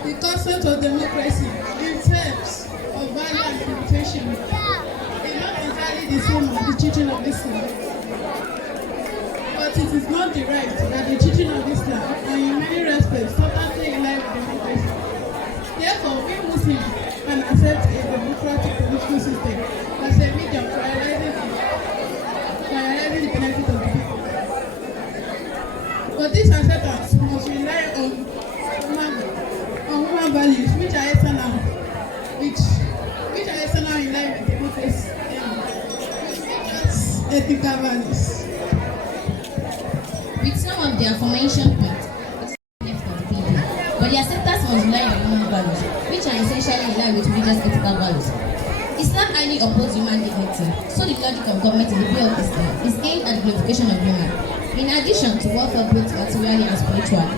The concept of democracy in terms of value and reputation is not entirely the same as the teaching of Islam. But it is not the right that the teaching of Islam are in many respects totally in line with democracy. Therefore, we Muslims can accept a democratic political system as a medium for realizing the benefit of the people. But this acceptance must rely on human values which are external, in line with democracy, ethical values. With some of the aforementioned points, left of the people, but the acceptance must rely on human values, which are essentially in line with religious ethical values. Islam highly opposes human dignity, so the logic of government in the view of Islam is aimed at the glorification of human, in addition to welfare both materially and spiritually.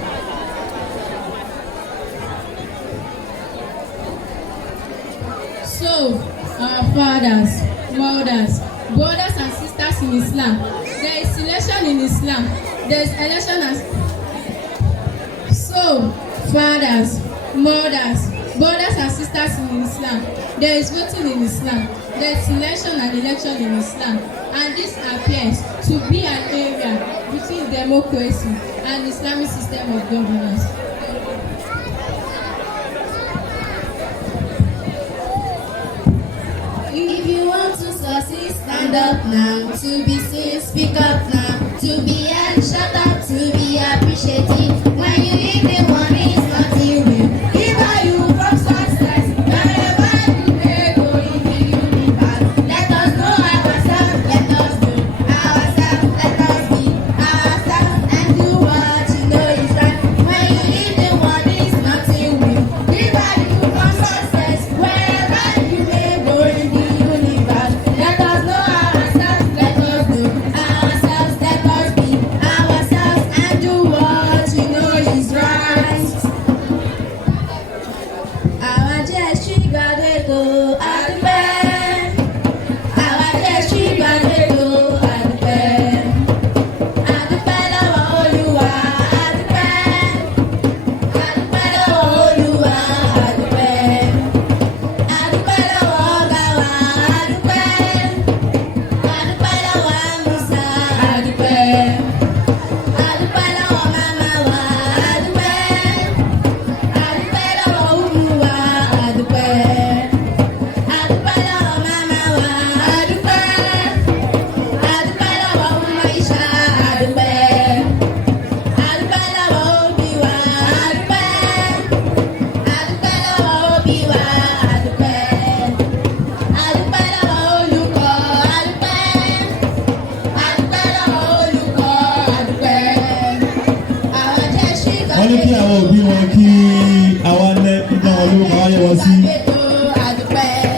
So, our fathers, mothers, brothers and sisters in Islam, there is election in Islam. There is election as so, fathers, mothers, brothers and sisters in Islam, there is voting in Islam. There is election and election in Islam, and this appears to be an area between democracy and Islamic system of governance. If you want to succeed, stand up now. To be seen, speak up now. To be heard, shut up. To be appreciated. When you eat the money, it's not you will. Give you from success. Wherever you may go in the universe. Let us know ourselves. Let us do ourselves. Let us be ourselves and do what you know is right. When you eat the money, it's not you will. Give you from success. Wherever you may go in the universe. Let us know ourselves. Let us do ourselves. Let us be ourselves and do what you know is right. Our district graduate go advance. Our district graduate go advance. Adúpẹ́ lọ́wọ́ Olúwa adúpẹ́. Adúpẹ́ lọ́wọ́ Olúwa adúpẹ́. Adúpẹ́ lọ́wọ́ ọ̀gá wa adúpẹ́. Adúpẹ́ lọ́wọ́ Musa adúpẹ́. Adúpẹ́ lọ́wọ́ màmá wa adúpẹ́. Adúpẹ́ lọ́wọ́ Umu wa adúpẹ́. Adúpẹ́ lọ́wọ́ màmá wa adúpẹ́. Adúpẹ́ lọ́wọ́ Umaisha adúpẹ́. Adúpẹ́ lọ́wọ́ Obi wa adúpẹ́. Adúpẹ́ lọ́wọ́ Obi wa adúpẹ́. Adúpẹ́ lọ́wọ́ olùkọ́ adúpẹ́. Adúpẹ́ lọ́wọ́ olùkọ́ adúpẹ́. Àwọn jẹ́ ṣíkà wọ́n ní kí àwọn òbí wọn kí àwọn alẹ́ nígbà wọn lórúkọ wáyé wọn sí.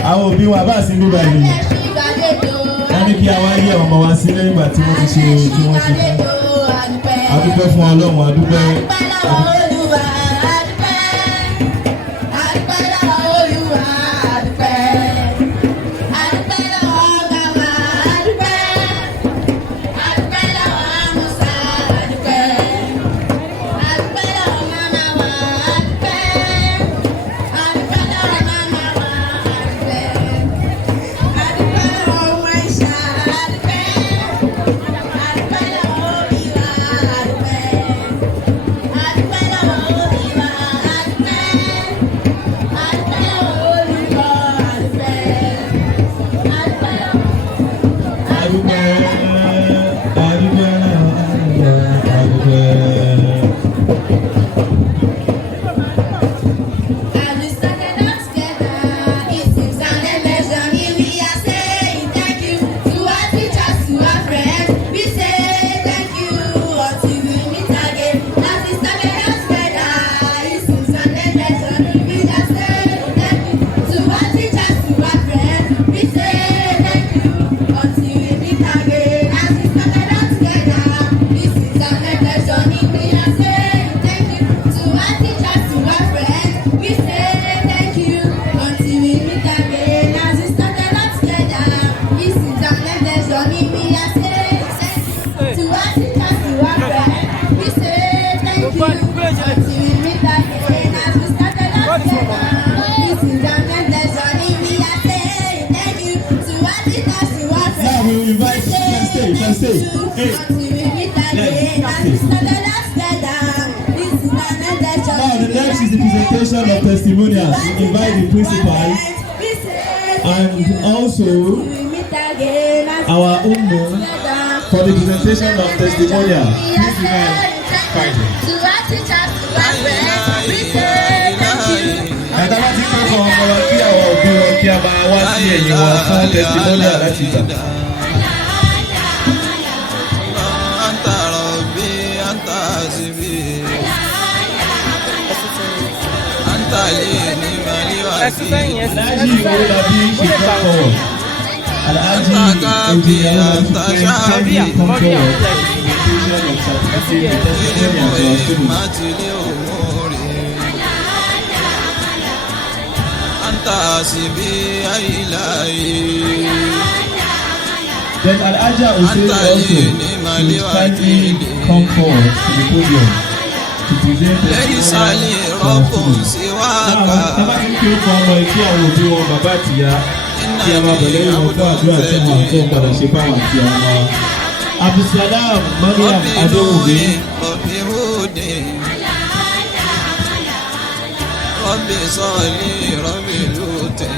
Àwọn òbí wọn àbá sí gbogbo ẹ̀mí. Wọ́n ní kí àwọn ayé ọmọ wa sí lẹ́yìn ìgbà tí wọ́n ti ṣe tí wọ́n ṣe fún. Adúpẹ́ fún Ọlọ́run, adúpẹ́. Olúwa adúpẹ́. Adúpẹ́ lọ́wọ́ Olúwa adúpẹ́. Adúpẹ́ lọ́wọ́ ọ̀gá wa adúpẹ́. Adúpẹ́ lọ́wọ́ Musa adúpẹ́. Adúpẹ́ lọ́wọ́ màmá wa adúpẹ́. Adúpẹ́ lọ́wọ́ màmá wa adúpẹ́. Adúpẹ́ lọ́wọ́ Umaisha adúpẹ́. Adúpẹ́ lọ́wọ́ Obi wa adúpẹ́. Adúpẹ́ lọ́wọ́ Obi will invite, you can stay. Hey. Now the next is the presentation of testimonials. We invite the principals and also our Ummu for the presentation of testimonial. Please remain quietly. Àtàwọn tí kò fọ ọmọ wa kí àwọn òbí wọn kí a máa wá sí ẹ̀yìn wọn fún testimonial láti ìgbà. Alhaji Olabi should come forward. Alhaji Engineer Olabi come forward. Then Alhaja Hussein also should kindly come forward to the podium to present the testimonial for our students. Now, tábà tí kí ó kọ ọmọ ìkí àwọn òbí wọn bàbá àtìyá tí a máa bẹ̀rẹ̀ ìwọ̀n fún àdúrà tí wọ́n tó ń padà ṣe fáwọn àti ọmọ. Abdulsalam Mariam Adéwògbé. Rabbi Sali, Rabbi Lute,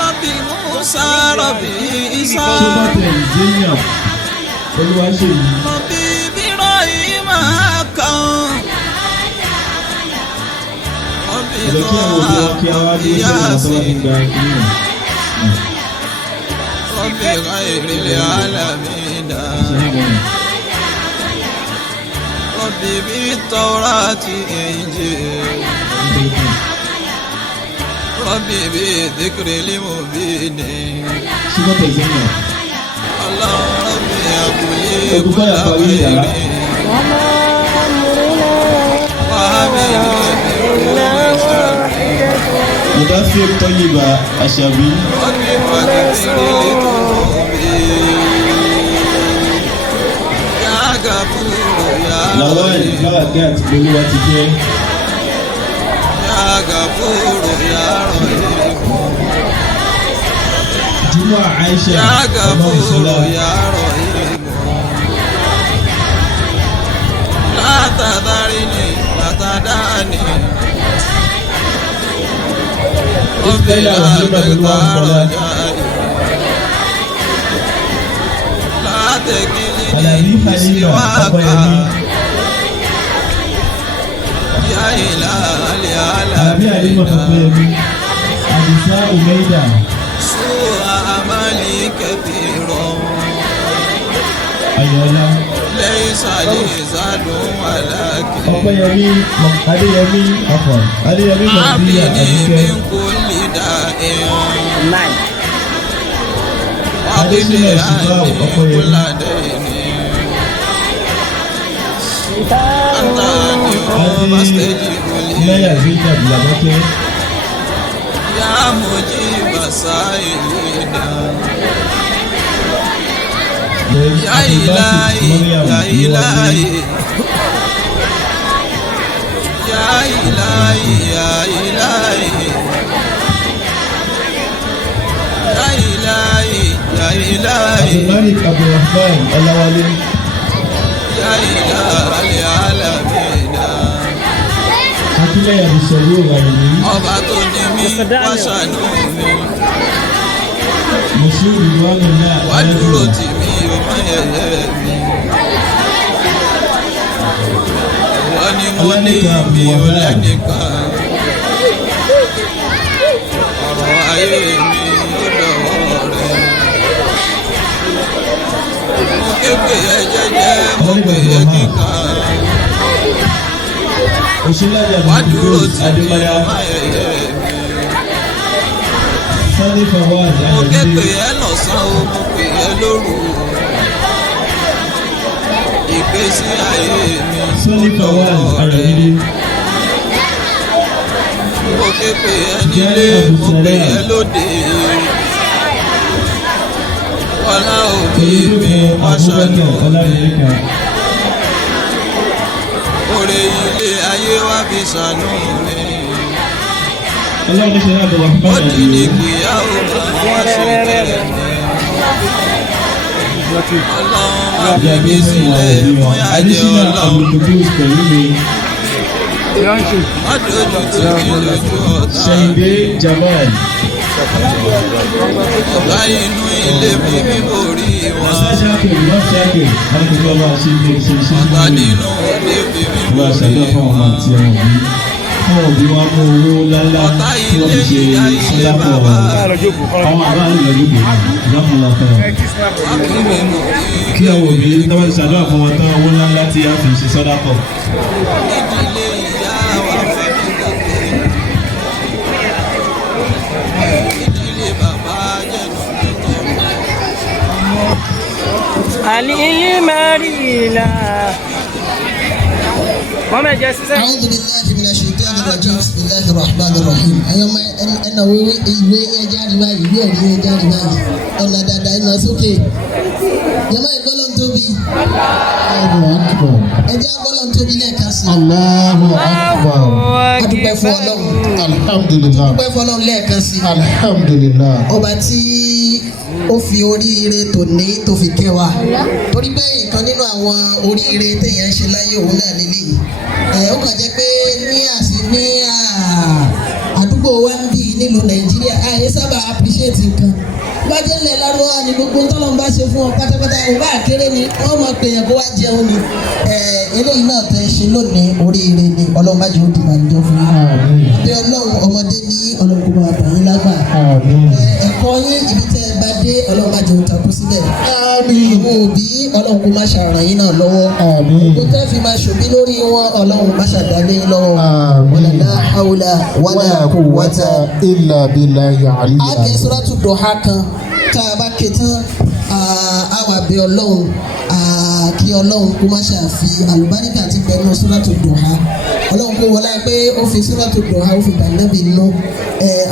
Rabbi Musa, Rabbi Isa, Rabbi Ibrahim Hakan, Rabbi Yasin, Rabbi Ghayril Alamin, Rabbi بالتوراة إنجيل ربي بذكر المبين الله ربي أبلي كل خير مدثر طيبة الشابي ربي فاغفر لذنوبي يا غفور Lawal Barakat Olúwatifẹ́. Ya Gafuru Ya Rahim. Juma Aisha. Ya Gafuru Ya Rahim. La tadharini la tadani. Rabbi la tadani. La tekilini siwaka. Ya ilahi Àbí àlímọ̀ tó pé ẹbí. Àdìsá Umeida. Su'a amali kathiro. Ayọ̀lá. Laysa li zadun walakin. Ọpẹ́yẹmí Adéyẹmí ọkọ̀. Adéyẹmí Nàìjíríà Àdìsẹ́. Min kulli da'in. Adésínà Ṣùgbọ́n Ọpẹ́yẹmí. Mẹ́yà Zainab Labọ́kẹ́. Ya mujiba sa'ilina. Ya ilahi, ya ilahi. Ya ilahi, ya ilahi. Ya ilahi, ya ilahi. Abdulmalik Abdulrahman Ọláwálé. Ya ilahi alamina. Akílẹ̀ Àbísọ̀rọ̀ Òrànlẹ̀. Ọba tó ní mí wá ṣàánú mi. Mùsùlùmí ìwádìí náà. Wá dúró tì mí o má yẹ̀yẹ́ mi. Wọ́n ní mo ní mi ò lẹ́nìkan. Ọ̀rọ̀ ayé mi ó dọ̀wọ́ rẹ̀. Mo képe ẹ jẹ́jẹ́, mo pè é kíkan. Wá dúró tì mí o má yẹ̀yẹ́ mi. Mo képe ẹ lọ́sàn-án o, mo pè é lóru. Ìgbésí ayé mi ó dọ̀wọ́ rẹ̀. Mo képe ẹ nílé, mo pè é lóde. Wọlá òbí mi wá ṣàánú mi. Oore ilé ayé wá fi ṣàánú mi. ọlọ́run ṣe láti wà fún Ọdún ní ìgbéyàwó máa ṣe tẹ̀lé. Ọlọ́run máa fi mí sílẹ̀ fún ìyájẹ́ ọlọ́run. Adójú tí mi lójú ọ̀tá. Ṣèyíndé Jamal. Ọ̀gá inú ilé mi mi kò rí wọn. Ṣáṣáàkì wọ́n ṣáàkì wọ́n ti gbọ́ bá ṣe ṣe ṣe ṣe. Ọ̀gá nínú ilé mi mi kò wọ́n rí ṣàdọ́ fún ọmọ àti ọmọ bí. Fún òbí wa mú owó lálá tí wọ́n fi ṣe sọ́dápọ̀ ọmọ àbá ìlọ́jọ́gbò ìdáhùnlá fún ọ. Kí àwọn òbí tí wọ́n ti ṣàdọ́ fún wọn tán owó lálá tí a fi ṣe sọ́dápọ̀. علي مرينا وما جسد أعوذ بالله من الشيطان الرجيم بسم الله الرحمن الرحيم أيما أنا وي جاري باي وي جاري باي أنا دادا أنا سوكي جماعة يقولون توبي الله أكبر أجا يقولون توبي لك الله أكبر أدوبة فولون الحمد لله أدوبة فولون لك الحمد لله أبتي ó fi oríire tòní tó fi kẹ́ wa torí pé ìkan nínú àwọn oríire téèyàn ń ṣe láyé òun náà lélẹ́yìí ó kàn jẹ́ pé ní àdúgbò wa ń bí nílùú Nàìjíríà àyè sábà appreciate nǹkan bájẹ́ ńlẹ̀ lárúbáwá ni gbogbo tọ́lọ́ ń bá ṣe fún ọ pátápátá ìbá àkéré ni wọ́n mọ̀ pé yẹn kó wá jẹun ni eléyìí náà tẹ́ ṣe lónìí oríire ni ọlọ́run bá jẹ́ ó dìbò àjọ fún yín bí ọlọ́run ọmọdé ní ọlọ́run kó máa bà yín lágbà ẹ̀kọ́ yín ibi tẹ́ ẹ bá dé ọlọ́run bá jẹ́ ó takú sílẹ̀ àwọn òbí ọlọ́run kó má ṣàràn yín náà lọ́wọ́ kó tẹ́ fi máa ṣòbí lórí wọn ọlọ́run má ṣàdálé yín lọ́wọ́ wala hawla wala quwwata illa billahi al-ali. a kì í suratu Duha kan tá a bá ké tán a wà bẹ̀ ọlọ́run kí ọlọ́run kó má ṣàfi àlùbáríkà ti bẹ̀rù suratu Duha ọlọ́run kó wọlé pé ó fi suratu Duha ó fi bànábì nù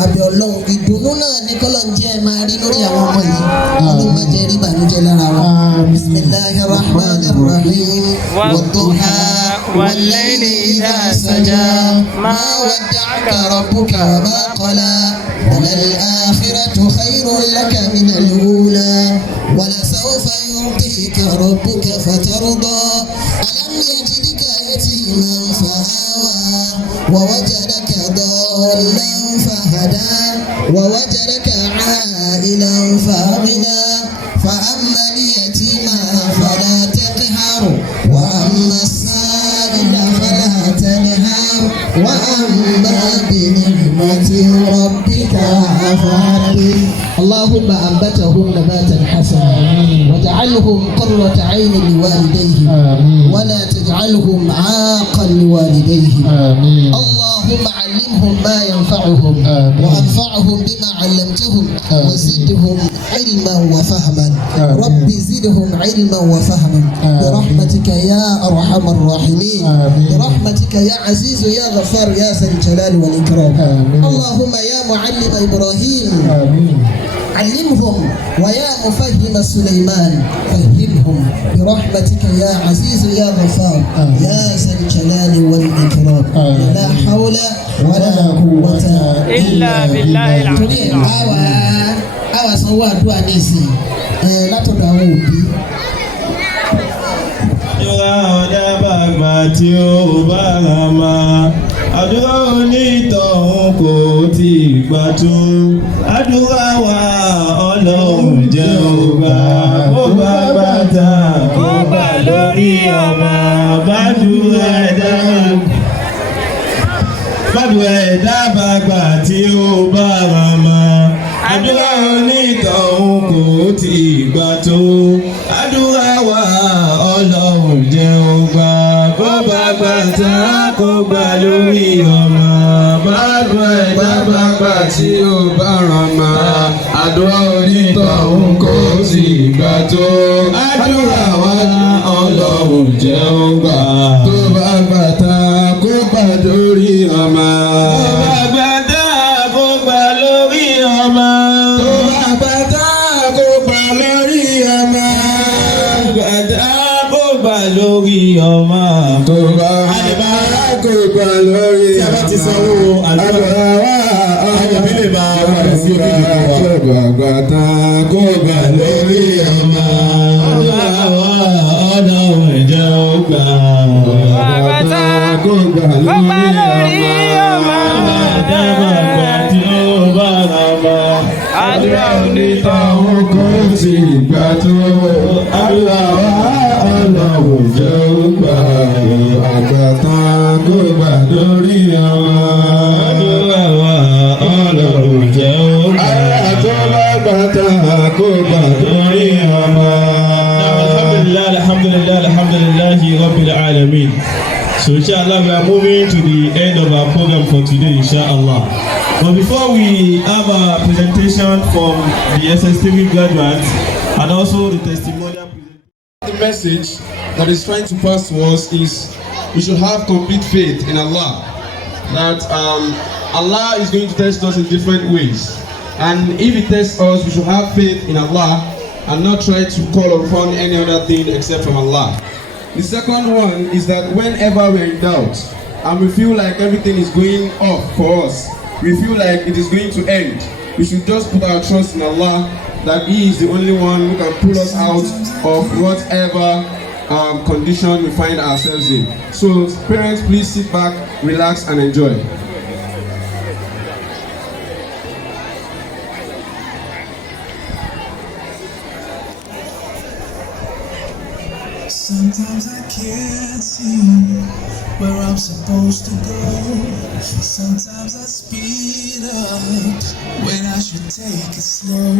àbẹ̀ ọlọ́run ìdùnnú náà ní kọ́lọ́n jẹ́ máa rí lórí àwọn ọmọ yìí ọlọ́run má jẹ́ rí ìbànújẹ́ lára wa bismillahir rahmanir rahim wad-duha wal-layli idha saja ma wadda'aka rabbuka ma qala وللآخرة خير لك من الأولى ولسوف يعطيك ربك فترضى ألم يجدك يتيما فآوى ووجدك ضالا فهدى ووجدك عائلا فأغنى فأما اليتيم فلا تقهر وأما السائل فلا تنهر وأما بنعمة ربك فحدث اللهم أنبتهم نباتا حسنا واجعلهم قرة عين لوالديهم ولا تجعلهم عاقا لوالديهم اللهم علمهم ما ينفعهم وأنفعهم بما علمتهم وزدهم علما وفهما رب زدهم علما وفهما برحمتك يا أرحم الراحمين برحمتك يا عزيز يا غفار يا ذا الجلال والإكرام اللهم يا معلم إبراهيم علمهم ويا مفهم سليمان فهمهم برحمتك يا عزيز يا غفار يا ذا الجلال والإكرام لا حول ولا قوة إلا بالله العلي العظيم. àwa sanwó àdúrà ní ìsìn látọ̀dọ̀ àwọn òbí. Ìjọba ọ̀dà bàgbà tí ó bá rà máa. Àdúrà onítọ̀hún kò tí ì gbà tó. Àdúrà wa ọlọ́run jẹ́ ògbà. Ó bá bàtà kó bà lórí ọmọ. Bàdúrà ẹ̀dá bàgbà tí ó bá rà máa. Àdúrà onítọ̀hún kò tí ì gbà tó. Àdúrà wa ọlọ́run jẹ́ ògbà. Kó bá bàtà kó gbà lórí ọmọ. Bàdúrà ẹ̀dá bàgbà tí ó bá ràn máa. Àdúrà onítọ̀hún kò tí ì gbà tó. Àdúrà wa ọlọ́run jẹ́ ògbà. Kó bá bàtà kó gbà lórí ọmọ. Kó bá bàtà kó gbà lórí ọmọ. Kó bá bàtà kó gbà lórí ọmọ. Bàtà kó gbà lórí ọmọ. Kó bá bàtà kó gbà lórí ọmọ. Tí a bá ti sanwó àdúrà wa àgbàtà kó gbà lórí ọmọ. Ọlọ́run ìjẹ́ ó gbà. Àgbàtà kó gbà lórí ọmọ. Àdàbàgbà tí ó bá ra bá. Àdúrà onítọ̀hún kò tí gbà tó. Àdúrà wa Ọlọ́run ìjẹ́ ó gbà. Àgbàtà kó gbà lórí ọmọ. Àdúrà wa Ọlọ́run ìjẹ́ ó gbà. Alhamdulillah, Rabbil Alameen. So inshallah we are moving to the end of our program for today, inshallah. But before we have a presentation from the SS3 graduates and also the testimonial presentation, the message that is trying to pass to us is we should have complete faith in Allah. That Allah is going to test us in different ways. And if He tests us, we should have faith in Allah and not try to call upon any other thing except from Allah. The second one is that whenever we're in doubt and we feel like everything is going off for us, we feel like it is going to end, we should just put our trust in Allah, that He is the only one who can pull us out of whatever condition we find ourselves in. So parents, please sit back, relax and enjoy. Sometimes I can't see where I'm supposed to go. Sometimes I speed up when I should take it slow.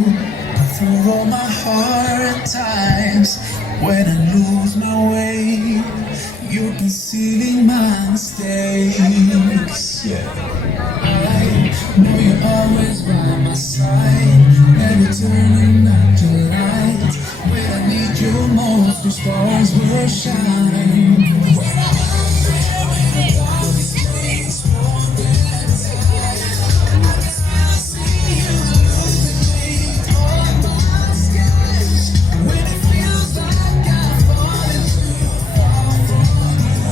Go through all my hard times when I lose my way. You're concealing my mistakes. Yeah. I know you're always by my side, never turning out your light. When I need you most, the stars will shine. When I'm out there in the darkest place, wandering tired, I can still see you illuminate all my skies. When it feels like I've fallen too far from you,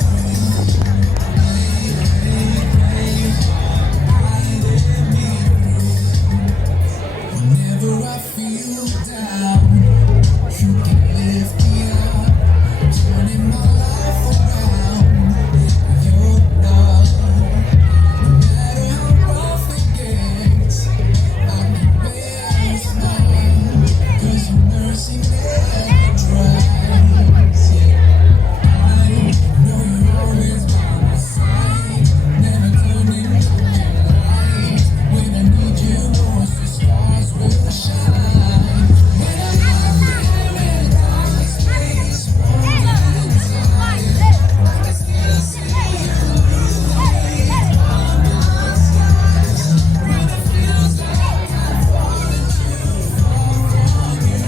whenever I feel down, you can lift me up, turning my life around with your love. No matter how rough it gets, I can bear a smile, 'cause your mercy never dries. Yeah. I know you're always by my side, never turning off your light. When I need you most, the stars will shine. When I'm out there in the darkest place, wandering tired, I can still see you illuminate all my skies. When it feels like I've fallen too far from you,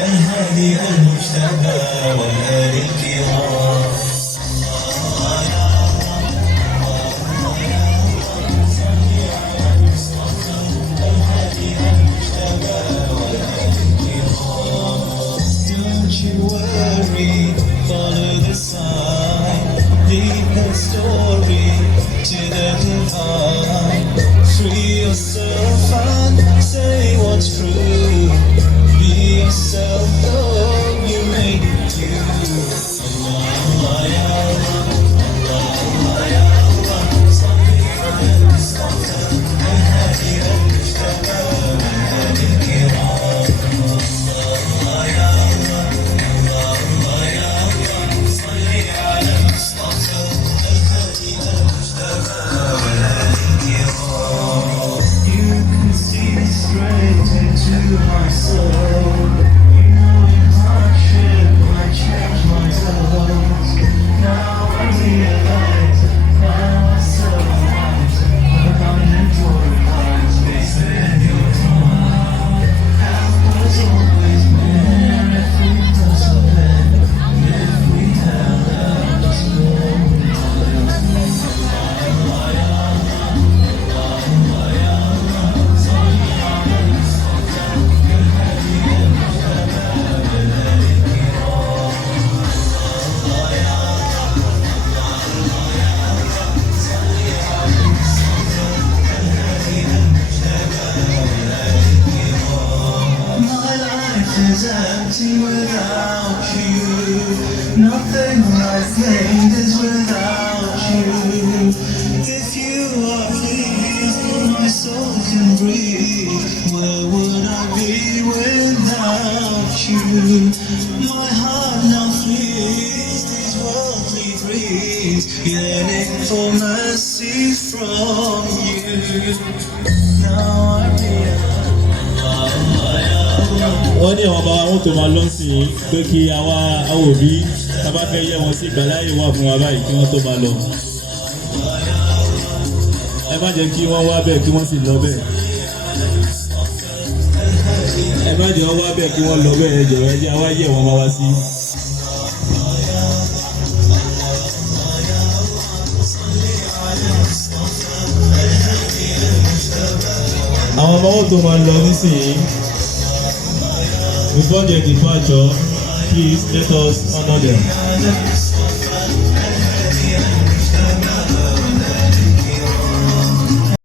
الهادي المجتبى والآل الكرام. Don't you worry, follow the sign, lead the story to the divine. Free yourself and say what's true. Be yourself, though you may do. Allah, ya Allah, Nothing like is without you. If you are pleased, my soul can breathe. Where would I be without you? My heart now flees these worldly dreams, yearning for mercy from you. Now I realize. wọ́n ní àwọn bàbá wọn tó máa lọ sí i pé kí àwa òbí tábà fẹ́ yẹ wọn sí ìgbàláyè wà fún wa báyìí kí wọ́n tó máa lọ. ẹ má jẹ́ kí wọ́n wá bẹ́ẹ̀ kí wọ́n sì lọ bẹ́ẹ̀. ẹ má jẹ́ wọ́n wá bẹ́ẹ̀ kí wọ́n lọ bẹ́ẹ̀ ẹ jọ̀wọ́ ẹ jẹ́ àwa yẹ̀ wọ́n máa wá sí. àwọn ọmọ wọn tó máa lọ nísìnyí. Before their departure, please let us honor them.